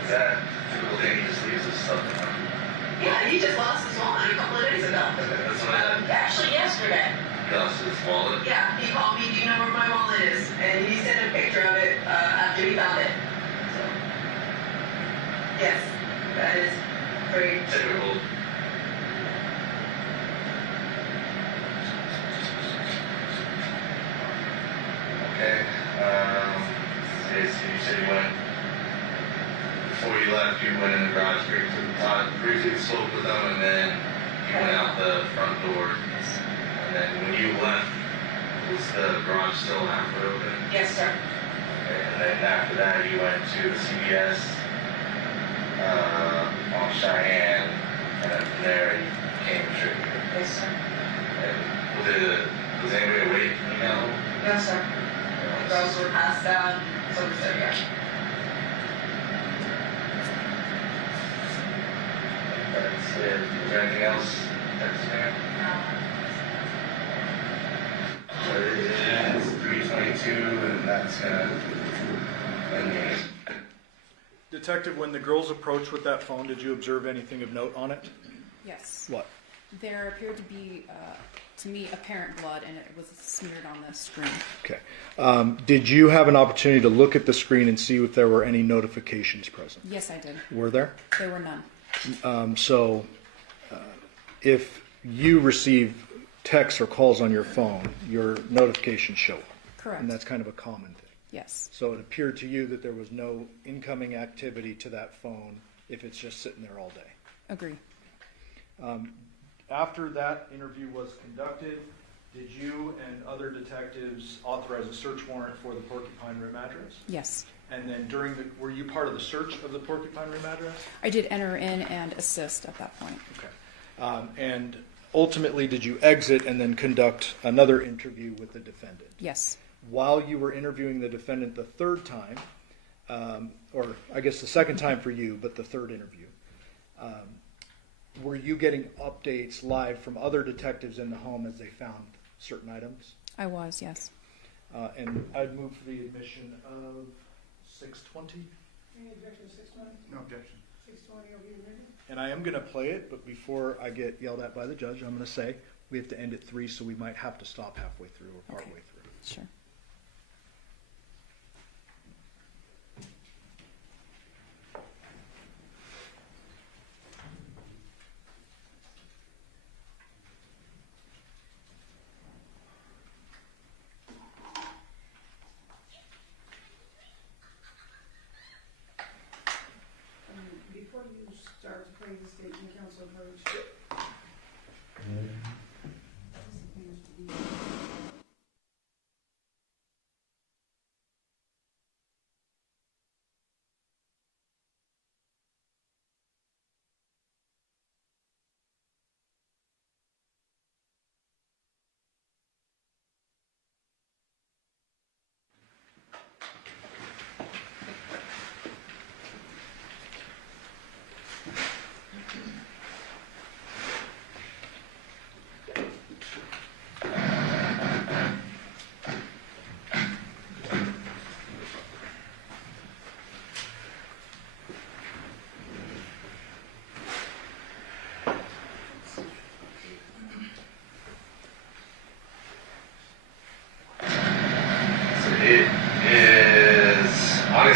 is that typical thing he just leaves his stuff in? Yeah, he just lost his wallet a couple of days ago. That's what I Actually, yesterday. He lost his wallet. Yeah, he called me, do you know where my wallet is? And he sent a picture of it after he found it. So, yes, that is very typical. Okay, so you said you went, before you left, you went in the garage, briefly spoke with them, and then you went out the front door. And then when you left, was the garage still halfway open? Yes, sir. Okay, and then after that, you went to the CVS on Cheyenne, and then from there, you came straight here. Yes, sir. And was anybody awake? No? No, sir. The girls were passed out, so we said, yeah. That's it. Is there anything else? That's fair. So it's 3:22, and that's gonna end the meeting. Detective, when the girls approached with that phone, did you observe anything of note on it? Yes. What? There appeared to be, to me, apparent blood, and it was smeared on the screen. Okay. Did you have an opportunity to look at the screen and see if there were any notifications present? Yes, I did. Were there? There were none. If you receive texts or calls on your phone, your notifications show up. Correct. And that's kind of a common thing. Yes. So it appeared to you that there was no incoming activity to that phone if it's just sitting there all day. Agree. After that interview was conducted, did you and other detectives authorize a search warrant for the Porcupine Rim address? Yes. And then were you part of the search of the Porcupine Rim address? I did enter in and assist at that point. Okay. And ultimately, did you exit and then conduct another interview with the defendant? Yes. While you were interviewing the defendant the third time, or I guess the second time for you, but the third interview, were you getting updates live from other detectives in the home as they found certain items? I was, yes. And I'd move for the admission of 620. Any objection to 620? No objection. 620 will be admitted. And I am going to play it, but before I get yelled at by the judge, I'm going to say we have to end at 3, so we might have to stop halfway through or partway through. Sure. Before you start to play the statement, counsel approach.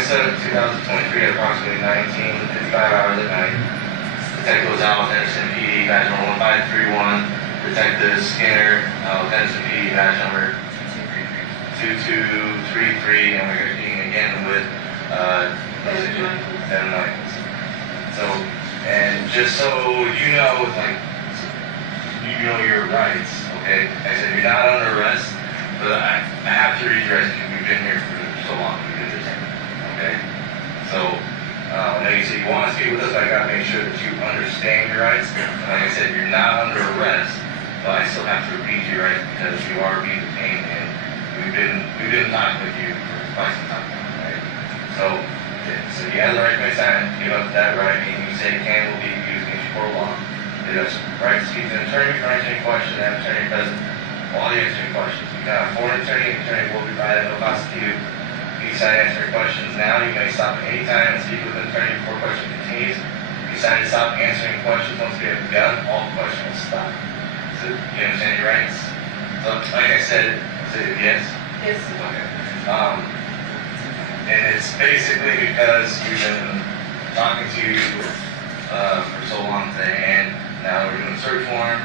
August 7th, 2023 at approximately 19:55 hours at night. Detective was out with Henderson PD badge number 1531. Detective Skinner with Henderson PD badge number 2233, and we're competing again with Devyn Michaels. So, and just so you know, like, you know your rights, okay? Like I said, you're not under arrest, but I have to read your rights because we've been here for so long. We did this, okay? So, I know you said you want to speak with us, but I got to make sure that you understand your rights. And like I said, you're not under arrest, but I still have to read your rights because you are being detained, and we've been talking with you for quite some time now, right? So you have the right to make sign, give up that right, and you say can will be used against you for law. You have the right to speak to an attorney for answering questions, and an attorney present while you answering questions. You can have for an attorney will be provided no cost to you. If you decide to answer questions now, you may stop at any time and speak with an attorney before question continues. If you decide to stop answering questions once we have begun, all questions will stop. So you understand your rights? So like I said, yes? Yes. Okay. And it's basically because we've been talking to you for so long today, and now we're doing a search warrant.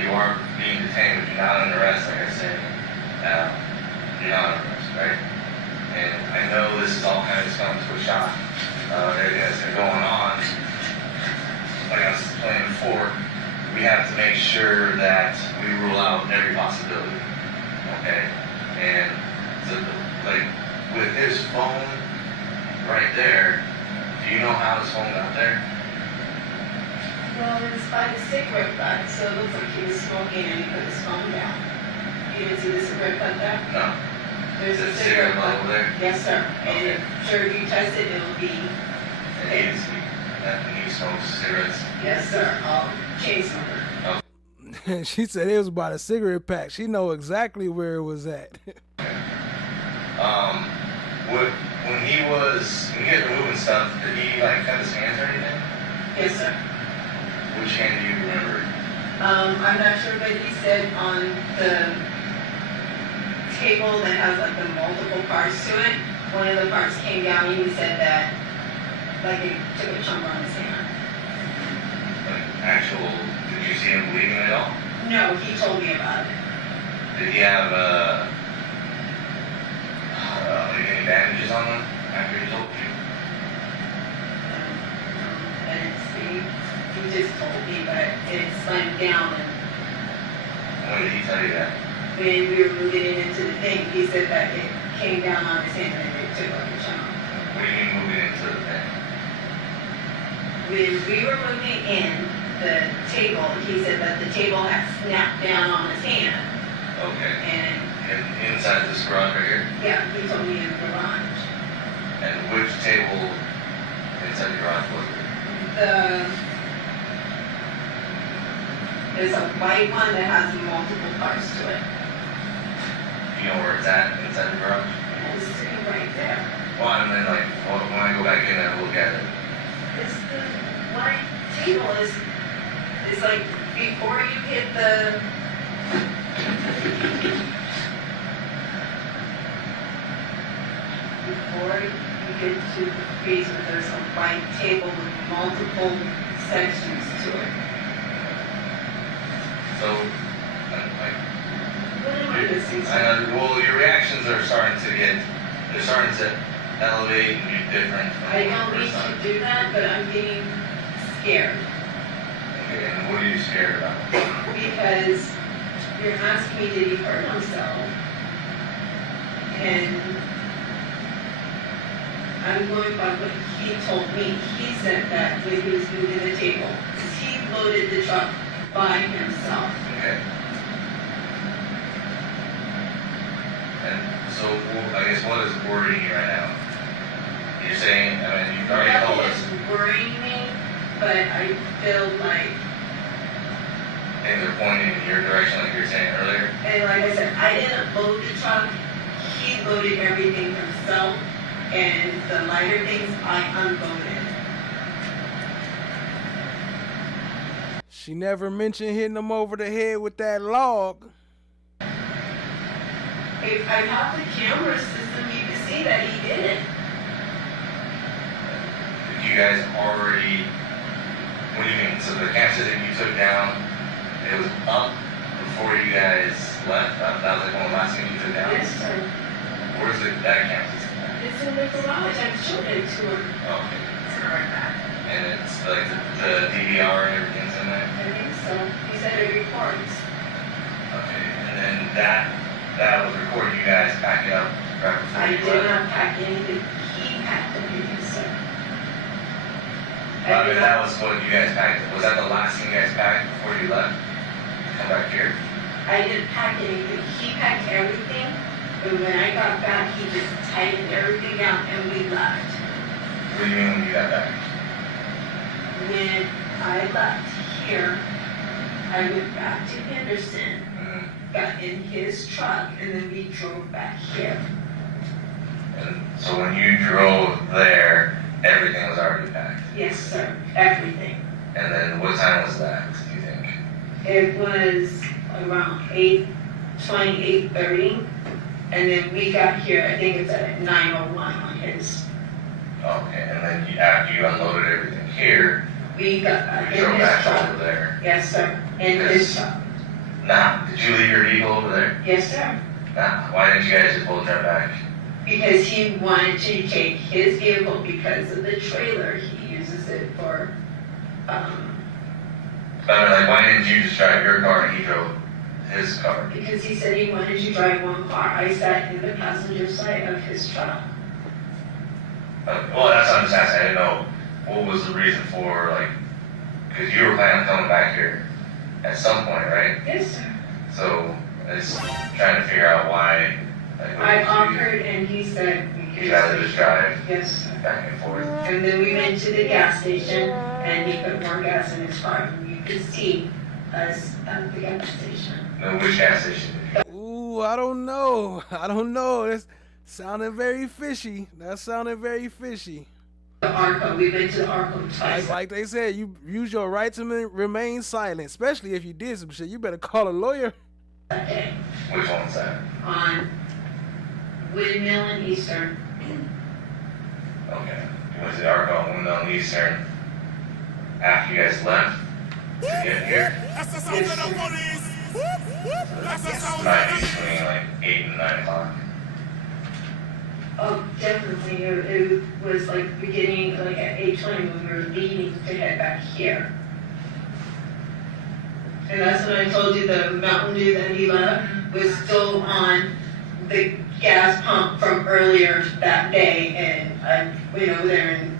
You are being detained, but you're not under arrest, like I said. You're not under arrest, right? And I know this is all kind of just coming to a shock. Everything that's been going on, like I was explaining before, we have to make sure that we rule out every possibility, okay? And so, like, with his phone right there, do you know how his phone got there? Well, it's by the cigarette butt, so it looks like he was smoking and he put his phone down. You didn't see the cigarette butt there? No. There's Is there a cigarette butt over there? Yes, sir. Okay. And sure, if you test it, it'll be. And he smokes cigarettes? Yes, sir. Chain smoker. She said it was about a cigarette pack. She know exactly where it was at. When he was removing stuff, did he like cut his hands or anything? Yes, sir. Which hand do you remember? I'm not sure, but he said on the table that has like the multiple parts to it, one of the parts came down and he said that like it took a chunk on his hand. Like did you see him bleeding at all? No, he told me about it. Did he have any bandages on him after he told you? I didn't see. He just told me, but it slammed down. And when did he tell you that? when we were moving it into the thing, he said that it came down on his hand and it took like a chunk. What do you mean moving into the thing? When we were moving in the table, he said that the table had snapped down on his hand. Okay. And inside this garage right here? yeah, he told me in the garage. And which table inside the garage was it? There's a white one that has multiple parts to it. You know where it's at inside the garage? It's sitting right there. Well, and then like when I go back in and look at it. It's the white table is like before you hit the get to the freezer, there's a white table with multiple sections to it. So, What am I missing? well, your reactions are starting to elevate and be different. I don't mean to do that, but I'm getting scared. Okay, and what are you scared about? Because you're asking me, did he hurt himself? And I'm going by what he told me. He said that when he was moving the table, he loaded the truck by himself. Okay. And so, I guess what is worrying you right now? You're saying, I mean, you've already told us. Nothing is worrying me, but I feel like. Things are pointing in your direction, like you were saying earlier. And like I said, I didn't load the truck. He loaded everything himself, and the lighter things I unloaded. She never mentioned hitting him over the head with that log. If I have the camera system, you can see that he did it. guys already, what do you mean? So the cancer that you took down, it was up before you guys left? That was like one of the last things you took down? Yes, sir. Where's that cancer? It's in the garage. I showed it to him. Okay. It's right back. And it's like the DVR and everything's in there? I think so. He said it records. Okay. And then that was recording you guys packing up right before I you did left? not pack anything. He packed everything, sir. I mean, that was what you guys packed. Was that the last thing you guys packed before you left? Come back here? I didn't pack anything. He packed everything. But when I got back, he just tightened everything out and we left. What do you mean when you got back? When I left here, I went back to Henderson, got in his truck, and then we drove back here. And so when you drove there, everything was already packed? Yes, sir. Everything. And then what time was that, do you think? It was around 8:20, 8:30. And then we got here, I think it's at 9:01 on his. Okay, and then after you unloaded everything here, We got you in drove his back truck. over there. Yes, sir. In his truck. Nah, did you leave your vehicle over there? Yes, sir. Nah, why didn't you guys just both drive back? Because he wanted to take his vehicle because of the trailer. He uses it for, I mean, like, why didn't you just drive your car and he drove his car? because he said he wanted to drive one car. I sat in the passenger side of his truck. Well, that's what I'm just asking. I didn't know what was the reason for, like, because you were planning on coming back here at some point, right? Yes, sir. So, I was trying to figure out why. Like, what I did you- offered and he said we You'd rather just drive Yes, sir. back and forth. And then we went to the gas station and he put more gas in his car. And you could see us at the gas station. No, which gas station? Ooh, I don't know. I don't know. That's sounding very fishy. That sounded very fishy. The ARCO, we went to the ARCO twice. Like they said, you use your right to remain silent, especially if you did some shit. You better call a lawyer. That day Which one's that? on Windmill and Eastern. Okay. You went to the Arco and on Eastern after you guys left to get here. Might be between like 8 and 9 o'clock. Oh, definitely. It was like beginning like at 8:20 when we were leaving to head back here. And that's when I told you the Mountain Dew that he left was still on the gas pump from earlier that day. And I went over there and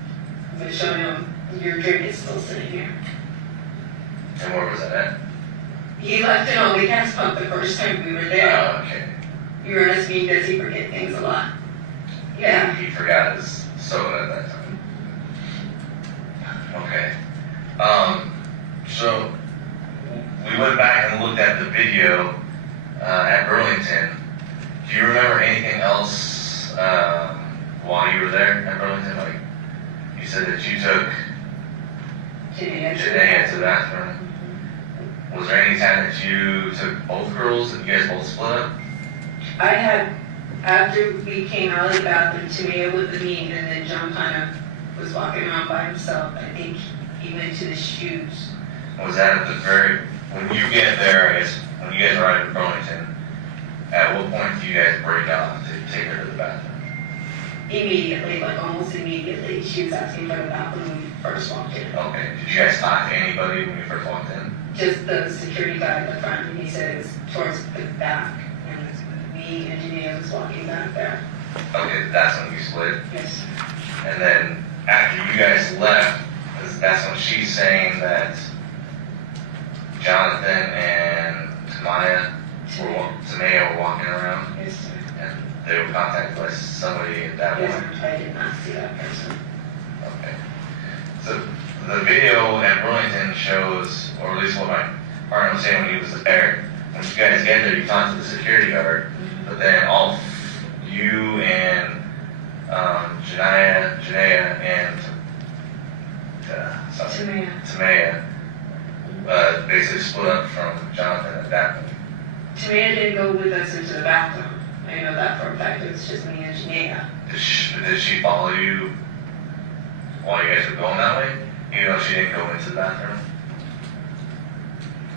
was showing him your drink is still sitting here. And where was that at? He left it on the gas pump the first time we were there. Oh, okay. You were asking, does he forget things a lot? Yeah. He forgot his soda at that time. Okay. So we went back and looked at the video at Burlington. Do you remember anything else while you were there at Burlington? Like you said that you took Janae to the bathroom. Was there any time that you took both girls and you guys both split up? I had, after we came out of the bathroom, Tamia with me, and then John kind of was walking around by himself. I think he went to the shoes. Was that at the very, when you get there, I guess, when you guys arrive in Burlington, at what point do you guys break off to take her to the bathroom? Immediately, like almost immediately. She was asking for the bathroom when we first walked in. Okay. Did you guys talk to anybody when you first walked in? Just the security guy at the front, and he said it was towards the back. And me and Janae was walking back there. Okay, that's when you split. Yes. And then after you guys left, that's when she's saying that Jonathon and Tamaya were walking around. Yes, sir. And they were contacted by somebody at that Yes, point. I did not see that person. Okay. So the video at Burlington shows, or at least what my partner was saying when he was there, when you guys get there, you talk to the security guard, but then all you and Janaea and Tamaya basically split up from Jonathon at that point. Tamia didn't go with us into the bathroom. I know that for a fact. It was just me and Janaea. Did she follow you while you guys were going that way, even though she didn't go into the bathroom?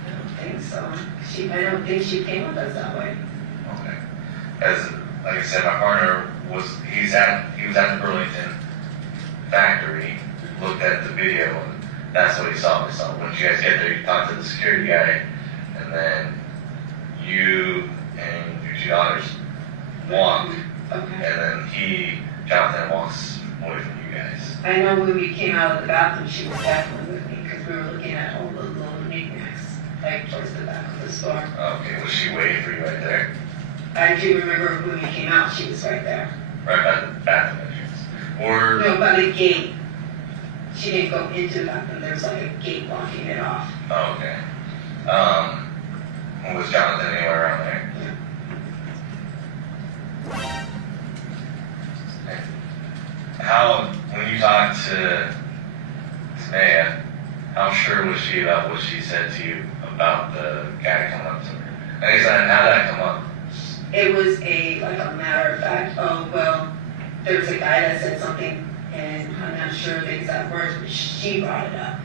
I don't think so. I don't think she came with us that way. Okay. As like I said, my partner he was at the Burlington factory, looked at the video, and that's what he saw. So when you guys get there, you talk to the security guy, and then you and your two daughters walk, Okay. and then Jonathon walks away from you guys. I know when we came out of the bathroom, she was definitely with me because we were looking at all the little knickknacks, like towards the back of the store. Okay, was she waiting for you right there? I do remember when we came out, she was right there. Right by the bathroom entrance? Or No, by the gate. She didn't go into the bathroom. There was like a gate blocking it off. Oh, okay. Was Jonathon anywhere around there? When you talked to Maya, how sure was she about what she said to you about the guy coming up to her? I guess, how did that come up? It was a matter of fact, oh, well, there was a guy that said something, and I'm not sure the exact words, but she brought it up.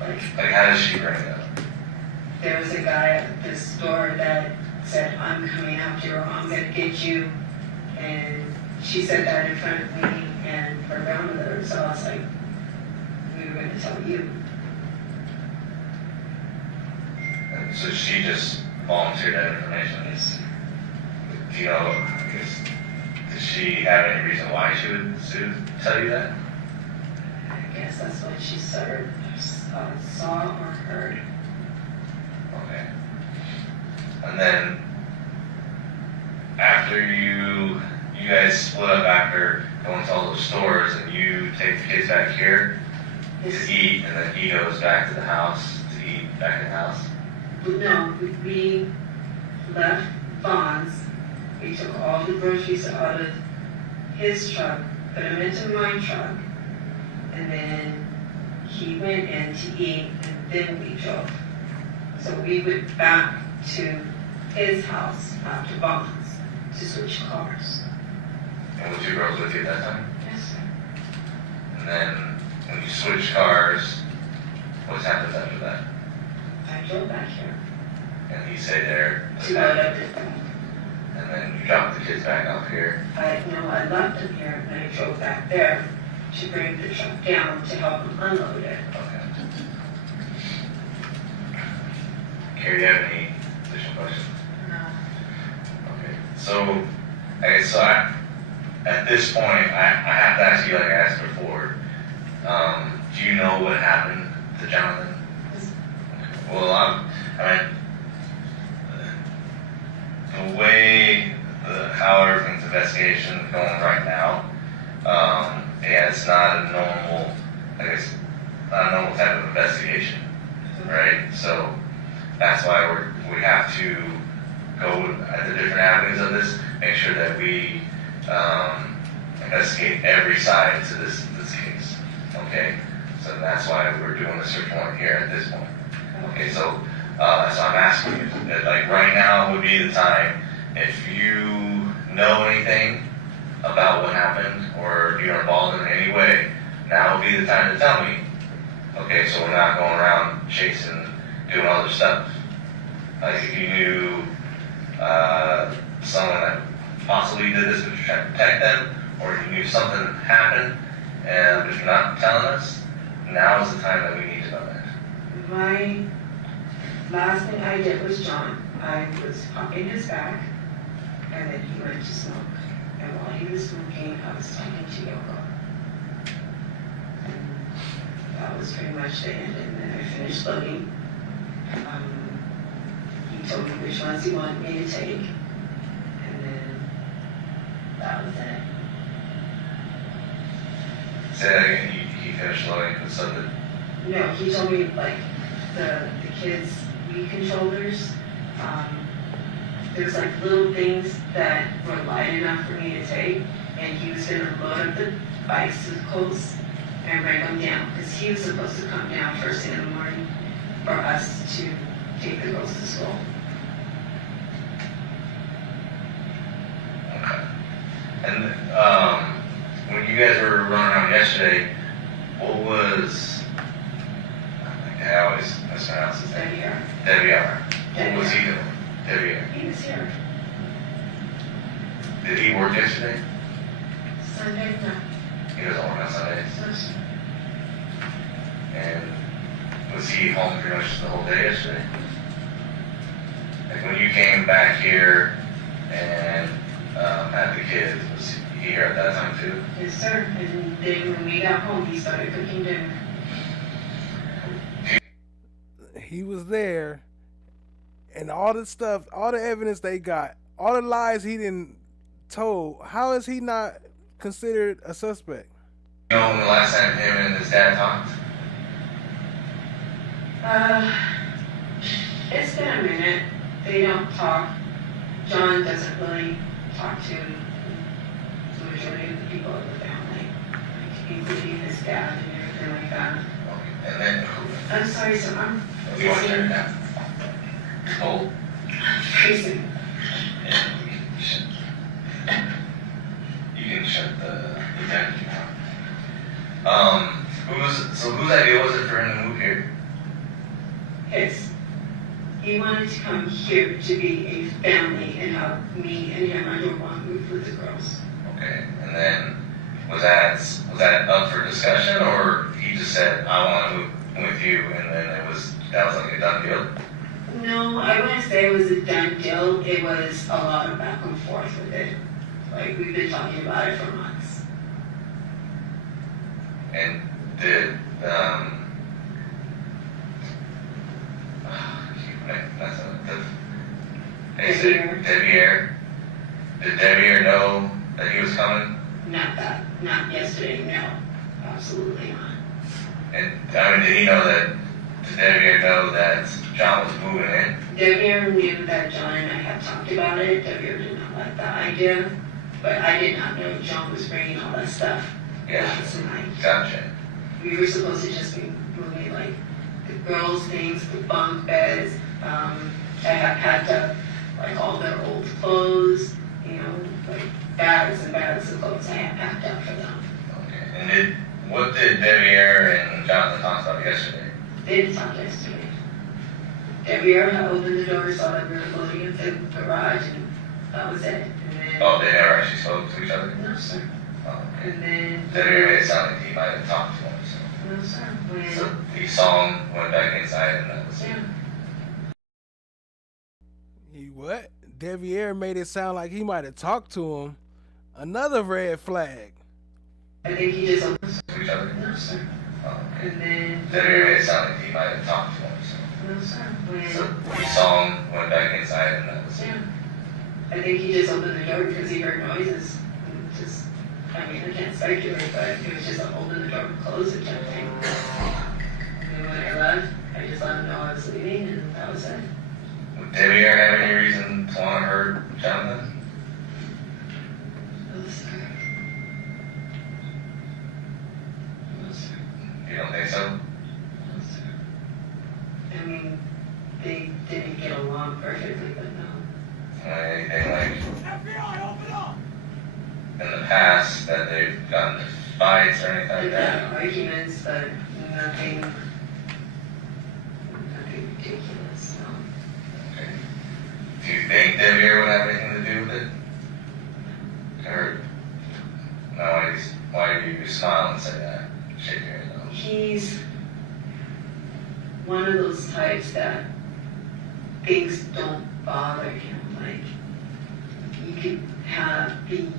Like how does she bring it up? There was a guy at the store that said, I'm coming after you, or I'm going to get you, and she said that in front of me and her grandmother, so I was like, we were going to tell you. And so she just volunteered that information? Yes. Do you know, does she have any reason why she would tell you that? I guess that's what she saw or heard. Okay. And then after you guys split up after going to all those stores, and you take the kids back here to eat, and then he goes back to the house to eat back in the house? No, we left Vaughn's. We took all the groceries out of his truck, put them into my truck, and then he went in to eat, and then we drove. So we went back to his house after Vaughn's to switch cars. And were two girls with you at that time? Yes, sir. And then when you switched cars, what happened after that? I drove back here. And he stayed there? To load up his phone. And then you dropped the kids back off here? I left them here, and I drove back there to bring the truck down to help them unload it. Okay. Carrie, do you have any additional questions? No. Okay. So, at this point, I have to ask you, like I asked before, do you know what happened to Jonathon? Okay. Well, the way how everything's investigation is going right now, it's not a normal, not a normal type of investigation, right? So that's why we have to go at the different avenues of this, make sure that we investigate every side to this case. Okay, so that's why we're doing a search warrant here at this point. Okay, so I'm asking you that, like, right now would be the time, if you know anything about what happened or you're involved in any way, now would be the time to tell me. Okay, so we're not going around chasing, doing other stuff. Like if you knew someone that possibly did this but you're trying to protect them, or if you knew something happened and if you're not telling us, now is the time that we need to know that. My last thing I did was John. I was in his back, and then he went to smoke. And while he was smoking, I was talking to Yoko. And that was pretty much the end. And then I finished loading. He told me which ones he wanted me to take. And then that was it. Say that again, he finished loading with something? No, he told me, like, the kids' Wii controllers, there's like little things that were light enough for me to take, and he was going to load up the bicycles and bring them down, because he was supposed to come down first thing in the morning for us to take the girls to school. Okay. And when you guys were running around yesterday, What was, I always mispronounce his name. Deviere. What was he doing? Deviere. He was here. Did he work yesterday? Sunday, no. He doesn't work on Sundays? And was he home pretty much the whole day yesterday? Like when you came back here and had the kids, was he here at that time too? Yes, sir. And then when we got home, he started cooking dinner. He was there, and all the stuff, all the evidence they got, all the lies he didn't told. How is he not considered a suspect? You know when the last time him and his dad talked? It's been a minute. They don't talk. John doesn't really talk to the majority of the people of the family, like, including his dad and everything like that. And then I'm sorry, so I'm you want to turn it down? Cold? freezing. You can shut the temperature down. Whose idea was it for him to move here? His. He wanted to come here to be a family and help me and him under one roof with the girls. Okay, and then was that up for discussion, or he just said, I want to move with you, and then that was like a done deal? No, I wouldn't say it was a done deal. It was a lot of back and forth with it. Like, we've been talking about it for months. And did Deviere. Did Deviere know that he was coming? Not yesterday, no. Absolutely not. And I mean, did he know that? Did Deviere know that John was moving in? Deviere knew that John and I had talked about it. Deviere did not like the idea, but I did not know John was bringing all that stuff. Yes. Tonight. Gotcha. We were supposed to just be moving like the girls' things, the bunk beds. I have packed up like all their old clothes, you know, like bags and bags of clothes I have packed up for them. Okay. And what did Deviere and Jonathon talk about yesterday? They didn't talk yesterday. Deviere had opened the door, saw that we were loading into the garage, and that was it. And then, Oh, they never actually spoke to each other? No, sir. Oh, okay. And then Deviere made it sound like he might have talked to him. So. No, sir. When, So he saw him, went back inside, and that was it. He what? Deviere made it sound like he might have talked to him. Another red flag. I think he just opened To each other? No, sir. Oh, okay. And then Deviere made it sound like he might have talked to him. So. No, sir. When, So he saw him, went back inside, and that was it. I think he just opened the door because he heard noises. And just, I mean, I can't speculate, but it was just open the door, close it type thing. And then when I left, I just let him know I was leaving, and that was it. Would Deviere have any reason to want to hurt Jonathon? No, sir. No, sir. You don't think so? No, sir. I mean, they didn't get along perfectly, but no. Anything like in the past that they've gotten into fights or anything like They've that? had arguments, but nothing ridiculous, no. Okay. Do you think Deviere would have anything to do with it? Or no? Why do you smile and say that? Shake your head no. He's one of those types that things don't bother him. Like, you could be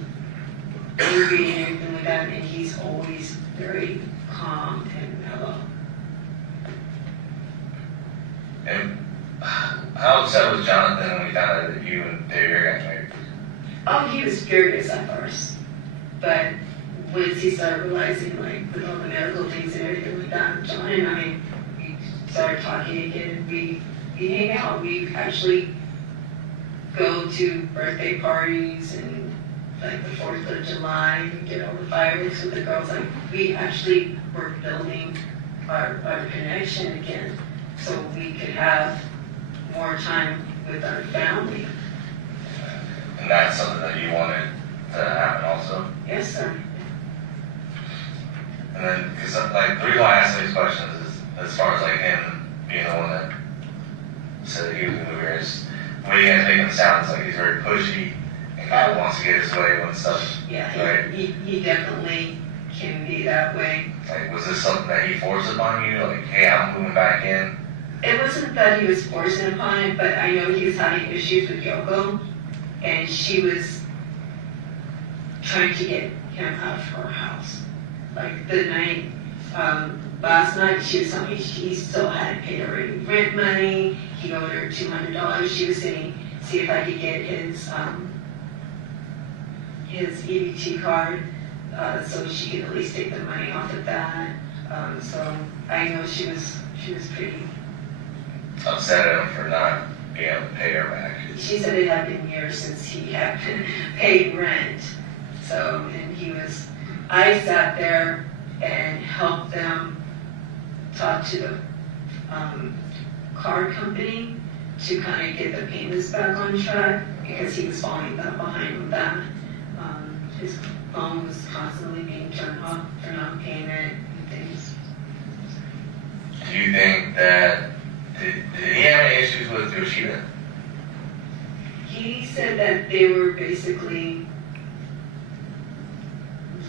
angry and everything like that, and he's always very calm and mellow. And how upset was Jonathon when we found out that you and Deviere got married? Oh, he was furious at first, but once he started realizing, like, with all the medical things and everything like that, John and I, we started talking again. We hang out. We actually go to birthday parties and like the 4th of July, we get all the fireworks with the girls. Like, we actually were building our connection again so we could have more time with our family. And that's something that you wanted to happen also? Yes, sir. And And then, because like the reason why I asked these questions is as far as like him being the one that said that he was going to move here, is the way you guys make him sound is like he's very pushy and kind of wants to get his way when stuff. Yeah, right? he definitely can be that way. Like, was this something that he forced upon you? Like, hey, I'm moving back in. It wasn't that he was forcing upon it, but I know he was having issues with Yoko, and she was trying to get him out of her house. Like the night, last night, she was telling me he still hadn't paid her any rent money. He owed her $200. She was saying, see if I could get his EBT card so she could at least take the money off of that. So I know she was pretty upset at him for not being able to pay her back. She said it had been years since he had paid rent. So, and I sat there and helped them talk to the car company to kind of get the payments back on track because he was falling behind with that. His phone was constantly being turned off for non-payment and things. Do you think that, did he have any issues with Yoshida? He said that they were basically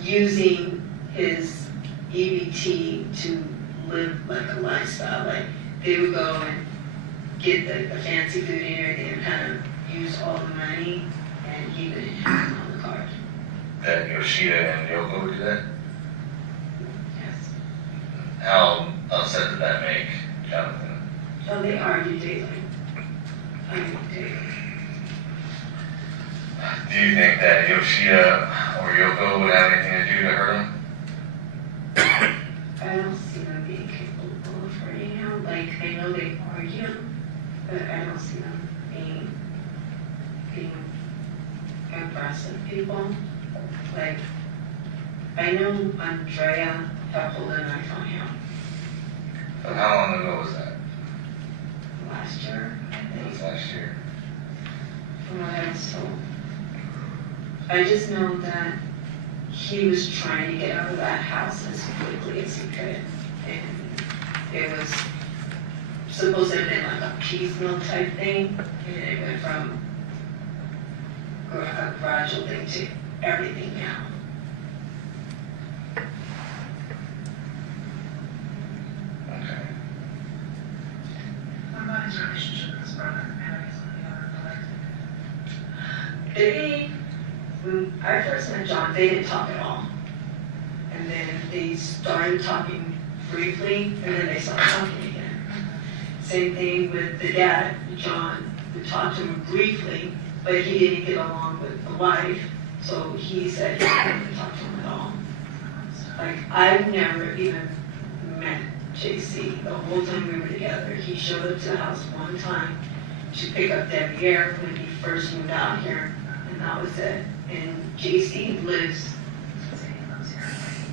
using his EBT to live like a lifestyle. Like they would go and get the fancy food and everything and kind of use all the money, and he would have it on the card. That Yoshida and Yoko would do that? Yes. How upset did that make Jonathan? Oh, they argue daily. Do you think that Yoshida or Yoko would have anything to do to hurt him? I don't see them being capable of hurting him. Like, I know they argue, but I don't see them being aggressive people. Like, I know Andrea had pulled a knife on him. But how long ago was that? Last year, I think. It was last year. From what I was told. I just know that he was trying to get out of that house as quickly as he could. And it was supposed to have been like a piecemeal type thing, and it went from a gradual thing to everything now. Okay. What about his relationship with his brother? When I first met John, they didn't talk at all. And then they started talking briefly, and then they stopped talking again. Same thing with the dad, John. We talked to him briefly, but he didn't get along with the wife, so he said he didn't talk to him at all. Like, I've never even met JC the whole time we were together. He showed up to the house one time to pick up Deviere when he first moved out here, and that was it. And JC lives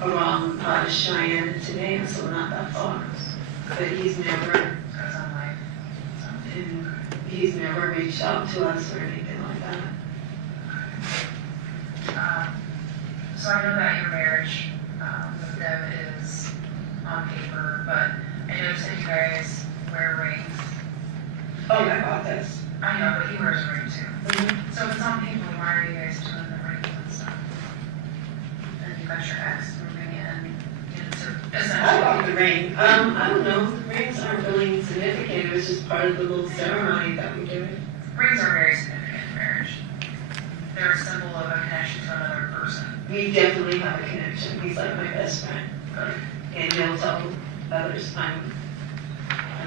around Cheyenne and Tenaya, so not that far. But he's never reached out to us or anything like that. So I know that your marriage with Dev is on paper, but I noticed that you guys wear rings. Oh, I bought this. I know, but he wears a ring too. So if it's on paper, why are you guys doing the rings and stuff? And you got your ex moving in to essentially. I bought the ring. I don't know. The rings aren't really significant. It was just part of the little ceremony that we did. Rings are very significant in marriage. They're a symbol of a connection to another person. We definitely have a connection. He's like my best friend. And he'll tell others I'm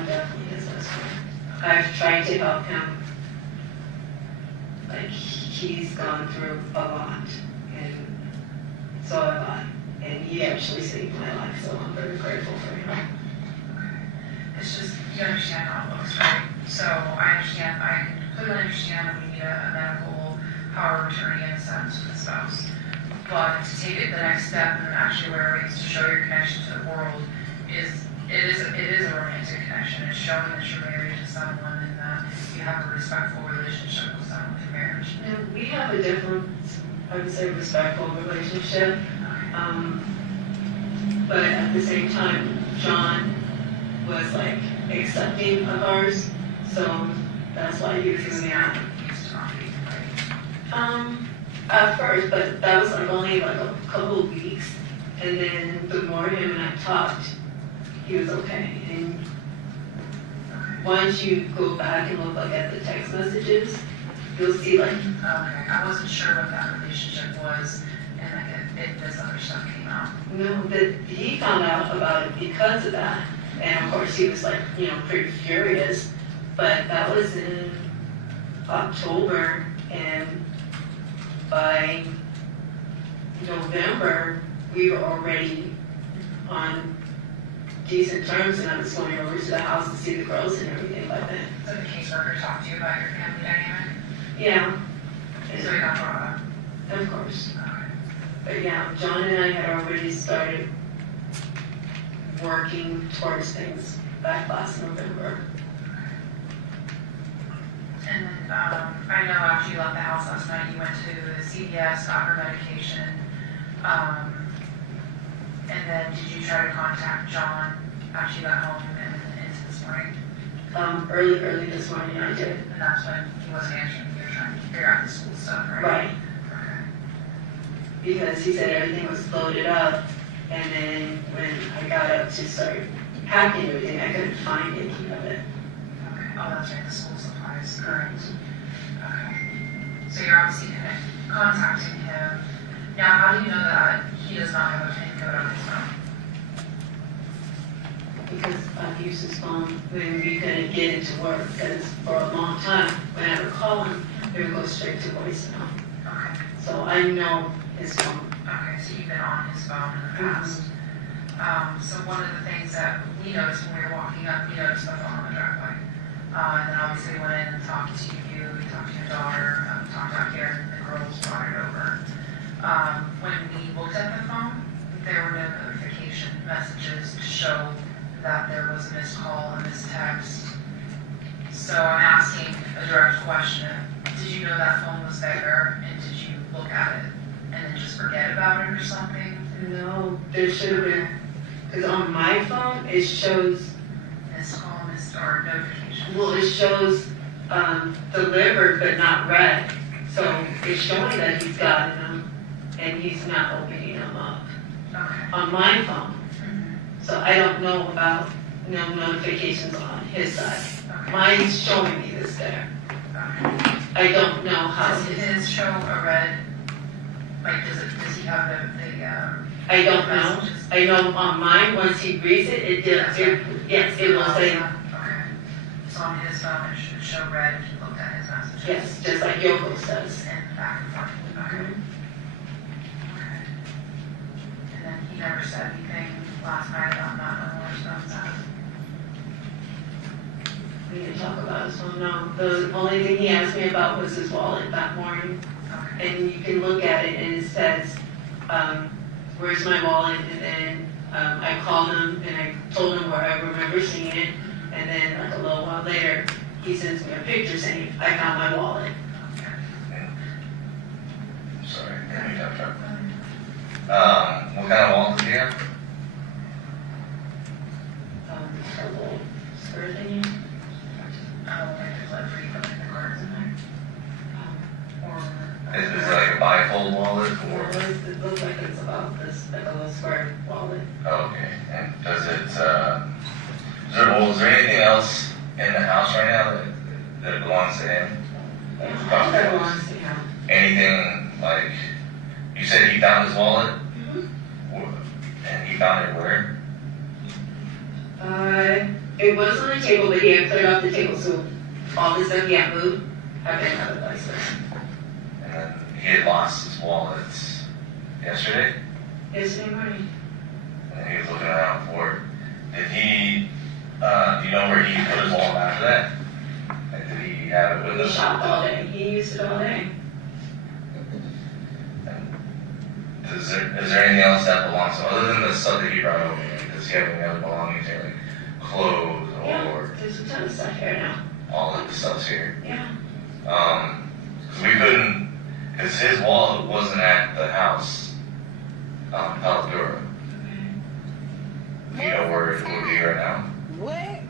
definitely his best friend. I've tried to help him. Like, he's gone through a lot. And so have I. And he actually saved my life, so I'm very grateful for him. It's just, you understand how it looks, right? So I completely understand that we need a medical power of attorney in a sense for the spouse. But to take it the next step and actually wear rings to show your connection to the world it is a romantic connection. It's showing that you're married to someone and that you have a respectful relationship with someone in marriage. And we have a different, I would say, respectful relationship. but at the same time, John was like accepting of ours, so that's why he was moving out. At first, but that was like only like a couple of weeks, and then the more him and I talked, he was okay. And once you go back and look like at the text messages, you'll see like. Okay, I wasn't sure what that relationship was, and like if this other stuff came out. No, that he found out about it because of that, and of course he was like, you know, pretty furious. But that was in October, and by November we were already on decent terms, and I was going over to the house to see the girls and everything like that. So the caseworker talked to you about your family dynamic? Yeah. So you got brought up? Of course. Okay. But yeah, John and I had already started working towards things back last November. And then I know after you left the house last night, you went to CVS, got her medication, and then did you try to contact John after you got home and into this morning? Early this morning I did. And that's when he wasn't answering. You were trying to figure out the school stuff, right? Right. Because he said everything was loaded up, and then when I got up to start packing everything, I couldn't find any of it. Okay. Oh, that's right, the school supplies. Correct. Okay. So you're obviously contacting him. Now, how do you know that he does not have a PIN code on his phone? Because I've used his phone when we couldn't get it to work, because for a long time, when I would call him, it would go straight to voicemail. Okay. So I know his phone. Okay, so you've been on his phone in the past. So one of the things that we noticed when we were walking up, we noticed the phone on the driveway. And then obviously went in and talked to you, we talked to your daughter, talked out here, the girls brought it over. When we looked at the phone, there were no notification messages to show that there was a missed call and missed text. So I'm asking a direct question. Did you know that phone was there, and did you look at it and then just forget about it or something? No, there should have been, because on my phone, it shows missed call, missed, or notification. Well, it shows delivered but not read. So it's showing that he's gotten them and he's not opening them up on my phone. So I don't know about no notifications on his side. Mine's showing me this there. I don't know how Does his show a red? Like, does he have the I don't know. I know on mine, once he reads it, yes, it will say. Okay. So on his phone, it should show red if you looked at his messages. Yes, just like Yoko's does. And back and forth. Okay. Okay. And then he never said anything last night about not knowing where his phone's at. We didn't talk about his phone, no. The only thing he asked me about was his wallet that morning. Okay. And you can look at it and it says, where's my wallet? And then I called him and I told him where I remember seeing it. And then like a little while later, he sends me a picture saying, I found my wallet. Sorry, can you touch up? What kind of wallet do you have? A little skirt thingy. Like there's like free like the cards in there. Is it like a bifold wallet or? It looks like it's about this, like a little square wallet. Oh, okay. And does it, is there anything else in the house right now that belongs to him? That belongs to him. Anything like, you said he found his wallet? Mm-hmm. And he found it where? It was on the table, but he had cleared off the table, so all the stuff he had moved have been other places. And then he had lost his wallet yesterday? Yesterday morning. And he was looking around for it. Did he, do you know where he put his wallet after that? Like, did he have it with him? He shopped all day. He used it all day. Is there anything else that belongs to him, other than the stuff that he brought over? Does he have any other belongings here, like clothes or? Yeah, there's a ton of stuff here now. All of the stuff's here? Yeah. Because we couldn't, because his wallet wasn't at the house, Paladura. where it would be right now? What?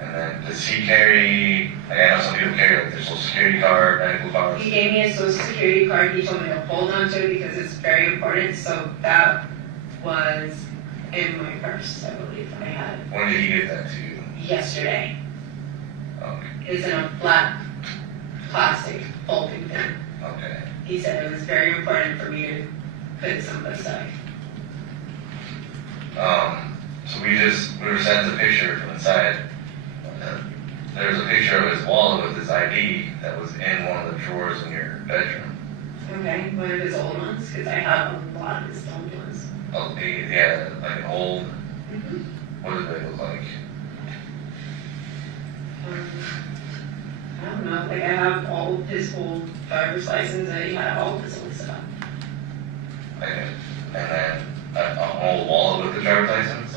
And then does he carry, like I know some people carry like their social security card, medical cards. He gave me a social security card. He told me to hold on to it because it's very important. So that was in my purse, I believe I had. When did he give that to you? Yesterday. Okay. It's in a black plastic folding thing. Okay. He said it was very important for me to put it someplace aside. So we were sent a picture from inside. There's a picture of his wallet with his ID that was in one of the drawers in your bedroom. Okay, one of his old ones, because I have a lot of his old ones. Oh, he had like an old. What did they look like? I don't know, like I have all of his old driver's license, and he had all of his old stuff. Okay. And then an old wallet with the driver's license?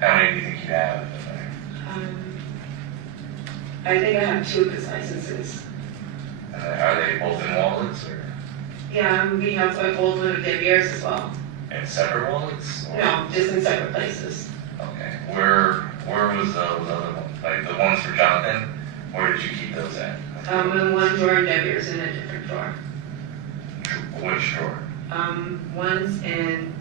How many do you think you have in there? I think I have 2 of his licenses. And then are they both in wallets or Yeah, we have like old one of Deviere's as well. in separate wallets? Or? No, just in separate places. Okay. Where was those other ones? Like the ones for Jonathon? Where did you keep those at? In one drawer and Deviere's in a different drawer. Which drawer? One's in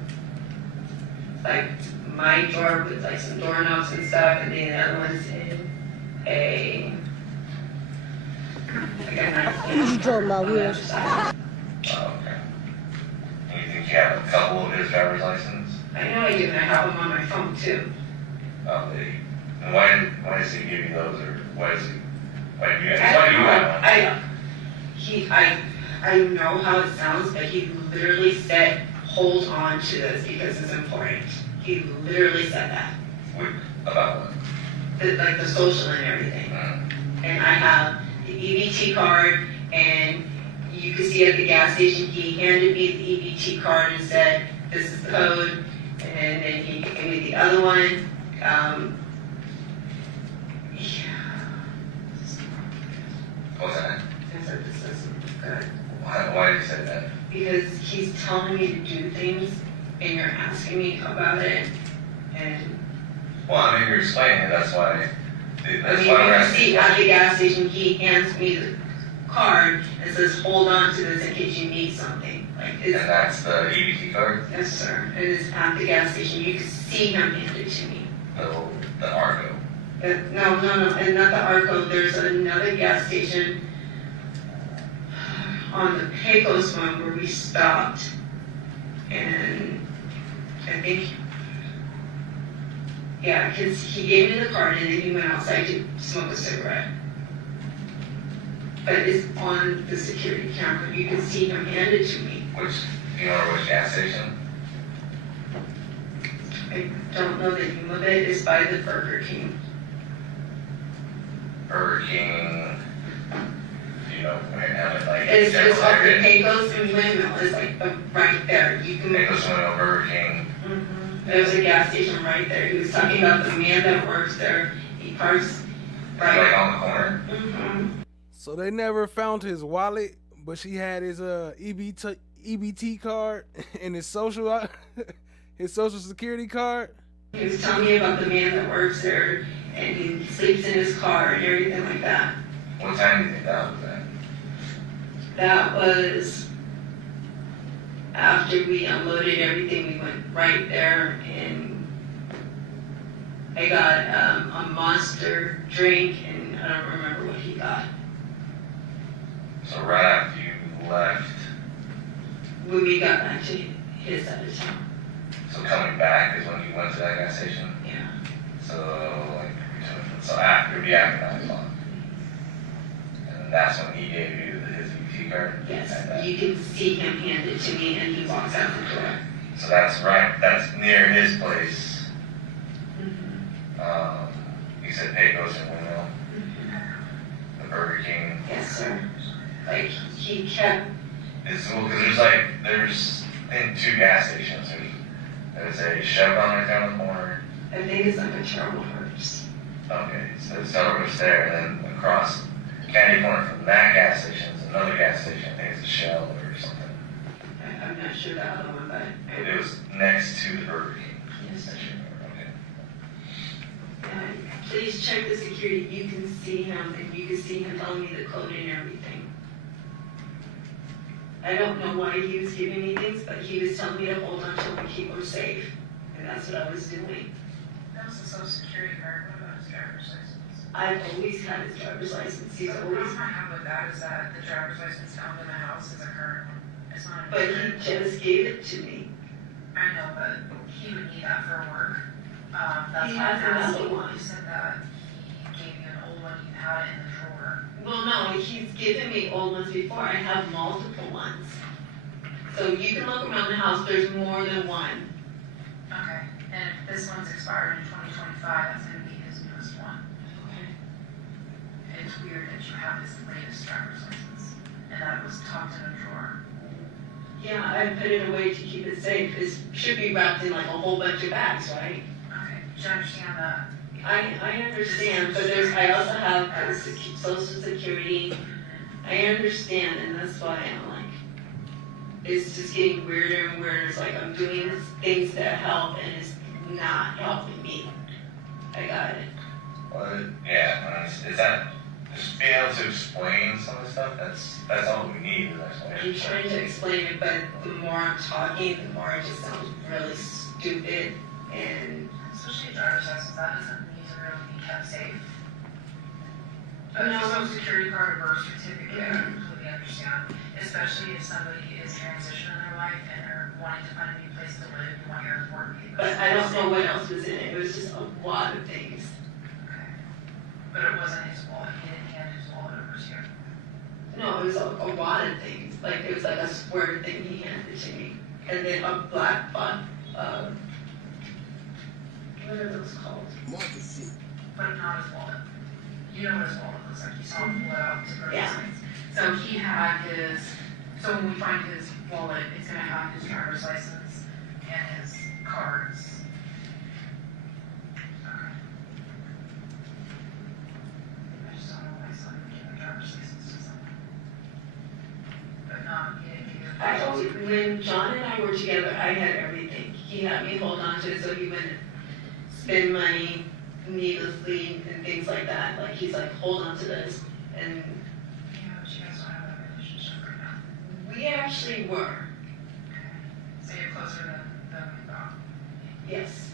like my drawer with like some doorknobs and stuff, and then the other one's in a like a nice Oh, okay. And you think you have a couple of his driver's license? I know I do, and I have them on my phone too. Oh, and why does he give you those, or why do you I have one? I know how it sounds, but he literally said, hold on to this because it's important. He literally said that. About what? Like the social and everything. And I have the EBT card, and you can see at the gas station, he handed me the EBT card and said, this is the code, and then he gave me the other one. What's that? I said, this isn't good. Why did you say that? Because he's telling me to do things, and you're asking me about it, and Well, I mean, you're explaining it, that's why you we're can asking. see at the gas station, he hands me the card and says, hold on to this in case you need something. Like And that's the EBT card? Yes, sir. It is at the gas station. You can see him hand it to me. The Argo. No, and not the Arco. There's another gas station on the Pecos one where we stopped, and I think, yeah, because he gave me the card and then he went outside to smoke a cigarette. But it's on the security camera. You can see him hand it to me. Do you remember which gas station? I don't know the name of it. It's by the Burger King. Burger King. You know, like It's just off the Pecos and Windmill. It's like right there. You can. Pecos, Windmill, Burger King. There's a gas station right there. He was talking about the man that works there. He parks right Like on the corner? So they never found his wallet, but she had his EBT card and his social security card. He was telling me about the man that works there, and he sleeps in his car and everything like that. What time do you think that was at? That was after we unloaded everything. We went right there, and I got a Monster drink, and I don't remember what he got. So right after you left. When we got back to his side of town. So coming back is when you went to that gas station? Yeah. So after 9 o'clock. And that's when he gave you his EBT card? Yes. You can see him hand it to me, and he walks out the door. So that's near his place. You said Pecos and Windmill? The Burger King? Yes, sir. Like, he kept... There's in 2 gas stations. There's a Chevron right there on the corner. I think it's like a Charles Horse. Okay, so there's Starbucks there, and then across Candy Corner from that gas station is another gas station. I think it's a Shell or something. I'm not sure the other one, but... It was next to the Burger King. Yes, I should. Okay. Please check the security. You can see him, and you can see him telling me the code and everything. I don't know why he was giving me things, but he was telling me to hold on to him and keep him safe. And that's what I was doing. That was a social security card. What about his driver's license? I've always had his driver's license. He's The always. problem I have with that is that the driver's license found in the house is a current one. It's not a But he just gave it to me. I know, but he would need that for work. That's He why has I asked another you. one. You said that he gave you an old one, you had it in the drawer. Well, no, he's given me old ones before. I have multiple ones. So you can look around the house. There's more than one. Okay, and if this one's expired in 2025, that's gonna be his newest one. Okay. It's weird that you have his latest driver's license, and that it was tucked in a drawer. Yeah, I put it away to keep it safe. It should be wrapped in like a whole bunch of bags, right? Okay, do you understand that? I understand, but I also have Social Security. I understand, and that's why I'm like, it's just getting weirder and weirder. It's like I'm doing things that help, and it's not helping me. I got it. Well, yeah, is that just being able to explain some of the stuff? That's all we need. I'm trying to explain it, but the more I'm talking, the more it just sounds really stupid. And Especially a driver's license, that doesn't need to really be kept safe. No. A social security card or birth certificate, I completely understand. Especially if somebody is transitioning in their life and they're wanting to find a new place to live, you want your important papers. but I don't know what else was in it. It was just a lot of things. Okay. But it wasn't his wallet, he didn't hand his wallet over to you. No, it was a lot of things. Like it was like a square thing he handed to me, and then a black what are those called? But not his wallet. You know what his wallet looks like, you saw him pull it out to purchase Yeah. things. So he had his, so when we find his wallet, it's gonna have his driver's license and his cards. Okay. I just don't know why someone would give a driver's license to someone. But not, he didn't give you a I social always, security. when John and I were together, I had everything. He had me hold on to it so he wouldn't spend money needlessly and things like that. Like he's like, hold on to this, and Yeah, but you guys don't have that relationship right now. we actually were. So you're closer than we thought. Yes,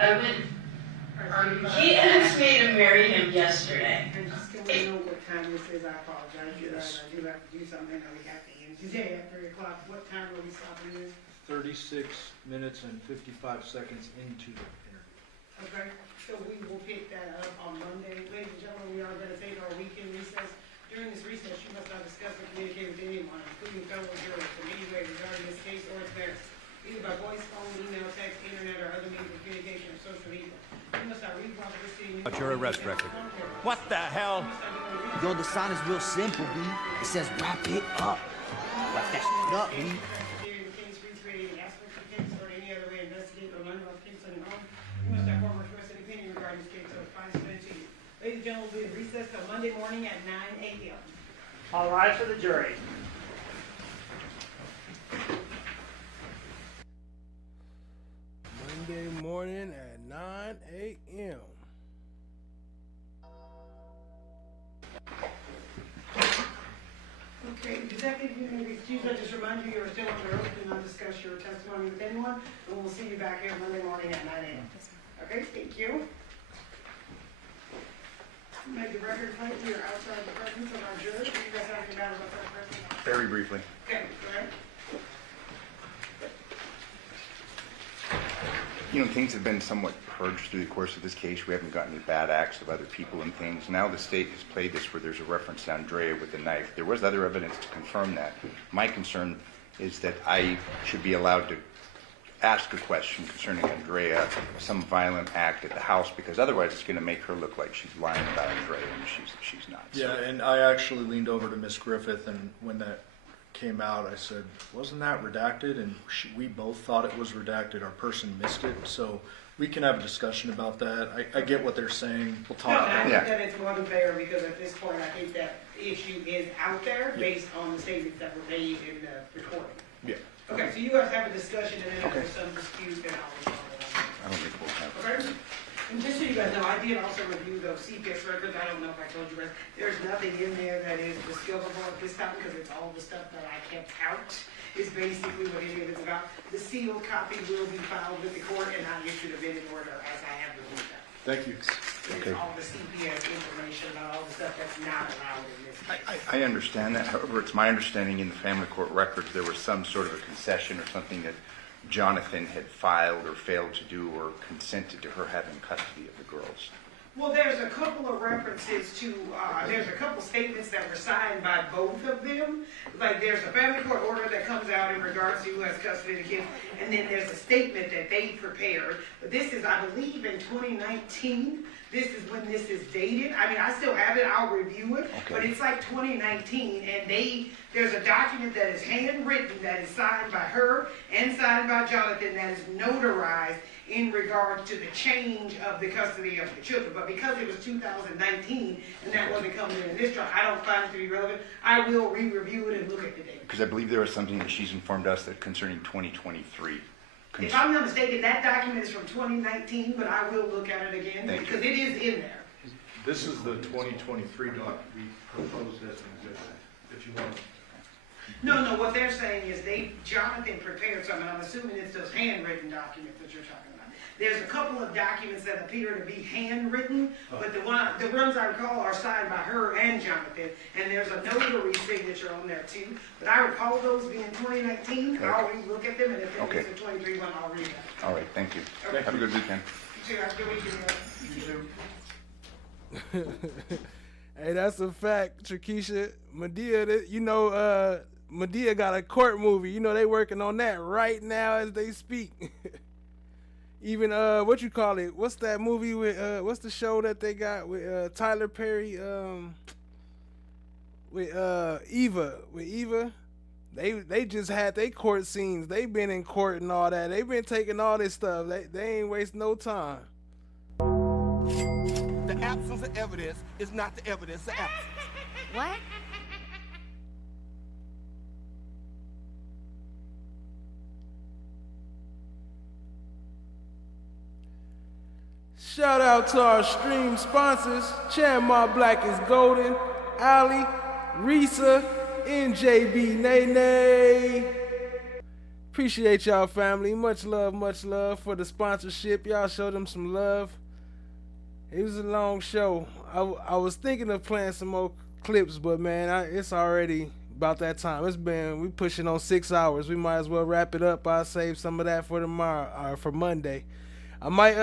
I went. Are you? He asked me to marry him yesterday. And just so we know what time this is, I apologize. Yes. I do have to do something that we have to end today at 3 o'clock. What time are we stopping this? 36 minutes and 55 seconds into the interview. Okay, so we will pick that up on Monday. Ladies and gentlemen, we are gonna take our weekend recess. During this recess, you must not discuss or communicate with anyone, including fellow jurors, in any way regarding this case or its merits, either by voice, phone, email, text, internet, or other means of communication or social media. You must not read while listening. About your arrest record. What the hell? Yo, the sign is real simple, B. It says wrap it up. Wrap that shit up, B. Hearing the case, recreating aspects of the case, or any other way investigate or learn about the case on your own. You must have former trusted opinion regarding this case, so it's fine submitted to you. Ladies and gentlemen, we'll be in recess till Monday morning at 9 a.m. All rise for the jury. Monday morning at 9 a.m. Okay, Detective, you can excuse me, just remind you, you're still under oath, do not discuss your testimony with anyone, and we'll see you back here Monday morning at 9 a.m. Okay, thank you. Make the record reflect we are outside the presence of our jurors. Do you guys have any matters outside the presence? Very briefly. Okay, go ahead. You know, things have been somewhat purged through the course of this case. We haven't gotten any bad acts of other people and things. Now the state has played this where there's a reference to Andrea with the knife. There was other evidence to confirm that. My concern is that I should be allowed to ask a question concerning Andrea, some violent act at the house, because otherwise it's going to make her look like she's lying about Andrea, and she's not. Yeah, and I actually leaned over to Miss Griffith, and when that came out, I said, wasn't that redacted? And we both thought it was redacted. Our person missed it. So we can have a discussion about that. I get what they're saying. We'll talk No, I about think it. that it's more than fair, because at this point, I think that issue is out there based on the statements that were made in the recording. Yeah. Okay, so you guys have a discussion, and then if there's some dispute, then I'll resolve it. I don't did also review those CPS records. I don't know if I told you, but there's nothing in there that is discoverable at this time because it's all the stuff that I kept out. Is basically what any of it's about. The sealed copy will be filed with the court and not issued a minute order as I have reviewed that. Thank you. It's all the CPS information about all the stuff that's not allowed in this case. I understand that. However, it's my understanding in the family court records there was some sort of a concession or something that Jonathon had filed or failed to do or consented to her having custody of the girls. Well, there's a couple of references to, there's a couple statements that were signed by both of them. Like there's a family court order that comes out in regards to who has custody of the kids, and then there's a statement that they prepared. But this is, I believe, in 2019. This is when this is dated. I mean, I still have it. I'll review it. Okay. But it's like 2019, and there's a document that is handwritten that is signed by her and signed by Jonathon that is notarized in regard to the change of the custody of the children. But because it was 2019 and that wasn't coming in this trial, I don't find it to be relevant. I will re-review it and look at the date. Because I believe there was something that she's informed us that concerning 2023. If I'm not mistaken, that document is from 2019, but I will look at it again because it is in there. This is the 2023 doc we proposed as an exhibit, if you want. No, what they're saying is Jonathon prepared something. I'm assuming it's those handwritten documents that you're talking about. There's a couple of documents that appear to be handwritten, but the ones I recall are signed by her and Jonathon, and there's a notary signature on there too. But I recall those being 2019. Okay. I'll re-look at them, and if it is a 23 one, I'll read that. All right, thank you. Okay. Have a good weekend. You too. Have a good weekend. You too. Hey, that's a fact, Trakisha. Medea, Medea got a court movie. You know, they working on that right now as they speak. Even, what you call it? What's that movie with, what's the show that they got with Tyler Perry, with Eva? With Eva? They just had their court scenes. They been in court and all that. They been taking all this stuff. They ain't waste no time. The absence of evidence is not the evidence of absence. What? Shout out to our stream sponsors, Chanmar Black is Golden, Ali, Risa, NJB Nene. Appreciate y'all, family. Much love for the sponsorship. Y'all showed them some love. It was a long show. I was thinking of playing some more clips, but man, it's already about that time. We pushing on 6 hours. We might as well wrap it up. I'll save some of that for tomorrow or for Monday. I might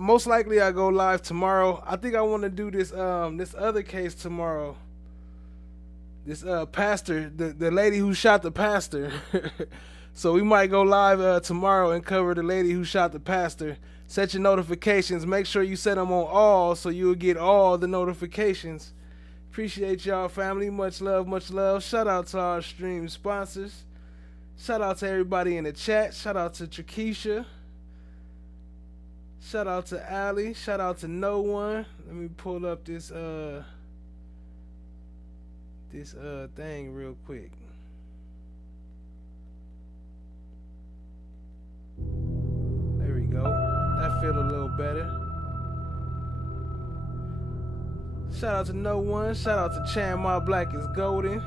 most likely I'll go live tomorrow. I think I want to do this this other case tomorrow. This pastor, the lady who shot the pastor. So we might go live tomorrow and cover the lady who shot the pastor. Set your notifications. Make sure you set them on all so you'll get all the notifications. Appreciate y'all, family. Much love. Shout out to our stream sponsors. Shout out to everybody in the chat. Shout out to Trakisha. Shout out to Ali. Shout out to No One. Let me pull up this thing real quick. There we go. That feel a little better. Shout out to No One. Shout out to Chanmar Black is Golden.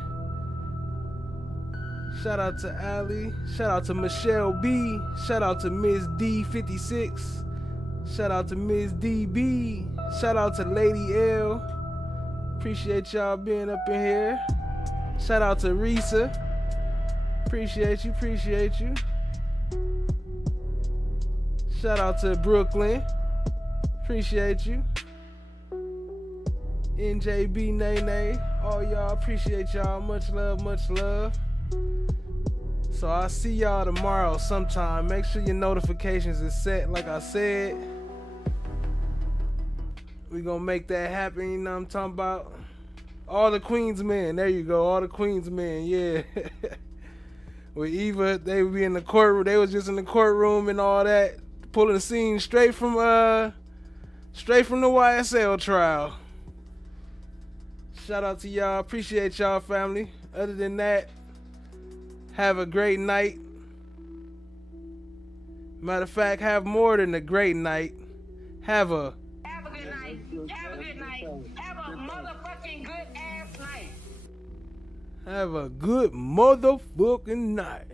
Shout out to Ali. Shout out to Michelle B. Shout out to Ms. D56. Shout out to Ms. DB. Shout out to Lady L. Appreciate y'all being up in here. Shout out to Risa. Appreciate you. Shout out to Brooklyn. Appreciate you. NJB Nene. All y'all, appreciate y'all. Much love. So I'll see y'all tomorrow sometime. Make sure your notifications is set like I said. We gonna make that happen, you know what I'm talking about? All the Queens men, there you go, all the Queens men, yeah. With Eva, they would be in the courtroom, they was just in the courtroom and all that, pulling the scene straight from the YSL trial. Shout out to y'all, appreciate y'all, family. Other than that, have a great night. Matter of fact, have more than a great night. Have a good night. Have a good motherfucking night.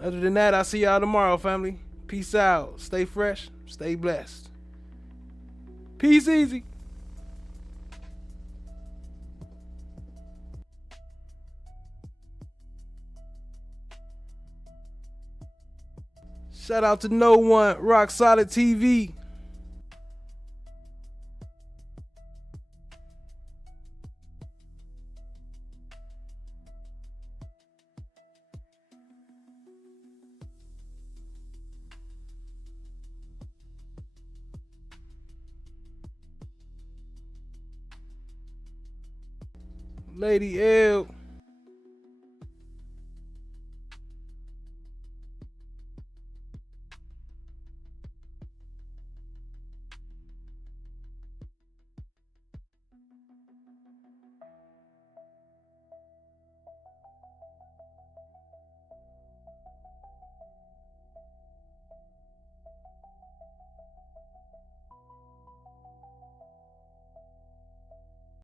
Other than that, I'll see y'all tomorrow, family. Peace out. Stay fresh. Stay blessed. Peace easy. Shout out to No One, Rock Solid TV. Lady L.